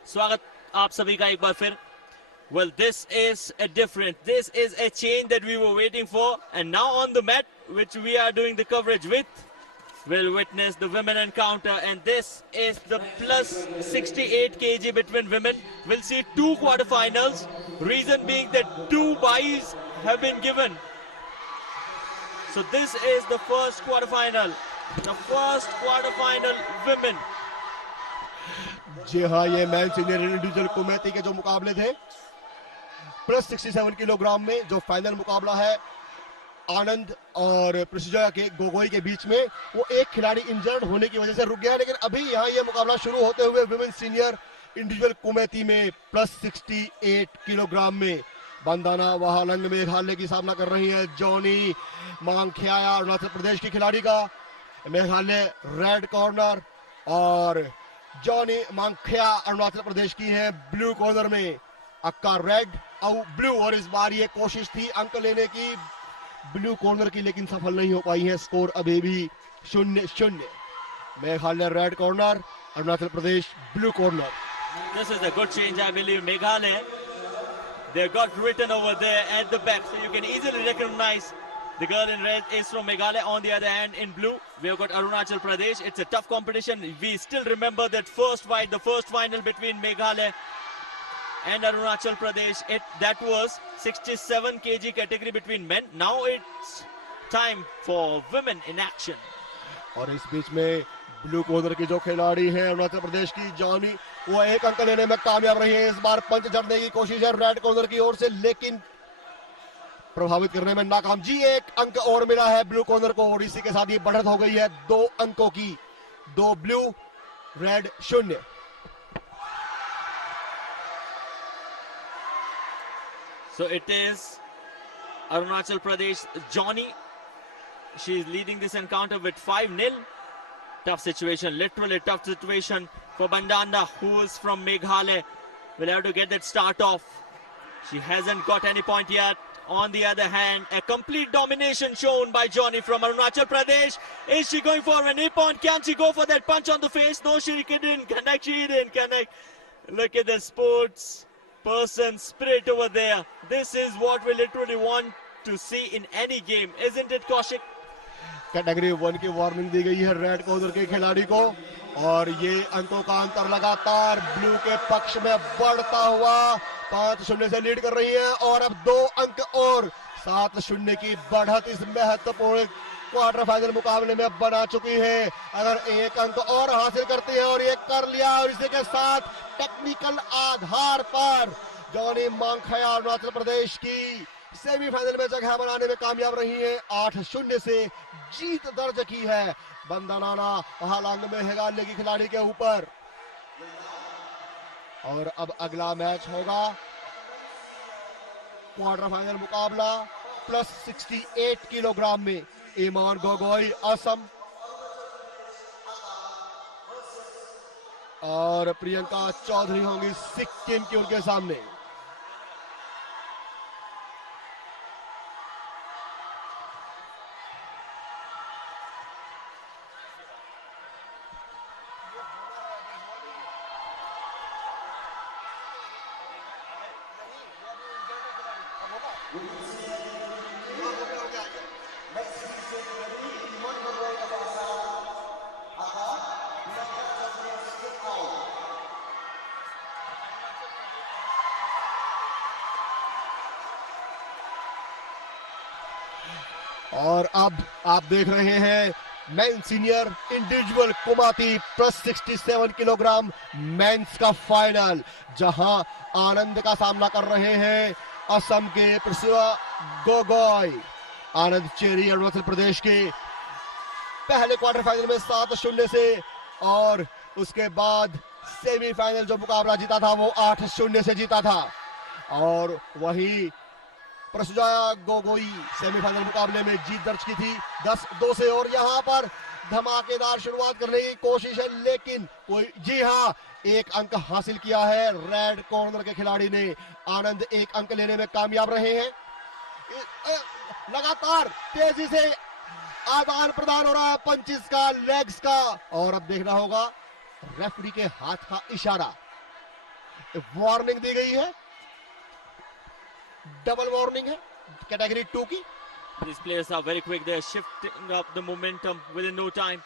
स्वागत आप सभी का एक बार फिर. Well, this is a change that we were waiting for, and now on the mat, which we are doing the coverage with, we'll witness the women encounter, and this is the plus 68 kg between women. We'll see 2 quarterfinals, reason being that 2 byes have been given. So this is the first quarterfinal women. जी हाँ, ये मैन सीनियर इंडिविजुअल कमेटी के जो मुकाबले थे प्लस 67 किलोग्राम में, जो फाइनल मुकाबला है आनंद और प्रसिजा के गोगोई के बीच में, वो एक खिलाड़ी इंजर्ड होने की वजह से रुक गया, लेकिन अभी यहाँ ये मुकाबला शुरू होते हुए विमेन सीनियर इंडिविजुअल कमेटी में प्लस 68 किलोग्राम में बंदाना वहालंग मेघालय की सामना कर रही है जॉनी मांगख्याया अरुणाचल प्रदेश की खिलाड़ी का. मेघालय रेड कॉर्नर और जॉनी मांगख्या अरुणाचल प्रदेश की है ब्लू कॉर्नर में. अक्का रेड और ब्लू, और इस बार ये कोशिश थी अंक लेने की ब्लू कॉर्नर की, लेकिन सफल नहीं हो पाई है. स्कोर अभी भी 0-0. Meghalaya red corner, Arunachal Pradesh blue corner. This is a good change, I believe. Meghalaya, they got written over there at the back, so you can easily recognize the girl in red is from Meghalaya. On the other hand, in blue, we have got Arunachal Pradesh. It's a tough competition. We still remember that first fight, the first final between Meghalaya and Arunachal Pradesh. That was 67 kg category between men. Now it's time for women in action. और इस बीच में ब्लू कॉर्नर की जो खिलाड़ी है अरुणाचल प्रदेश की जॉनी, वो एक अंक लेने में कामयाब रही है. इस बार पंच जड़ने की कोशिश है रेड कॉर्नर की ओर से, लेकिन प्रभावित करने में नाकाम. जी, एक अंक और मिला है ब्लू कॉर्नर को, और इसी के साथ ये बढ़त हो गई है 2 अंकों की. 2 blue, red 0. So it is Arunachal Pradesh Johnny. She is leading this encounter with 5-0. Tough situation, literally tough situation for Bandana, who is from Meghalaya. Will have to get that start off. She hasn't got any point yet. On the other hand, a complete domination shown by Johnny from Arunachal Pradesh. Is she going for an ippon? Can she go for that punch on the face? No, she didn't connect. She didn't connect. Look at the sports person spirit over there. This is what we literally want to see in any game, isn't it, Kaushik? Category 1 की वार्निंग दी गई है रेड कॉर्नर के खिलाड़ी को, और ये अंकों का अंतर लगातार ब्लू के पक्ष में बढ़ता हुआ 5-0 से लीड कर रही है, और अब 2 अंक और 7-0 की बढ़त इस महत्वपूर्ण क्वार्टर फाइनल मुकाबले में बना चुकी है. अगर एक अंक और हासिल करती है, और ये कर लिया, और इसी के साथ टेक्निकल आधार पर जॉनी मांगखया अरुणाचल प्रदेश की सेमीफाइनल में जगह बनाने में कामयाब रही है. 8-0 से जीत दर्ज की है बंदाना हालांग में मेघालय की खिलाड़ी के ऊपर. और अब अगला मैच होगा क्वार्टर फाइनल मुकाबला प्लस 68 किलोग्राम में. ईमान गोगोई असम और प्रियंका चौधरी होंगी सिक्किम की उनके सामने. और अब आप देख रहे हैं men senior individual kumite plus 67 kilogram men's का फाइनल, जहां आनंद का सामना कर रहे हैं असम के प्रसुआ गोगोई। आनंद चेरी अरुणाचल प्रदेश के पहले क्वार्टर फाइनल में 7-0 से, और उसके बाद सेमीफाइनल जो मुकाबला जीता था वो 8-0 से जीता था। और वही प्रसुजा गोगोई सेमीफाइनल मुकाबले में जीत दर्ज की थी 10-2 से, और यहां पर धमाकेदार शुरुआत करने की कोशिश है, लेकिन कोई, जी हां, एक अंक हासिल किया है रेड कॉर्नर के खिलाड़ी ने। आनंद एक अंक लेने में कामयाब रहे हैं। लगातार तेजी से आदान प्रदान हो रहा है पंचेस का, लेग्स का, और अब देखना होगा रेफरी के हाथ का इशारा। वार्निंग दी गई है, डबल वार्निंग है कैटेगरी 2 की। These players are very quick. They're shifting up the momentum within no time.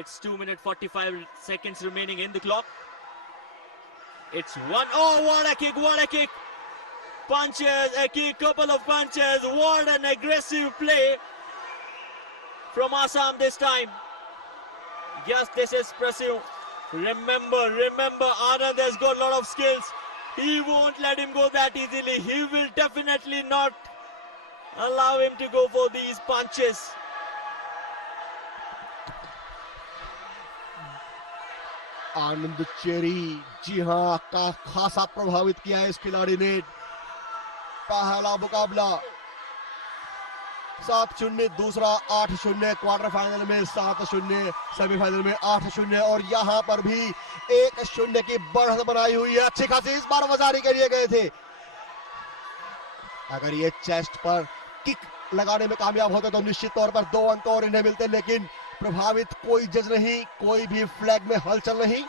It's 2 minutes 45 seconds remaining in the clock. It's one. Oh, what a kick! What a kick! Punches, a kick, couple of punches. What an aggressive play from Assam this time. Yes, this is impressive. Remember, Anand has got a lot of skills. He won't let him go that easily. He will definitely not allow him to go for these punches. Anand Cheri, जी हां, खासा प्रभावित किया है इस खिलाड़ी ने। पहला मुकाबला 7-0, दूसरा 8-0, क्वार्टर फाइनल में 7-0, सेमीफाइनल में 8-0, और यहां पर भी 1-0 की बढ़त बनाई हुई है। अच्छी खासी इस बार वजारी के लिए गए थे। अगर ये चेस्ट पर किक लगाने में कामयाब होते तो निश्चित तौर पर 2 अंक और इन्हें मिलते, लेकिन प्रभावित कोई जज नहीं, कोई भी फ्लैग में हलचल नहीं।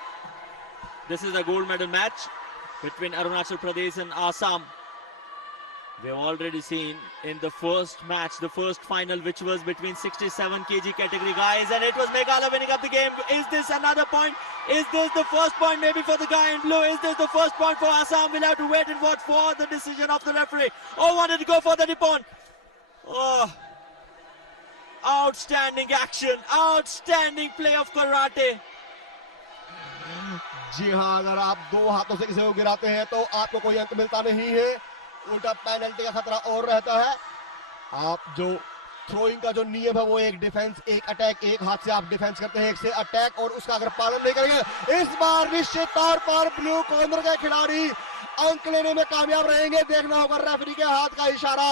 This is a gold medal match between Arunachal Pradesh and Assam. We have already seen in the first match, the first final, which was between 67 kg category guys, and it was Meghalaya winning up the game. Is this another point? Is this the first point maybe for the guy in blue? Is this the first point for Assam? We'll have to wait and watch for the decision of the referee. Oh, wanted to go for the nippon. Oh, outstanding action, outstanding play of karate. जी हां, अगर आप 2 हाथों से किसी को गिराते हैं तो आपको कोई अंक मिलता नहीं है, उल्टा पेनल्टी का खतरा और रहता है। आप जो थ्रोइंग का जो नियम है वो एक डिफेंस, एक अटैक, एक हाथ से आप डिफेंस करते हैं, एक से अटैक, और उसका अगर पालन नहीं करेंगे, इस बार निश्चित तौर पर ब्लू कॉर्नर के खिलाड़ी अंक लेने में कामयाब रहेंगे। देखना होगा रेफरी के हाथ का इशारा,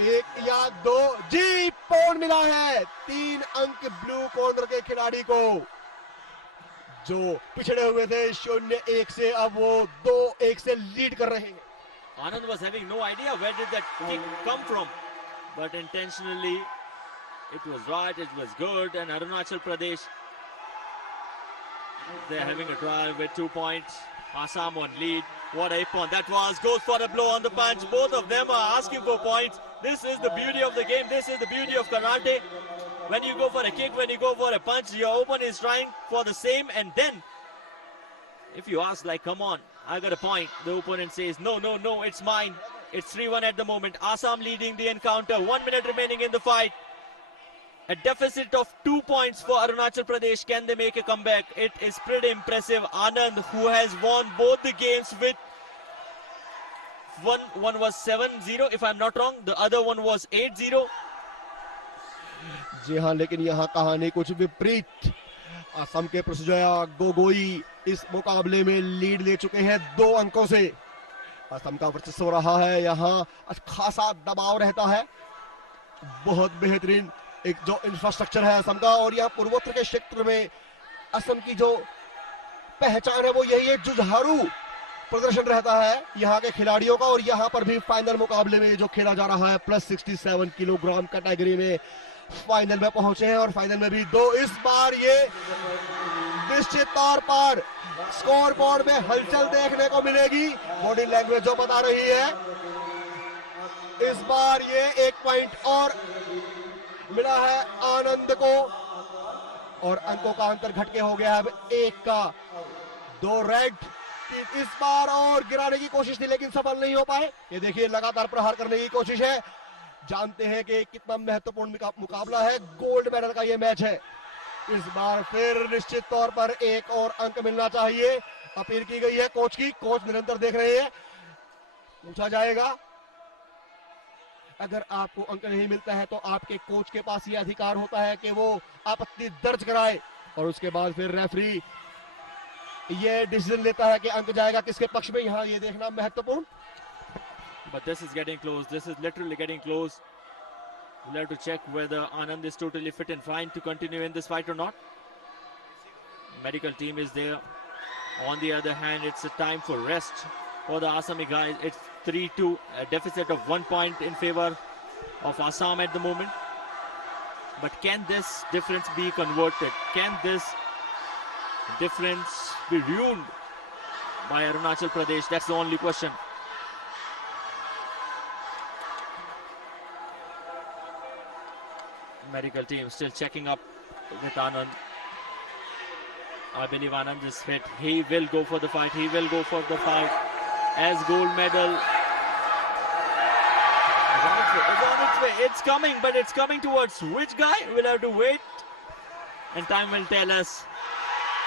1 या 2, जी पॉइंट मिला है। 3 अंक ब्लू कॉर्नर के खिलाड़ी को, जो पिछड़े हुए थे 0-1 से, अब वो 2-1 से लीड कर रहे हैं। Anand was having no idea where did that kick come from, but intentionally it was right, it was good, and Arunachal Pradesh, they're having a trial with 2 points. Assam on lead. What a point that was. Goes for a blow on the punch. Both of them are asking for points. This is the beauty of the game. This is the beauty of karate. When you go for a kick, when you go for a punch, your opponent is trying for the same, and then if you ask like, come on, I got a point, the opponent says, no, it's mine. It's 3-1 at the moment. Assam leading the encounter. 1 minute remaining in the fight. A deficit of 2 points for Arunachal Pradesh. Can they make a comeback? It is pretty impressive. Anand, who has won both the games with one was 7-0, if I'm not wrong. The other one was 8-0. जी हाँ, लेकिन यहाँ कहानी कुछ विपरीत। असम के प्रसुजया गोगोई इस मुकाबले में लीड ले चुके हैं 2 अंकों से। असम का वर्चस्व रहा है, यहाँ खासा दबाव रहता है। बहुत बेहतरीन एक जो इंफ्रास्ट्रक्चर है असम का, और यहाँ पूर्वोत्तर के क्षेत्र में असम की जो पहचान है वो यही है, जुझारू प्रदर्शन रहता है यहाँ के खिलाड़ियों का। और यहाँ पर भी फाइनल मुकाबले में जो खेला जा रहा है प्लस 67 किलोग्राम कैटेगरी में फाइनल में पहुंचे हैं, और फाइनल में भी 2। इस बार ये निश्चित तौर पर स्कोर बोर्ड में हलचल देखने को मिलेगी। बॉडी लैंग्वेज जो बता रही है, इस बार ये 1 पॉइंट और मिला है आनंद को और अंकों का अंतर घट के हो गया है अब 1 का। 2 रेड इस बार और गिराने की कोशिश थी लेकिन सफल नहीं हो पाए। ये देखिए लगातार प्रहार करने की कोशिश है। जानते हैं कि कितना महत्वपूर्ण मुकाबला है, गोल्ड मेडल का ये मैच है। इस बार फिर निश्चित तौर पर 1 और अंक मिलना चाहिए। अपील की गई है कोच की, कोच निरंतर देख रहे हैं। पूछा जाएगा अगर आपको अंक नहीं मिलता है तो आपके कोच के पास ये अधिकार होता है कि वो आपत्ति दर्ज कराए और उसके बाद फिर रेफरी ये डिसीजन लेता है कि अंक जाएगा किसके पक्ष में। यहाँ ये देखना महत्वपूर्ण। But this is getting close. This is literally getting close. We'll have to check whether Anand is totally fit and fine to continue in this fight or not. Medical team is there. On the other hand, it's a time for rest for the Assami guys. It's 3-2, a deficit of 1 point in favor of Assam at the moment. But can this difference be converted? Can this difference be ruined by Arunachal Pradesh? That's the only question. Medical team still checking up with Anand. I believe Anand is fit. He will go for the fight. He will go for the fight. As gold medal is on its way. It's coming, but it's coming towards which guy? We'll have to wait. And time will tell us.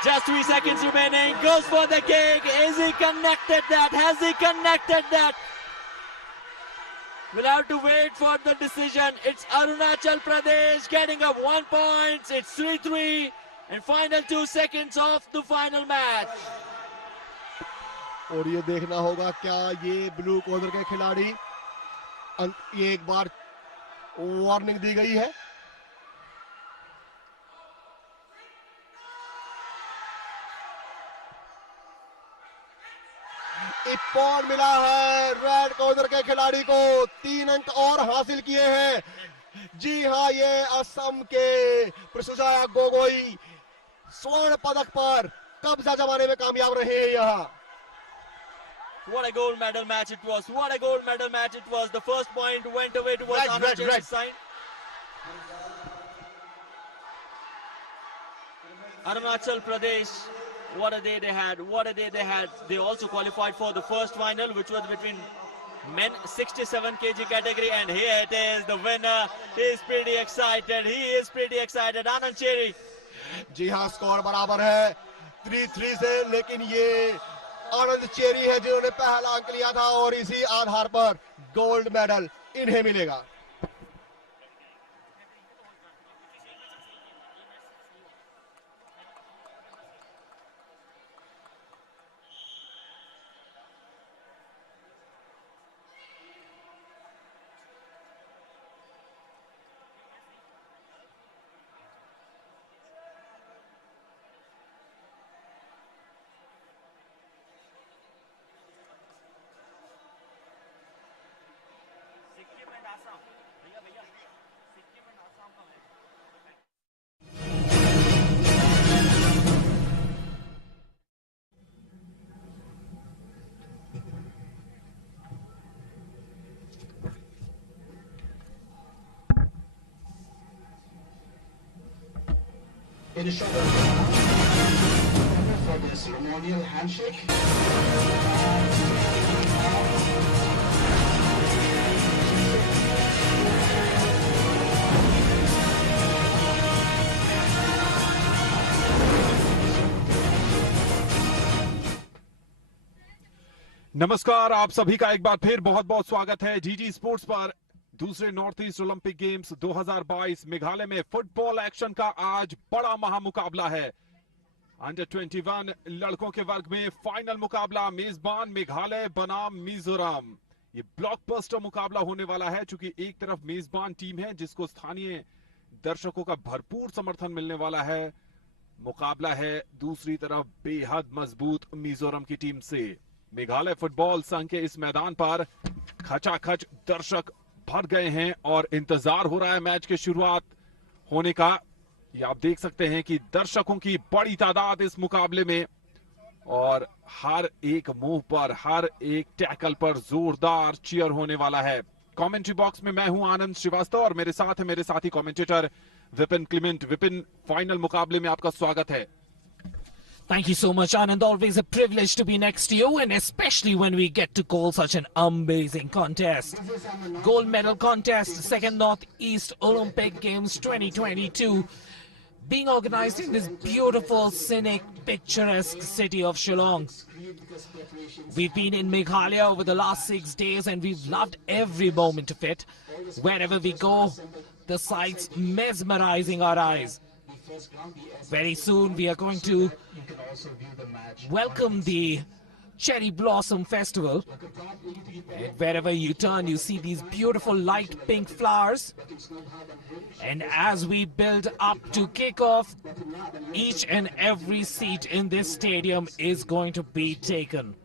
Just 3 seconds remaining. Goes for the kick. Is he connected that? Has he connected that? We'll have to wait for the decision. It's Arunachal Pradesh getting up 1 point. It's 3-3 and final 2 seconds of the final match. और ये देखना होगा क्या ये ब्लू कॉर्नर के खिलाड़ी ये एक बार वार्निंग दी गई है। एक पॉइंट मिला है रेड कॉर्नर के खिलाड़ी को। 3 अंक और हासिल किए हैं। जी हाँ, ये असम के प्रसुजाया गोगोई स्वर्ण पदक पर कब्जा जमाने में कामयाब रहे हैं यहाँ। What a gold medal match it was. What a gold medal match it was. The first point went away towards Arunachal's side. Arunachal Pradesh, what a day they had. What a day they had. They also qualified for the first final, which was between men 67 kg category, and here it is, the winner. He is pretty excited. He is pretty excited. Anand Cheri. जी हाँ, स्कोर बराबर है 3-3 से, लेकिन ये आनंद चेरी है जिन्होंने पहला अंक लिया था और इसी आधार पर गोल्ड मेडल इन्हें मिलेगा। It is shown for the ceremonial handshake. नमस्कार, आप सभी का एक बार फिर बहुत बहुत स्वागत है जीजी स्पोर्ट्स पर। दूसरे north east Olympic games 2022 Meghalaya में फुटबॉल एक्शन का आज बड़ा महामुकाबला है। अंडर 21 लड़कों के वर्ग में फाइनल मुकाबला, मेजबान मेघालय बनाम मिजोरम। ये ब्लॉकबस्टर मुकाबला होने वाला है, चूंकि एक तरफ मेजबान टीम है जिसको स्थानीय दर्शकों का भरपूर समर्थन मिलने वाला है, मुकाबला है दूसरी तरफ बेहद मजबूत मिजोरम की टीम से। मेघालय फुटबॉल संघ के इस मैदान पर खचाखच दर्शक भर गए हैं और इंतजार हो रहा है मैच की शुरुआत होने का। ये आप देख सकते हैं कि दर्शकों की बड़ी तादाद इस मुकाबले में और हर एक मूव पर, हर एक टैकल पर जोरदार चीयर होने वाला है। कमेंट्री बॉक्स में मैं हूं आनंद श्रीवास्तव और मेरे साथ है मेरे साथी commentator Vipin Clement. Vipin, final मुकाबले में आपका स्वागत है। Thank you so much, Anand. Always a privilege to be next to you, and especially when we get to call such an amazing contest. Gold medal contest, second Northeast Olympic Games 2022, being organized in this beautiful, scenic, picturesque city of Shillong. We've been in Meghalaya over the last 6 days, and we've loved every moment of it. Wherever we go, the sights mesmerizing our eyes. Very soon we are going to welcome the Cherry Blossom Festival. And wherever you turn, you see these beautiful light pink flowers. And as we build up to kick off, each and every seat in this stadium is going to be taken.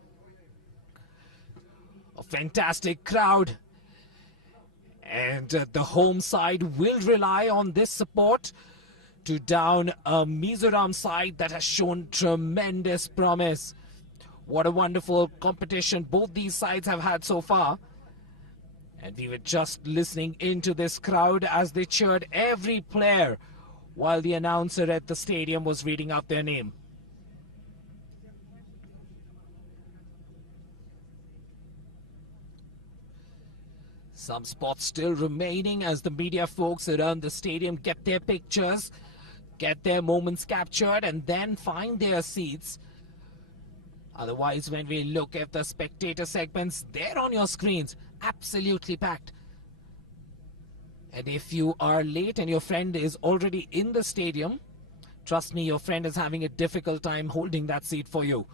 A fantastic crowd. And the home side will rely on this support to down a Mizoram side that has shown tremendous promise. What a wonderful competition both these sides have had so far. And we were just listening into this crowd as they cheered every player while the announcer at the stadium was reading out their name. Some spots still remaining as the media folks around the stadium get their pictures, get their moments captured, and then find their seats. Otherwise, when we look at the spectator segments, they're on your screens, absolutely packed. And if you are late and your friend is already in the stadium, trust me, your friend is having a difficult time holding that seat for you.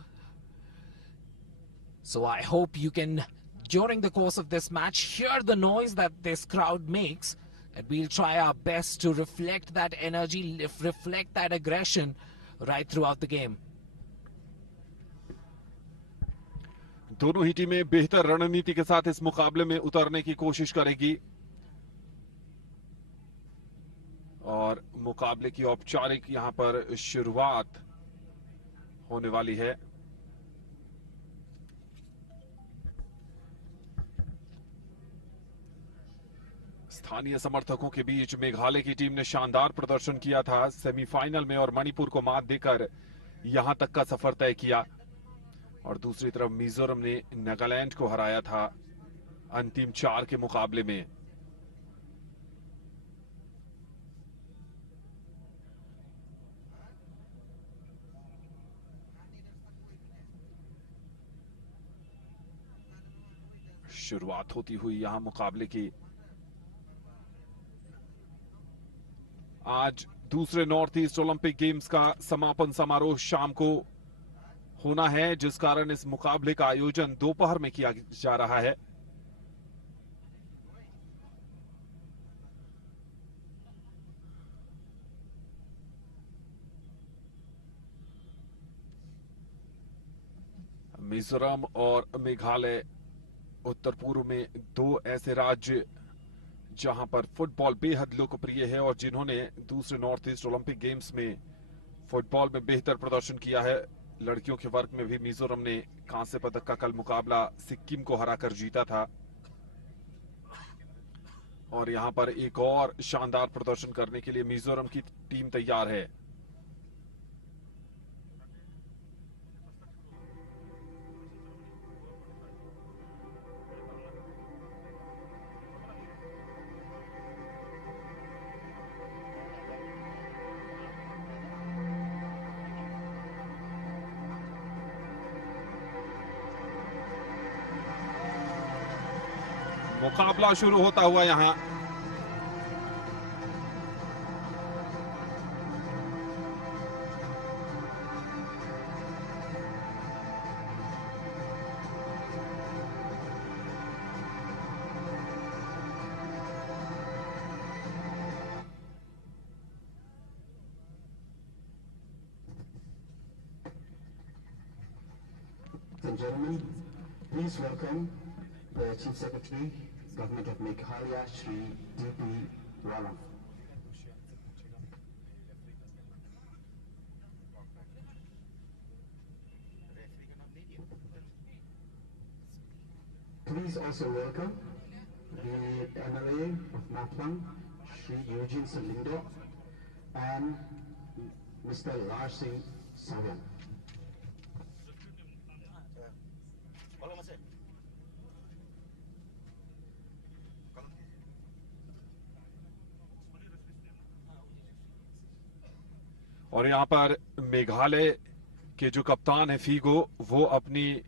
So I hope you can, during the course of this match, hear the noise that this crowd makes. And we'll try our best to reflect that energy, reflect that aggression right throughout the game. दोनों ही टीमें बेहतर रणनीति के साथ इस मुकाबले में उतरने की कोशिश करेगी और मुकाबले की औपचारिक यहां पर शुरुआत होने वाली है। स्थानीय समर्थकों के बीच मेघालय की टीम ने शानदार प्रदर्शन किया था सेमीफाइनल में और मणिपुर को मात देकर यहां तक का सफर तय किया। और दूसरी तरफ मिजोरम ने नागालैंड को हराया था अंतिम 4 के मुकाबले में। शुरुआत होती हुई यहां मुकाबले की। आज दूसरे नॉर्थ ईस्ट ओलंपिक गेम्स का समापन समारोह शाम को होना है, जिस कारण इस मुकाबले का आयोजन दोपहर में किया जा रहा है। मिजोरम और मेघालय उत्तर पूर्व में 2 ऐसे राज्य जहां पर फुटबॉल बेहद लोकप्रिय है और जिन्होंने दूसरे नॉर्थ ईस्ट ओलंपिक गेम्स में फुटबॉल में बेहतर प्रदर्शन किया है। लड़कियों के वर्ग में भी मिजोरम ने कांस्य पदक का कल मुकाबला सिक्किम को हराकर जीता था और यहां पर एक और शानदार प्रदर्शन करने के लिए मिजोरम की टीम तैयार है। मुकाबला शुरू होता हुआ यहां and gentlemen, please welcome the Chief Secretary, Government of Meghalaya, Shri D.P. Wala. also welcome the MLA of Matlang, Shri Eugene Salindo, and Mr. Lars Singh Savan. और यहाँ पर मेघालय के जो कप्तान है फीगो, वो अपनी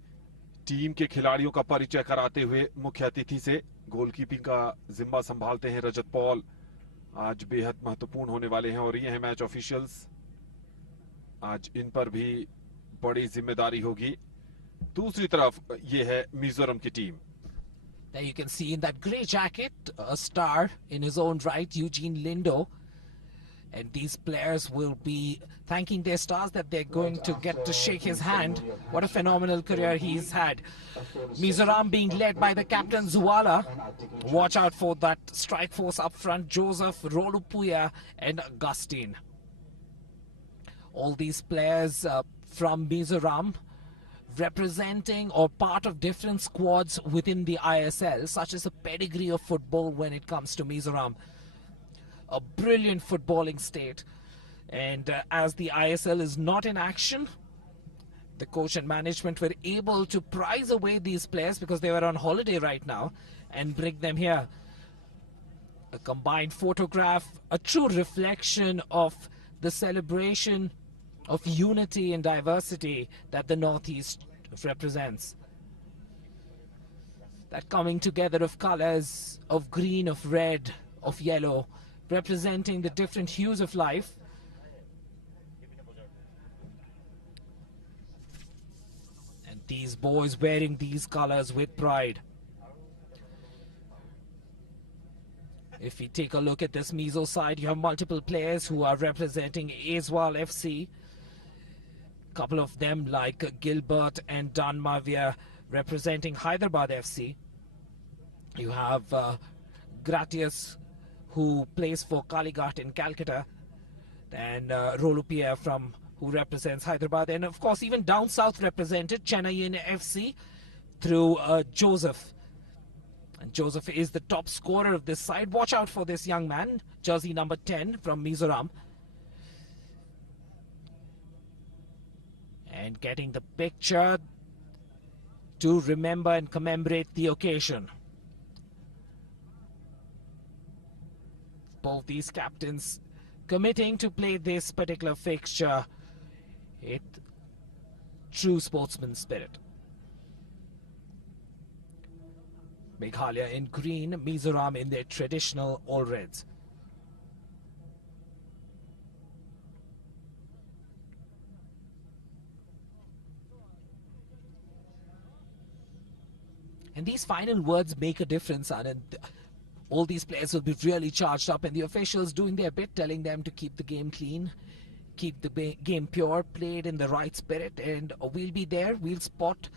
टीम के खिलाड़ियों का परिचय कराते हुए मुख्य अतिथि से गोलकीपिंग का जिम्मा संभालते हैं रजत पॉल। आज बेहद महत्वपूर्ण होने वाले हैं और ये हैं मैच ऑफिशियल्स। आज इन पर भी बड़ी जिम्मेदारी होगी। दूसरी तरफ ये है मिजोरम की team. There you can see in that grey jacket a star in his own right, Eugene Lindo. And these players will be thanking their stars that they're going to get to shake his hand. What a phenomenal career he's had. Mizoram being led by the captain Zuala. Watch out for that strike force up front, Joseph, Rolupuya and Augustine. All these players from Mizoram representing or part of different squads within the ISL. Such as a pedigree of football when it comes to Mizoram. A brilliant footballing state, and as the ISL is not in action, the coach and management were able to prize away these players because they were on holiday right now and bring them here. A combined photograph, a true reflection of the celebration of unity and diversity that the Northeast represents. That coming together of colors, of green, of red, of yellow, representing the different hues of life. And these boys wearing these colors with pride. If we take a look at this Mizo side, you have multiple players who are representing Aizwal FC. A couple of them like Gilbert and Dan Mavia representing Hyderabad FC. You have Gratius, who plays for Kalighat in Calcutta, and Rolupia who represents Hyderabad, and of course even down south represented Chennai FC through Joseph. And Joseph is the top scorer of this side. Watch out for this young man, jersey number 10 from Mizoram. And getting the picture to remember and commemorate the occasion. Both these captains committing to play this particular fixture with true sportsman spirit. Meghalaya in green, Mizoram in their traditional all reds. And these final words make a difference, Anand. All these players will be really charged up, and the officials doing their bit, telling them to keep the game clean, keep the game pure, played in the right spirit, and we'll be there, we'll spot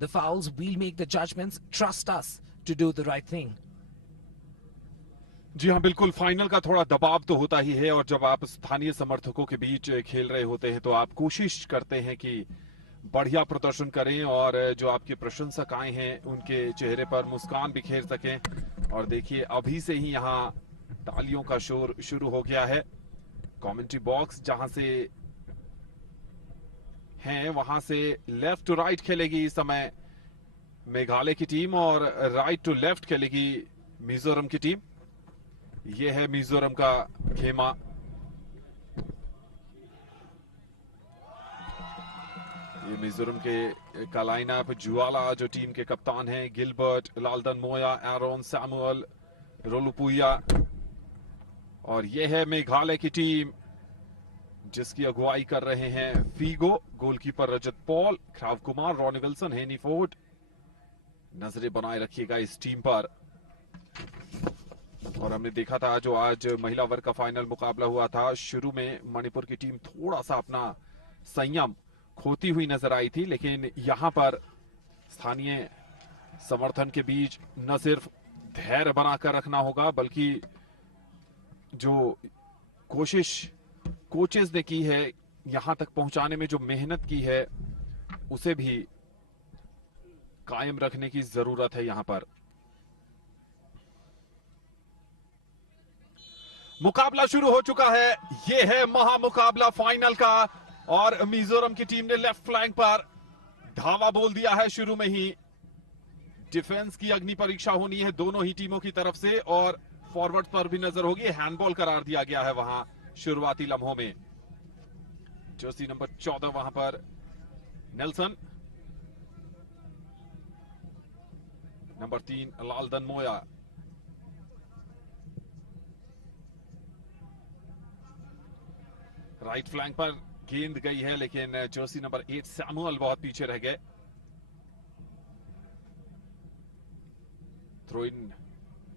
the fouls, we'll make the judgments, trust us to do the right thing. जी हाँ, बिल्कुल। फाइनल का थोड़ा दबाव तो होता ही है, और जब आप स्थानीय समर्थकों के बीच खेल रहे होते हैं तो आप कोशिश करते हैं कि बढ़िया प्रदर्शन करें और जो आपके प्रशंसक आए हैं उनके चेहरे पर मुस्कान बिखेर सकें। और देखिए, अभी से ही यहाँ तालियों का शोर शुरू हो गया है। कमेंट्री बॉक्स जहां से हैं वहां से लेफ्ट टू राइट खेलेगी इस समय मेघालय की टीम, और राइट टू लेफ्ट खेलेगी मिजोरम की टीम। ये है मिजोरम का खेमा। ये मिजोरम के का लाइनअप, जुआला जो टीम के कप्तान हैं, गिलबर्ट, लालदन मोया, एरोन, सैमुअल, रोलुपुया। और ये है मेघालय की टीम जिसकी अगुवाई कर रहे हैं फीगो, गोलकीपर रजत पॉल, ख्राव कुमार, रॉनी विल्सन, हेनी फोर्ड। नजरें बनाए रखिएगा इस टीम पर। और हमने देखा था जो आज महिला वर्ग का फाइनल मुकाबला हुआ था, शुरू में मणिपुर की टीम थोड़ा सा अपना संयम खोती हुई नजर आई थी, लेकिन यहां पर स्थानीय समर्थन के बीच न सिर्फ धैर्य बनाकर रखना होगा, बल्कि जो कोशिश कोचेस ने की है यहां तक पहुंचाने में, जो मेहनत की है, उसे भी कायम रखने की जरूरत है यहां पर। मुकाबला शुरू हो चुका है। ये है महामुकाबला फाइनल का और मिजोरम की टीम ने लेफ्ट फ्लैंक पर धावा बोल दिया है। शुरू में ही डिफेंस की अग्नि परीक्षा होनी है दोनों ही टीमों की तरफ से और फॉरवर्ड पर भी नजर होगी। हैंडबॉल करार दिया गया है वहां शुरुआती लम्हों में। जर्सी नंबर 14 वहां पर नेल्सन, नंबर 3 लालदन मोया, राइट फ्लैंक पर गेंद गई है लेकिन जर्सी नंबर 8 सैमुअल बहुत पीछे रह गए। थ्रो इन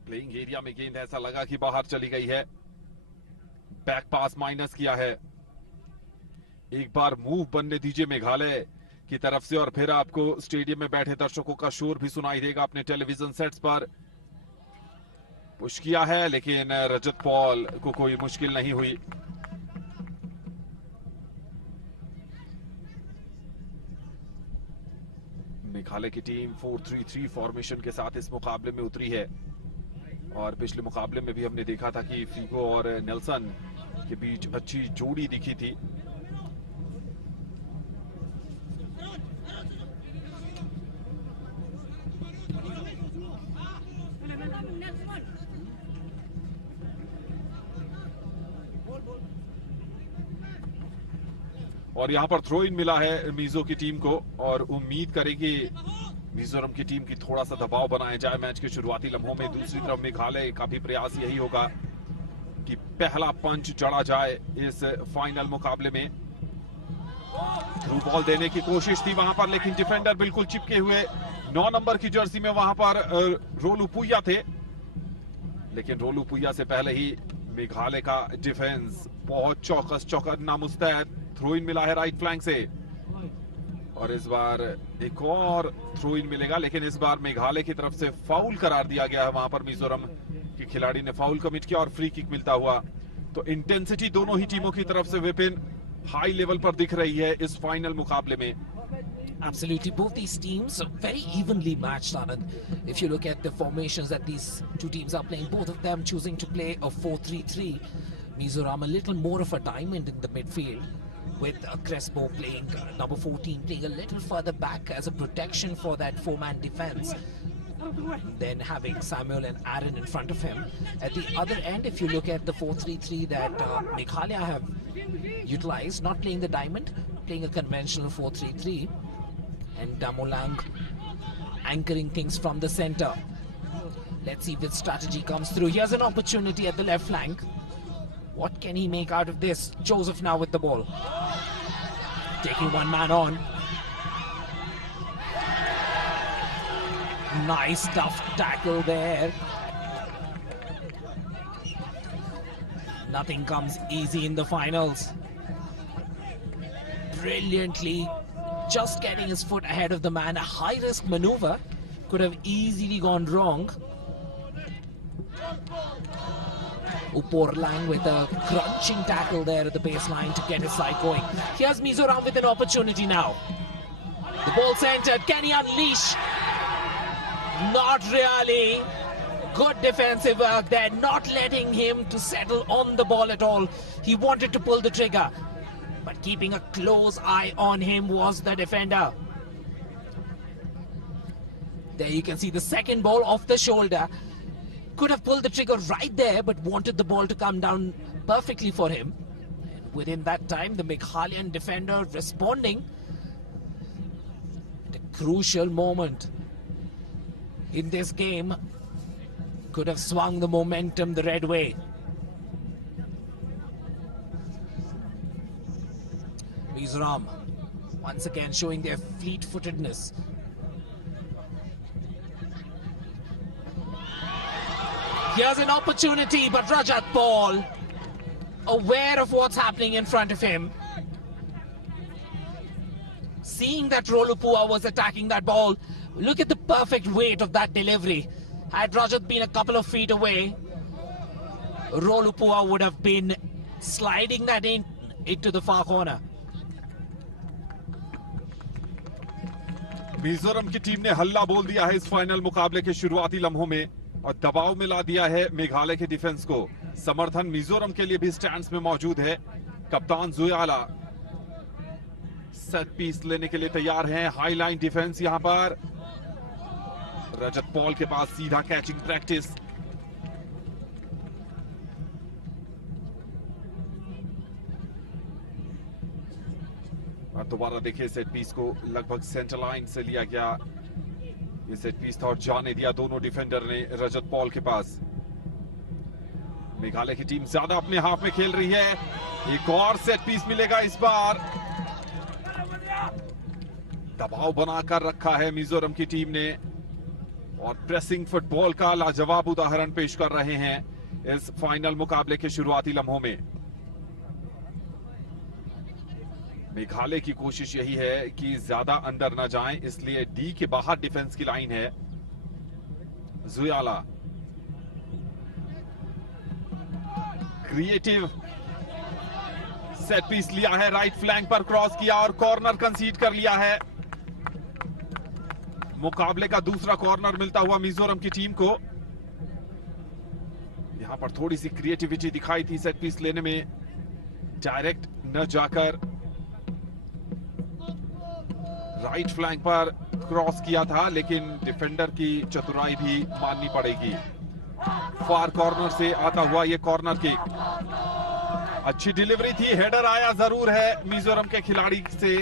प्लेइंग एरिया में गेंद ऐसा लगा कि बाहर चली गई है। बैक पास माइनस किया है। एक बार मूव बनने दीजिए मेघालय की तरफ से और फिर आपको स्टेडियम में बैठे दर्शकों का शोर भी सुनाई देगा अपने टेलीविजन सेट्स पर। पुश किया है लेकिन रजत पॉल को कोई मुश्किल नहीं हुई। मेघालय की टीम 4-3-3 फॉर्मेशन के साथ इस मुकाबले में उतरी है और पिछले मुकाबले में भी हमने देखा था कि फीगो और नेल्सन के बीच अच्छी जोड़ी दिखी थी। और यहां पर थ्रो इन मिला है मिजो की टीम को और उम्मीद करेगी मिजोरम की टीम की थोड़ा सा दबाव बनाया जाए मैच के शुरुआती लम्हों में। दूसरी तरफ मेघालय का भी प्रयास यही होगा कि पहला पंच जड़ा जाए इस फाइनल मुकाबले में। थ्रू बॉल देने की कोशिश थी वहां पर लेकिन डिफेंडर बिल्कुल चिपके हुए 9 नंबर की जर्सी में वहां पर रोलू पुया थे लेकिन रोलू पुया से पहले ही मेघालय का डिफेंस बहुत चौकस चौकन्ना मुस्तैद। थ्रो इन मिला है राइट फ्लैंक से और इस बार एक और थ्रो इन मिलेगा लेकिन इस बार मेघालय की तरफ से फाउल करार दिया गया है। वहां पर मिजोरम के खिलाड़ी ने फाउल कमिट किया और फ्री किक मिलता हुआ। तो इंटेंसिटी दोनों ही टीमों की तरफ से विपिन हाई लेवल पर दिख रही है इस फाइनल मुकाबले में। Absolutely, both these teams are very evenly matched, Anand. If you look at the formations that these two teams are playing, both of them choosing to play a 4-3-3. Mizoram a little more of a diamond in the midfield, with Crespo playing number 14, playing a little further back as a protection for that four-man defense. Then having Samuel and Aaron in front of him. At the other end, if you look at the 4-3-3 that Meghalaya have utilized, not playing the diamond, playing a conventional 4-3-3. And Damolang anchoring things from the center. Let's see if his strategy comes through. Here's an opportunity at the left flank. What can he make out of this? Joseph now with the ball. Taking one man on. Nice tough tackle there. Nothing comes easy in the finals. Brilliantly just getting his foot ahead of the man. A high risk maneuver could have easily gone wrong. Uporlang with a crunching tackle there at the baseline to get his side going. Here's Mizoram with an opportunity now. The ball centered. Can he unleash? Not really. Good defensive work there, not letting him to settle on the ball at all. He wanted to pull the trigger, but keeping a close eye on him was the defender. There you can see the second ball off the shoulder. Could have pulled the trigger right there, but wanted the ball to come down perfectly for him. And within that time, the Meghalayan defender responding at a crucial moment in this game. Could have swung the momentum the red way. Mizoram once again showing their fleet-footedness. Here's an opportunity, but Rajat Paul, aware of what's happening in front of him, seeing that Rolupua was attacking that ball. Look at the perfect weight of that delivery. Had Rajat been a couple of feet away, Rolupua would have been sliding that into the far corner. Mizoram की टीम ने हल्ला बोल दिया है इस फाइनल मुकाबले के शुरुआती लम्हों में और दबाव में ला दिया है मेघालय के डिफेंस को। समर्थन मिजोरम के लिए भी स्टैंड्स में मौजूद है। कप्तान जुयाला सेट पीस लेने के लिए तैयार हैं। हाई लाइन डिफेंस यहां पर। रजत पॉल के पास सीधा कैचिंग प्रैक्टिस। और दोबारा देखिए सेट पीस को लगभग सेंटर लाइन से लिया गया। ये सेट पीस था और जाने दिया दोनों डिफेंडर ने रजत पॉल के पास। मेघालय की टीम ज्यादा अपने हाफ में खेल रही है। एक और सेट पीस मिलेगा इस बार। दबाव बनाकर रखा है मिजोरम की टीम ने और प्रेसिंग फुटबॉल का लाजवाब उदाहरण पेश कर रहे हैं इस फाइनल मुकाबले के शुरुआती लम्हों में। मेघालय की कोशिश यही है कि ज्यादा अंदर न जाएं, इसलिए डी के बाहर डिफेंस की लाइन है। जुयाला क्रिएटिव सेट पीस लिया है, राइट फ्लैंक पर क्रॉस किया और कॉर्नर कंसीड कर लिया है। मुकाबले का दूसरा कॉर्नर मिलता हुआ मिजोरम की टीम को। यहां पर थोड़ी सी क्रिएटिविटी दिखाई थी सेट पीस लेने में, डायरेक्ट न जाकर राइट फ्लैंक पर क्रॉस किया था, लेकिन डिफेंडर की चतुराई भी माननी पड़ेगी। फार कॉर्नर से आता हुआ यह कॉर्नर किक, अच्छी डिलीवरी थी, हेडर आया जरूर है मिजोरम के खिलाड़ी से,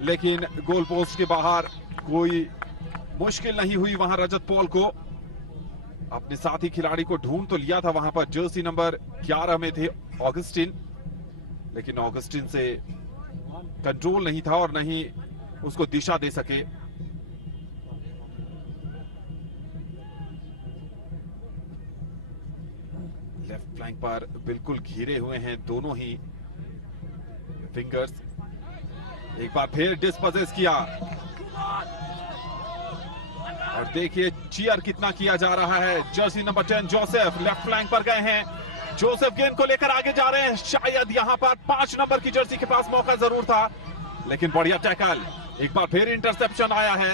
लेकिन गोल पोस्ट के बाहर कोई मुश्किल नहीं हुई वहां रजत पॉल को। अपने साथी खिलाड़ी को ढूंढ तो लिया था, वहां पर जर्सी नंबर 11 में थे ऑगस्टिन, लेकिन ऑगस्टिन से कंट्रोल नहीं था और नहीं उसको दिशा दे सके। लेफ्ट फ्लैंक पर बिल्कुल घिरे हुए हैं दोनों ही फिंगर्स। एक बार फिर डिस्पोजेस किया और देखिए चीयर कितना किया जा रहा है। Jersey number 10 Joseph left flank पर गए हैं। जोसेफ गेंद को लेकर आगे जा रहे हैं। शायद यहां पर 5 नंबर की जर्सी के पास मौका जरूर था, लेकिन बढ़िया टैकल। एक बार फिर इंटरसेप्शन आया है।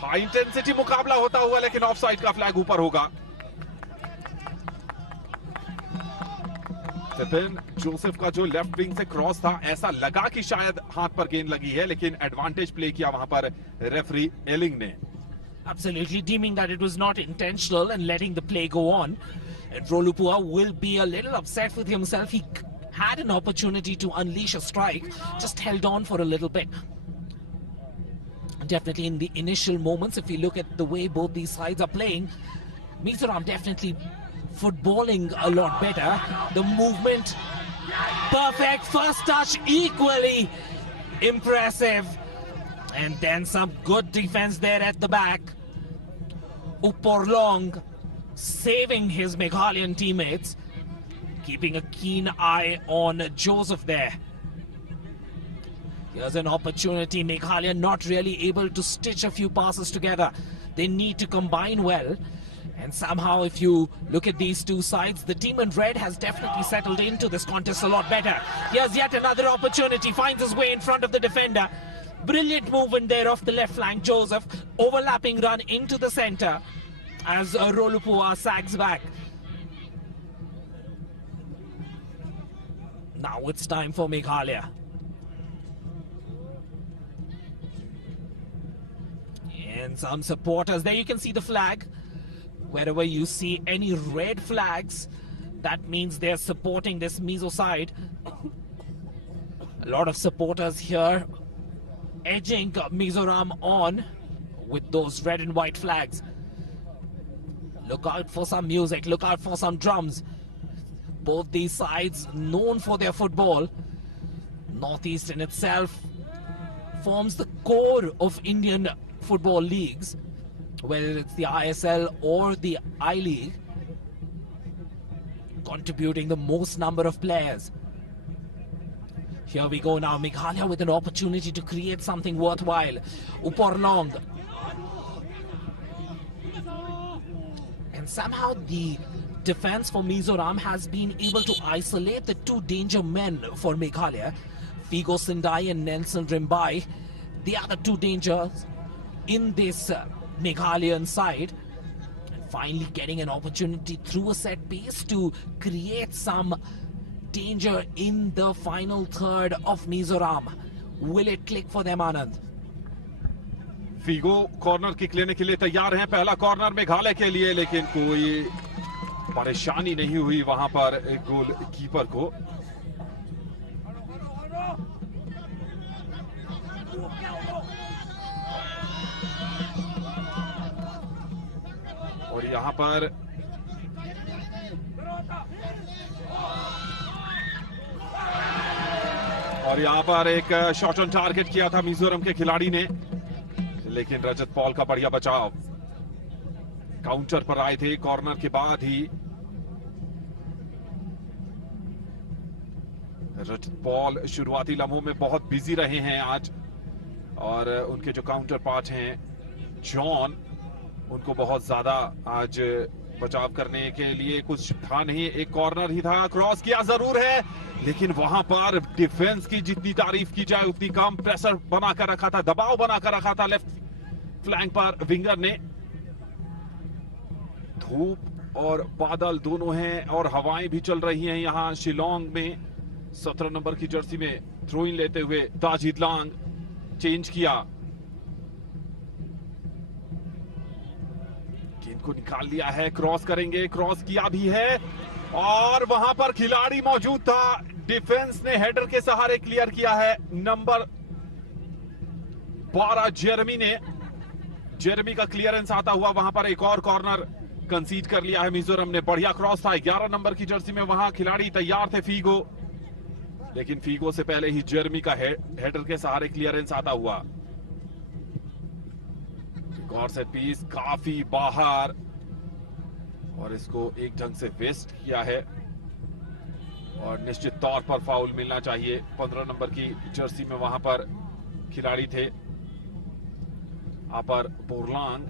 हाई इंटेंसिटी मुकाबला होता हुआ, लेकिन ऑफसाइड का फ्लैग ऊपर होगा। स्टीफन जोसेफ का जो लेफ्ट विंग से क्रॉस था, ऐसा लगा कि शायद हाथ पर गेंद लगी है, लेकिन एडवांटेज प्ले किया वहां पर रेफरी एलिंग ने। Absolutely deeming that it was not intentional and letting the play go on. And Rolupua will be a little upset with himself. He had an opportunity to unleash a strike, just held on for a little bit. Definitely in the initial moments, if you look at the way both these sides are playing, Mizoram definitely footballing a lot better. The movement, perfect. First touch, equally impressive. And then some good defense there at the back. Uporlong saving his Meghalayan teammates, keeping a keen eye on Joseph there. Here's an opportunity. Meghalaya not really able to stitch a few passes together. They need to combine well. And somehow, if you look at these two sides, the team in red has definitely settled into this contest a lot better. Here's yet another opportunity. Finds his way in front of the defender. Brilliant movement there off the left flank. Joseph overlapping run into the center as Rolupua sags back. Now it's time for Meghalaya. And some supporters. There you can see the flag. Wherever you see any red flags, that means they're supporting this Mizo side. A lot of supporters here edging Mizoram on with those red and white flags. Look out for some music, look out for some drums. Both these sides known for their football. Northeast in itself forms the core of Indian football leagues, whether it's the ISL or the I-League, contributing the most number of players. Here we go now, Meghalaya with an opportunity to create something worthwhile. Uporlong. And somehow the defense for Mizoram has been able to isolate the two danger men for Meghalaya, Figo Sindai and Nelson Rimbai. the other two dangers in this Meghalayan side. And finally getting an opportunity through a set piece to create some danger in the final third of Mizoram. Will it click for them, Anand? Figo corner kick लेने के लिए तैयार हैं। पहला कॉर्नर मेघालय के लिए, लेकिन कोई परेशानी नहीं हुई वहां पर गोल कीपर को। और यहां पर एक शॉट ऑन टारगेट किया था मिजोरम के खिलाड़ी ने, लेकिन रजत पॉल का बढ़िया बचाव। काउंटर पर आए थे कॉर्नर के बाद ही। रजत पॉल शुरुआती लम्हों में बहुत बिजी रहे हैं आज, और उनके जो काउंटर पार्ट हैं जॉन, उनको बहुत ज्यादा आज बचाव करने के लिए कुछ था नहीं। एक कॉर्नर ही था, क्रॉस किया जरूर है, लेकिन वहां पर डिफेंस की जितनी तारीफ की जाए उतनी कम। प्रेशर बनाकर रखा था, दबाव बनाकर रखा था लेफ्ट फ्लैंक पर विंगर ने। धूप और बादल दोनों हैं और हवाएं भी चल रही हैं यहां शिलोंग में। 17 नंबर की जर्सी में थ्रो इन लेते हुए ताजिद लांग चेंज किया, गेंद को निकाल लिया है। क्रॉस करेंगे, क्रॉस किया भी है, और वहां पर खिलाड़ी मौजूद था। डिफेंस ने हेडर के सहारे क्लियर किया है। नंबर 12 जेरेमी का क्लियरेंस आता हुआ वहां पर एक और कॉर्नर कंसीड कर लिया है मिजोरम ने। बढ़िया क्रॉस था। 11 नंबर की जर्सी में वहां खिलाड़ी तैयार थे फीगो, लेकिन फीगो से पहले ही जेरेमी का हेडर के सहारे क्लियरेंस आता हुआ। एक और सेट पीस काफी बाहर, और इसको एक ढंग से वेस्ट किया है, और निश्चित तौर पर फाउल मिलना चाहिए। 15 नंबर की जर्सी में वहां पर खिलाड़ी थे अपर बोरलांग।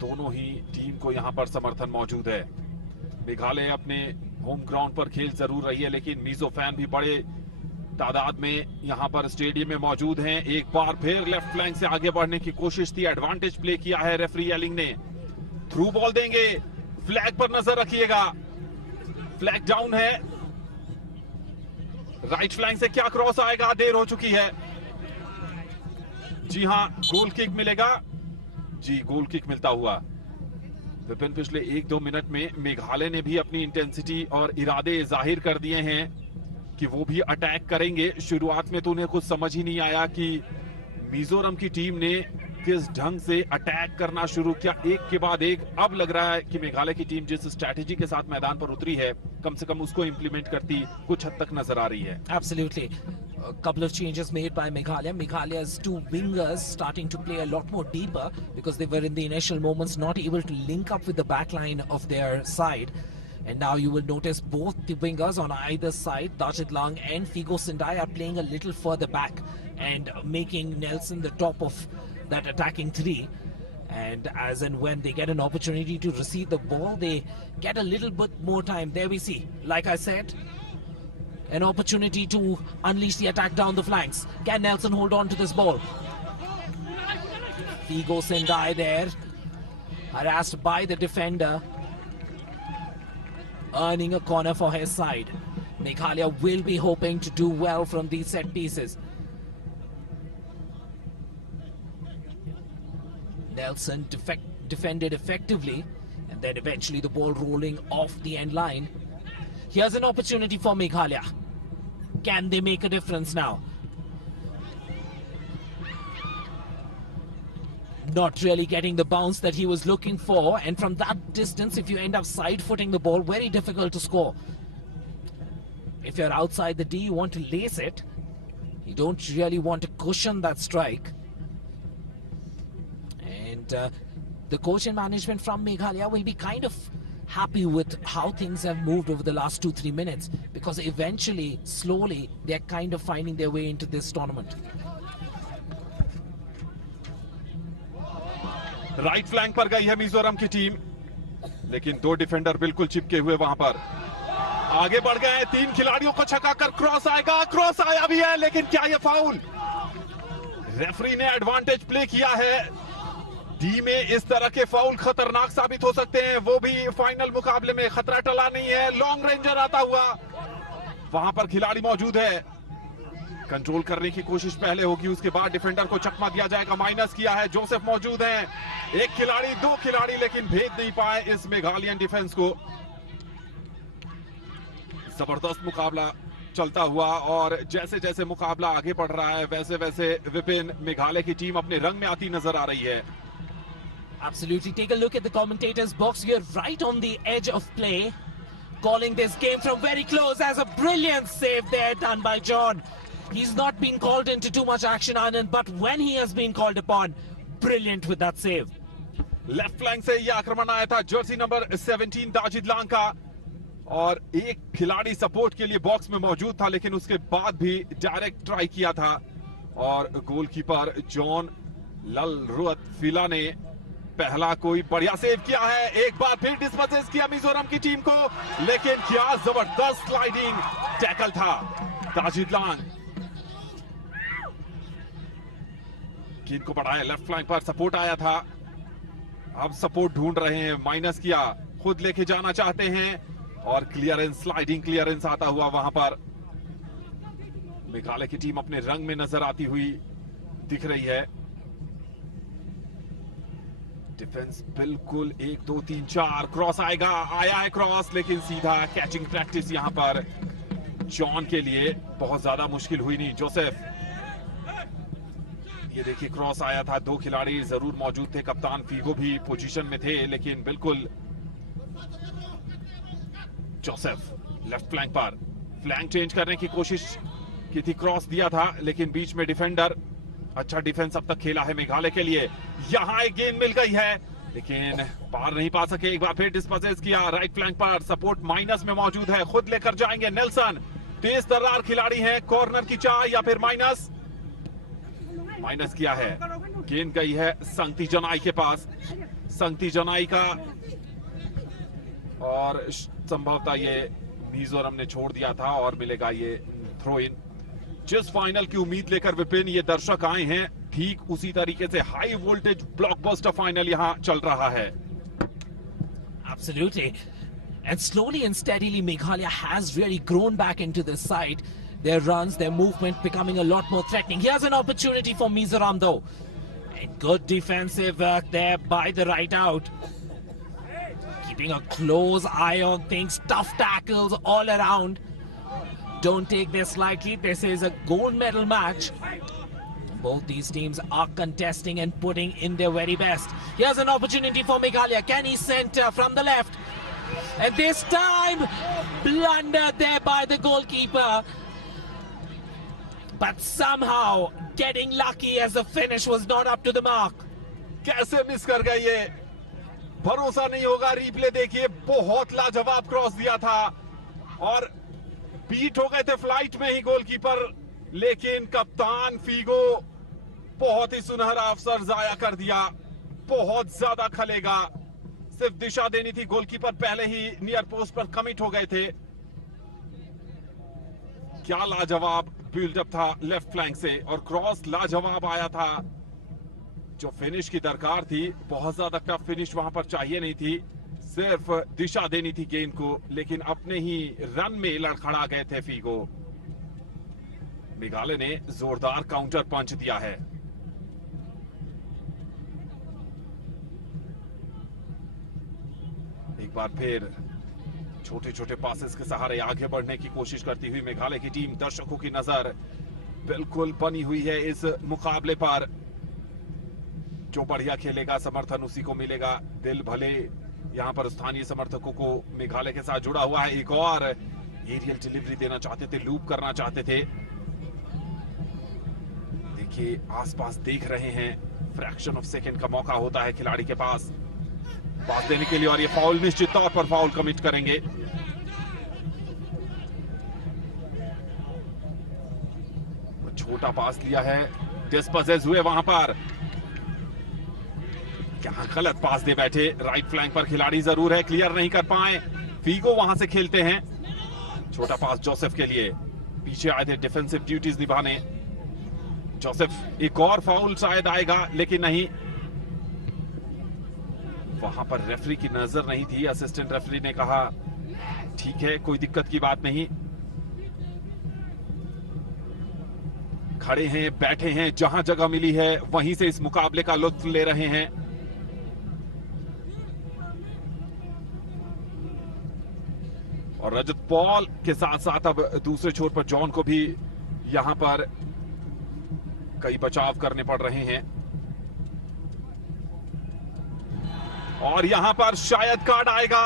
दोनों ही टीम को यहां पर समर्थन मौजूद है। मेघालय अपने होम ग्राउंड पर खेल जरूर रही है, लेकिन मिजो फैन भी बड़े तादाद में यहां पर स्टेडियम में मौजूद हैं। एक बार फिर लेफ्ट फ्लैंक से आगे बढ़ने की कोशिश थी, एडवांटेज प्ले किया है रेफरी एलिंग ने। थ्रू बॉल देंगे, फ्लैग पर नजर रखिएगा, फ्लैग डाउन है। राइट फ्लैंक से क्या क्रॉस आएगा, देर हो चुकी है। जी हां, गोल किक मिलेगा। जी, गोल किक मिलता हुआ। विपिन, पिछले 1-2 मिनट में मेघालय ने भी अपनी इंटेंसिटी और इरादे जाहिर कर दिए हैं कि वो भी अटैक करेंगे। शुरुआत में तो उन्हें कुछ समझ ही नहीं आया कि मिजोरम की टीम ने किस ढंग से अटैक करना शुरू किया, एक के बाद एक। अब लग रहा है कि मेघालय की टीम जिस स्ट्रैटेजी के साथ मैदान पर उतरी है, कम से कम उसको इंप्लीमेंट करती कुछ हद तक नजर आ रही है। Absolutely. A couple of changes made by Meghalaya. Meghalaya's two wingers starting to play a lot more deeper because they were in the initial moments not able to link up with the back line of their side. And now you will notice both the wingers on either side, Dachit Lang and Figo Sindai, are playing a little further back and making Nelson the top of that attacking three. And as and when they get an opportunity to receive the ball, they get a little bit more time. There we see, like I said, an opportunity to unleash the attack down the flanks. Can Nelson hold on to this ball? Figo Sindai there, harassed by the defender, earning a corner for his side. Meghalaya will be hoping to do well from these set pieces. Nelson defended effectively, and then eventually the ball rolling off the end line. Here's an opportunity for Meghalaya. Can they make a difference now? Not really getting the bounce that he was looking for, and from that distance, if you end up side-footing the ball, very difficult to score. If you're outside the D, you want to lace it. You don't really want to cushion that strike. And the coach and management from Meghalaya will be kind of happy with how things have moved over the last 2-3 minutes, because eventually, slowly, they're kind of finding their way into this tournament. Right flank पर गई है मिजोरम की टीम, लेकिन 2 डिफेंडर बिल्कुल चिपके हुए वहां पर। आगे बढ़ गए हैं, 3 खिलाड़ियों को छकाकर क्रॉस आएगा, क्रॉस आया भी है, लेकिन क्या ये फाउल? रेफरी ने एडवांटेज प्ले किया है। डी में इस तरह के फाउल खतरनाक साबित हो सकते हैं, वो भी फाइनल मुकाबले में। खतरा टला नहीं है, लॉन्ग रेंजर आता हुआ वहां पर खिलाड़ी मौजूद है। कंट्रोल करने की कोशिश पहले होगी, उसके बाद डिफेंडर को चकमा दिया जाएगा। माइनस किया है, जोसेफ मौजूद हैं। 1 खिलाड़ी 2 खिलाड़ी लेकिन भेद नहीं पाए इस मेघालयन डिफेंस को। जबरदस्त मुकाबला चलता हुआ, और जैसे जैसे मुकाबला आगे बढ़ रहा है वैसे वैसे विपिन, मेघालय की टीम अपने रंग में आती नजर आ रही है। Absolutely. Take a look at the commentators' box. We are right on the edge of play, calling this game from very close. As a brilliant save there done by John. He's not been called into too much action, Anand, but when he has been called upon, brilliant with that save. Left flank से यह आक्रमण आया था जर्सी नंबर 17 दाजिद लांग का, और एक खिलाड़ी सपोर्ट के लिए बॉक्स में मौजूद था, लेकिन उसके बाद भी डायरेक्ट ट्राई किया था, और गोलकीपर जॉन ललरुअत फिला ने पहला कोई बढ़िया सेव किया है। एक बार फिर डिस्पसेस किया मिजोरम की टीम को, लेकिन क्या जबरदस्त स्लाइडिंग टैकल था दाजिद लांग। गेंद को बढ़ाया, लेफ्ट फ्लैंक पर सपोर्ट आया था, अब सपोर्ट ढूंढ रहे हैं। माइनस किया, खुद लेके जाना चाहते हैं, और क्लियरेंस, स्लाइडिंग क्लियरेंस आता हुआ वहां पर। मेघालय की टीम अपने रंग में नजर आती हुई दिख रही है। डिफेंस बिल्कुल 1 2 3 4, क्रॉस आएगा, आया है क्रॉस, लेकिन सीधा कैचिंग प्रैक्टिस यहां पर जॉन के लिए बहुत ज्यादा मुश्किल हुई नहीं। जोसेफ, ये देखिए क्रॉस आया था, 2 खिलाड़ी जरूर मौजूद थे, कप्तान फीगो भी पोजीशन में थे, लेकिन बिल्कुल जोसेफ लेफ्ट फ्लैंक पर फ्लैंक चेंज करने की कोशिश की थी, क्रॉस दिया था, लेकिन बीच में डिफेंडर। अच्छा डिफेंस अब तक खेला है मेघालय के लिए। यहां एक गेंद मिल गई है, लेकिन पार नहीं पा सके। एक बार फिर डिस्पोजेस किया, राइट फ्लैंक पर सपोर्ट माइनस में मौजूद है, खुद लेकर जाएंगे नेल्सन। तेज तर्रार खिलाड़ी हैं, कॉर्नर की चाह या फिर माइनस। माइनस किया है, गेंद गई है संगती जनाई के पास, संगती जनाई का, और संभवतः ये मिजोरम ने छोड़ दिया था, और मिलेगा ये थ्रो इन। जिस फाइनल की उम्मीद लेकर विपिन ये दर्शक आए हैं, ठीक उसी तरीके से हाई वोल्टेज ब्लॉकबस्टर फाइनल यहां चल रहा है। Absolutely. And slowly and steadily Meghalaya has really grown back into this side. Their runs, their movement becoming a lot more threatening. Here's an opportunity for Mizoram though. And good defensive work there by the right out. Keeping a close eye on things, tough tackles all around. Don't take this lightly. This is a gold medal match. Both these teams are contesting and putting in their very best. Here's an opportunity for Meghalaya. Can he center from the left? And this time, blundered there by the goalkeeper. But somehow, getting lucky as the finish was not up to the mark. कैसे मिस कर गए ये, भरोसा नहीं होगा। रिप्ले देखिए, बहुत लाजवाब क्रॉस दिया था, और बीट हो गए थे फ्लाइट में ही गोलकीपर, लेकिन कप्तान फीगो बहुत ही सुनहरा अवसर जाया कर दिया। बहुत ज्यादा खलेगा, सिर्फ दिशा देनी थी, गोलकीपर पहले ही नियर पोस्ट पर कमिट हो गए थे। क्या लाजवाब बिल्डअप था लेफ्ट फ्लैंक से, और क्रॉस लाजवाब आया था। जो फिनिश की दरकार थी, बहुत ज्यादा टफ फिनिश वहां पर चाहिए नहीं थी, सिर्फ दिशा देनी थी गेंद को, लेकिन अपने ही रन में लड़खड़ा गए थे फीगो। मेघालय ने जोरदार काउंटर पंच दिया है। एक बार फिर छोटे छोटे पासेस के सहारे आगे बढ़ने की कोशिश करती हुई मेघालय की टीम। दर्शकों की नजर बिल्कुल बनी हुई है इस मुकाबले पर। जो बढ़िया खेलेगा समर्थन उसी को मिलेगा। दिल भले यहां पर स्थानीय समर्थकों को मेघालय के साथ जुड़ा हुआ है। एक और एरियल डिलीवरी देना चाहते थे, लूप करना चाहते थे। देखिए आसपास देख रहे हैं, फ्रैक्शन ऑफ सेकंड का मौका होता है खिलाड़ी के पास पास देने के लिए, और ये फाउल निश्चित तौर पर फाउल कमिट करेंगे। छोटा पास लिया है, डिस्पोजेस हुए वहां पर, क्या गलत पास दे बैठे। राइट फ्लैंक पर खिलाड़ी जरूर है, क्लियर नहीं कर पाए। फीगो वहां से खेलते हैं। छोटा पास जोसेफ के लिए, पीछे आए थे डिफेंसिव ड्यूटीज निभाने। जोसेफ, एक और फाउल शायद आएगा, लेकिन नहीं, वहां पर रेफरी की नजर नहीं थी। असिस्टेंट रेफरी ने कहा ठीक है, कोई दिक्कत की बात नहीं। खड़े हैं, बैठे हैं, जहां जगह मिली है वहीं से इस मुकाबले का लुत्फ ले रहे हैं। और रजत पॉल के साथ साथ अब दूसरे छोर पर जॉन को भी यहां पर कई बचाव करने पड़ रहे हैं। और यहां पर शायद कार्ड आएगा।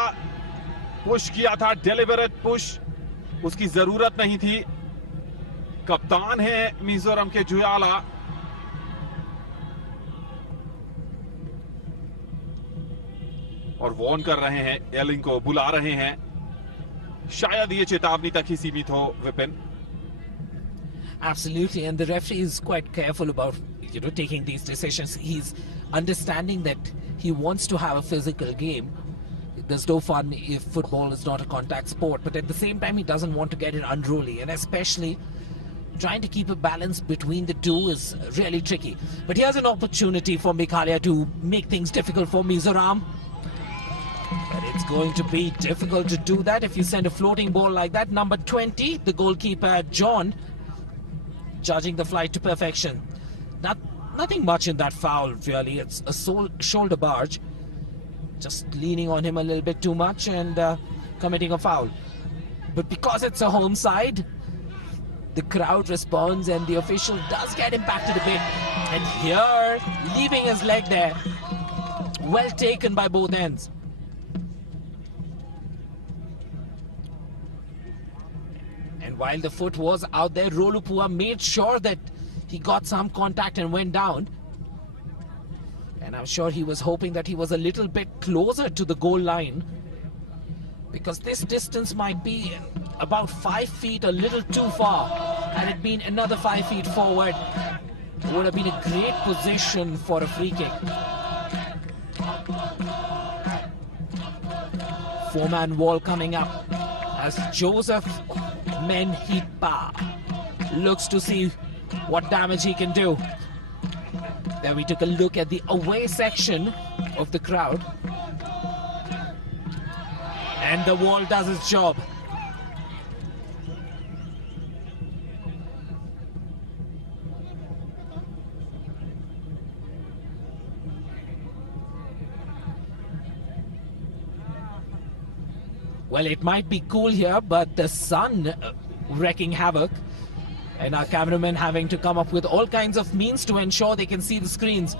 पुश किया था, डेलिबरेट पुश, उसकी जरूरत नहीं थी। कप्तान है मिजोरम के जुयाला। और वॉर्न कर रहे हैं, एलिंग को बुला रहे हैं। शायद ये चेतावनी तक ही सीमित हो, Vipin. Absolutely, and the referee is quite careful about, taking these decisions. He's understanding that he wants to have a physical game. There's no fun if football is not a contact sport, but at the same time, he doesn't want to get it unruly, and especially trying to keep a balance between the two is really tricky. But here's an opportunity for Meghalaya to make things difficult for Mizoram. But it's going to be difficult to do that if you send a floating ball like that. Number 20, the goalkeeper, John, judging the flight to perfection. Nothing much in that foul, really. It's a shoulder barge. Just leaning on him a little bit too much and committing a foul. But because it's a home side, the crowd responds and the official does get impacted a bit. And here, leaving his leg there. Well taken by both ends. And while the foot was out there, Rolupua made sure that he got some contact and went down. And I'm sure he was hoping that he was a little bit closer to the goal line, because this distance might be about 5 feet, a little too far. Had it been another 5 feet forward, it would have been a great position for a free kick. Four-man wall coming up as Joseph Menhipa looks to see what damage he can do. Then we took a look at the away section of the crowd. And the wall does its job. Well, it might be cool here, but the sun wreaking havoc. And our cameramen having to come up with all kinds of means to ensure they can see the screens.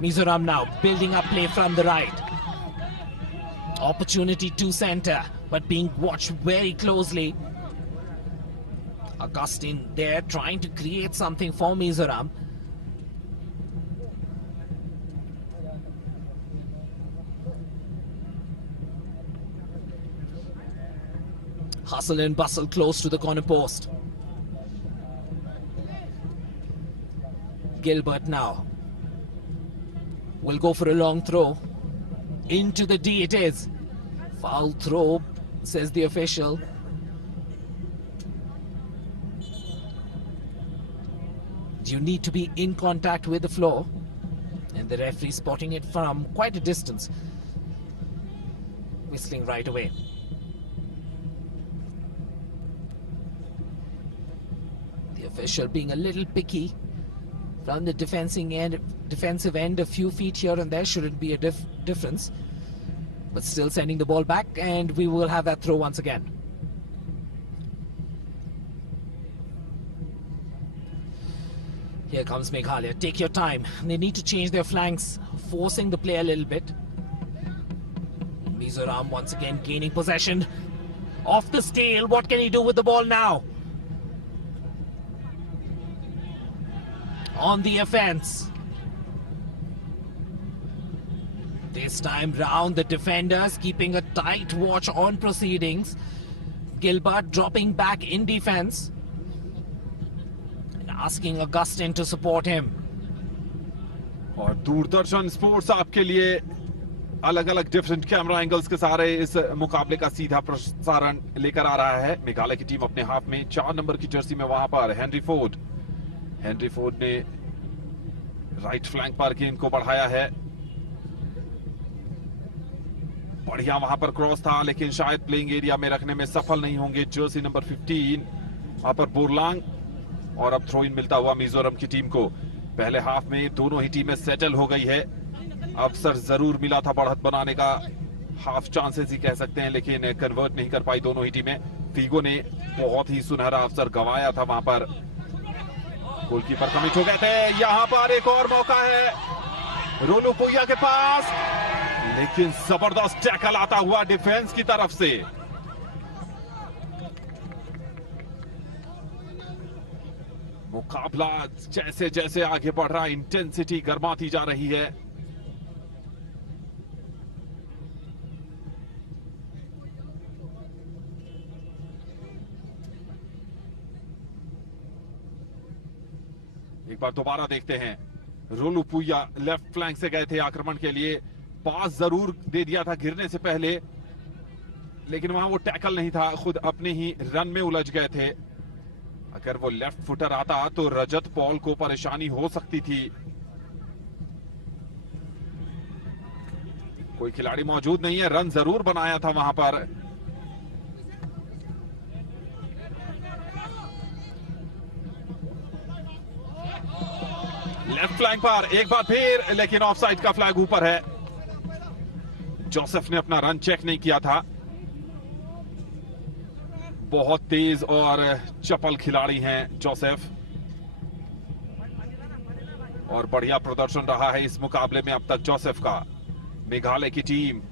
Mizoram now building up play from the right. Opportunity to center, but being watched very closely. Augustine there trying to create something for Mizoram. Hustle and bustle close to the corner post. Gilbert now will go for a long throw. Into the D it is. Foul throw, says the official. You need to be in contact with the floor. And the referee spotting it from quite a distance. Whistling right away. Official being a little picky from the defensive end, a few feet here and there shouldn't be a difference, but still sending the ball back, and we will have that throw once again. Here comes Meghalaya. Take your time. They need to change their flanks, forcing the play a little bit. Mizoram once again gaining possession. Off the steal. What can he do with the ball now? On the offense. This time round, the defenders keeping a tight watch on proceedings. Gilbert dropping back in defense and asking Augustine to support him. और दूरदर्शन स्पोर्ट्स आपके लिए अलग अलग डिफरेंट कैमरा एंगल्स के सहारे इस मुकाबले का सीधा प्रसारण लेकर आ रहा है। मेघालय की टीम अपने हाथ में 4 नंबर की जर्सी में वहां पर हेनरी फोर्ड ने राइट फ्लैंक पर गेंद को बढ़ाया है। बढ़िया वहां पर क्रॉस था, लेकिन शायद प्लेइंग एरिया में रखने में सफल नहीं होंगे जर्सी नंबर 15 वहां पर बोरलांग। और अब थ्रो इन मिलता हुआ मिजोरम की टीम को। पहले हाफ में दोनों ही टीमें सेटल हो गई है। अवसर जरूर मिला था बढ़त बनाने का, हाफ चांसेस ही कह सकते हैं, लेकिन कन्वर्ट नहीं कर पाई दोनों ही टीमें। फीगो ने बहुत ही सुनहरा अवसर गंवाया था वहां पर, गोलकीपर कमिट हो गए थे। यहां पर एक और मौका है रोलू पुया के पास, लेकिन जबरदस्त टैकल आता हुआ डिफेंस की तरफ से। मुकाबला जैसे जैसे आगे बढ़ रहा, इंटेंसिटी गर्माती जा रही है। एक बार दोबारा देखते हैं। रोलू पुया लेफ्ट फ्लैंक से गए थे आक्रमण के लिए, पास जरूर दे दिया था गिरने से पहले, लेकिन वहां वो टैकल नहीं था, खुद अपने ही रन में उलझ गए थे। अगर वो लेफ्ट फुटर आता तो रजत पॉल को परेशानी हो सकती थी। कोई खिलाड़ी मौजूद नहीं है, रन जरूर बनाया था वहां पर। लेफ्ट फ्लैंक पर एक बार फिर, लेकिन ऑफसाइड का फ्लैग ऊपर है। जोसेफ ने अपना रन चेक नहीं किया था। बहुत तेज और चपल खिलाड़ी हैं जोसेफ, और बढ़िया प्रदर्शन रहा है इस मुकाबले में अब तक जोसेफ का। मेघालय की टीम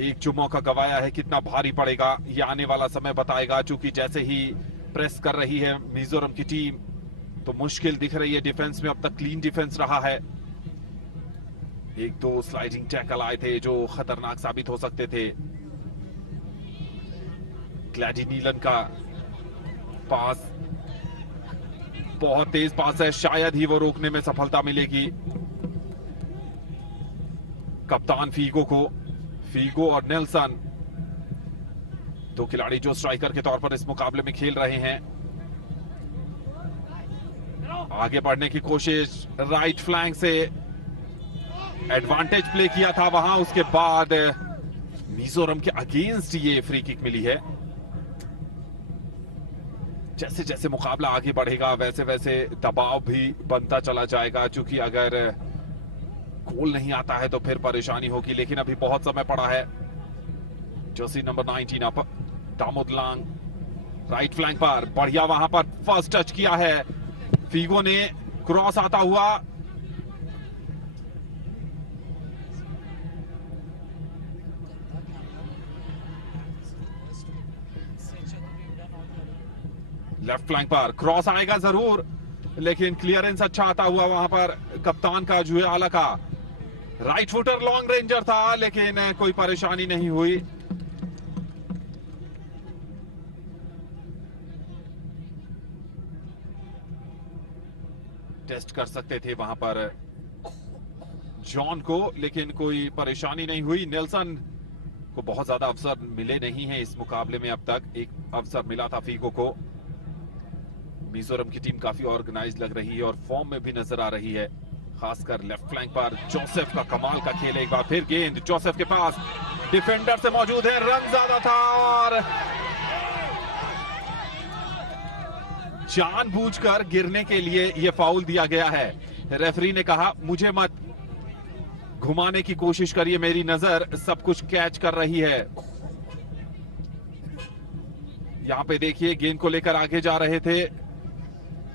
एक जो मौका गंवाया है, कितना भारी पड़ेगा ये आने वाला समय बताएगा, क्योंकि जैसे ही प्रेस कर रही है मिजोरम की टीम तो मुश्किल दिख रही है डिफेंस में। अब तक क्लीन डिफेंस रहा है। एक दो स्लाइडिंग टैकल आए थे जो खतरनाक साबित हो सकते थे। ग्लैडी नीलन का पास बहुत तेज पास है, शायद ही वो रोकने में सफलता मिलेगी कप्तान फीगो और नेल्सन, दो खिलाड़ी जो स्ट्राइकर के तौर पर इस मुकाबले में खेल रहे हैं। आगे बढ़ने की कोशिश, राइट फ्लैंक से एडवांटेज प्ले किया था वहां, उसके बाद मिजोरम के अगेंस्ट ये फ्री किक मिली है। जैसे जैसे मुकाबला आगे बढ़ेगा वैसे वैसे दबाव भी बनता चला जाएगा, क्योंकि अगर गोल नहीं आता है तो फिर परेशानी होगी, लेकिन अभी बहुत समय पड़ा है। जर्सी नंबर 19 अप दामोदलांग राइट फ्लैंक पर, बढ़िया वहां पर फर्स्ट टच किया है फीगो ने, क्रॉस आता हुआ, लेफ्ट फ्लैंक पर क्रॉस आएगा जरूर, लेकिन क्लियरेंस अच्छा आता हुआ वहां पर कप्तान का जुए आला का। राइट फुटर लॉन्ग रेंजर था, लेकिन कोई परेशानी नहीं हुई। टेस्ट कर सकते थे वहां पर जॉन को, लेकिन कोई परेशानी नहीं हुई। नेल्सन को बहुत ज्यादा अवसर मिले नहीं हैं इस मुकाबले में, अब तक एक अवसर मिला था फीगो को। मिजोरम की टीम काफी ऑर्गेनाइज लग रही है और फॉर्म में भी नजर आ रही है, खासकर लेफ्ट फ्लैंक पर जोसेफ का कमाल का खेल। एक बार फिर गेंद जोसेफ के पास, डिफेंडर से मौजूद है, रन ज्यादा था और जानबूझकर गिरने के लिए यह फाउल दिया गया है। रेफरी ने कहा मुझे मत घुमाने की कोशिश करिए, मेरी नजर सब कुछ कैच कर रही है। यहां पे देखिए गेंद को लेकर आगे जा रहे थे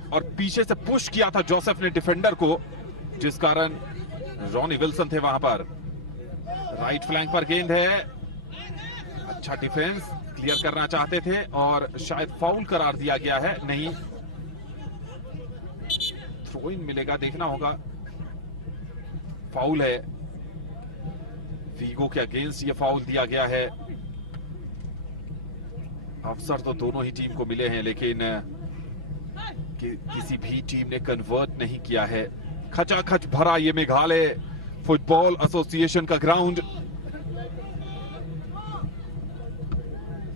और पीछे से पुश किया था जोसेफ ने डिफेंडर को, जिस कारण रॉनी विल्सन थे वहां पर। राइट फ्लैंक पर गेंद है, अच्छा डिफेंस, क्लियर करना चाहते थे और शायद फाउल करार दिया गया है। नहीं, थ्रो इन मिलेगा, देखना होगा। फाउल है, फीगो के अगेंस्ट ये फाउल दिया गया है। अवसर तो दोनों ही टीम को मिले हैं, लेकिन किसी भी टीम ने कन्वर्ट नहीं किया है। खचाखच भरा ये मेघालय फुटबॉल एसोसिएशन का ग्राउंड।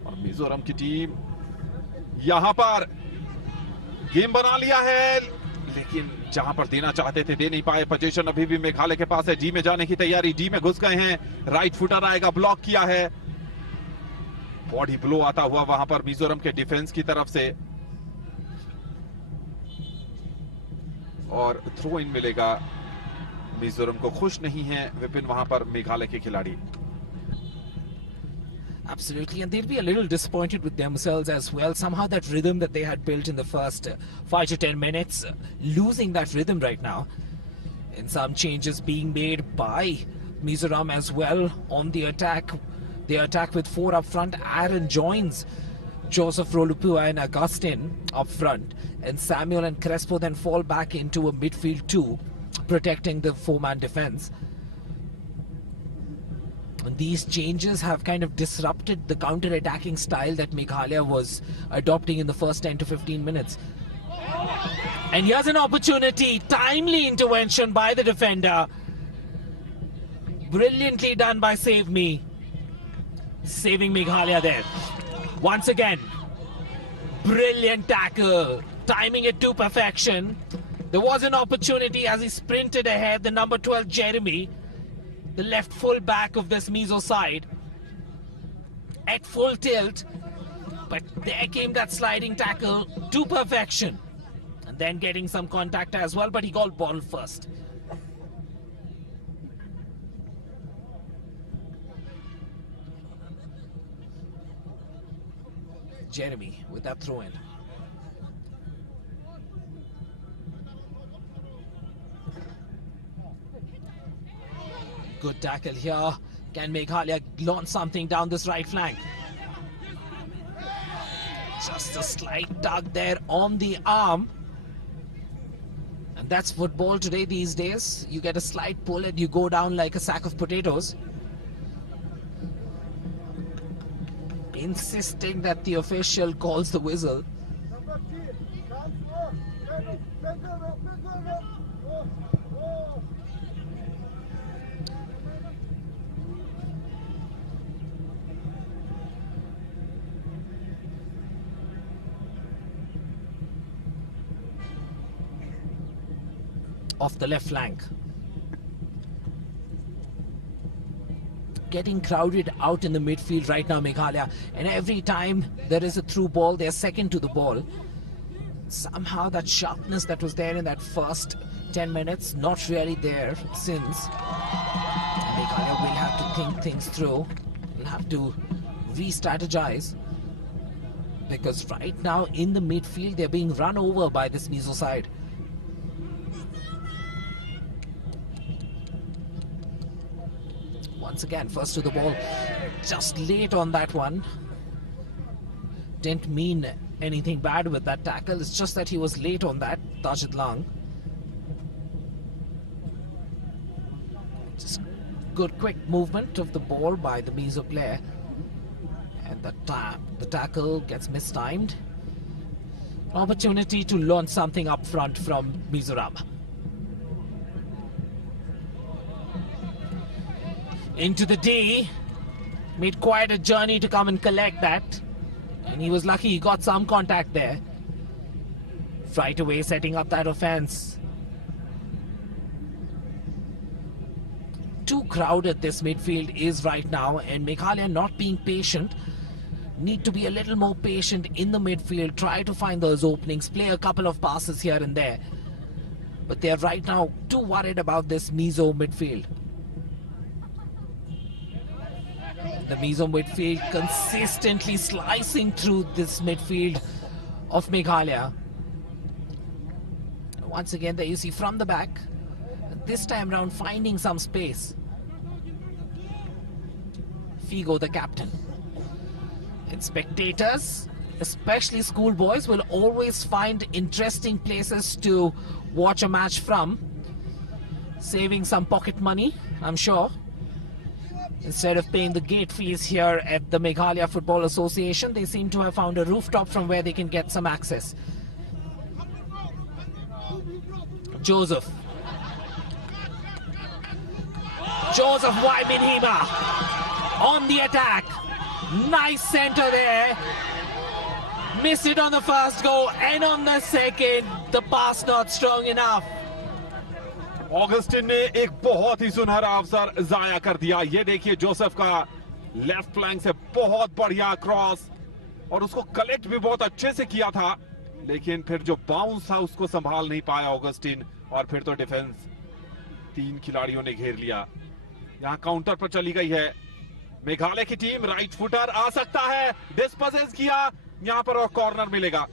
और मिजोरम की टीम यहां पर गेम बना लिया है, लेकिन जहां पर देना चाहते थे दे नहीं पाए। पोजीशन अभी भी मेघालय के पास है। डी में जाने की तैयारी, डी में घुस गए हैं। राइट फुटर आएगा, ब्लॉक किया है। बॉडी ब्लो आता हुआ वहां पर मिजोरम के डिफेंस की तरफ से, और थ्रो इन मिलेगा। मिजोरम को खुश नहीं है विपिन वहां पर मेघालय के खिलाड़ी। Absolutely, and they'll be a little disappointed with themselves as well. Somehow that rhythm that they had built in the first 5 to 10 minutes, losing that rhythm right now. And some changes being made by Mizoram as well on the attack. They attack with 4 up front. Aaron joins Joseph Rolupua and Augustine up front. And Samuel and Crespo then fall back into a midfield 2, protecting the 4-man defense. And these changes have kind of disrupted the counter-attacking style that Meghalaya was adopting in the first 10 to 15 minutes. And here's an opportunity. Timely intervention by the defender. Brilliantly done by Save Me. Saving Meghalaya there. Once again, brilliant tackle. Timing it to perfection. There was an opportunity as he sprinted ahead. The number 12, Jeremy, the left full back of this Mizo side, at full tilt, but there came that sliding tackle to perfection, and then getting some contact as well, but he got ball first. Jeremy with that throw in. Good tackle here. Can Meghalaya launch something down this right flank? Just a slight tug there on the arm. And that's football today these days. You get a slight pull and you go down like a sack of potatoes. Insisting that the official calls the whistle. Off the left flank. Getting crowded out in the midfield right now, Meghalaya. And every time there is a through ball, they're second to the ball. Somehow that sharpness that was there in that first 10 minutes, not really there since. Meghalaya will have to think things through. Will have to re-strategize. Because right now in the midfield, they're being run over by this Mizo side. Once again, first to the ball, just late on that one. Didn't mean anything bad with that tackle, it's just that he was late on that, Tajid Lang. Just good quick movement of the ball by the Mizo player. And the tackle gets mistimed. Opportunity to launch something up front from Mizoram. Into the D, made quite a journey to come and collect that, and he was lucky he got some contact there. Right away setting up that offense. Too crowded this midfield is right now, and Meghalaya not being patient. Need to be a little more patient in the midfield, try to find those openings, play a couple of passes here and there. But they're right now too worried about this Mizo midfield. The Mizo midfield consistently slicing through this midfield of Meghalaya. Once again, there you see from the back, this time round finding some space. Figo, the captain. And spectators, especially schoolboys, will always find interesting places to watch a match from. Saving some pocket money, I'm sure. Instead of paying the gate fees here at the Meghalaya Football Association, they seem to have found a rooftop from where they can get some access. Joseph. Joseph Waiminhima on the attack. Nice center there. Missed it on the first go, and on the second, the pass not strong enough. Augustine ने एक बहुत ही सुनहरा अवसर जाया कर दिया। ये देखिए जोसेफ का लेफ्ट फ्लैंक से बहुत बढ़िया क्रॉस, और उसको कलेक्ट भी बहुत अच्छे से किया था, लेकिन फिर जो बाउंस था उसको संभाल नहीं पाया ऑगस्टिन, और फिर तो डिफेंस 3 खिलाड़ियों ने घेर लिया। यहां काउंटर पर चली गई है मेघालय की टीम। राइट फुटर आ सकता है, डिस्पोजेस किया यहां पर, और कॉर्नर मिलेगा।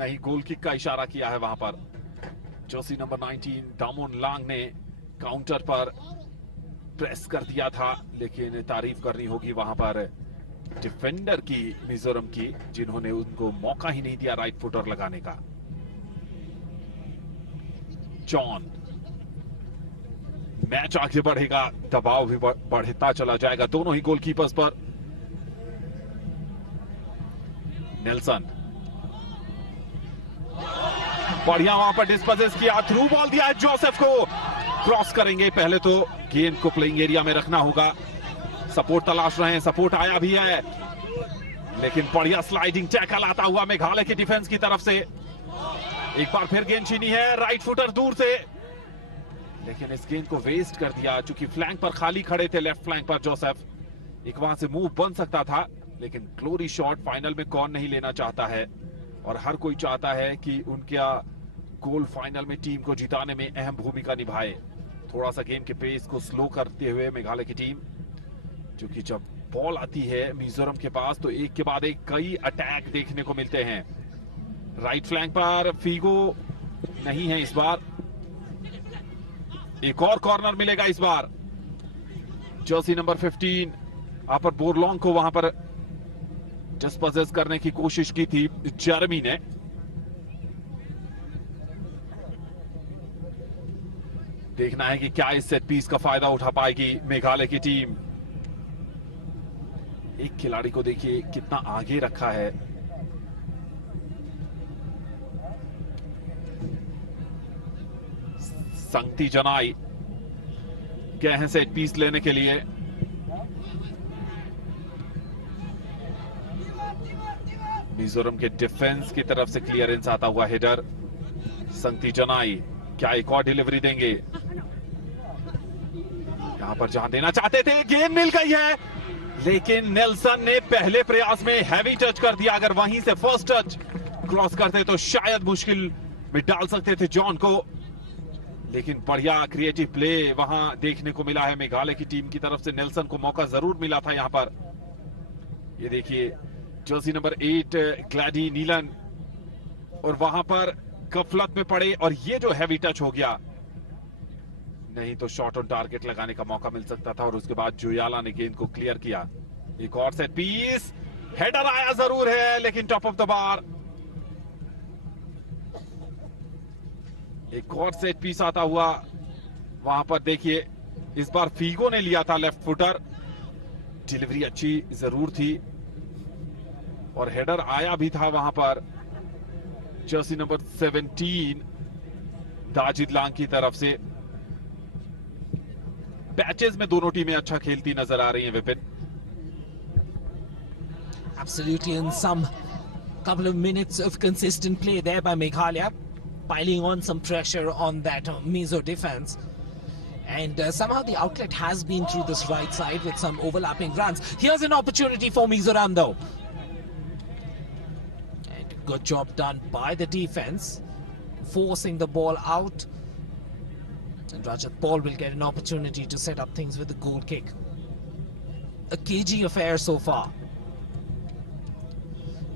नहीं, गोल किक का इशारा किया है वहां पर। जर्सी नंबर 19 दामोन लांग ने काउंटर पर प्रेस कर दिया था, लेकिन तारीफ करनी होगी वहां पर डिफेंडर की मिजोरम की, जिन्होंने उनको मौका ही नहीं दिया राइट फुटर लगाने का। जॉन, मैच आगे बढ़ेगा, दबाव भी बढ़ता चला जाएगा दोनों ही गोलकीपर्स पर। नेल्सन बढ़िया वहां पर डिस्पोजेस किया, थ्रू बॉल दिया जोसेफ को, क्रॉस करेंगे। पहले तो गेंद को प्लेइंग एरिया में रखना होगा। सपोर्ट तलाश रहे हैं, सपोर्ट आया भी है, लेकिन बढ़िया स्लाइडिंग टैकल आता हुआ मेघालय की डिफेंस की तरफ से। एक बार फिर गेंद छीनी है, राइट फुटर दूर से, लेकिन इस गेंद को वेस्ट कर दिया, चूंकि फ्लैंक पर खाली खड़े थे, लेफ्ट फ्लैंक पर जोसेफ। एक वहां से मूव बन सकता था, लेकिन ग्लोरी शॉट फाइनल में कौन नहीं लेना चाहता है, और हर कोई चाहता है कि उनका गोल फाइनल में टीम को जिताने में अहम भूमिका निभाए। थोड़ा सा गेम के पेस को स्लो करते हुए मेघालय की टीम, क्योंकि जब बॉल आती है मिजोरम के पास तो एक के बाद एक कई अटैक देखने को मिलते हैं। राइट फ्लैंक पर फीगो नहीं है इस बार, एक और कॉर्नर मिलेगा इस बार। जर्सी नंबर 15 अपर बोरलोंग को वहां पर डिस्पोजेस करने की कोशिश की थी जेरेमी ने। देखना है कि क्या इस सेट पीस का फायदा उठा पाएगी मेघालय की टीम। एक खिलाड़ी को देखिए कितना आगे रखा है। संगती जनाई गए हैं सेट पीस लेने के लिए। मिजोरम के डिफेंस की तरफ से क्लियरेंस आता हुआ हेडर। संगती जनाई क्या एक और डिलीवरी देंगे? यहां पर जहां देना चाहते थे, गेंद मिल गई है, लेकिन नेल्सन ने पहले प्रयास में हैवी टच कर दिया। अगर वहीं से फर्स्ट टच क्रॉस करते तो शायद मुश्किल में डाल सकते थे जॉन को, लेकिन बढ़िया क्रिएटिव प्ले वहां देखने को मिला है मेघालय की टीम की तरफ से। नेल्सन को मौका जरूर मिला था यहां पर। ये देखिए जर्सी नंबर 8 ग्लैडी नीलन, और वहां पर गफलत में पड़े, और ये जो हैवी टच हो गया, नहीं तो शॉट ऑन टारगेट लगाने का मौका मिल सकता था। और उसके बाद जुयाला ने गेंद को क्लियर किया। एक और सेट पीस, हेडर आया जरूर है, लेकिन टॉप ऑफ द बार। एक और सेट पीस आता हुआ वहां पर देखिए, इस बार फीगो ने लिया था लेफ्ट फुटर। डिलीवरी अच्छी जरूर थी, और हेडर आया भी था वहां पर जर्सी नंबर 17 दाजिद लांग की तरफ से। पैचेस में दोनों टीमें अच्छा खेलती नजर आ रही हैं Vipin. Absolutely, in some couple of minutes of consistent play there by Meghalaya, piling on some pressure on that Mizo defense. And somehow the outlet has been through this right side with some overlapping runs. Here's an opportunity for Mizoram though. And good job done by the defense, forcing the ball out. And Rajat Paul will get an opportunity to set up things with the goal kick. A cagey affair so far.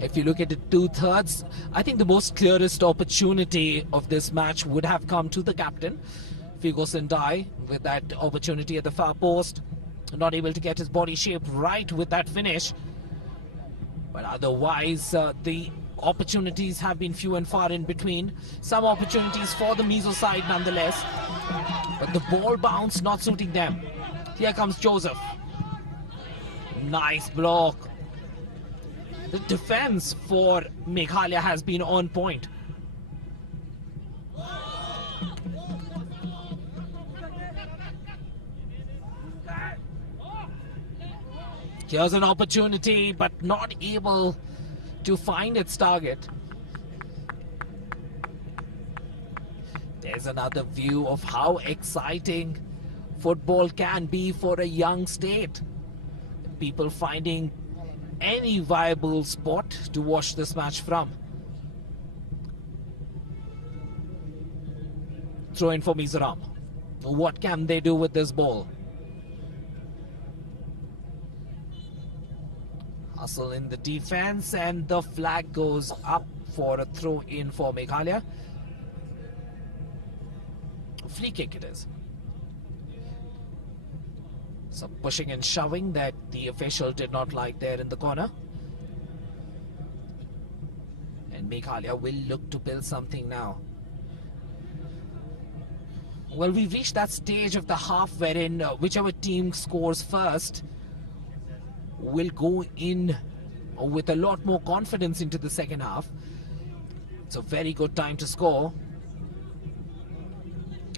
If you look at it 2/3, I think the most clearest opportunity of this match would have come to the captain, Figo Sendai, with that opportunity at the far post. Not able to get his body shape right with that finish. But otherwise, the opportunities have been few and far in between. Some opportunities for the Mizo side nonetheless. But the ball bounce not suiting them. Here comes Joseph. Nice block. The defense for Meghalaya has been on point. Here's an opportunity, but not able to find its target. There's another view of how exciting football can be for a young state. People finding any viable spot to watch this match from. Throw in for Mizoram. What can they do with this ball? Hustle in the defense, and the flag goes up for a throw in for Meghalaya. Flea kick it is. Some pushing and shoving that the official did not like there in the corner. And Meghalaya will look to build something now. Well, we've reached that stage of the half wherein whichever team scores first will go in with a lot more confidence into the second half. It's a very good time to score.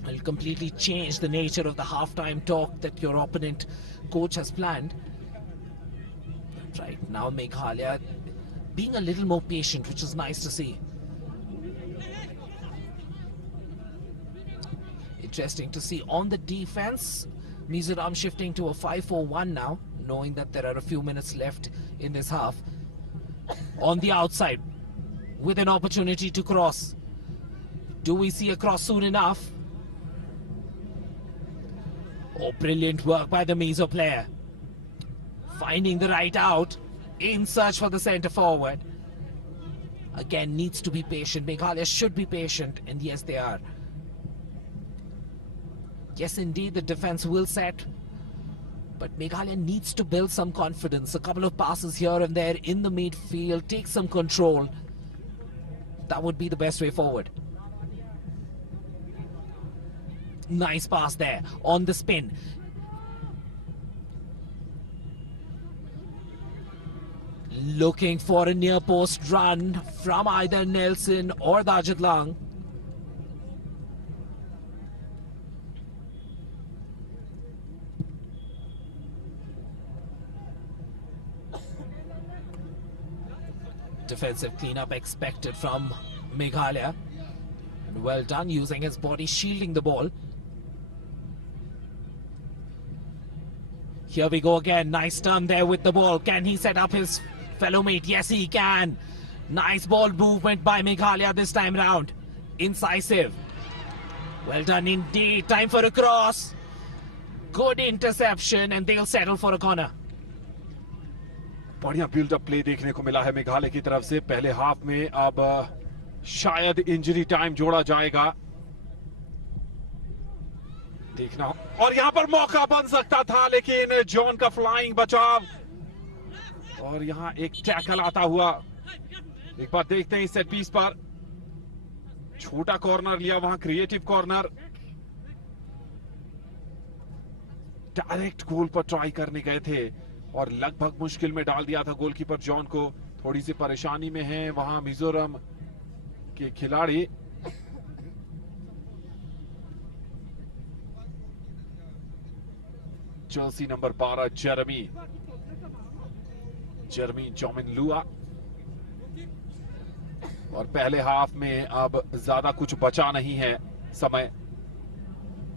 It'll completely change the nature of the halftime talk that your opponent coach has planned. Right now, Meghalaya being a little more patient, which is nice to see. Interesting to see on the defense, Mizoram shifting to a 5-4-1 now, knowing that there are a few minutes left in this half. On the outside, with an opportunity to cross. Do we see a cross soon enough? Oh, brilliant work by the Mizo player. Finding the right out in search for the centre forward. Again, needs to be patient. Meghalaya should be patient, and yes, they are. Yes, indeed, the defense will set. But Meghalaya needs to build some confidence. A couple of passes here and there in the midfield. Take some control. That would be the best way forward. Nice pass there on the spin. Looking for a near post run from either Nelson or Dajit Lang. Defensive cleanup expected from Meghalaya. Well done, using his body, shielding the ball. Here we go again. Nice turn there with the ball. Can he set up his fellow mate? Yes, he can. Nice ball movement by Meghalaya this time round. Incisive. Well done indeed. Time for a cross. Good interception, and they'll settle for a corner. बढ़िया बिल्डअप प्ले देखने को मिला है मेघालय की तरफ से। पहले हाफ में अब शायद इंजरी टाइम जोड़ा जाएगा, देखना। और यहां पर मौका बन सकता था, लेकिन जॉन का फ्लाइंग बचाव, और यहां एक टैकल आता हुआ। एक बार देखते हैं इस सेट पीस पर। छोटा कॉर्नर लिया वहां, क्रिएटिव कॉर्नर। डायरेक्ट गोल पर ट्राई करने गए थे और लगभग मुश्किल में डाल दिया था गोलकीपर जॉन को। थोड़ी सी परेशानी में है वहां मिजोरम के खिलाड़ी। Jersey number 12 Jeremy Zominlua. और पहले हाफ में अब ज्यादा कुछ बचा नहीं है समय।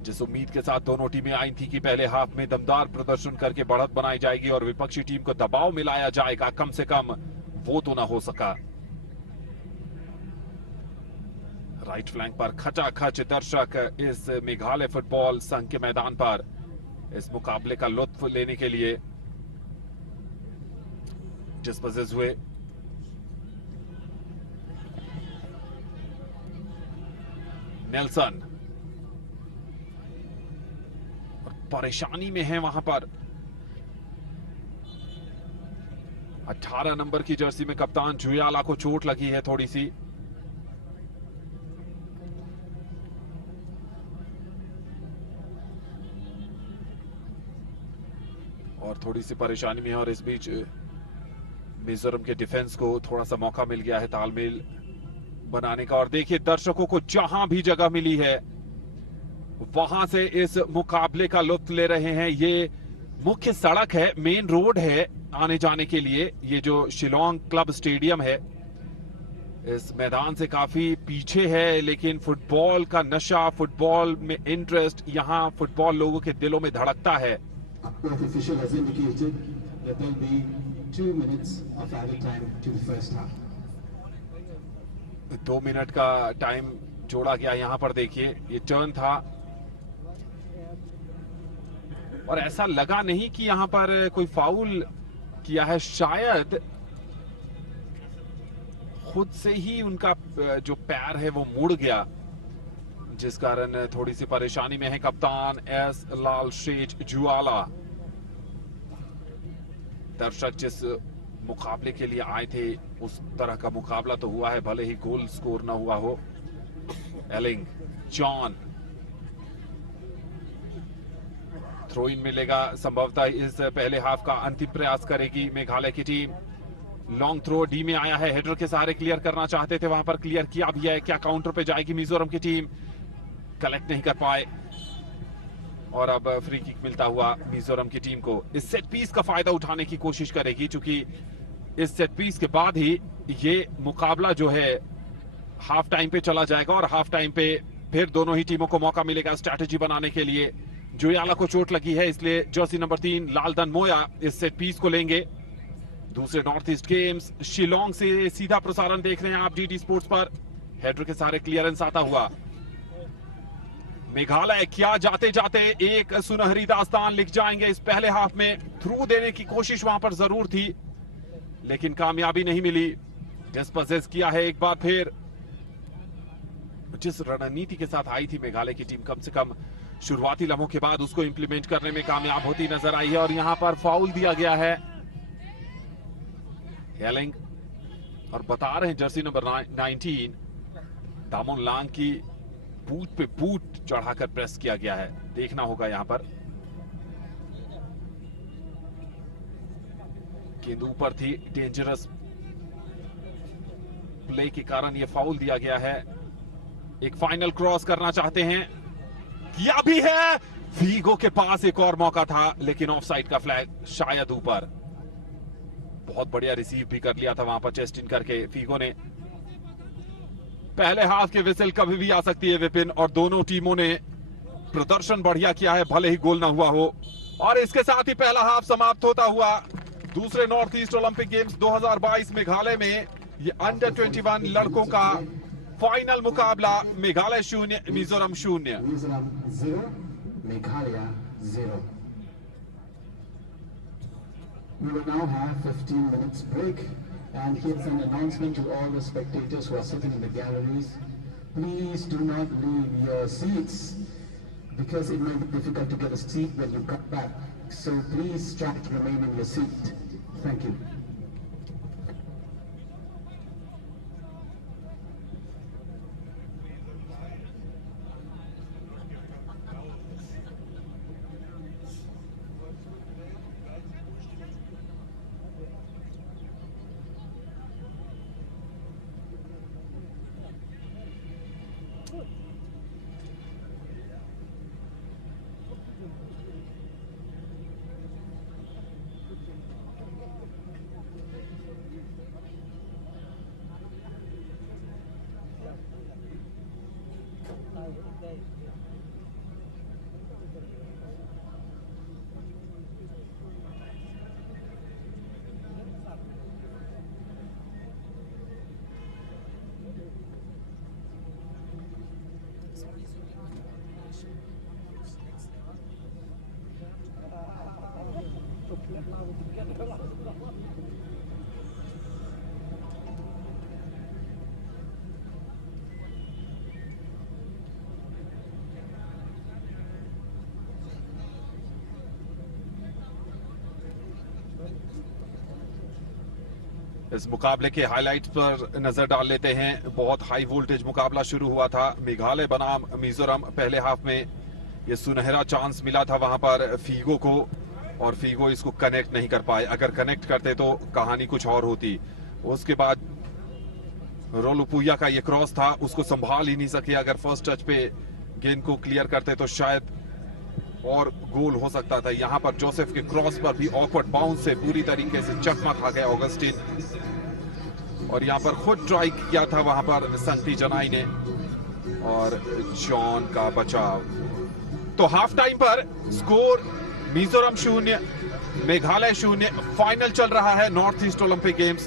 जिस उम्मीद के साथ दोनों टीमें आई थी कि पहले हाफ में दमदार प्रदर्शन करके बढ़त बनाई जाएगी और विपक्षी टीम को दबाव में लाया जाएगा, कम से कम वो तो ना हो सका। राइट फ्लैंक पर खचाखच दर्शक इस मेघालय फुटबॉल संघ के मैदान पर इस मुकाबले का लुत्फ लेने के लिए डिस्पोजेस हुए। नेल्सन परेशानी में है वहां पर। 18 नंबर की जर्सी में कप्तान जुयाला को चोट लगी है थोड़ी सी। और थोड़ी सी परेशानी में है, और इस बीच मिजोरम के डिफेंस को थोड़ा सा मौका मिल गया है तालमेल बनाने का। और देखिए दर्शकों को जहां भी जगह मिली है वहां से इस मुकाबले का लुत्फ ले रहे हैं। ये मुख्य सड़क है, मेन रोड है आने जाने के लिए। ये जो शिलोंग क्लब स्टेडियम है इस मैदान से काफी पीछे है, लेकिन फुटबॉल का नशा, फुटबॉल में इंटरेस्ट, यहाँ फुटबॉल लोगों के दिलों में धड़कता है। Both official has indicated that there will be 2 minutes of added time to the first half. 2 minute का टाइम जोड़ा गया। यहाँ पर देखिए ये टर्न था और ऐसा लगा नहीं कि यहाँ पर कोई फाउल किया है, शायद खुद से ही उनका जो पैर है वो मुड़ गया, जिस कारण थोड़ी सी परेशानी में है कप्तान एस लाल शेज जुआला। दर्शक जिस मुकाबले के लिए आए थे उस तरह का मुकाबला तो हुआ है, भले ही गोल स्कोर ना हुआ हो। एलिंग जॉन थ्रो इन मिलेगा, संभवतः इस पहले हाफ का अंतिम प्रयास करेगी मेघालय की टीम। लॉन्ग थ्रो डी में आया है, हेडर के सहारे क्लियर करना चाहते थे, वहां पर क्लियर किया भी है। क्या काउंटर पे जाएगी मिजोरम की टीम? कलेक्ट नहीं कर पाए और अब फ्री किक मिलता हुआ मिजोरम की टीम को। इस सेट पीस का फायदा उठाने की कोशिश करेगी, क्योंकि इस सेट पीस के बाद ही ये मुकाबला जो है हाफ टाइम पे चला जाएगा और हाफ टाइम पे फिर दोनों ही टीमों को मौका मिलेगा स्ट्रैटेजी बनाने के लिए। जुयाला को चोट लगी है, इसलिए जर्सी नंबर 3 लालदन मोया इस सेट पीस को लेंगे। दूसरे नॉर्थ ईस्ट गेम्स शिलोंग से सीधा प्रसारण देख रहे हैं आप डीडी स्पोर्ट्स पर। हेडर के सारे क्लियरेंस आता हुआ मेघालय क्या जाते जाते एक सुनहरी दास्तान लिख जाएंगे इस पहले हाफ में। थ्रू देने की कोशिश वहां पर जरूर थी, लेकिन कामयाबी नहीं मिली। डिस्पोजेस किया है एक बार फिर। जिस रणनीति के साथ आई थी मेघालय की टीम, कम से कम शुरुआती लम्हों के बाद उसको इंप्लीमेंट करने में कामयाब होती नजर आई है। और यहां पर फाउल दिया गया है एलिंग, और बता रहे हैं जर्सी नंबर 19 दामोन लांग की बूट पे बूट चढ़ाकर प्रेस किया गया है। देखना होगा यहां पर गेंद ऊपर थी, डेंजरस प्ले के कारण यह फाउल दिया गया है। एक फाइनल क्रॉस करना चाहते हैं, किया भी है। फीगो के पास एक और मौका था, लेकिन ऑफसाइड का फ्लैग शायद ऊपर। बहुत बढ़िया रिसीव भी कर लिया था वहां पर चेस्ट इन करके फीगो ने। पहले हाफ के विसल कभी भी आ सकती है विपिन, और दोनों टीमों ने प्रदर्शन बढ़िया किया है, भले ही गोल ना हुआ हो। और इसके साथ ही पहला हाफ समाप्त होता हुआ दूसरे north east Olympic games 2022 Meghalaya में ये अंडर 21 लड़कों का फाइनल मुकाबला। Meghalaya 0 Mizoram 0। Mizoram 0, Meghalaya 0. We will now have 15 minutes break, and here's an announcement to all the spectators who are sitting in the galleries. Please do not leave your seats, because it may be difficult to get a seat when you come back. So please try to remain in your seat. Thank you. इस मुकाबले के हाइलाइट्स पर नजर डाल लेते हैं। बहुत हाई वोल्टेज मुकाबला शुरू हुआ था। मेघालय बनाम मिजोरम, पहले हाफ में ये सुनहरा चांस मिला था वहां पर फीगो को, और फीगो इसको कनेक्ट नहीं कर पाए। अगर कनेक्ट करते तो कहानी कुछ और होती। उसके बाद रोलुपुया का ये क्रॉस था, उसको संभाल ही नहीं सके। अगर फर्स्ट टच पे गेंद को क्लियर करते तो शायद और गोल हो सकता था। यहां पर जोसेफ के क्रॉस पर भी ऑकवर्ड बाउंस से पूरी तरीके से चकमा खा गया ऑगस्टिन, और यहां पर खुद ट्राई किया था वहां पर संटी जनाई ने, और जॉन का बचाव। तो हाफ टाइम पर स्कोर मिजोरम 0 मेघालय 0। फाइनल चल रहा है north east Olympic games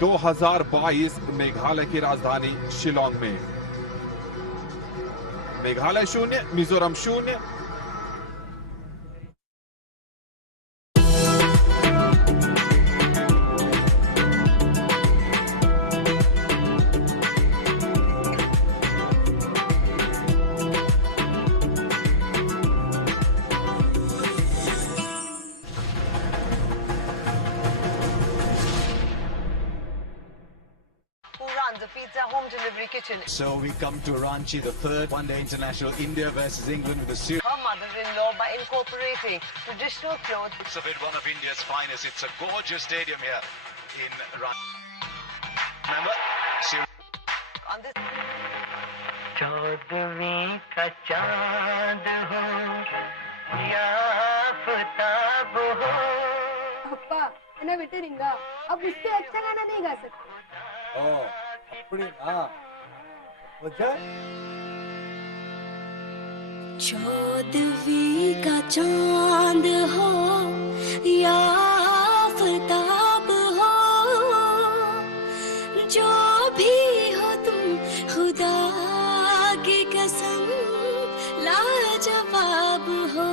2022 Meghalaya की राजधानी शिलोंग में। Meghalaya 0 Mizoram 0। The pizza home delivery kitchen. So we come to Ranchi, the third one-day international, India versus England with the suit. Her mother-in-law by incorporating traditional clothes. It's of it, one of India's finest. It's a gorgeous stadium here in Ranchi. Remember? On this. चौदहवीं का चांद हो या आफताब हो. ಅಪ್ಪ ಎನ್ನ ಬಿಟ್ಟಿರಿಂಗ अब उससे अच्छा गाना नहीं गा सकते. चौदहवीं का चांद हो या आफताब हो, जो भी हो तुम खुदा की कसम लाजवाब हो.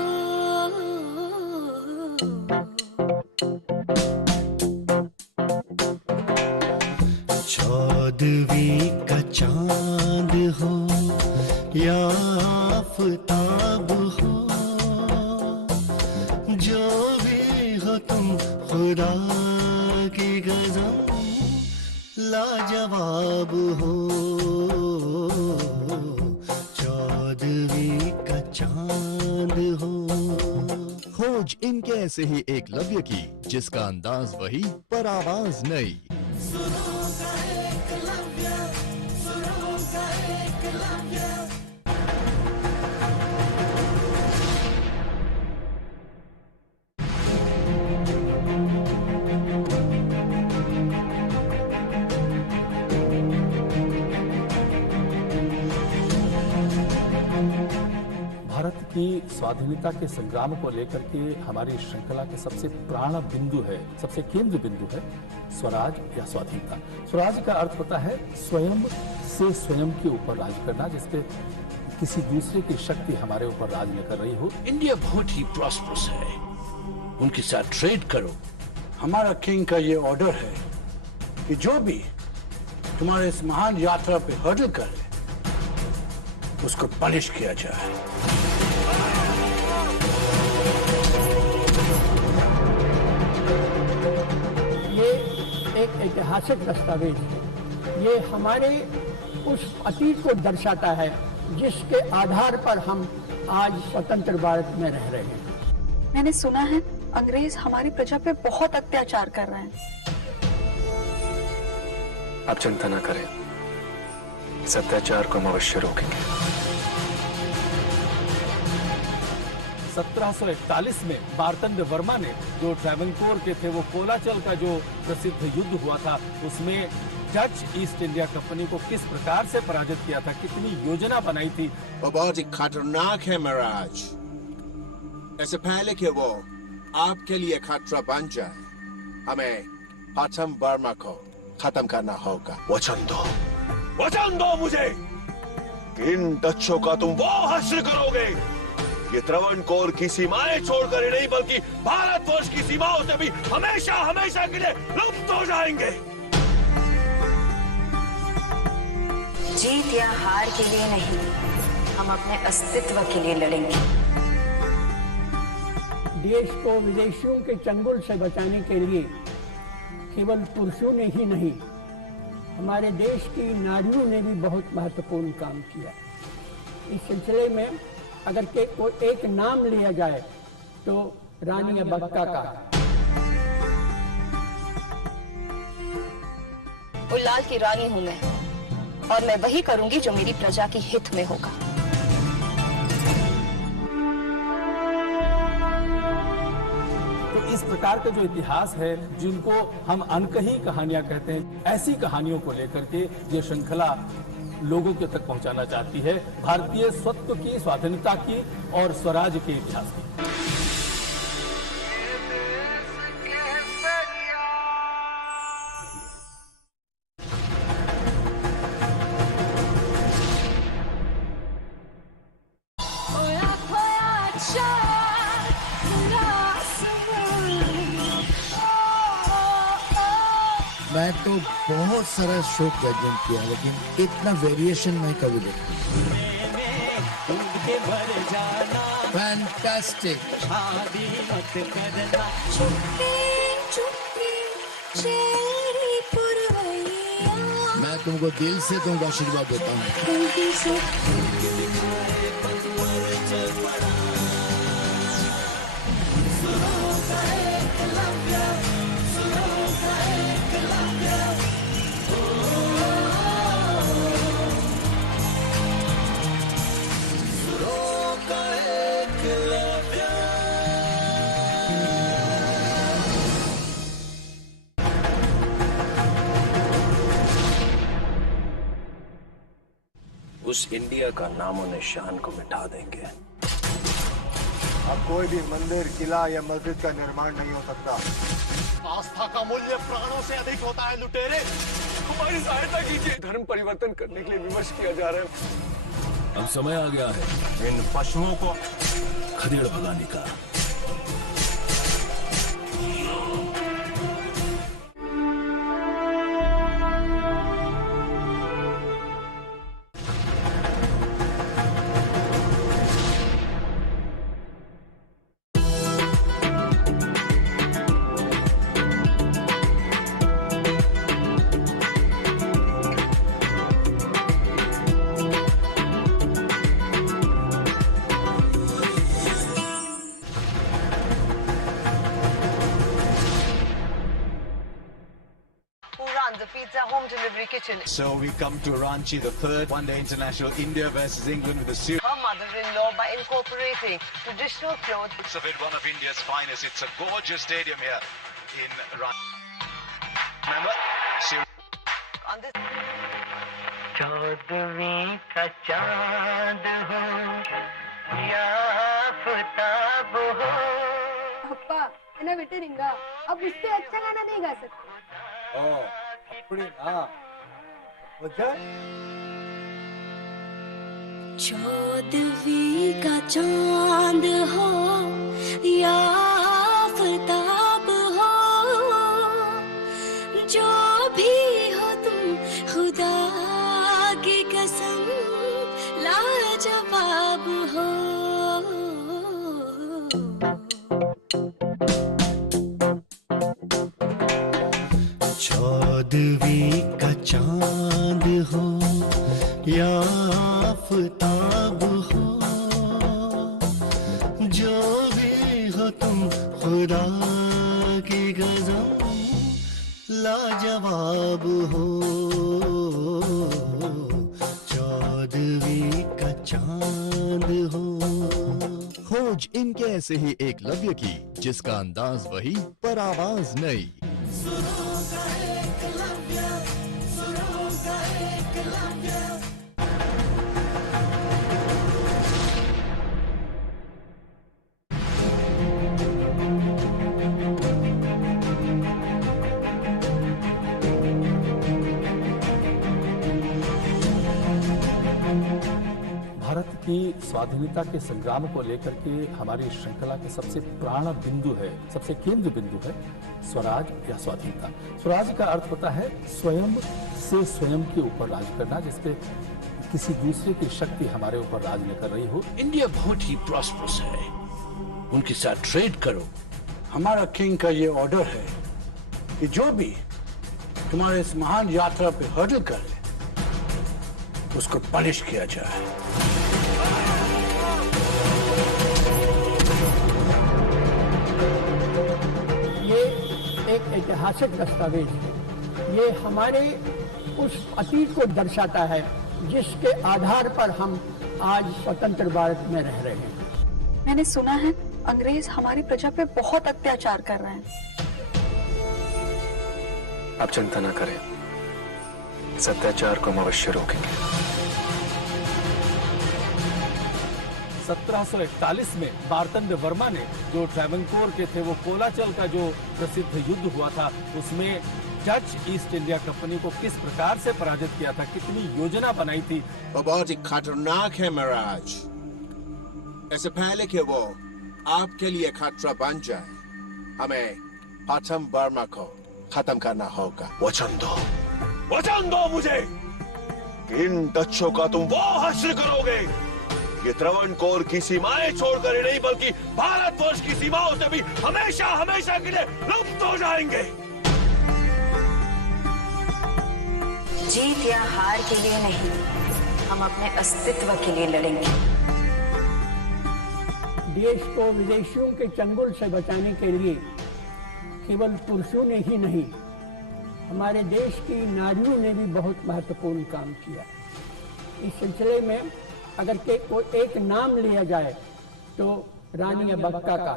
चौदहवीं का चांद हो या आफताब हो, जो भी हो तुम खुदा की कसम लाजवाब हो. चौदहवीं का चांद हो. खोज इनके ऐसे ही एकलव्य की, जिसका अंदाज वही पर आवाज नई. भारत की स्वाधीनता के संग्राम को लेकर के हमारी श्रृंखला के सबसे प्राण बिंदु है, सबसे केंद्र बिंदु है स्वराज या स्वाधीनता. स्वराज का अर्थ होता है स्वयं से स्वयं के ऊपर राज करना, जिसपे किसी दूसरे की शक्ति हमारे ऊपर राज न कर रही हो. इंडिया बहुत ही प्रॉस्परस है, उनके साथ ट्रेड करो. हमारा किंग का ये ऑर्डर है कि जो भी तुम्हारे इस महान यात्रा पे हर्डल करे उसको पनिश किया जाए. ये एक ऐतिहासिक दस्तावेज है. ये हमारे उस अतीत को दर्शाता है जिसके आधार पर हम आज स्वतंत्र भारत में रह रहे हैं. मैंने सुना है अंग्रेज हमारी प्रजा पे बहुत अत्याचार कर रहे हैं. आप चिंता न करें, इस अत्याचार को हम अवश्य रोकेंगे. 1741 में मार्तंड वर्मा ने, जो ट्रैवनकोर के थे, वो कोलाचल का जो प्रसिद्ध युद्ध हुआ था, उसमें डच ईस्ट इंडिया कंपनी को किस प्रकार से पराजित किया था, कितनी योजना बनाई थी. वो बहुत ही खतरनाक है महाराज. ऐसे पहले कि वो आपके लिए खतरा बन जाए, हमें हठम वर्मा को खत्म करना होगा. वचन दो मुझे, इन डच्चों का तुम वो हश्र करोगे. ये त्रावणकोर की सीमाएं छोड़कर ही नहीं, बल्कि भारतवर्ष की सीमाओं से भी हमेशा हमेशा के लिए लुप्त हो जाएंगे. जीत या हार के लिए नहीं, हम अपने अस्तित्व के लिए लड़ेंगे. देश को विदेशियों के चंगुल से बचाने के लिए केवल पुरुषों ने ही नहीं, हमारे देश की नारियों ने भी बहुत महत्वपूर्ण काम किया. इस सिलसिले में अगर कोई एक नाम लिया जाए तो रानी अब्बक्का का. उल्लाल की रानी हूं मैं, और मैं वही करूंगी जो मेरी प्रजा के हित में होगा. इस प्रकार का जो इतिहास है, जिनको हम अनकही कहानियां कहते हैं, ऐसी कहानियों को लेकर के ये श्रृंखला लोगों के तक पहुंचाना चाहती है, भारतीय स्वत्व की, स्वाधीनता की और स्वराज के इतिहास की। मैं तो बहुत सारा शो जजमेंट किया, लेकिन इतना वेरिएशन मैं कभी देखा। फैंटास्टिक। मैं तुमको दिल से तुमको आशीर्वाद देता हूँ। उस इंडिया का नामो निशान को मिटा देंगे। अब कोई भी मंदिर, किला या मस्जिद का निर्माण नहीं हो सकता। आस्था का मूल्य प्राणों से अधिक होता है लुटेरे। हमारी सहायता कीजिए। धर्म परिवर्तन करने के लिए विमर्श किया जा रहा है। अब समय आ गया है इन पशुओं को खदेड़ भगाने का। The Pizza Home Delivery Kitchen. So we come to Ranchi, the third one-day international, India versus England with the series. Her mother-in-law by incorporating traditional clothes. It's a bit one of India's finest. It's a gorgeous stadium here in Ranchi. Remember? On this. चौदहवीं का चांद हो या आफताब हो। अप्पा इन्हें विटरिंगा अब उससे अच्छा गाना नहीं गा सकते। चौदहवीं का चांद हो या आफताब हो, जो भी हो तुम खुदा की कसम लाजवाब हो। चौदहवीं का चांद हो या आफताब हो, जो भी हो तुम खुदा की कसम लाजवाब हो। चौदहवीं का चांद हो। खोज इनके ऐसे ही एक लव्य की, जिसका अंदाज वही पर आवाज नई। भारत की स्वाधीनता के संग्राम को लेकर के हमारी श्रृंखला के सबसे प्राण बिंदु है, सबसे केंद्र बिंदु है स्वराज या स्वाधीनता। स्वराज का अर्थ होता है स्वयं से स्वयं के ऊपर राज करना, जिसपे किसी दूसरे की शक्ति हमारे ऊपर राज न कर रही हो। इंडिया बहुत ही प्रॉस्परस है, उनके साथ ट्रेड करो। हमारा किंग का ये ऑर्डर है कि जो भी तुम्हारे इस महान यात्रा पे हर्डल करे उसको पनिश किया जाए। ये एक ऐतिहासिक दस्तावेज है। ये हमारे उस अतीत को दर्शाता है जिसके आधार पर हम आज स्वतंत्र भारत में रह रहे हैं। मैंने सुना है अंग्रेज हमारी प्रजा पे बहुत अत्याचार कर रहे हैं। आप चिंता ना करें, इस अत्याचार को हम अवश्य रोकेंगे। 1741 में मार्तंड वर्मा ने, जो ट्रैवनकोर के थे, वो कोलाचल का जो प्रसिद्ध युद्ध हुआ था, उसमें डच ईस्ट इंडिया कंपनी को किस प्रकार से पराजित किया था, कितनी योजना बनाई थी। वो बहुत ही खतरनाक है महाराज। ऐसे पहले कि वो आपके लिए खतरा बन जाए, हमें हठम वर्मा को खत्म करना होगा। वचन दो मुझे, इन डच्चों का तुम वो हासिल करोगे, ये त्रावणकोर की सीमाएं छोड़कर ही नहीं बल्कि भारतवर्ष की सीमाओं से भी हमेशा हमेशा के लिए लुप्त हो जाएंगे। जीत या हार के लिए नहीं, हम अपने अस्तित्व के लिए लड़ेंगे। देश को विदेशियों के चंगुल से बचाने के लिए केवल पुरुषों ने ही नहीं, हमारे देश की नारियों ने भी बहुत महत्वपूर्ण काम किया। इस सिलसिले में अगर कोई एक नाम लिया जाए तो रानी अब्बक्का का।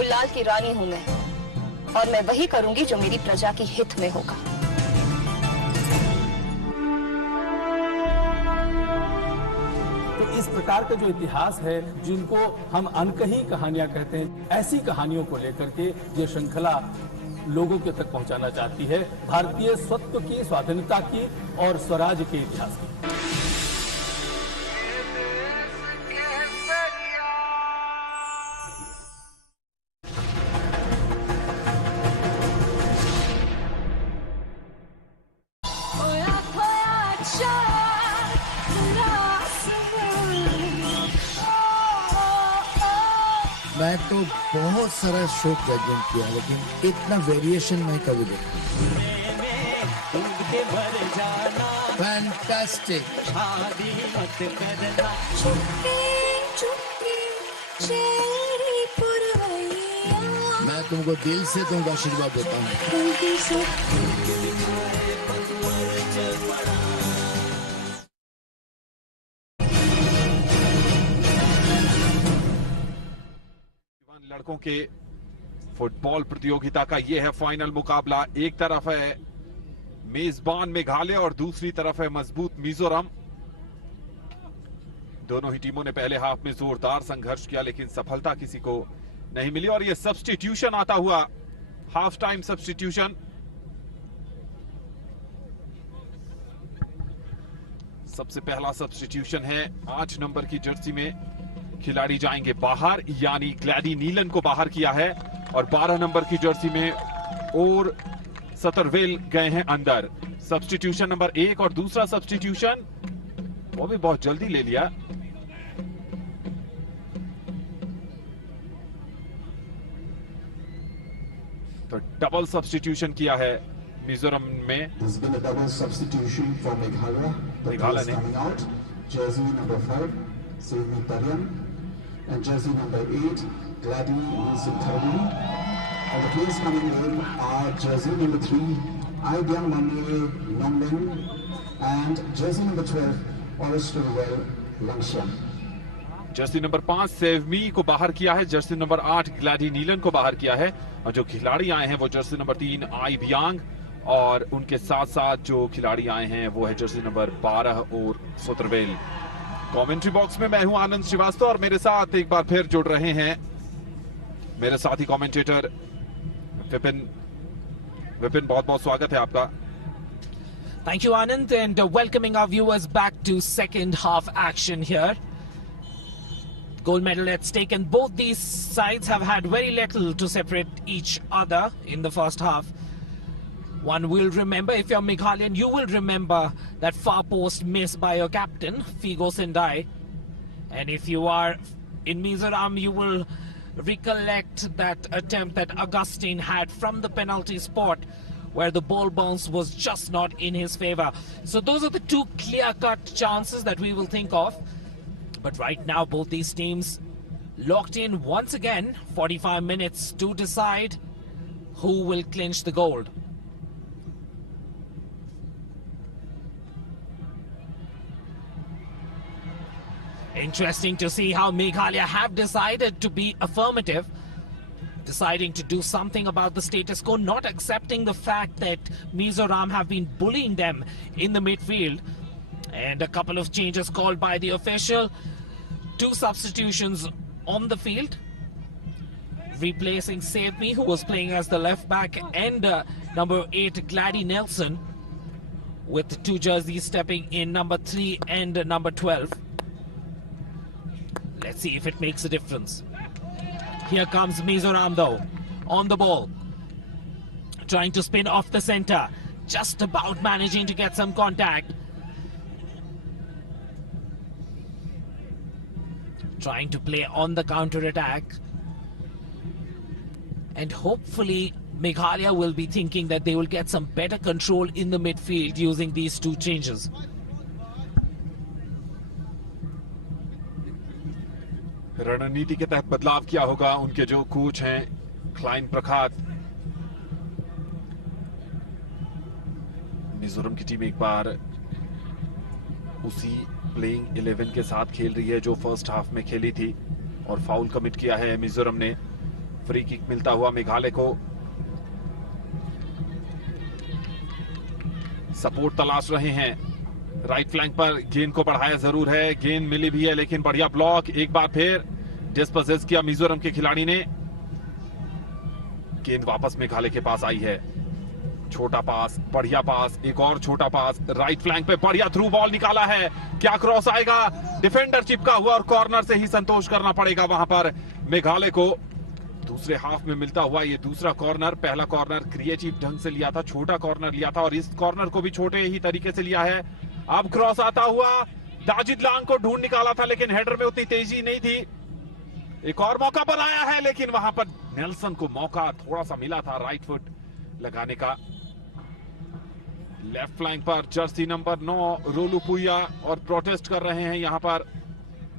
उल्लाल की रानी हूं मैं, और मैं वही करूंगी जो मेरी प्रजा के हित में होगा। तो इस प्रकार का जो इतिहास है, जिनको हम अनकही कहानियां कहते हैं, ऐसी कहानियों को लेकर के ये श्रृंखला लोगों के तक पहुंचाना चाहती है, भारतीय स्वत्व की, स्वाधीनता की और स्वराज के इतिहास की। मैं तो बहुत सारा शो जजमेंट किया, लेकिन इतना वेरिएशन मैं कभी देखा। फैंटास्टिक। मैं तुमको दिल से तुमको आशीर्वाद देता हूँ। लड़कों के फुटबॉल प्रतियोगिता का यह है फाइनल मुकाबला। एक तरफ है मेजबान मेघालय और दूसरी तरफ है मजबूत मिजोरम। दोनों ही टीमों ने पहले हाफ में जोरदार संघर्ष किया, लेकिन सफलता किसी को नहीं मिली और यह सब्स्टिट्यूशन आता हुआ, हाफ टाइम सब्स्टिट्यूशन। सबसे पहला सब्स्टिट्यूशन है 8 नंबर की जर्सी में खिलाड़ी जाएंगे बाहर, यानी ग्लैडी नीलन को बाहर किया है, और 12 नंबर की जर्सी में और सतरवेल गए हैं अंदर। सब्स्टिट्यूशन नंबर 1 और दूसरा सब्स्टिट्यूशन वो भी बहुत जल्दी ले लिया। तो डबल सब्स्टिट्यूशन किया है मिजोरम में। मेघालय ने jersey number 5 Sylvie Tarian and jersey number 8 Gladys Nielsen-Tharuni, and the players coming in are jersey number 3 Aibyang Manye Nongmen and jersey number 12 Orestowell Langshan. Jersey number 5 सेवमी को बाहर किया है, जर्सी नंबर 8 ग्लैडी नीलन को बाहर किया है, और जो खिलाड़ी आए हैं वो जर्सी नंबर 3 आई बियांग, और उनके साथ साथ जो खिलाड़ी आए हैं वो है जर्सी नंबर 12 और सोतरवेल। कमेंट्री बॉक्स में मैं हूं आनंद श्रीवास्तव और मेरे साथ एक बार फिर जुड़ रहे हैं मेरे साथी कमेंटेटर विपिन। विपिन, बहुत बहुत स्वागत है आपका। Thank you, Anand, and welcoming our viewers back to second half action here. Gold medal at stake, and both these sides have had very little to separate each other in the first half. One will remember, if you're Meghalayan, you will remember that far post miss by your captain, Figo Sendai. And if you are in Mizoram, you will recollect that attempt that Augustine had from the penalty spot, where the ball bounce was just not in his favor. So those are the two clear-cut chances that we will think of. But right now, both these teams locked in once again, 45 minutes to decide who will clinch the gold. Interesting to see how Meghalaya have decided to be affirmative, deciding to do something about the status quo, not accepting the fact that Mizoram have been bullying them in the midfield. And a couple of changes called by the official. 2 substitutions on the field, replacing Save Me, who was playing as the left back, and number 8 Gladys Nelson, with the 2 jerseys stepping in, number 3 and number 12. Let's see if it makes a difference. Here comes Mizoram though, on the ball, trying to spin off the center, just about managing to get some contact. Trying to play on the counter-attack. And hopefully Meghalaya will be thinking that they will get some better control in the midfield using these 2 changes. रणनीति के तहत बदलाव किया होगा उनके जो कोच हैं क्लाइन प्रखात। मिजोरम की टीम एक बार उसी प्लेइंग 11 के साथ खेल रही है जो फर्स्ट हाफ में खेली थी, और फाउल कमिट किया है मिजोरम ने। फ्री किक मिलता हुआ मेघालय को। सपोर्ट तलाश रहे हैं। राइट फ्लैंक पर गेंद को बढ़ाया जरूर है, गेंद मिली भी है लेकिन बढ़िया ब्लॉक। एक बार फिर डिस्पोजेस किया मिजोरम के खिलाड़ी ने। गेंद वापस मेघालय के पास आई है। छोटा पास, बढ़िया पास, एक और छोटा पास। राइट फ्लैंक पे बढ़िया थ्रू बॉल निकाला है। क्या क्रॉस आएगा? डिफेंडर चिपका हुआ और कॉर्नर से ही संतोष करना पड़ेगा वहां पर मेघालय को। दूसरे हाफ में मिलता हुआ ये दूसरा कॉर्नर। पहला कॉर्नर क्रिएटिव ढंग से लिया था, छोटा कॉर्नर लिया था, और इस कॉर्नर को भी छोटे ही तरीके से लिया है। अब क्रॉस आता हुआ दाजिद लांग को ढूंढ निकाला था लेकिन हेडर में उतनी तेजी नहीं थी। एक और मौका बनाया है लेकिन वहां पर नेल्सन को मौका थोड़ा सा मिला था राइट फुट लगाने का। लेफ्ट फ्लैंक पर जर्सी नंबर 9 रोलू पुया, और प्रोटेस्ट कर रहे हैं यहां पर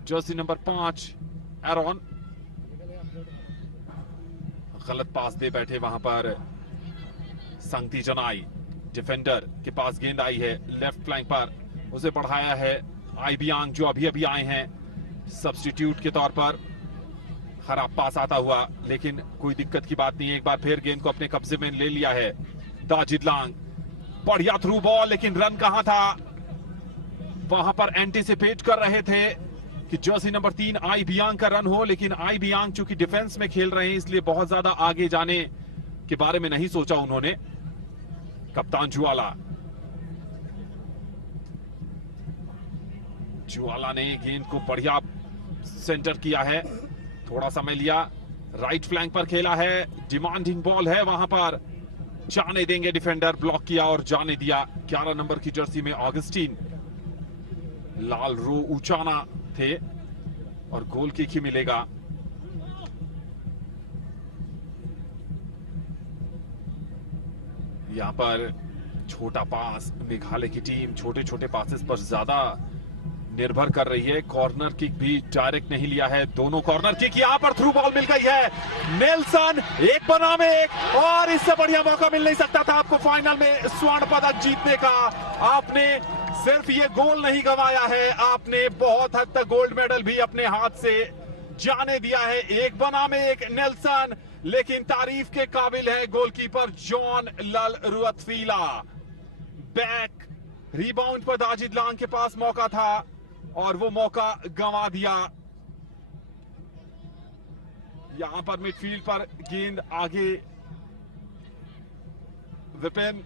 जर्सी नंबर 5 एरॉन। गलत पास दे बैठे वहां पर संगती जनाई। डिफेंडर के पास गेंद आई है लेफ्ट फ्लैंक पर, उसे बढ़ाया है आईबियांग जो अभी अभी आए हैं सब्स्टिट्यूट के तौर पर। खराब पास आता हुआ लेकिन कोई दिक्कत की बात नहीं है। एक बार फिर गेंद को अपने कब्जे में ले लिया है दाजिद लांग। बढ़िया थ्रू बॉल, लेकिन रन कहां था? वहां पर एंटीसिपेट कर रहे थे कि जर्सी नंबर 3 आई बियांग का रन हो, लेकिन आई बियांग चूंकि डिफेंस में खेल रहे हैं इसलिए बहुत ज्यादा आगे जाने के बारे में नहीं सोचा उन्होंने। कप्तान ज्वाला ने गेंद को बढ़िया सेंटर किया है, थोड़ा समय लिया, राइट फ्लैंक पर खेला है, डिमांडिंग बॉल है वहां पर, जाने देंगे डिफेंडर, ब्लॉक किया और जाने दिया। 11 नंबर की जर्सी में ऑगस्टीन लाल रो ऊंचाना थे और गोल किक ही मिलेगा। यहां पर छोटा पास, मेघालय की टीम छोटे छोटे पासेस पर ज्यादा निर्भर कर रही है। कॉर्नर किक भी डायरेक्ट नहीं लिया है, दोनों कॉर्नर किक। यहां पर थ्रू बॉल मिल गई है नेल्सन, 1 बनाम 1, और इससे बढ़िया मौका मिल नहीं सकता था आपको फाइनल में स्वर्ण पदक जीतने का। आपने सिर्फ ये गोल नहीं गंवाया है, आपने बहुत हद तक गोल्ड मेडल भी अपने हाथ से जाने दिया है। 1 बनाम 1 नेल्सन, लेकिन तारीफ के काबिल है गोलकीपर जॉन लल रुअतफीला। बैक रिबाउंड पर दाजिद लांग के पास मौका था और वो मौका गंवा दिया। यहां पर मिडफील्ड पर गेंद आगे, विपिन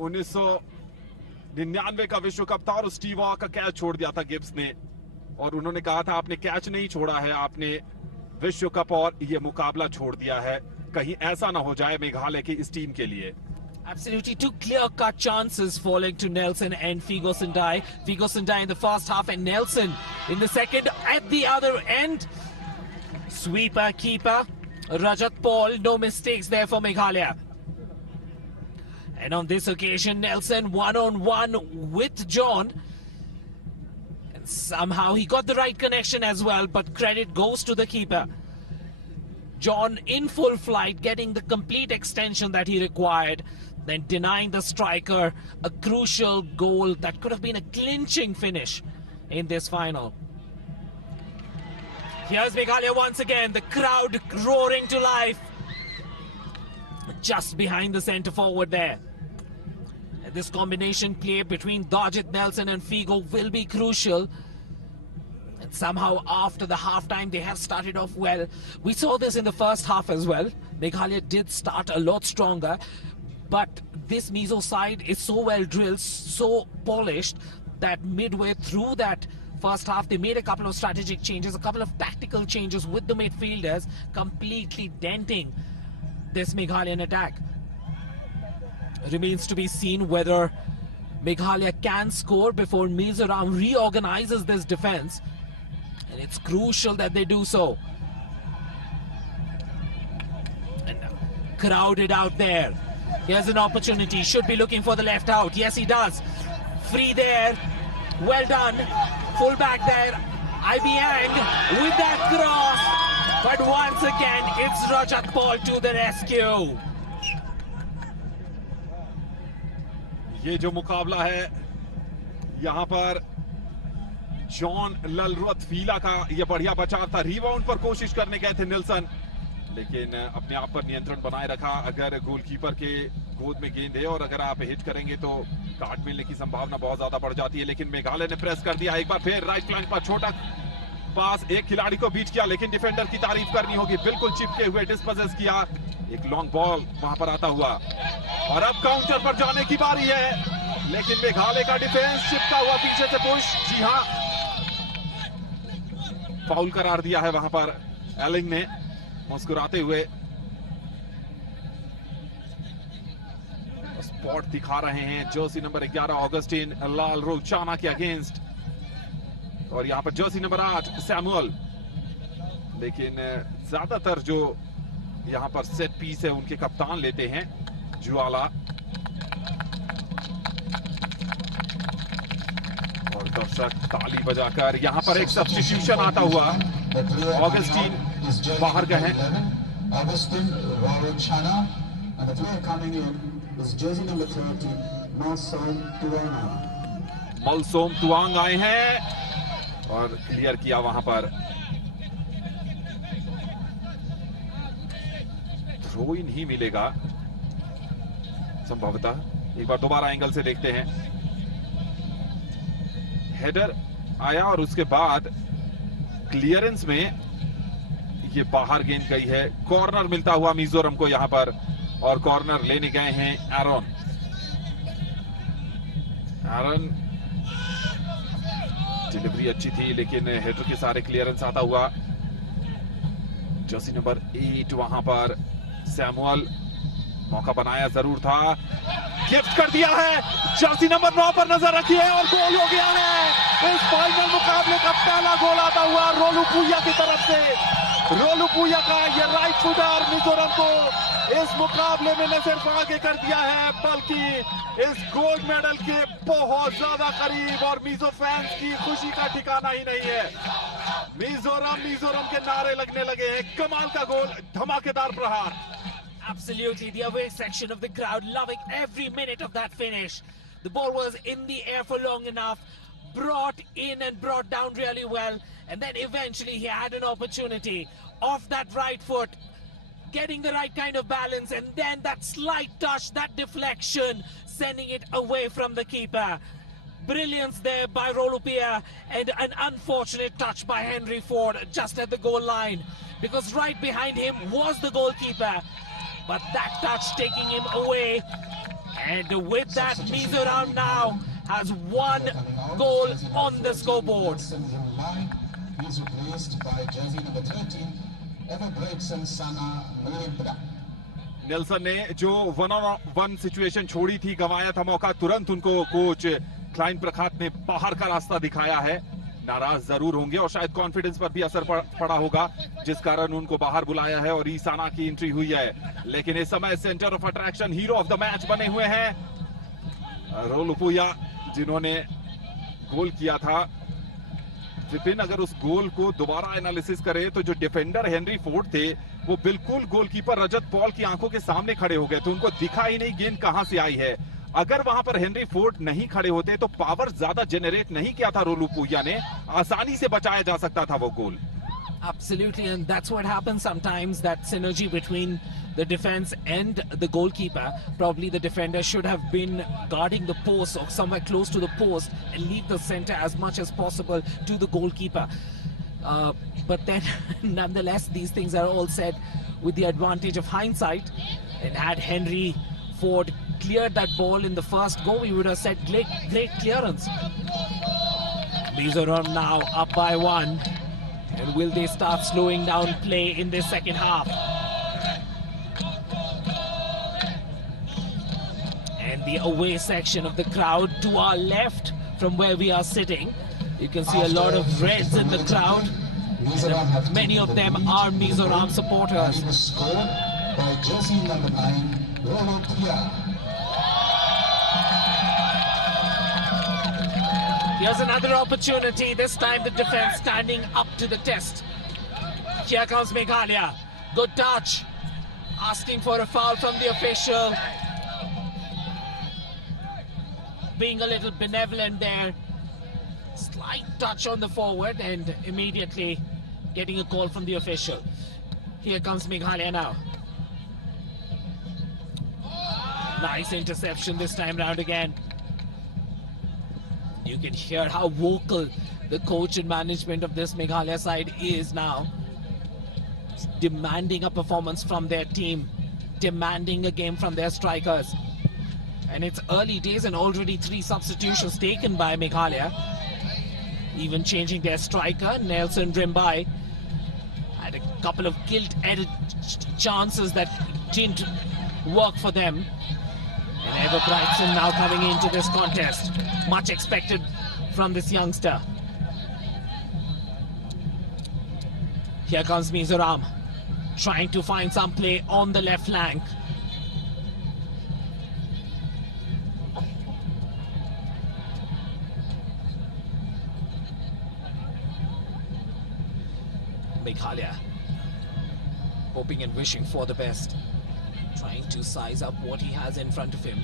1999 का विश्व कप था और स्टीव वॉ का कैच छोड़ दिया था गिब्स ने, और उन्होंने कहा था आपने कैच नहीं छोड़ा है, आपने विश्व कप और ये मुकाबला छोड़ दिया है, कहीं ऐसा ना हो जाए मेघालय की इस टीम के लिए। Absolutely, 2 clear-cut chances falling to Nelson and Figo Sendai. Figo Sendai in the first half and Nelson in the second. At the other end, sweeper, keeper, Rajat Paul, no mistakes there for Meghalaya. And on this occasion, Nelson one-on-one with John. And somehow he got the right connection as well, but credit goes to the keeper. John in full flight, getting the complete extension that he required, then denying the striker a crucial goal that could have been a clinching finish in this final. Here's Meghalaya once again, the crowd roaring to life. Just behind the centre forward there. And this combination play between Dajit Nelson and Figo will be crucial. And somehow after the halftime, they have started off well. We saw this in the first half as well. Meghalaya did start a lot stronger. But this Mizo side is so well drilled, so polished, that midway through that first half, they made a couple of strategic changes, a couple of tactical changes with the midfielders, completely denting this Meghalayan attack. Remains to be seen whether Meghalaya can score before Mizoram reorganizes this defense. And it's crucial that they do so. And crowded out there. Here's an opportunity. Should be looking for the left out. Yes, he does. Free there. Well done. Full back there. Ibiang with that cross. But once again, it's Rajat Paul to the rescue. ये जो मुकाबला है यहां पर जॉन ललरथफीला का ये बढ़िया बचाव था। रिबाउंड पर कोशिश करने गए थे नेल्सन, लेकिन अपने आप पर नियंत्रण बनाए रखा। अगर गोलकीपर के गोद में गेंद है और अगर आप हिट करेंगे तो काट मिलने की संभावना बहुत ज्यादा बढ़ जाती है। लेकिन मेघालय ने प्रेस कर दिया। एक बार फिर राइट फ्लैंक पर छोटा पास, एक खिलाड़ी को बीट किया, लेकिन डिफेंडर की तारीफ करनी होगी, बिल्कुल चिपके हुए डिस्पोजेस किया। एक लॉन्ग बॉल वहां पर आता हुआ और अब काउंटर पर जाने की बारी है, लेकिन मेघालय का डिफेंस चिपका हुआ पीछे से पुश। जी हां, फाउल करार दिया है वहां पर एलिंग ने मुस्कुराते हुए। स्पॉट दिखा रहे हैं जर्सी नंबर 11 ऑगस्टिन लाल रोचाना के अगेंस्ट, और यहां पर जर्सी नंबर 8 सैमुअल। लेकिन ज्यादातर जो यहां पर सेट पीस है उनके कप्तान लेते हैं ज्वाला। और दर्शक ताली बजाकर यहां पर एक सब्स्टिट्यूशन आता हुआ। ऑगस्टिन बाहर गए हैं। ऑगस्टिन रोचाना and the player coming in is jersey number 30 Malsom Tuang. Malsom Tuang आए हैं और क्लियर किया वहां पर। थ्रो इन ही मिलेगा संभवतः। एक बार दोबारा एंगल से देखते हैं। हेडर आया और उसके बाद क्लियरेंस में ये बाहर गेंद गई है। कॉर्नर मिलता हुआ मिजोरम को यहां पर, और कॉर्नर लेने गए हैं एरन। डिलीवरी अच्छी थी, लेकिन हेडर के सारे क्लियरेंस आता हुआ। जर्सी नंबर 8 वहां पर सैमुअल, मौका बनाया जरूर था, गिफ्ट कर दिया है। जर्सी नंबर 9 पर नजर रखी है और गोल हो गया है। इस फाइनल मुकाबले का पहला गोल आता हुआ रोलू पुया की तरफ से। रोलू पुया का ये राइट फुटर मिजोरम को इस मुकाबले में न सिर्फ आगे कर दिया है, बल्कि इस गोल्ड मेडल के बहुत ज्यादा करीब। और मिजो फैंस की खुशी का ठिकाना ही नहीं है। मिजोरम के नारे लगने लगे हैं। कमाल का गोल, धमाकेदार प्रहार। Absolutely, the away section of the crowd loving every minute of that finish. The ball was in the air for long enough, brought in and brought down really well, and then eventually he had an opportunity off that right foot, getting the right kind of balance, and then that slight touch, that deflection, sending it away from the keeper. Brilliance there by Rolupia, and an unfortunate touch by Henry Ford just at the goal line, because right behind him was the goalkeeper. But that touch taking him away, and with that Mizoram now has one goal on the scoreboard. He's replaced by jersey number 13 Everbreakson Sana Murimbra. Nelson ने जो 1-on-1 सिचुएशन छोड़ी थी, गंवाया था मौका, तुरंत उनको कोच क्लाइन प्रखात ने बाहर का रास्ता दिखाया है। नाराज जरूर होंगे और शायद कॉन्फिडेंस पर भी असर पड़ा होगा, जिस कारण उनको बाहर बुलाया है और ईसाना की एंट्री हुई है। लेकिन इस समय centre of attraction, hero of the match बने हुए हैं रोलुपुया, जिन्होंने गोल किया था। विपिन, अगर उस गोल को दोबारा एनालिसिस करे तो जो डिफेंडर हेनरी फोर्ड थे वो बिल्कुल गोलकीपर रजत पॉल की आंखों के सामने खड़े हो गए थे। उनको दिखा ही नहीं गेंद कहां से आई है। अगर वहां पर हेनरी फोर्ड नहीं खड़े होते तो पावर ज्यादा जनरेट नहीं किया था रोलुपुया ने, आसानी से बचाया जा सकता था वो गोल। Absolutely, and that's what happens sometimes, that synergy between the defense and the goalkeeper. Probably the defender should have been guarding the post or somewhere close to the post and leave the center as much as possible to the goalkeeper. But then, nonetheless, these things are all said with the advantage of hindsight. And had Henry Ford cleared that ball in the first go, we would have said great clearance. Mizoram now up by 1. And will they start slowing down play in this second half? And the away section of the crowd to our left from where we are sitting. You can see a lot of reds in the crowd. And many of them are Mizoram supporters. By jersey number 9, Here's another opportunity, this time the defense standing up to the test. Here comes Meghalaya. Good touch. Asking for a foul from the official. Being a little benevolent there. Slight touch on the forward and immediately getting a call from the official. Here comes Meghalaya now. Nice interception this time round again. You can hear how vocal the coach and management of this Meghalaya side is now. Demanding a performance from their team. Demanding a game from their strikers. And it's early days and already 3 substitutions taken by Meghalaya. Even changing their striker, Nelson Rimbai. Had a couple of gilt-edged chances that didn't work for them. And Ever Brightson now coming into this contest. Much expected from this youngster. Here comes Mizoram, trying to find some play on the left flank. Meghalaya, hoping and wishing for the best. Trying to size up what he has in front of him.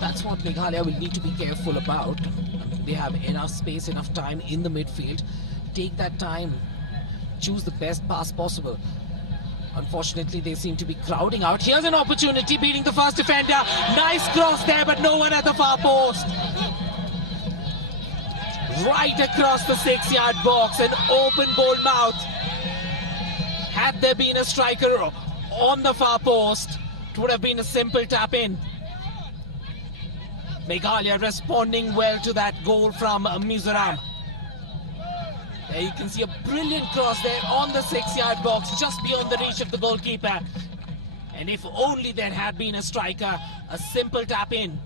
That's what Meghalaya will need to be careful about. They have enough space, enough time in the midfield. Take that time. Choose the best pass possible. Unfortunately, they seem to be crowding out. Here's an opportunity, beating the first defender. Nice cross there, but no one at the far post. Right across the 6-yard box, an open goal mouth. Had there been a striker on the far post, it would have been a simple tap in. Meghalaya responding well to that goal from Mizoram. There you can see a brilliant cross there on the 6-yard box, just beyond the reach of the goalkeeper. And if only there had been a striker, a simple tap in.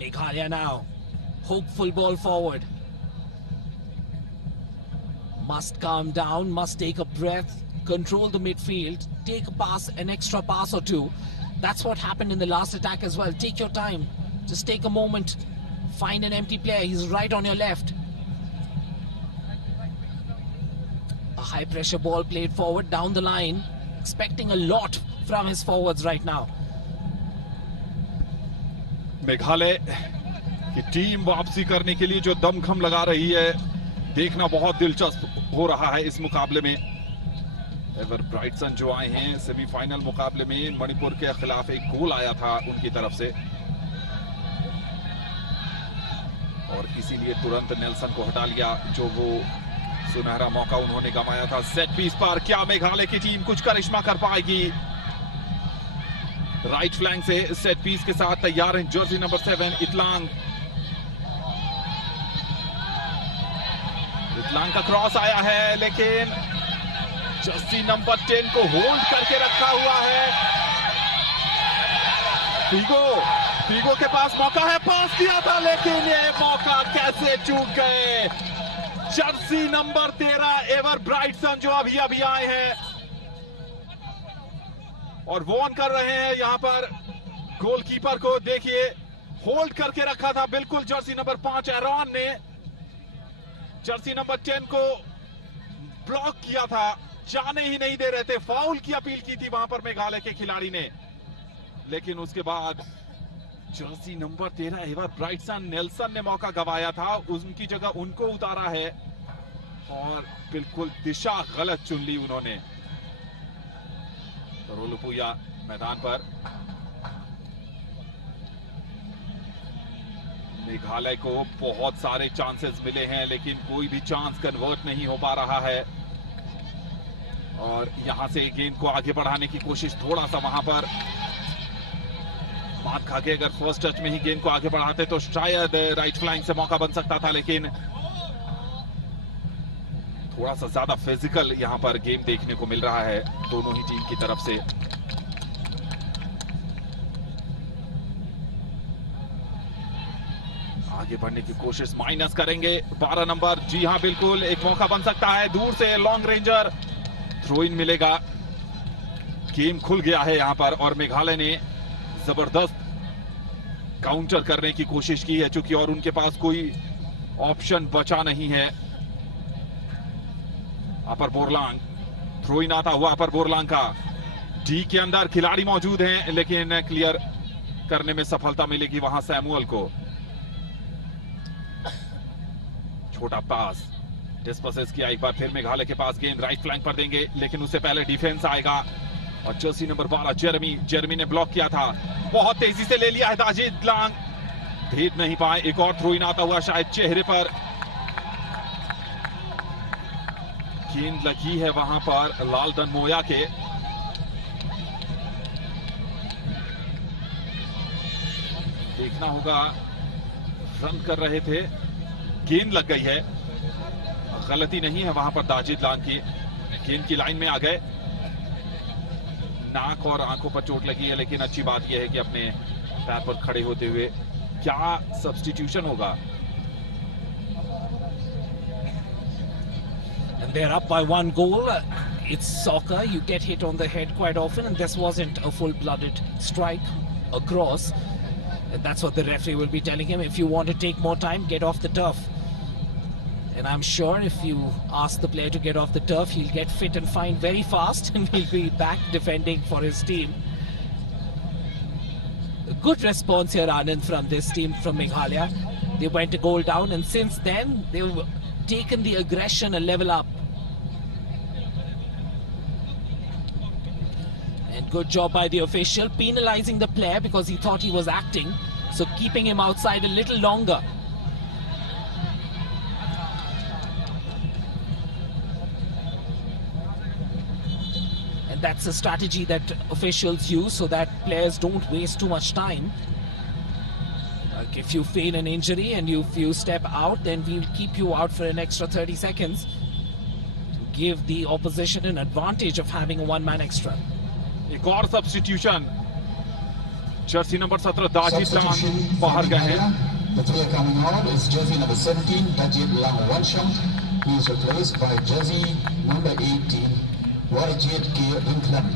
Meghalaya now, hopeful ball forward. Must calm down, must take a breath, control the midfield, take a pass, an extra pass or two. That's what happened in the last attack as well. Take your time, just take a moment, find an empty player, he's right on your left. A high pressure ball played forward down the line, expecting a lot from his forwards right now. Meghalaya की टीम वापसी करने के लिए जो दमखम लगा रही है, देखना बहुत दिलचस्प हो रहा है इस मुकाबले में। एवर ब्राइटसन जो आए हैं सेमीफाइनल मुकाबले में, मणिपुर के खिलाफ एक गोल आया था उनकी तरफ से और इसीलिए तुरंत नेल्सन को हटा लिया, जो वो सुनहरा मौका उन्होंने गंवाया था। सेट पीस पर क्या मेघालय की टीम कुछ करिश्मा कर पाएगी? राइट फ्लैंक से सेट पीस के साथ तैयार हैं जर्सी नंबर 7 इतलांग। इतलांग का क्रॉस आया है, लेकिन जर्सी नंबर 10 को होल्ड करके रखा हुआ है। पीगो के पास मौका है, पास किया था, लेकिन ये मौका कैसे चूक गए। जर्सी नंबर 13 एवर ब्राइटसन जो अभी आए हैं और वॉर्न कर रहे हैं यहां पर गोलकीपर को। देखिए, होल्ड करके रखा था बिल्कुल जर्सी नंबर 5 एरॉन ने। जर्सी नंबर 10 को ब्लॉक किया था जाने ही नहीं दे रहे थे। फाउल की अपील की थी वहां पर मेघालय के खिलाड़ी ने, लेकिन उसके बाद जर्सी नंबर 13 एवर ब्राइटसन नेल्सन ने मौका गंवाया था, उनकी जगह उनको उतारा है और बिल्कुल दिशा गलत चुन ली उन्होंने। रोलुपुया मैदान पर, मेघालय को बहुत सारे चांसेस मिले हैं लेकिन कोई भी चांस कन्वर्ट नहीं हो पा रहा है और यहां से गेंद को आगे बढ़ाने की कोशिश, थोड़ा सा वहां पर मात खा के अगर फर्स्ट टच में ही गेंद को आगे बढ़ाते तो शायद राइट फ्लैंक से मौका बन सकता था, लेकिन थोड़ा सा ज्यादा फिजिकल यहां पर गेम देखने को मिल रहा है दोनों ही टीम की तरफ से। आगे बढ़ने की कोशिश, माइनस करेंगे 12 नंबर। जी हां बिल्कुल, एक मौका बन सकता है दूर से, लॉन्ग रेंजर थ्रो इन मिलेगा। गेम खुल गया है यहां पर और मेघालय ने जबरदस्त काउंटर करने की कोशिश की है चूंकि, और उनके पास कोई ऑप्शन बचा नहीं है। अपर बोरलांग, थ्रो इन आता हुआ अपर बोरलांग का, डी के अंदर खिलाड़ी मौजूद हैं लेकिन क्लियर करने में सफलता मिलेगी वहां सैमुअल को। छोटा पास, डिस्पसेस किया एक बार फिर मेघालय के पास, गेंद राइट फ्लैंक पर देंगे लेकिन उससे पहले डिफेंस आएगा और जर्सी नंबर 12 जेरमी ने ब्लॉक किया था, बहुत तेजी से ले लिया है दाजिद लांग, भेद नहीं पाए। एक और थ्रो इन आता हुआ, शायद चेहरे पर गेंद लगी है वहां पर लालदन मोया के। देखना होगा, रन कर रहे थे, गेंद लग गई है, गलती नहीं है वहां पर दाजिद लांग की। गेंद की लाइन में आ गए, नाक और आंखों पर चोट लगी है लेकिन अच्छी बात यह है कि अपने पैर पर खड़े होते हुए। क्या सब्स्टिट्यूशन होगा? And they're up by 1 goal. It's soccer. You get hit on the head quite often, and this wasn't a full-blooded strike across. And that's what the referee will be telling him. If you want to take more time, get off the turf. And I'm sure if you ask the player to get off the turf, he'll get fit and fine very fast and he'll be back defending for his team. A good response here, Anand, from this team from Meghalaya. They went a goal down and since then they've taken the aggression a level up. And good job by the official, penalizing the player because he thought he was acting, so keeping him outside a little longer. And that's a strategy that officials use so that players don't waste too much time. Like if you feign an injury and if you step out, then we'll keep you out for an extra 30 seconds to give the opposition an advantage of having a one-man extra. एक और सब्स्टिट्यूशन, जर्सी नंबर 17 दाजिद लांग बाहर गए हैं। The player coming on is jersey number 17 Dajid Lang Wansham. He is replaced by jersey number 18 Warajid K Rinklan.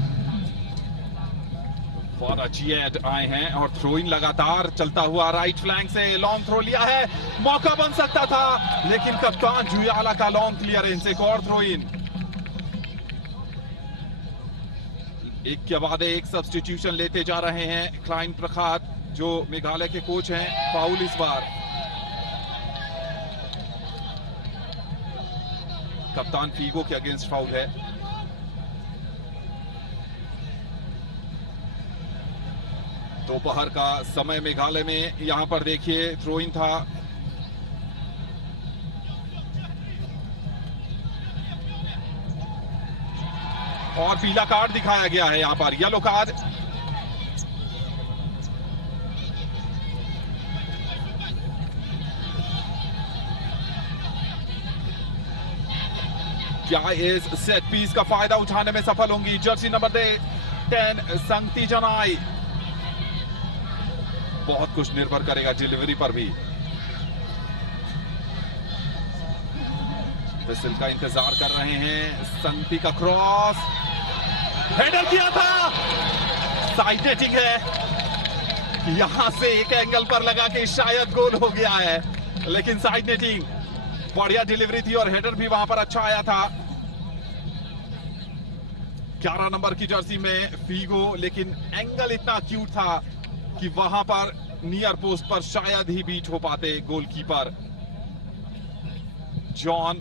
वाराजियड आए हैं और थ्रो इन लगातार चलता हुआ राइट फ्लैंक से, लॉन्ग थ्रो लिया है, मौका बन सकता था लेकिन कप्तान जुयाला का लॉन्ग क्लियरेंस। एक और थ्रो इन, एक के बाद एक सब्स्टिट्यूशन लेते जा रहे हैं क्लाइन प्रखात जो मेघालय के कोच हैं। फाउल इस बार, कप्तान फीगो के अगेंस्ट फाउल है। दोपहर का समय मेघालय में, यहां पर देखिए थ्रो इन था, और पीला कार्ड दिखाया गया है यहां पर, येलो कार्ड। क्या इस सेट पीस का फायदा उठाने में सफल होंगी जर्सी नंबर 10 संगती जनाई? बहुत कुछ निर्भर करेगा डिलीवरी पर भी। विसल का इंतजार कर रहे हैं, संगती का क्रॉस, हेडर किया था, साइड नेटिंग है, यहां से एक एंगल पर लगा के शायद गोल हो गया है लेकिन साइड नेटिंग, बढ़िया डिलीवरी थी और हेडर भी वहां पर अच्छा आया था। 11 नंबर की जर्सी में फीगो, लेकिन एंगल इतना क्यूट था कि वहां पर नियर पोस्ट पर शायद ही बीट हो पाते गोलकीपर जॉन।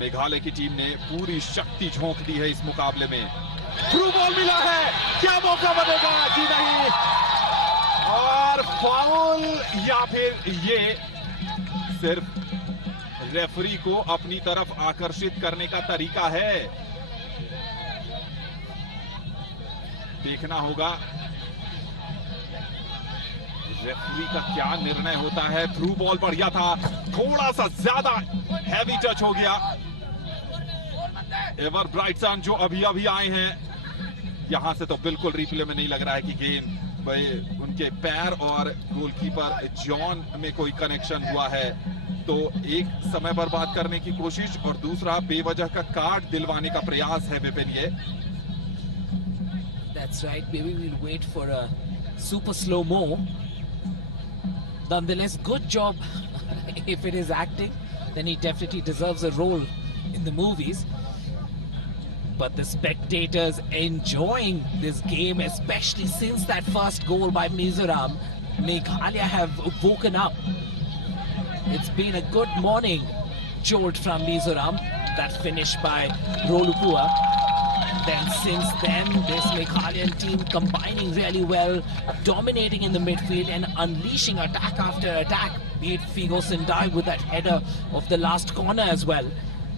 मेघालय की टीम ने पूरी शक्ति झोंक दी है इस मुकाबले में। थ्रू बॉल मिला है, क्या मौका बनेगा? जी नहीं, और फाउल, या फिर ये सिर्फ रेफरी को अपनी तरफ आकर्षित करने का तरीका है। देखना होगा रेफरी का क्या निर्णय होता है। थ्रू बॉल बढ़िया था, थोड़ा सा ज्यादा हैवी टच हो गया। एवर ब्राइटसन जो अभी अभी आए हैं, यहां से तो बिल्कुल रिप्ले में नहीं लग रहा है कि गेंद उनके पैर और गोलकीपर जॉन में कोई कनेक्शन हुआ है। तो एक समय बर्बाद करने की कोशिश और दूसरा बेवजह का कार्ड दिलवाने का प्रयास है विपिन ये। That's right, maybe we'll wait for a super slow-mo. Nonetheless, good job. If it is acting, then he definitely deserves a role in the movies. But the spectators enjoying this game, especially since that first goal by Mizoram. Meghalaya have woken up. It's been a good morning jolt from Mizoram. That finish by Rolupua. Then since then, this Meghalayan team combining really well, dominating in the midfield and unleashing attack after attack. Be it Figo Sindai with that header of the last corner as well.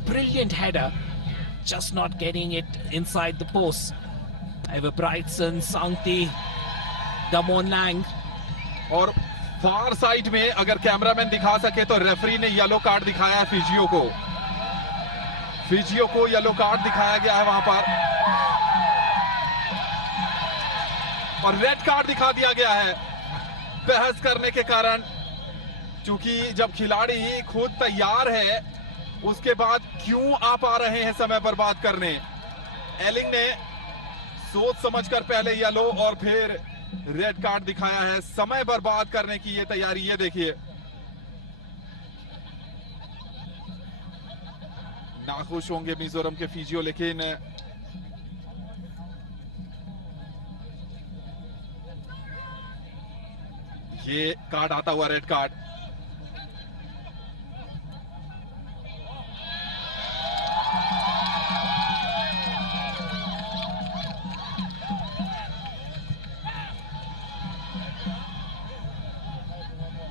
Brilliant header, just not getting it inside the post. Ever Brightson, Sangti, Damon Lang. और फार साइड में अगर कैमरामैन दिखा सके तो रेफरी ने येलो कार्ड दिखाया है फिजियो को। फिजियो को येलो कार्ड दिखाया गया है वहां पर, और रेड कार्ड दिखा दिया गया है बहस करने के कारण। क्योंकि जब खिलाड़ी खुद तैयार है उसके बाद क्यों आप आ रहे हैं समय बर्बाद करने। एलिंग ने सोच समझकर पहले येलो और फिर रेड कार्ड दिखाया है, समय बर्बाद करने की ये तैयारी। ये देखिए, नाखुश होंगे मिजोरम के फिजियो, लेकिन ये कार्ड आता हुआ रेड कार्ड।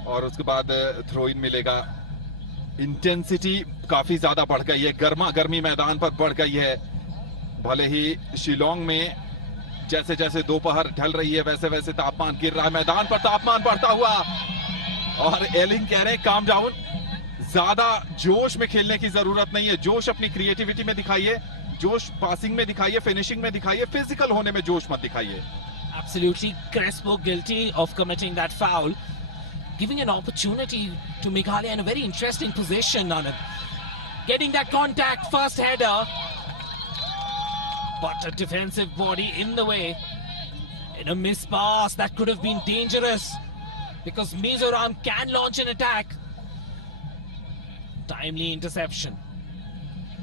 और उसके बाद थ्रो इन मिलेगा। इंटेंसिटी काफी ज्यादा बढ़ गई है, गर्मा गर्मी मैदान पर बढ़ गई है। भले ही शिलोंग में जैसे जैसे दोपहर ढल रही है वैसे वैसे तापमान गिर रहा है, मैदान पर तापमान बढ़ता हुआ। और एलिंग कह रहे हैं काम डाउन, ज्यादा जोश में खेलने की जरूरत नहीं है। जोश अपनी क्रिएटिविटी में दिखाइए, जोश पासिंग में दिखाइए, फिनिशिंग में दिखाइए, फिजिकल होने में जोश मत दिखाइए। Absolutely, Crespo guilty of committing that foul, giving an opportunity to Meghalaya in a very interesting position on it. Getting that contact, first header, but a defensive body in the way. In a miss pass, that could have been dangerous because Mizoram can launch an attack. Timely interception.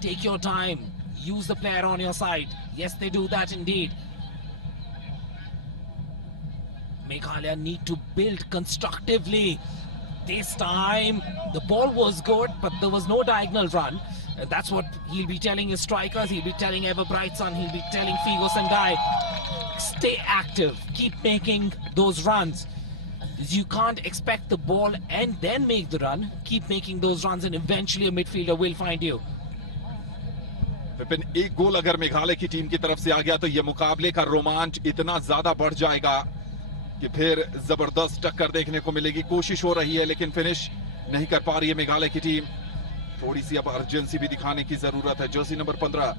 Take your time. Use the player on your side. Yes, they do that indeed. Meghalaya need to build constructively. This time, the ball was good, but there was no diagonal run. And that's what he'll be telling his strikers. He'll be telling Ever Brightson. He'll be telling Figo Sendai. Stay active. Keep making those runs. You can't expect the ball and then make the run. Keep making those runs and eventually a midfielder will find you. Vipin, एक गोल अगर मेघालय की टीम की तरफ से आ गया तो यह मुकाबले का रोमांच इतना ज्यादा बढ़ जाएगा कि फिर जबरदस्त टक्कर देखने को मिलेगी। कोशिश हो रही है लेकिन फिनिश नहीं कर पा रही है मेघालय की टीम। थोड़ी सी अब अर्जेंसी भी दिखाने की जरूरत है। जर्सी नंबर 15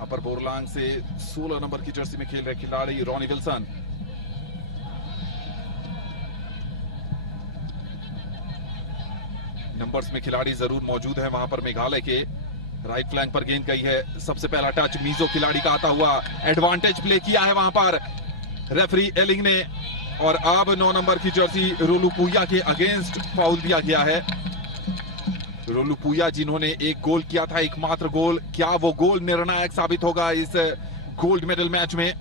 अपर बोरलांग से 16 नंबर की जर्सी में खेल रहे खिलाड़ी रॉनी विल्सन। नंबर्स में खिलाड़ी जरूर मौजूद है वहां पर मेघालय के। राइट फ्लैंक पर गेंद गई है, सबसे पहला टच मीजो खिलाड़ी का आता हुआ, एडवांटेज प्ले किया है वहां पर रेफरी एलिंग ने। और अब 9 नंबर की जर्सी रोलू पुया के अगेंस्ट फाउल दिया गया है। रोलुपुया जिन्होंने एक गोल किया था, एकमात्र गोल, क्या वो गोल निर्णायक साबित होगा इस गोल्ड मेडल मैच में?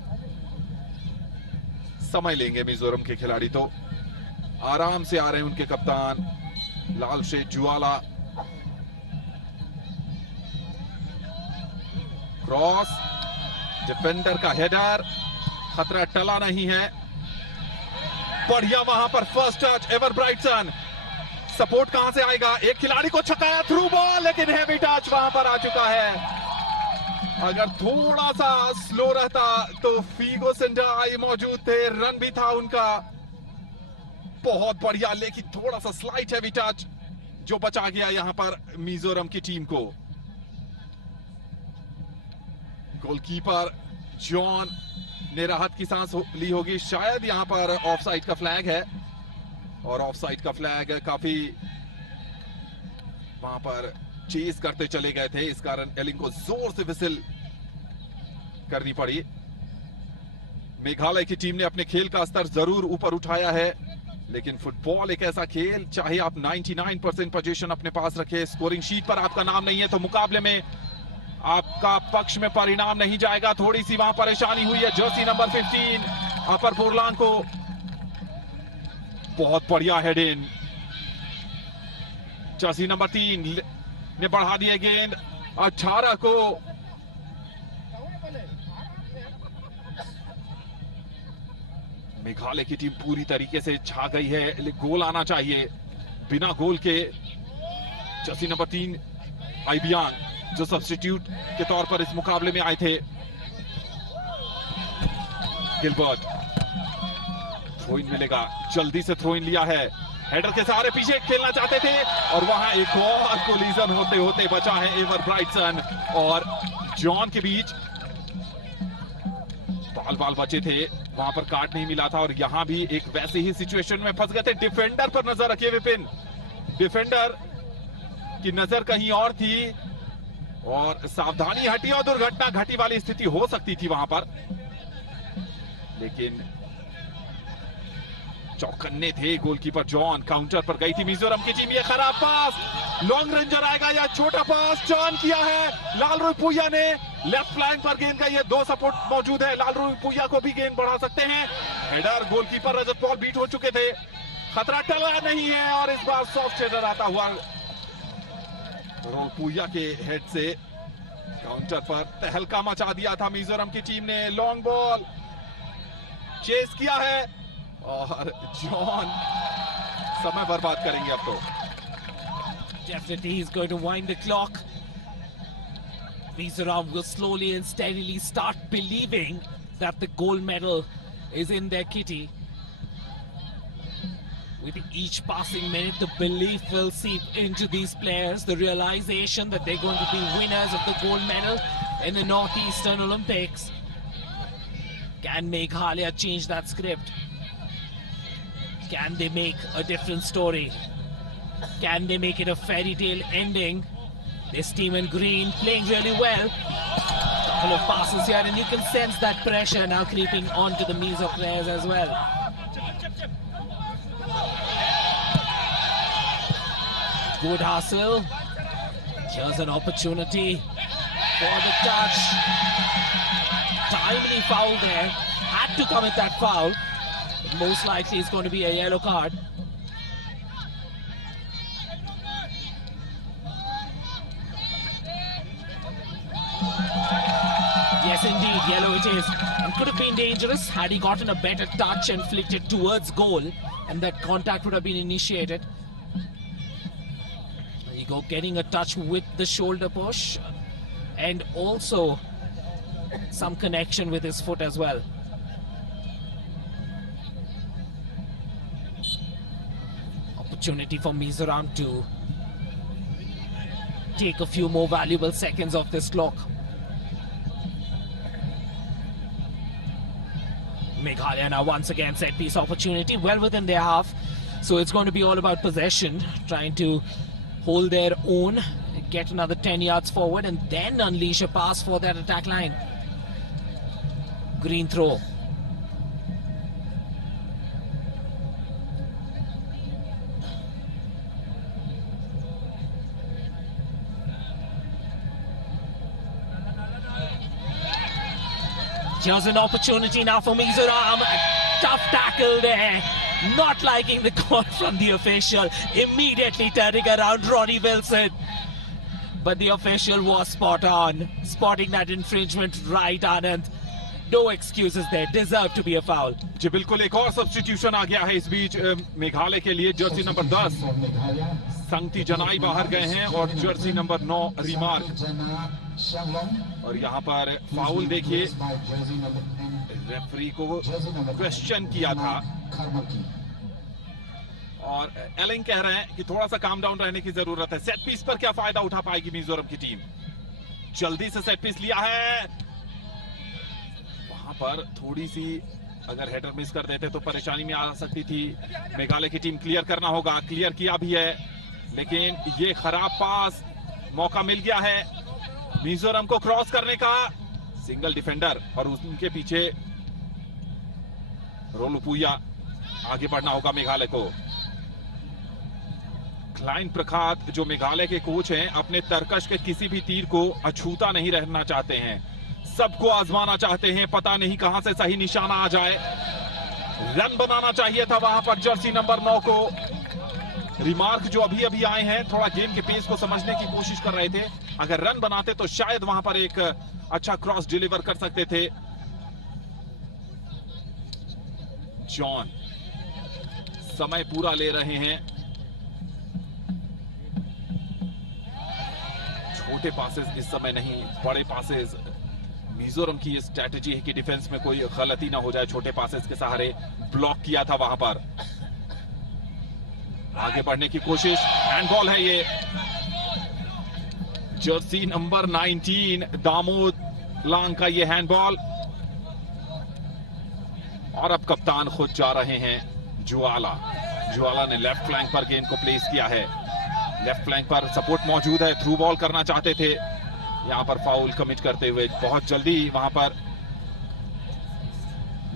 समय लेंगे मिजोरम के खिलाड़ी, तो आराम से आ रहे हैं उनके कप्तान लाल शेठ जुआला। क्रॉस, डिफेंडर का हेडर, खतरा टला नहीं है। बढ़िया वहां पर फर्स्ट टच, एवर ब्राइटसन। सपोर्ट कहां से आएगा? एक खिलाड़ी को छकाया, थ्रू बॉल, लेकिन हैवी टच वहां पर आ चुका है। अगर थोड़ा सा स्लो रहता तो फीगो सेंडाई मौजूद थे, रन भी था उनका। बहुत बढ़िया, लेकिन थोड़ा सा स्लाइट हैवी टच जो बचा गया यहां पर मिजोरम की टीम को। गोलकीपर जॉन ने राहत की सांस ली होगी, शायद यहां पर ऑफसाइड का फ्लैग है, और ऑफसाइड का फ्लैग काफी वहां पर चेस करते चले गए थे, इस कारण एलिंग को जोर से विसिल करनी पड़ी। मेघालय की टीम ने अपने खेल का स्तर जरूर ऊपर उठाया है, लेकिन फुटबॉल एक ऐसा खेल, चाहे आप 99% पोजीशन अपने पास रखे, स्कोरिंग शीट पर आपका नाम नहीं है तो मुकाबले में आपका पक्ष में परिणाम नहीं जाएगा। थोड़ी सी वहां परेशानी हुई है जर्सी नंबर 15 अपर पुरलान को। बहुत बढ़िया हेड इन, जर्सी नंबर 3 ने बढ़ा दिए गेंद 18 को। मेघालय की टीम पूरी तरीके से छा गई है, गोल आना चाहिए। बिना गोल के जर्सी नंबर 3 आईबियांग जो सब्स्टिट्यूट के तौर पर इस मुकाबले में आए थे, गिलबर्ट, थ्रो इन मिलेगा, जल्दी से थ्रो इन लिया है, हेडर के सहारे पीछे खेलना चाहते थे, और वहां एक और कोलिजन होते होते बचा है एवर ब्राइटसन और जॉन के बीच। बाल बचे थे, वहां पर काट नहीं मिला था, और यहां भी एक वैसे ही सिचुएशन में फंस गए थे। डिफेंडर पर नजर रखिए विपिन, डिफेंडर की नजर कहीं और थी और सावधानी हटी और दुर्घटना घटी वाली स्थिति हो सकती थी वहां पर, लेकिन चौकन्ने थे गोलकीपर जॉन। काउंटर पर गई थी मिजोरम की टीम, ये खराब पास, लॉन्ग रेंजर आएगा या छोटा पास, जॉन किया है लालरुपुया ने, लेफ्ट फ्लैंक पर गेंद का, ये 2 सपोर्ट मौजूद है, लालरुपुया को भी गेंद बढ़ा सकते हैं। हेडर, गोलकीपर रजत पॉल बीट हो चुके थे, खतरा टला नहीं है, और इस बार सॉफ्ट हेडर आता हुआ रोलपुया के हेड से काउंटर पर तहलका मचा दिया था मिजोरम की टीम ने। लॉन्ग बॉल चेस किया है और जॉन समय बर्बाद करेंगे अब तो। Definitely he's going to wind the clock. Mizoram will slowly and steadily start believing that the gold medal is in their kitty. With each passing minute, the belief will seep into these players, the realization that they're going to be winners of the gold medal in the Northeastern Olympics. Can Meghalaya change that script? Can they make a different story? Can they make it a fairy tale ending? This team in green playing really well. Couple of passes here, and you can sense that pressure now creeping onto the Mizo players as well. Good hustle. Here's an opportunity for the touch. Timely foul there. Had to commit that foul. Most likely it's going to be a yellow card. Yes, indeed, yellow it is. And could have been dangerous had he gotten a better touch and flicked it towards goal, and that contact would have been initiated. There you go, getting a touch with the shoulder push, and also some connection with his foot as well. Opportunity for Mizoram to take a few more valuable seconds off this clock. Meghalaya now once again set piece opportunity, well within their half. So it's going to be all about possession, trying to hold their own, get another 10 yards forward, and then unleash a pass for that attack line. Green throw. Here's an opportunity now for Mizoram. A tough tackle there. Not liking the call from the official. Immediately turning around Ronnie Wilson. But the official was spot on. Spotting that infringement right, Anand. No excuses there. Deserved to be a foul. जी बिल्कुल, एक और सब्स्टिट्यूशन आ गया है इस बीच मेघालय के लिए। जर्सी नंबर 10 संगती जनाई बाहर गए हैं और जर्सी नंबर 9 रिमार्क। और यहाँ पर फाउल देखिए, रेफरी को क्वेश्चन किया था और एलिंग कह रहे हैं कि थोड़ा सा काम डाउन रहने की जरूरत है। सेट पीस पर क्या फायदा उठा पाएगी मिजोरम की टीम? जल्दी से सेट पीस लिया है, वहां पर थोड़ी सी अगर हेडर मिस कर देते तो परेशानी में आ सकती थी। मेघालय की टीम क्लियर करना होगा, क्लियर किया भी है, लेकिन ये खराब पास, मौका मिल गया है मिजोरम को क्रॉस करने का। सिंगल डिफेंडर और उनके पीछे रोलुपुया। आगे बढ़ना होगा मेघालय को। क्लाइन प्रखात जो मेघालय के कोच हैं, अपने तरकश के किसी भी तीर को अछूता नहीं रहना चाहते हैं, सबको आजमाना चाहते हैं। पता नहीं कहां से सही निशाना आ जाए। रन बनाना चाहिए था वहां पर जर्सी नंबर 9 को। रिमार्क जो अभी अभी आए हैं, थोड़ा गेम के पेस को समझने की कोशिश कर रहे थे। अगर रन बनाते तो शायद वहां पर एक अच्छा क्रॉस डिलीवर कर सकते थे। जॉन समय पूरा ले रहे हैं। छोटे पासेस इस समय नहीं, बड़े पासेस। मिजोरम की ये स्ट्रेटजी है कि डिफेंस में कोई गलती ना हो जाए। छोटे पासेस के सहारे ब्लॉक किया था वहां पर। आगे बढ़ने की कोशिश, हैंडबॉल है ये। जर्सी नंबर 19 दामोद लांग का ये हैंडबॉल। और अब कप्तान खुद जा रहे हैं ज्वाला ने लेफ्ट फ्लैंक पर गेंद को प्लेस किया है। लेफ्ट फ्लैंक पर सपोर्ट मौजूद है, थ्रू बॉल करना चाहते थे, यहां पर फाउल कमिट करते हुए बहुत जल्दी वहां पर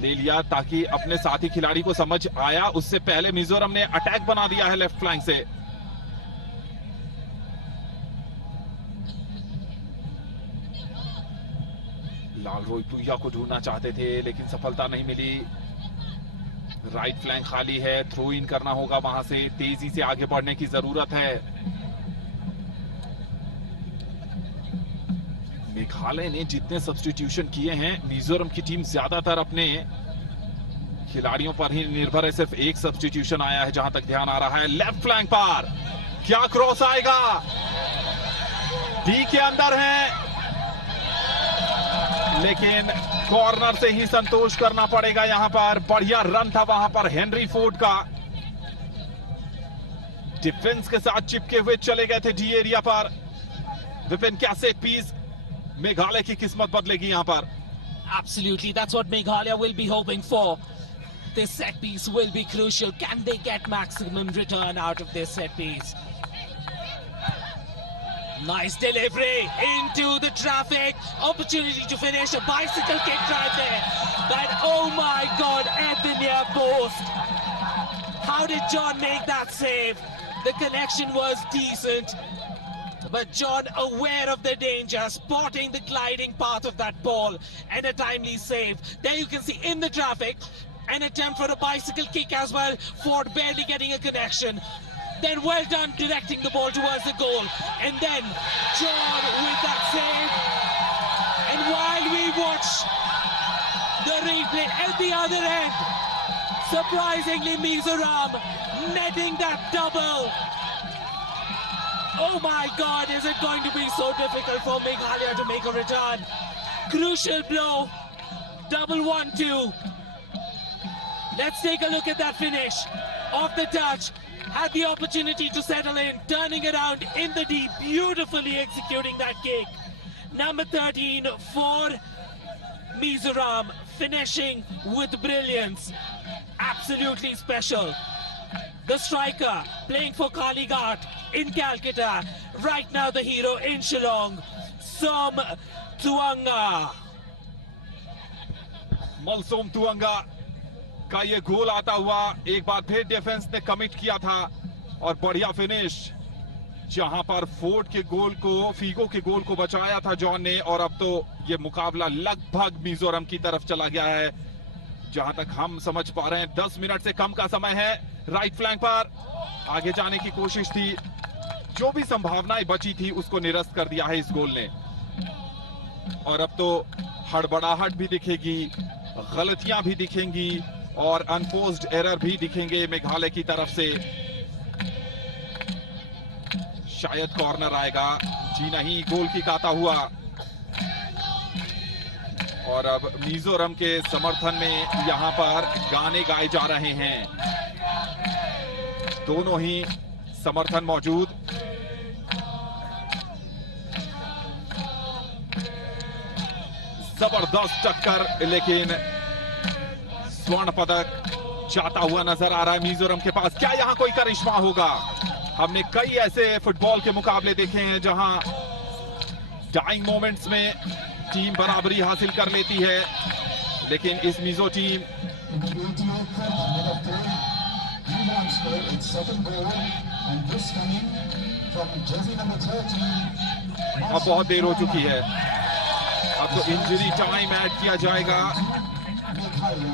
ले लिया ताकि अपने साथी खिलाड़ी को समझ आया। उससे पहले मिजोरम ने अटैक बना दिया है लेफ्ट फ्लैंक से। लाल रोहिपुया को ढूंढना चाहते थे लेकिन सफलता नहीं मिली। राइट फ्लैंक खाली है, थ्रो इन करना होगा वहां से। तेजी से आगे बढ़ने की जरूरत है। मेघालय ने जितने सब्स्टिट्यूशन किए हैं, मिजोरम की टीम ज्यादातर अपने खिलाड़ियों पर ही निर्भर है। सिर्फ एक सब्स्टिट्यूशन आया है जहां तक ध्यान आ रहा है। लेफ्ट फ्लैंक पर क्या क्रॉस आएगा? डी के अंदर है लेकिन कॉर्नर से ही संतोष करना पड़ेगा यहां पर। बढ़िया रन था वहां पर हेनरी फोर्ड का। डिफेंस के साथ चिपके हुए चले गए थे डी एरिया पर। विपिन, क्या सेट पीस मेघालय की किस्मत बदलेगी यहां पर? Absolutely, that's what Meghalaya will be hoping for. This set piece will be crucial. Can they get maximum return out of this set piece? Nice delivery into the traffic. Opportunity to finish. A bicycle kick right there. But oh my God, at the near post. How did John make that save? The connection was decent. But John, aware of the danger, spotting the gliding path of that ball, and a timely save. There you can see in the traffic, an attempt for a bicycle kick as well. Ford barely getting a connection. Then well done directing the ball towards the goal. And then John with that save. And while we watch the replay at the other end, surprisingly Mizoram netting that double. Oh my God, is it going to be so difficult for Meghalaya to make a return? Crucial blow, double 1-2. Let's take a look at that finish. Off the touch, had the opportunity to settle in, turning around in the deep, beautifully executing that kick. Number 13 for Mizoram, finishing with brilliance. Absolutely special. The striker playing for Kalighat in Calcutta. Right now the hero in Shillong, Som Tuanga. मलसोम तुअंगा का ये गोल आता हुआ एक बार फिर डिफेंस ने कमिट किया था और बढ़िया फिनिश। जहां पर फोर्ड के गोल को, फीगो के गोल को बचाया था जॉन ने, और अब तो ये मुकाबला लगभग मिजोरम की तरफ चला गया है। जहां तक हम समझ पा रहे हैं 10 मिनट से कम का समय है। राइट फ्लैंक पर आगे जाने की कोशिश थी, जो भी संभावनाएं बची थी उसको निरस्त कर दिया है इस गोल ने। और अब तो हड़बड़ाहट भी दिखेगी, गलतियां भी दिखेंगी और अनफोर्स्ड एरर भी दिखेंगे मेघालय की तरफ से। शायद कॉर्नर आएगा, जी नहीं, गोल की काता हुआ। और अब मिजोरम के समर्थन में यहां पर गाने गाए जा रहे हैं, दोनों ही समर्थन मौजूद। जबरदस्त टक्कर, लेकिन स्वर्ण पदक जाता हुआ नजर आ रहा है मिजोरम के पास। क्या यहां कोई करिश्मा होगा? हमने कई ऐसे फुटबॉल के मुकाबले देखे हैं जहां डाइंग मोमेंट्स में टीम बराबरी हासिल कर लेती है, लेकिन इस मिजो टीम अब बहुत देर हो चुकी है। अब तो इंजरी टाइम ऐड किया जाएगा।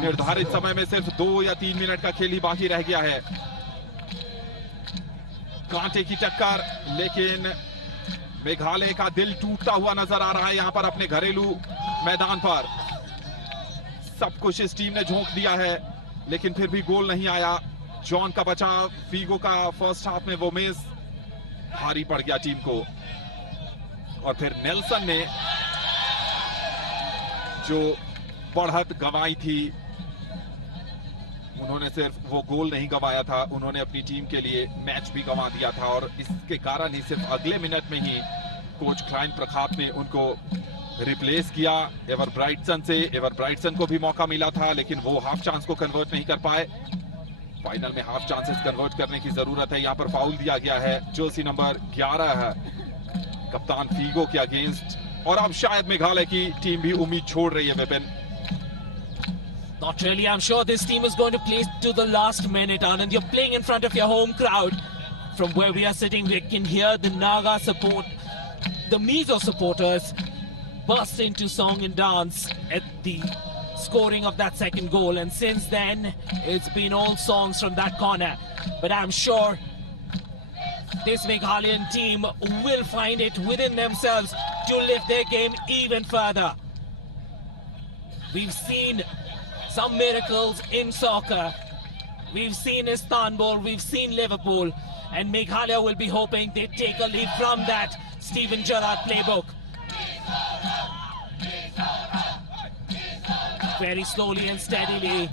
निर्धारित समय में सिर्फ 2 या 3 मिनट का खेल ही बाकी रह गया है। कांटे की टक्कर, लेकिन मेघालय का दिल टूटता हुआ नजर आ रहा है यहां पर अपने घरेलू मैदान पर। सब कुछ इस टीम ने झोंक दिया है, लेकिन फिर भी गोल नहीं आया। जॉन का बचाव, फीगो का फर्स्ट हाफ में वो मिस, भारी पड़ गया टीम को। और फिर नेल्सन ने जो बढ़त गंवाई थी, उन्होंने सिर्फ वो गोल नहीं गंवाया था, उन्होंने अपनी टीम के लिए मैच भी गंवा दिया था। और इसके कारण ही सिर्फ अगले मिनट में ही कोच क्लाइन प्रखात ने उनको रिप्लेस किया एवर ब्राइटसन से। एवर ब्राइटसन को भी मौका मिला था, लेकिन वो हाफ चांस को कन्वर्ट नहीं कर पाए। फाइनल में हाफ चांसेस कन्वर्ट करने की जरूरत है। यहां पर फाउल दिया गया है जर्सी नंबर 11 है कप्तान फीगो के अगेंस्ट। और अब शायद मेघालय की टीम भी उम्मीद छोड़ रही है। Vipin, Not really. I'm sure this team is going to play to the last minute, Anand. You're playing in front of your home crowd. From where we are sitting, we can hear the Naga support, the Mizo supporters burst into song and dance at the scoring of that second goal. And since then, it's been all songs from that corner. But I'm sure this Meghalayan team will find it within themselves to lift their game even further. We've seen some miracles in soccer. We've seen Istanbul, we've seen Liverpool, and Meghalaya will be hoping they take a lead from that Steven Gerrard playbook. Very slowly and steadily,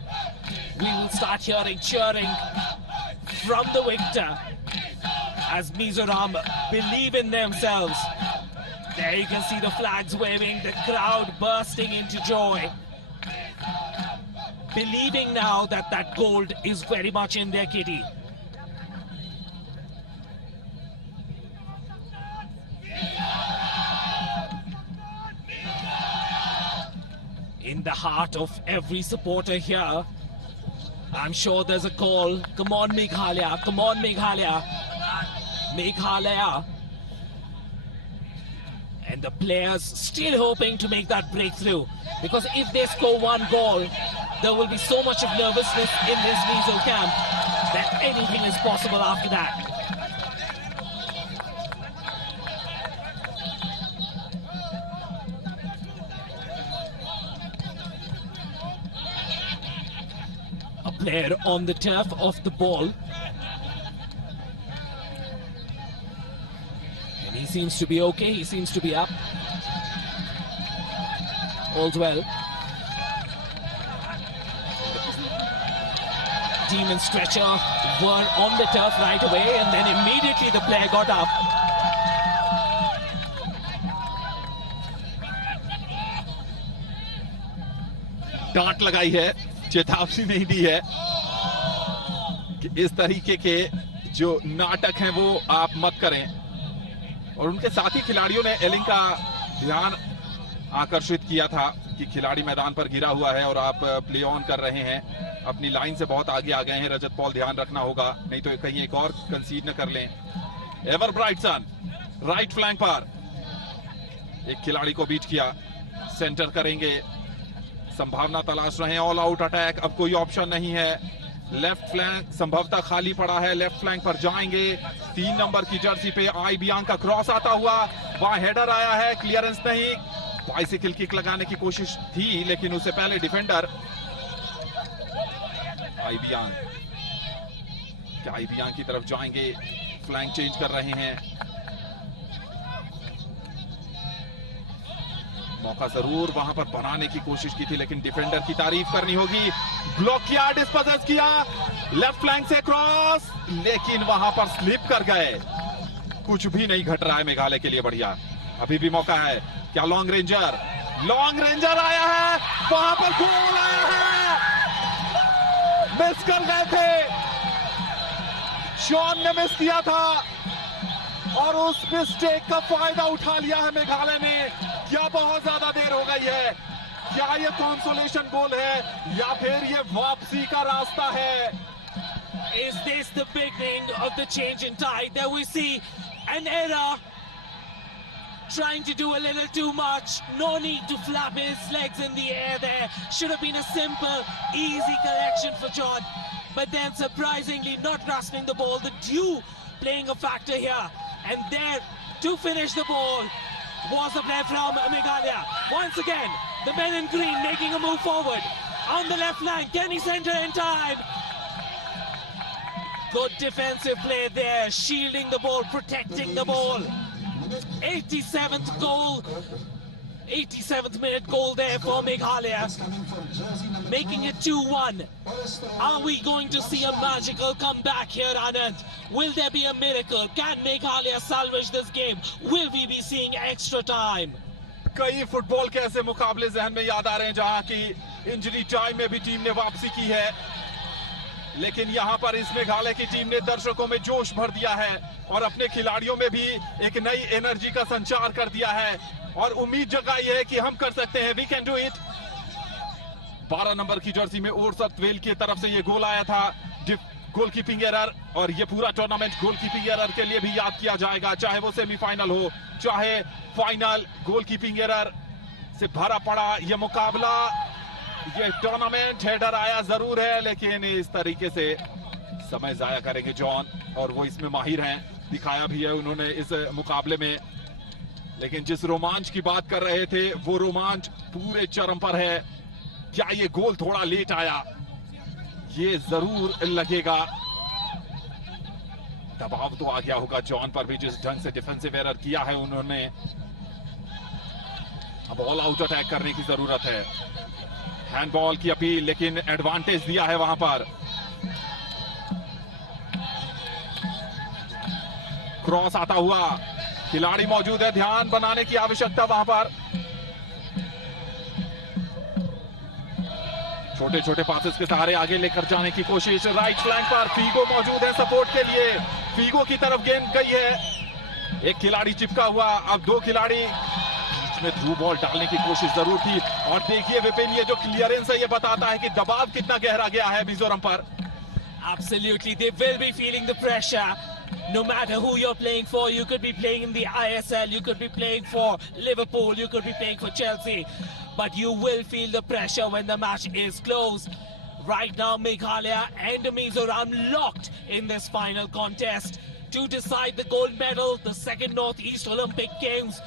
we will start hearing cheering from the victor as Mizoram believe in themselves. There you can see the flags waving, the crowd bursting into joy, believing now that that gold is very much in their kitty. In the heart of every supporter here, I'm sure there's a call. Come on, Meghalaya. Come on, Meghalaya. Meghalaya. And the players still hoping to make that breakthrough. Because if they score one goal, there will be so much of nervousness in this Mizo camp that anything is possible after that. A player on the turf of the ball. And he seems to be okay, he seems to be up. All's well. Team and stretcher were on the turf right away, and then immediately the player got up. डांट लगाई है, चेतावनी नहीं दी है कि इस तरीके के जो नाटक हैं वो आप मत करें। और उनके साथी खिलाड़ियों ने एलिंग का ध्यान आकर्षित किया था कि खिलाड़ी मैदान पर गिरा हुआ है और आप प्ले ऑन कर रहे हैं, अपनी लाइन से बहुत आगे आ गए हैं। रजत पॉल, ध्यान रखना होगा, नहीं तो कहीं एक और कंसीड न कर लें। एवर ब्राइटसन राइट फ्लैंक पर एक खिलाड़ी को बीट किया, सेंटर करेंगे, संभावना तलाश रहे हैं, ऑल आउट अटैक, अब कोई ऑप्शन नहीं है, लेफ्ट फ्लैंक संभवतः खाली पड़ा है, लेफ्ट फ्लैंक पर जाएंगे, 3 नंबर की जर्सी पे आई बियांग का क्रॉस आता हुआ, वहां हेडर आया है, क्लियरेंस नहीं, बाइसिकल किक लगाने की कोशिश थी लेकिन उससे पहले डिफेंडर आई बियांग, क्या आई बियांग की तरफ जाएंगे, फ्लैंक चेंज कर रहे हैं, मौका जरूर वहां पर बनाने की कोशिश की थी लेकिन डिफेंडर की तारीफ करनी होगी, ब्लॉक किया, डिस्पोजेस किया, लेफ्ट फ्लैंक से क्रॉस, लेकिन वहां पर स्लिप कर गए, कुछ भी नहीं घट रहा है मेघालय के लिए, बढ़िया, अभी भी मौका है, क्या लॉन्ग रेंजर आया है, वहां पर गोल आया है, मिस कर गए थे, जॉन ने मिस किया था और उस मिस्टेक का फायदा उठा लिया है मेघालय ने, क्या बहुत ज्यादा देर हो गई है, क्या ये कंसोलेशन गोल है या फिर ये वापसी का रास्ता है? Is this the beginning of the change in tide that we see? An error, trying to do a little too much, no need to flap his legs in the air there, should have been a simple, easy collection for John, but then surprisingly not grasping the ball, the dew playing a factor here, and there to finish the ball was a play from Meghalaya. Once again, the men in green making a move forward on the left flank. Can he center in time? Good defensive play there, shielding the ball, protecting the ball. 87th goal, 87th minute goal there for Meghalaya, making it 2-1. Are we going to see a magical comeback here, Anand? Will there be a miracle? Can Meghalaya salvage this game? Will we be seeing extra time? कई फुटबॉल के ऐसे मुकाबले जहन में याद आ रहे हैं जहां की इंजरी टाइम में भी टीम ने वापसी की है, लेकिन यहां पर इस मेघालय की टीम ने दर्शकों में जोश भर दिया है और अपने खिलाड़ियों में भी एक नई एनर्जी का संचार कर दिया है और उम्मीद जगाई है कि हम कर सकते हैं, we can do it. 12 number की जर्सी में ओरसत वेल की तरफ से ये गोल आया था, गोलकीपिंग एरर, और ये पूरा टूर्नामेंट गोलकीपिंग एरर के लिए भी याद किया जाएगा, चाहे वो सेमीफाइनल हो चाहे फाइनल, गोलकीपिंग एरर से भरा पड़ा ये मुकाबला, ये टूर्नामेंट। हेडर आया जरूर है लेकिन इस तरीके से समय जाया करेंगे जॉन, और वो इसमें माहिर हैं, दिखाया भी है उन्होंने इस मुकाबले में। लेकिन जिस रोमांच की बात कर रहे थे वो रोमांच पूरे चरम पर है। क्या ये गोल थोड़ा लेट आया, ये जरूर लगेगा, दबाव तो आ गया होगा जॉन पर भी जिस ढंग से डिफेंसिव एरर किया है उन्होंने। अब ऑल आउट अटैक करने की जरूरत है, हैंडबॉल की अपील, लेकिन एडवांटेज दिया है वहां पर। क्रॉस आता हुआ, खिलाड़ी मौजूद है, ध्यान बनाने की आवश्यकता वहां पर। छोटे छोटे पासेस के सहारे आगे लेकर जाने की कोशिश, राइट फ्लैंक पर फीगो मौजूद है सपोर्ट के लिए, फीगो की तरफ गेंद गई है, एक खिलाड़ी चिपका हुआ, अब 2 खिलाड़ी बीच में थ्रू बॉल डालने की कोशिश जरूर थी। और देखिए विपिन, ये जो क्लियरेंस है ये बताता है कि दबाव कितना गहरा गया है मिजोरम पर। Absolutely, they will be feeling the pressure. No matter who you're playing for, you could be playing in the ISL, you could be playing for Liverpool, you could be playing for Chelsea, but you will feel the pressure when the match is close. Right now, Meghalaya and Mizoram locked in this final contest to decide the gold medal, the second Northeast Olympic Games.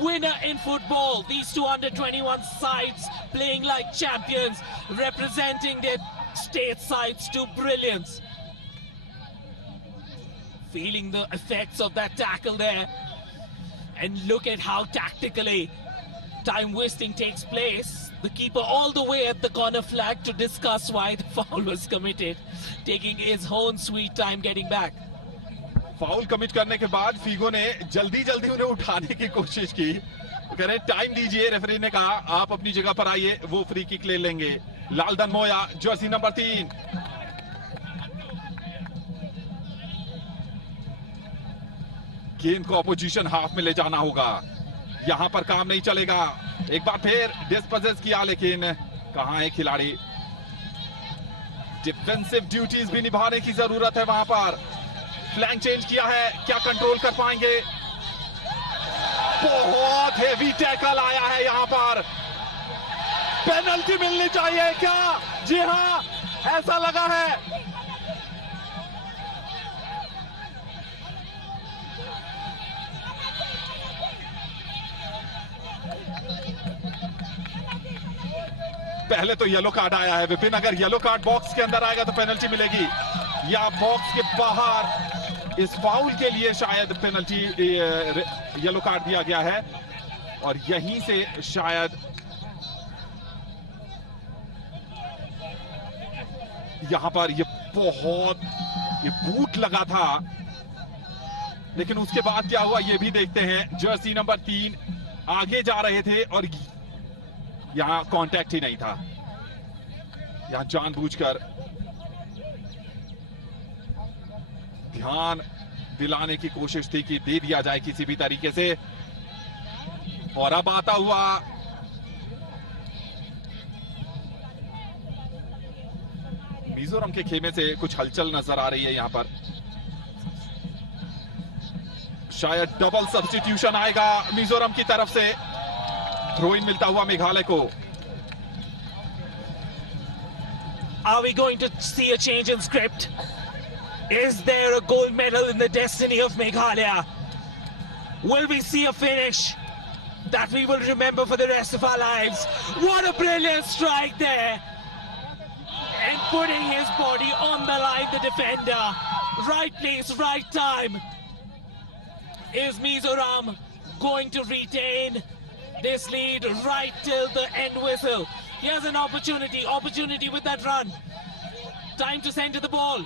Winner in football, these two under-21 sides playing like champions, representing their state sides to brilliance. Feeling the effects of that tackle there, and look at how tactically time wasting takes place. The keeper all the way at the corner flag to discuss why the foul was committed, taking his own sweet time getting back. Foul commit करने के बाद फीगो ने जल्दी जल्दी उन्हें उठाने की कोशिश की, कह रहे टाइम दीजिए, रेफरी ने कहा आप अपनी जगह पर आइए, वो फ्री किक ले लेंगे। लालदन मोया, जर्सी नंबर 3, गेंद को अपोजिशन हाफ में ले जाना होगा, यहां पर काम नहीं चलेगा। एक बार फिर डिस्पोजेस किया लेकिन कहां है खिलाड़ी, डिफेंसिव ड्यूटीज भी निभाने की जरूरत है वहां पर। फ्लैंक चेंज किया है, क्या कंट्रोल कर पाएंगे? बहुत हेवी टैकल आया है यहां पर। पेनल्टी मिलनी चाहिए क्या? जी हां, ऐसा लगा है। पहले तो येलो कार्ड आया है विपिन, अगर येलो कार्ड बॉक्स के अंदर आएगा तो पेनल्टी मिलेगी, या बॉक्स के बाहर इस फाउल के लिए शायद पेनल्टी येलो कार्ड दिया गया है, और यहीं से शायद यहां पर ये बूट लगा था, लेकिन उसके बाद क्या हुआ ये भी देखते हैं। जर्सी नंबर 3 आगे जा रहे थे और यहां कांटेक्ट ही नहीं था। यहां जानबूझकर ध्यान दिलाने की कोशिश थी कि दे दिया जाए किसी भी तरीके से, और अब आता हुआ मिजोरम के खेमे से कुछ हलचल नजर आ रही है। यहां पर शायद डबल सब्स्टिट्यूशन आएगा मिजोरम की तरफ से। थ्रो इन मिलता हुआ मेघालय को। Are we going to see a change in script? Is there a gold medal in the destiny of Meghalaya? Will we see a finish that we will remember for the rest of our lives? What a brilliant strike there! And putting his body on the line, the defender. Right place, right time. Is Mizoram going to retain this lead right till the end whistle? Here's an opportunity with that run. Time to center the ball.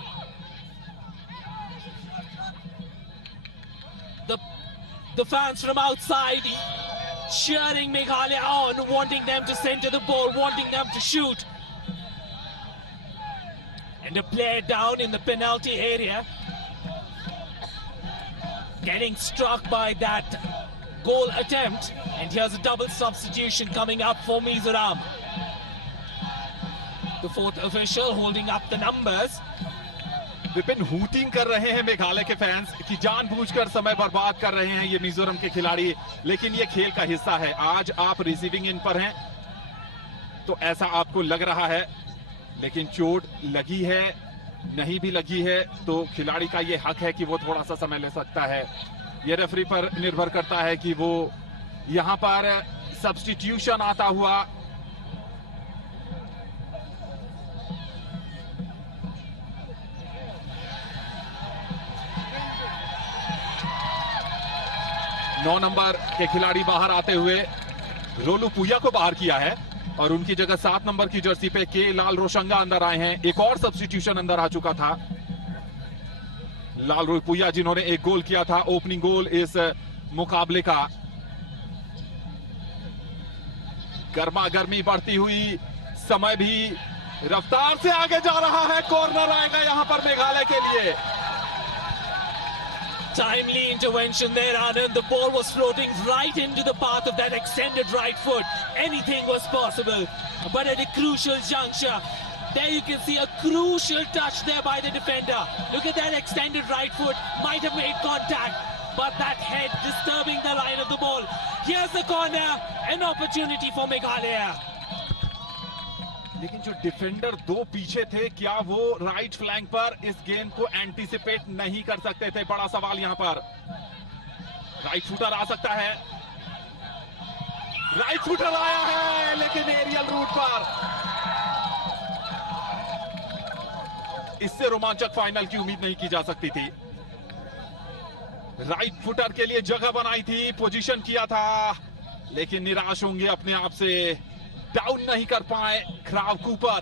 The fans from outside cheering Meghalaya on, wanting them to center the ball, wanting them to shoot. And a player down in the penalty area, getting struck by that goal attempt. And here's a double substitution coming up for Mizoram. The fourth official holding up the numbers. Vipin, hooting कर रहे हैं मेघालय के फैंस कि जानबूझकर समय बर्बाद कर रहे हैं ये मिजोरम के खिलाड़ी, लेकिन ये खेल का हिस्सा है। आज आप रिसीविंग एंड पर हैं तो ऐसा आपको लग रहा है, लेकिन चोट लगी है नहीं भी लगी है तो खिलाड़ी का ये हक है कि वो थोड़ा सा समय ले सकता है। ये रेफरी पर निर्भर करता है कि वो यहां पर सब्स्टिट्यूशन आता हुआ नौ नंबर के खिलाड़ी बाहर आते हुए रोलू पुया को बाहर किया है, और उनकी जगह 7 नंबर की जर्सी पे के लाल रोशंगा अंदर आए हैं। एक और सब्स्टिट्यूशन अंदर आ चुका था, लाल रोपुया जिन्होंने एक गोल किया था, ओपनिंग गोल इस मुकाबले का। गर्मा गर्मी बढ़ती हुई, समय भी रफ्तार से आगे जा रहा है। कॉर्नर आएगा यहां पर मेघालय के लिए। Timely intervention there, Anand. The ball was floating right into the path of that extended right foot. Anything was possible. But at a crucial juncture, there you can see a crucial touch there by the defender. Look at that extended right foot. Might have made contact, but that head disturbing the line of the ball. Here's the corner. An opportunity for Meghalaya. लेकिन जो डिफेंडर दो पीछे थे, क्या वो राइट फ्लैंक पर इस गेंद को एंटीसिपेट नहीं कर सकते थे? बड़ा सवाल यहां पर। राइट फुटर आ सकता है, राइट फुटर आया है, लेकिन एरियल रूट पर। इससे रोमांचक फाइनल की उम्मीद नहीं की जा सकती थी। राइट फुटर के लिए जगह बनाई थी, पोजीशन किया था, लेकिन निराश होंगे अपने आप से, डाउन नहीं कर पाए क्राव कूपर।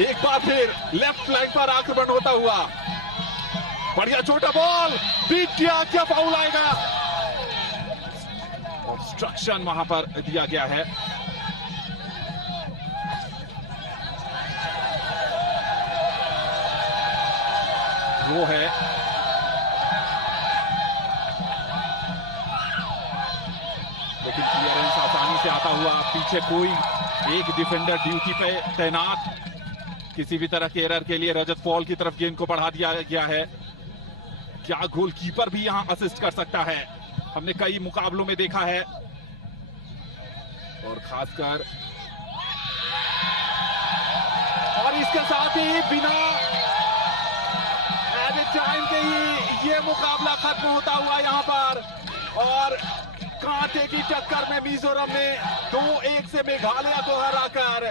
एक बार फिर लेफ्ट फ्लैंक पर आक्रमण होता हुआ, बढ़िया छोटा बॉल बीट किया, क्या फाउल आएगा? ऑब्स्ट्रक्शन वहां पर दिया गया है। वो है लेकिन क्लियरेंस आसानी से आता हुआ, पीछे कोई एक डिफेंडर ड्यूटी पे तैनात, किसी भी तरह के एरर के लिए रजत पॉल की तरफ गेंद को बढ़ा दिया गया है। क्या गोलकीपर भी यहां असिस्ट कर सकता है, हमने कई मुकाबलों में देखा है, और खासकर और इसके साथ ही बिना एडेड टाइम के ही ये मुकाबला खत्म होता हुआ यहां पर, और कांटे की टक्कर में मिजोरम ने 2-1 से मेघालय को हराकर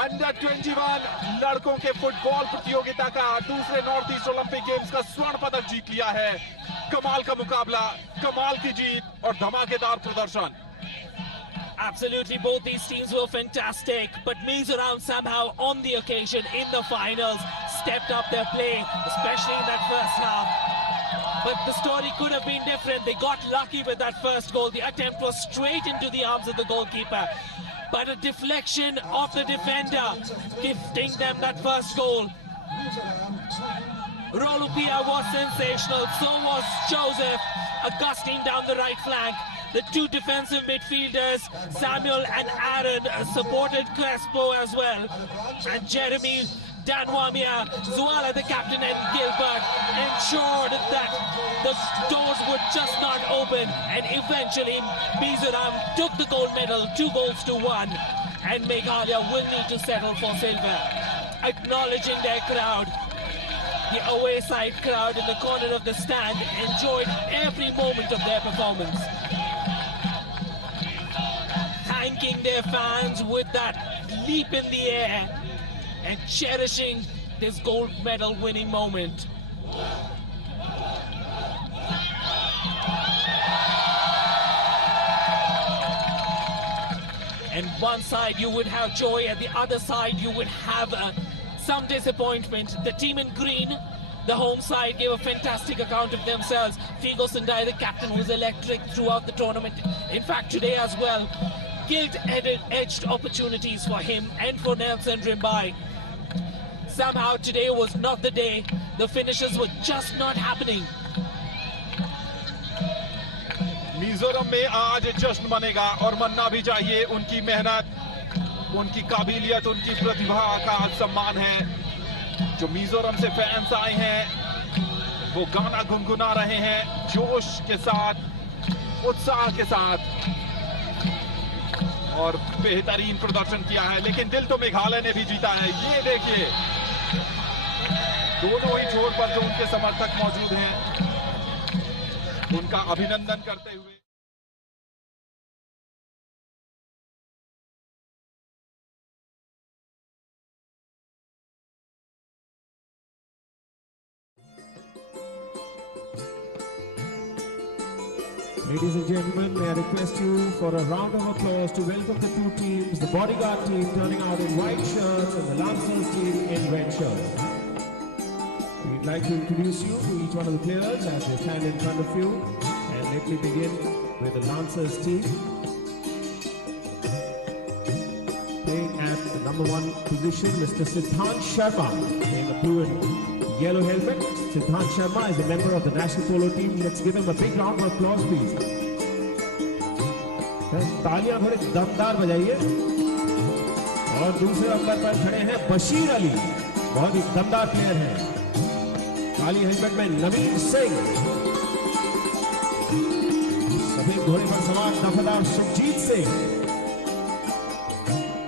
अंडर 21 लड़कों के फुटबॉल प्रतियोगिता का दूसरे नॉर्थ ईस्ट ओलंपिक गेम्स का स्वर्ण पदक जीत लिया है। कमाल का मुकाबला, कमाल की जीत और धमाकेदार प्रदर्शन। Absolutely, both these teams were fantastic, but Mizoram somehow on the occasion in the finals stepped up their play, especially in that first half. But the story could have been different. They got lucky with that first goal. The attempt was straight into the arms of the goalkeeper, but a deflection of the defender gifting them that first goal. Rolupia was sensational, so was Joseph, gusting down the right flank. The two defensive midfielders, Samuel and Aaron, supported Crespo as well. And Jeremy, Danwamia, Zuala, the captain, and Gilbert ensured that the doors would just not open. And eventually, Mizoram took the gold medal, 2-1. And Meghalaya will need to settle for silver. Acknowledging their crowd, the away side crowd in the corner of the stand enjoyed every moment of their performance. Thanking their fans with that leap in the air and cherishing this gold medal winning moment. And one side you would have joy, at the other side you would have some disappointment. The team in green, the home side, gave a fantastic account of themselves. Figo Sendai, the captain, was electric throughout the tournament. In fact, today as well, gilt-edged opportunities for him and for Nelson Rimbai. Somehow today was not the day. The finishes were just not happening. Mizoram में आज जश्न मनेगा, और मनना भी चाहिए। उनकी मेहनत, उनकी काबिलियत, उनकी प्रतिभा का आज सम्मान है। जो मिजोरम से फैंस आए हैं वो गाना गुनगुना रहे हैं, जोश के साथ, उत्साह के साथ, और बेहतरीन प्रदर्शन किया है। लेकिन दिल तो मेघालय ने भी जीता है। ये देखिए, दोनों ही छोर पर जो उनके समर्थक मौजूद हैं, उनका अभिनंदन करते हुए। Ladies and gentlemen, may I request you for a round of applause to welcome the two teams, the bodyguard team turning out in white shirts and the Lancers team in red shirts. We'd like to introduce you to each one of the players as they stand in front of you. And let me begin with the Lancers team. Playing at the #1 position, Mr. Siddhant Sharma in the blue and yellow helmet. Siddhant Sharma is a member of the national polo team. Let's give him a big round of applause, please. तालियां थोड़े दमदार बजाइए। और दूसरे नंबर पर खड़े हैं बशीर अली, बहुत ही दमदार प्लेयर हैं। काली हेलमेट में नवीन सिंह, सफेद घोड़े पर सवार दफादार सुखजीत सिंह,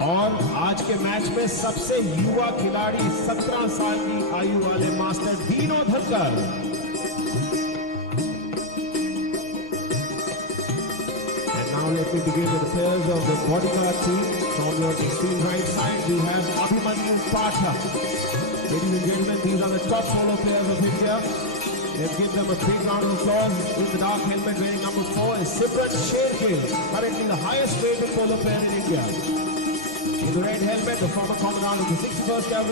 और आज के मैच में सबसे युवा खिलाड़ी 17 साल की आयु वाले मास्टर दीनो धनकर। And now let me begin with the players of the bodyguard team. From your extreme right side, we have Abhimanyu Pathak. Ladies and gentlemen, these are the top polo players of India. Let's give them a big round of applause. In the dark helmet wearing number 4 is Sibrat Shergill, currently the highest rated polo player in India. In the red helmet, the former commandant of the 61st Cavalry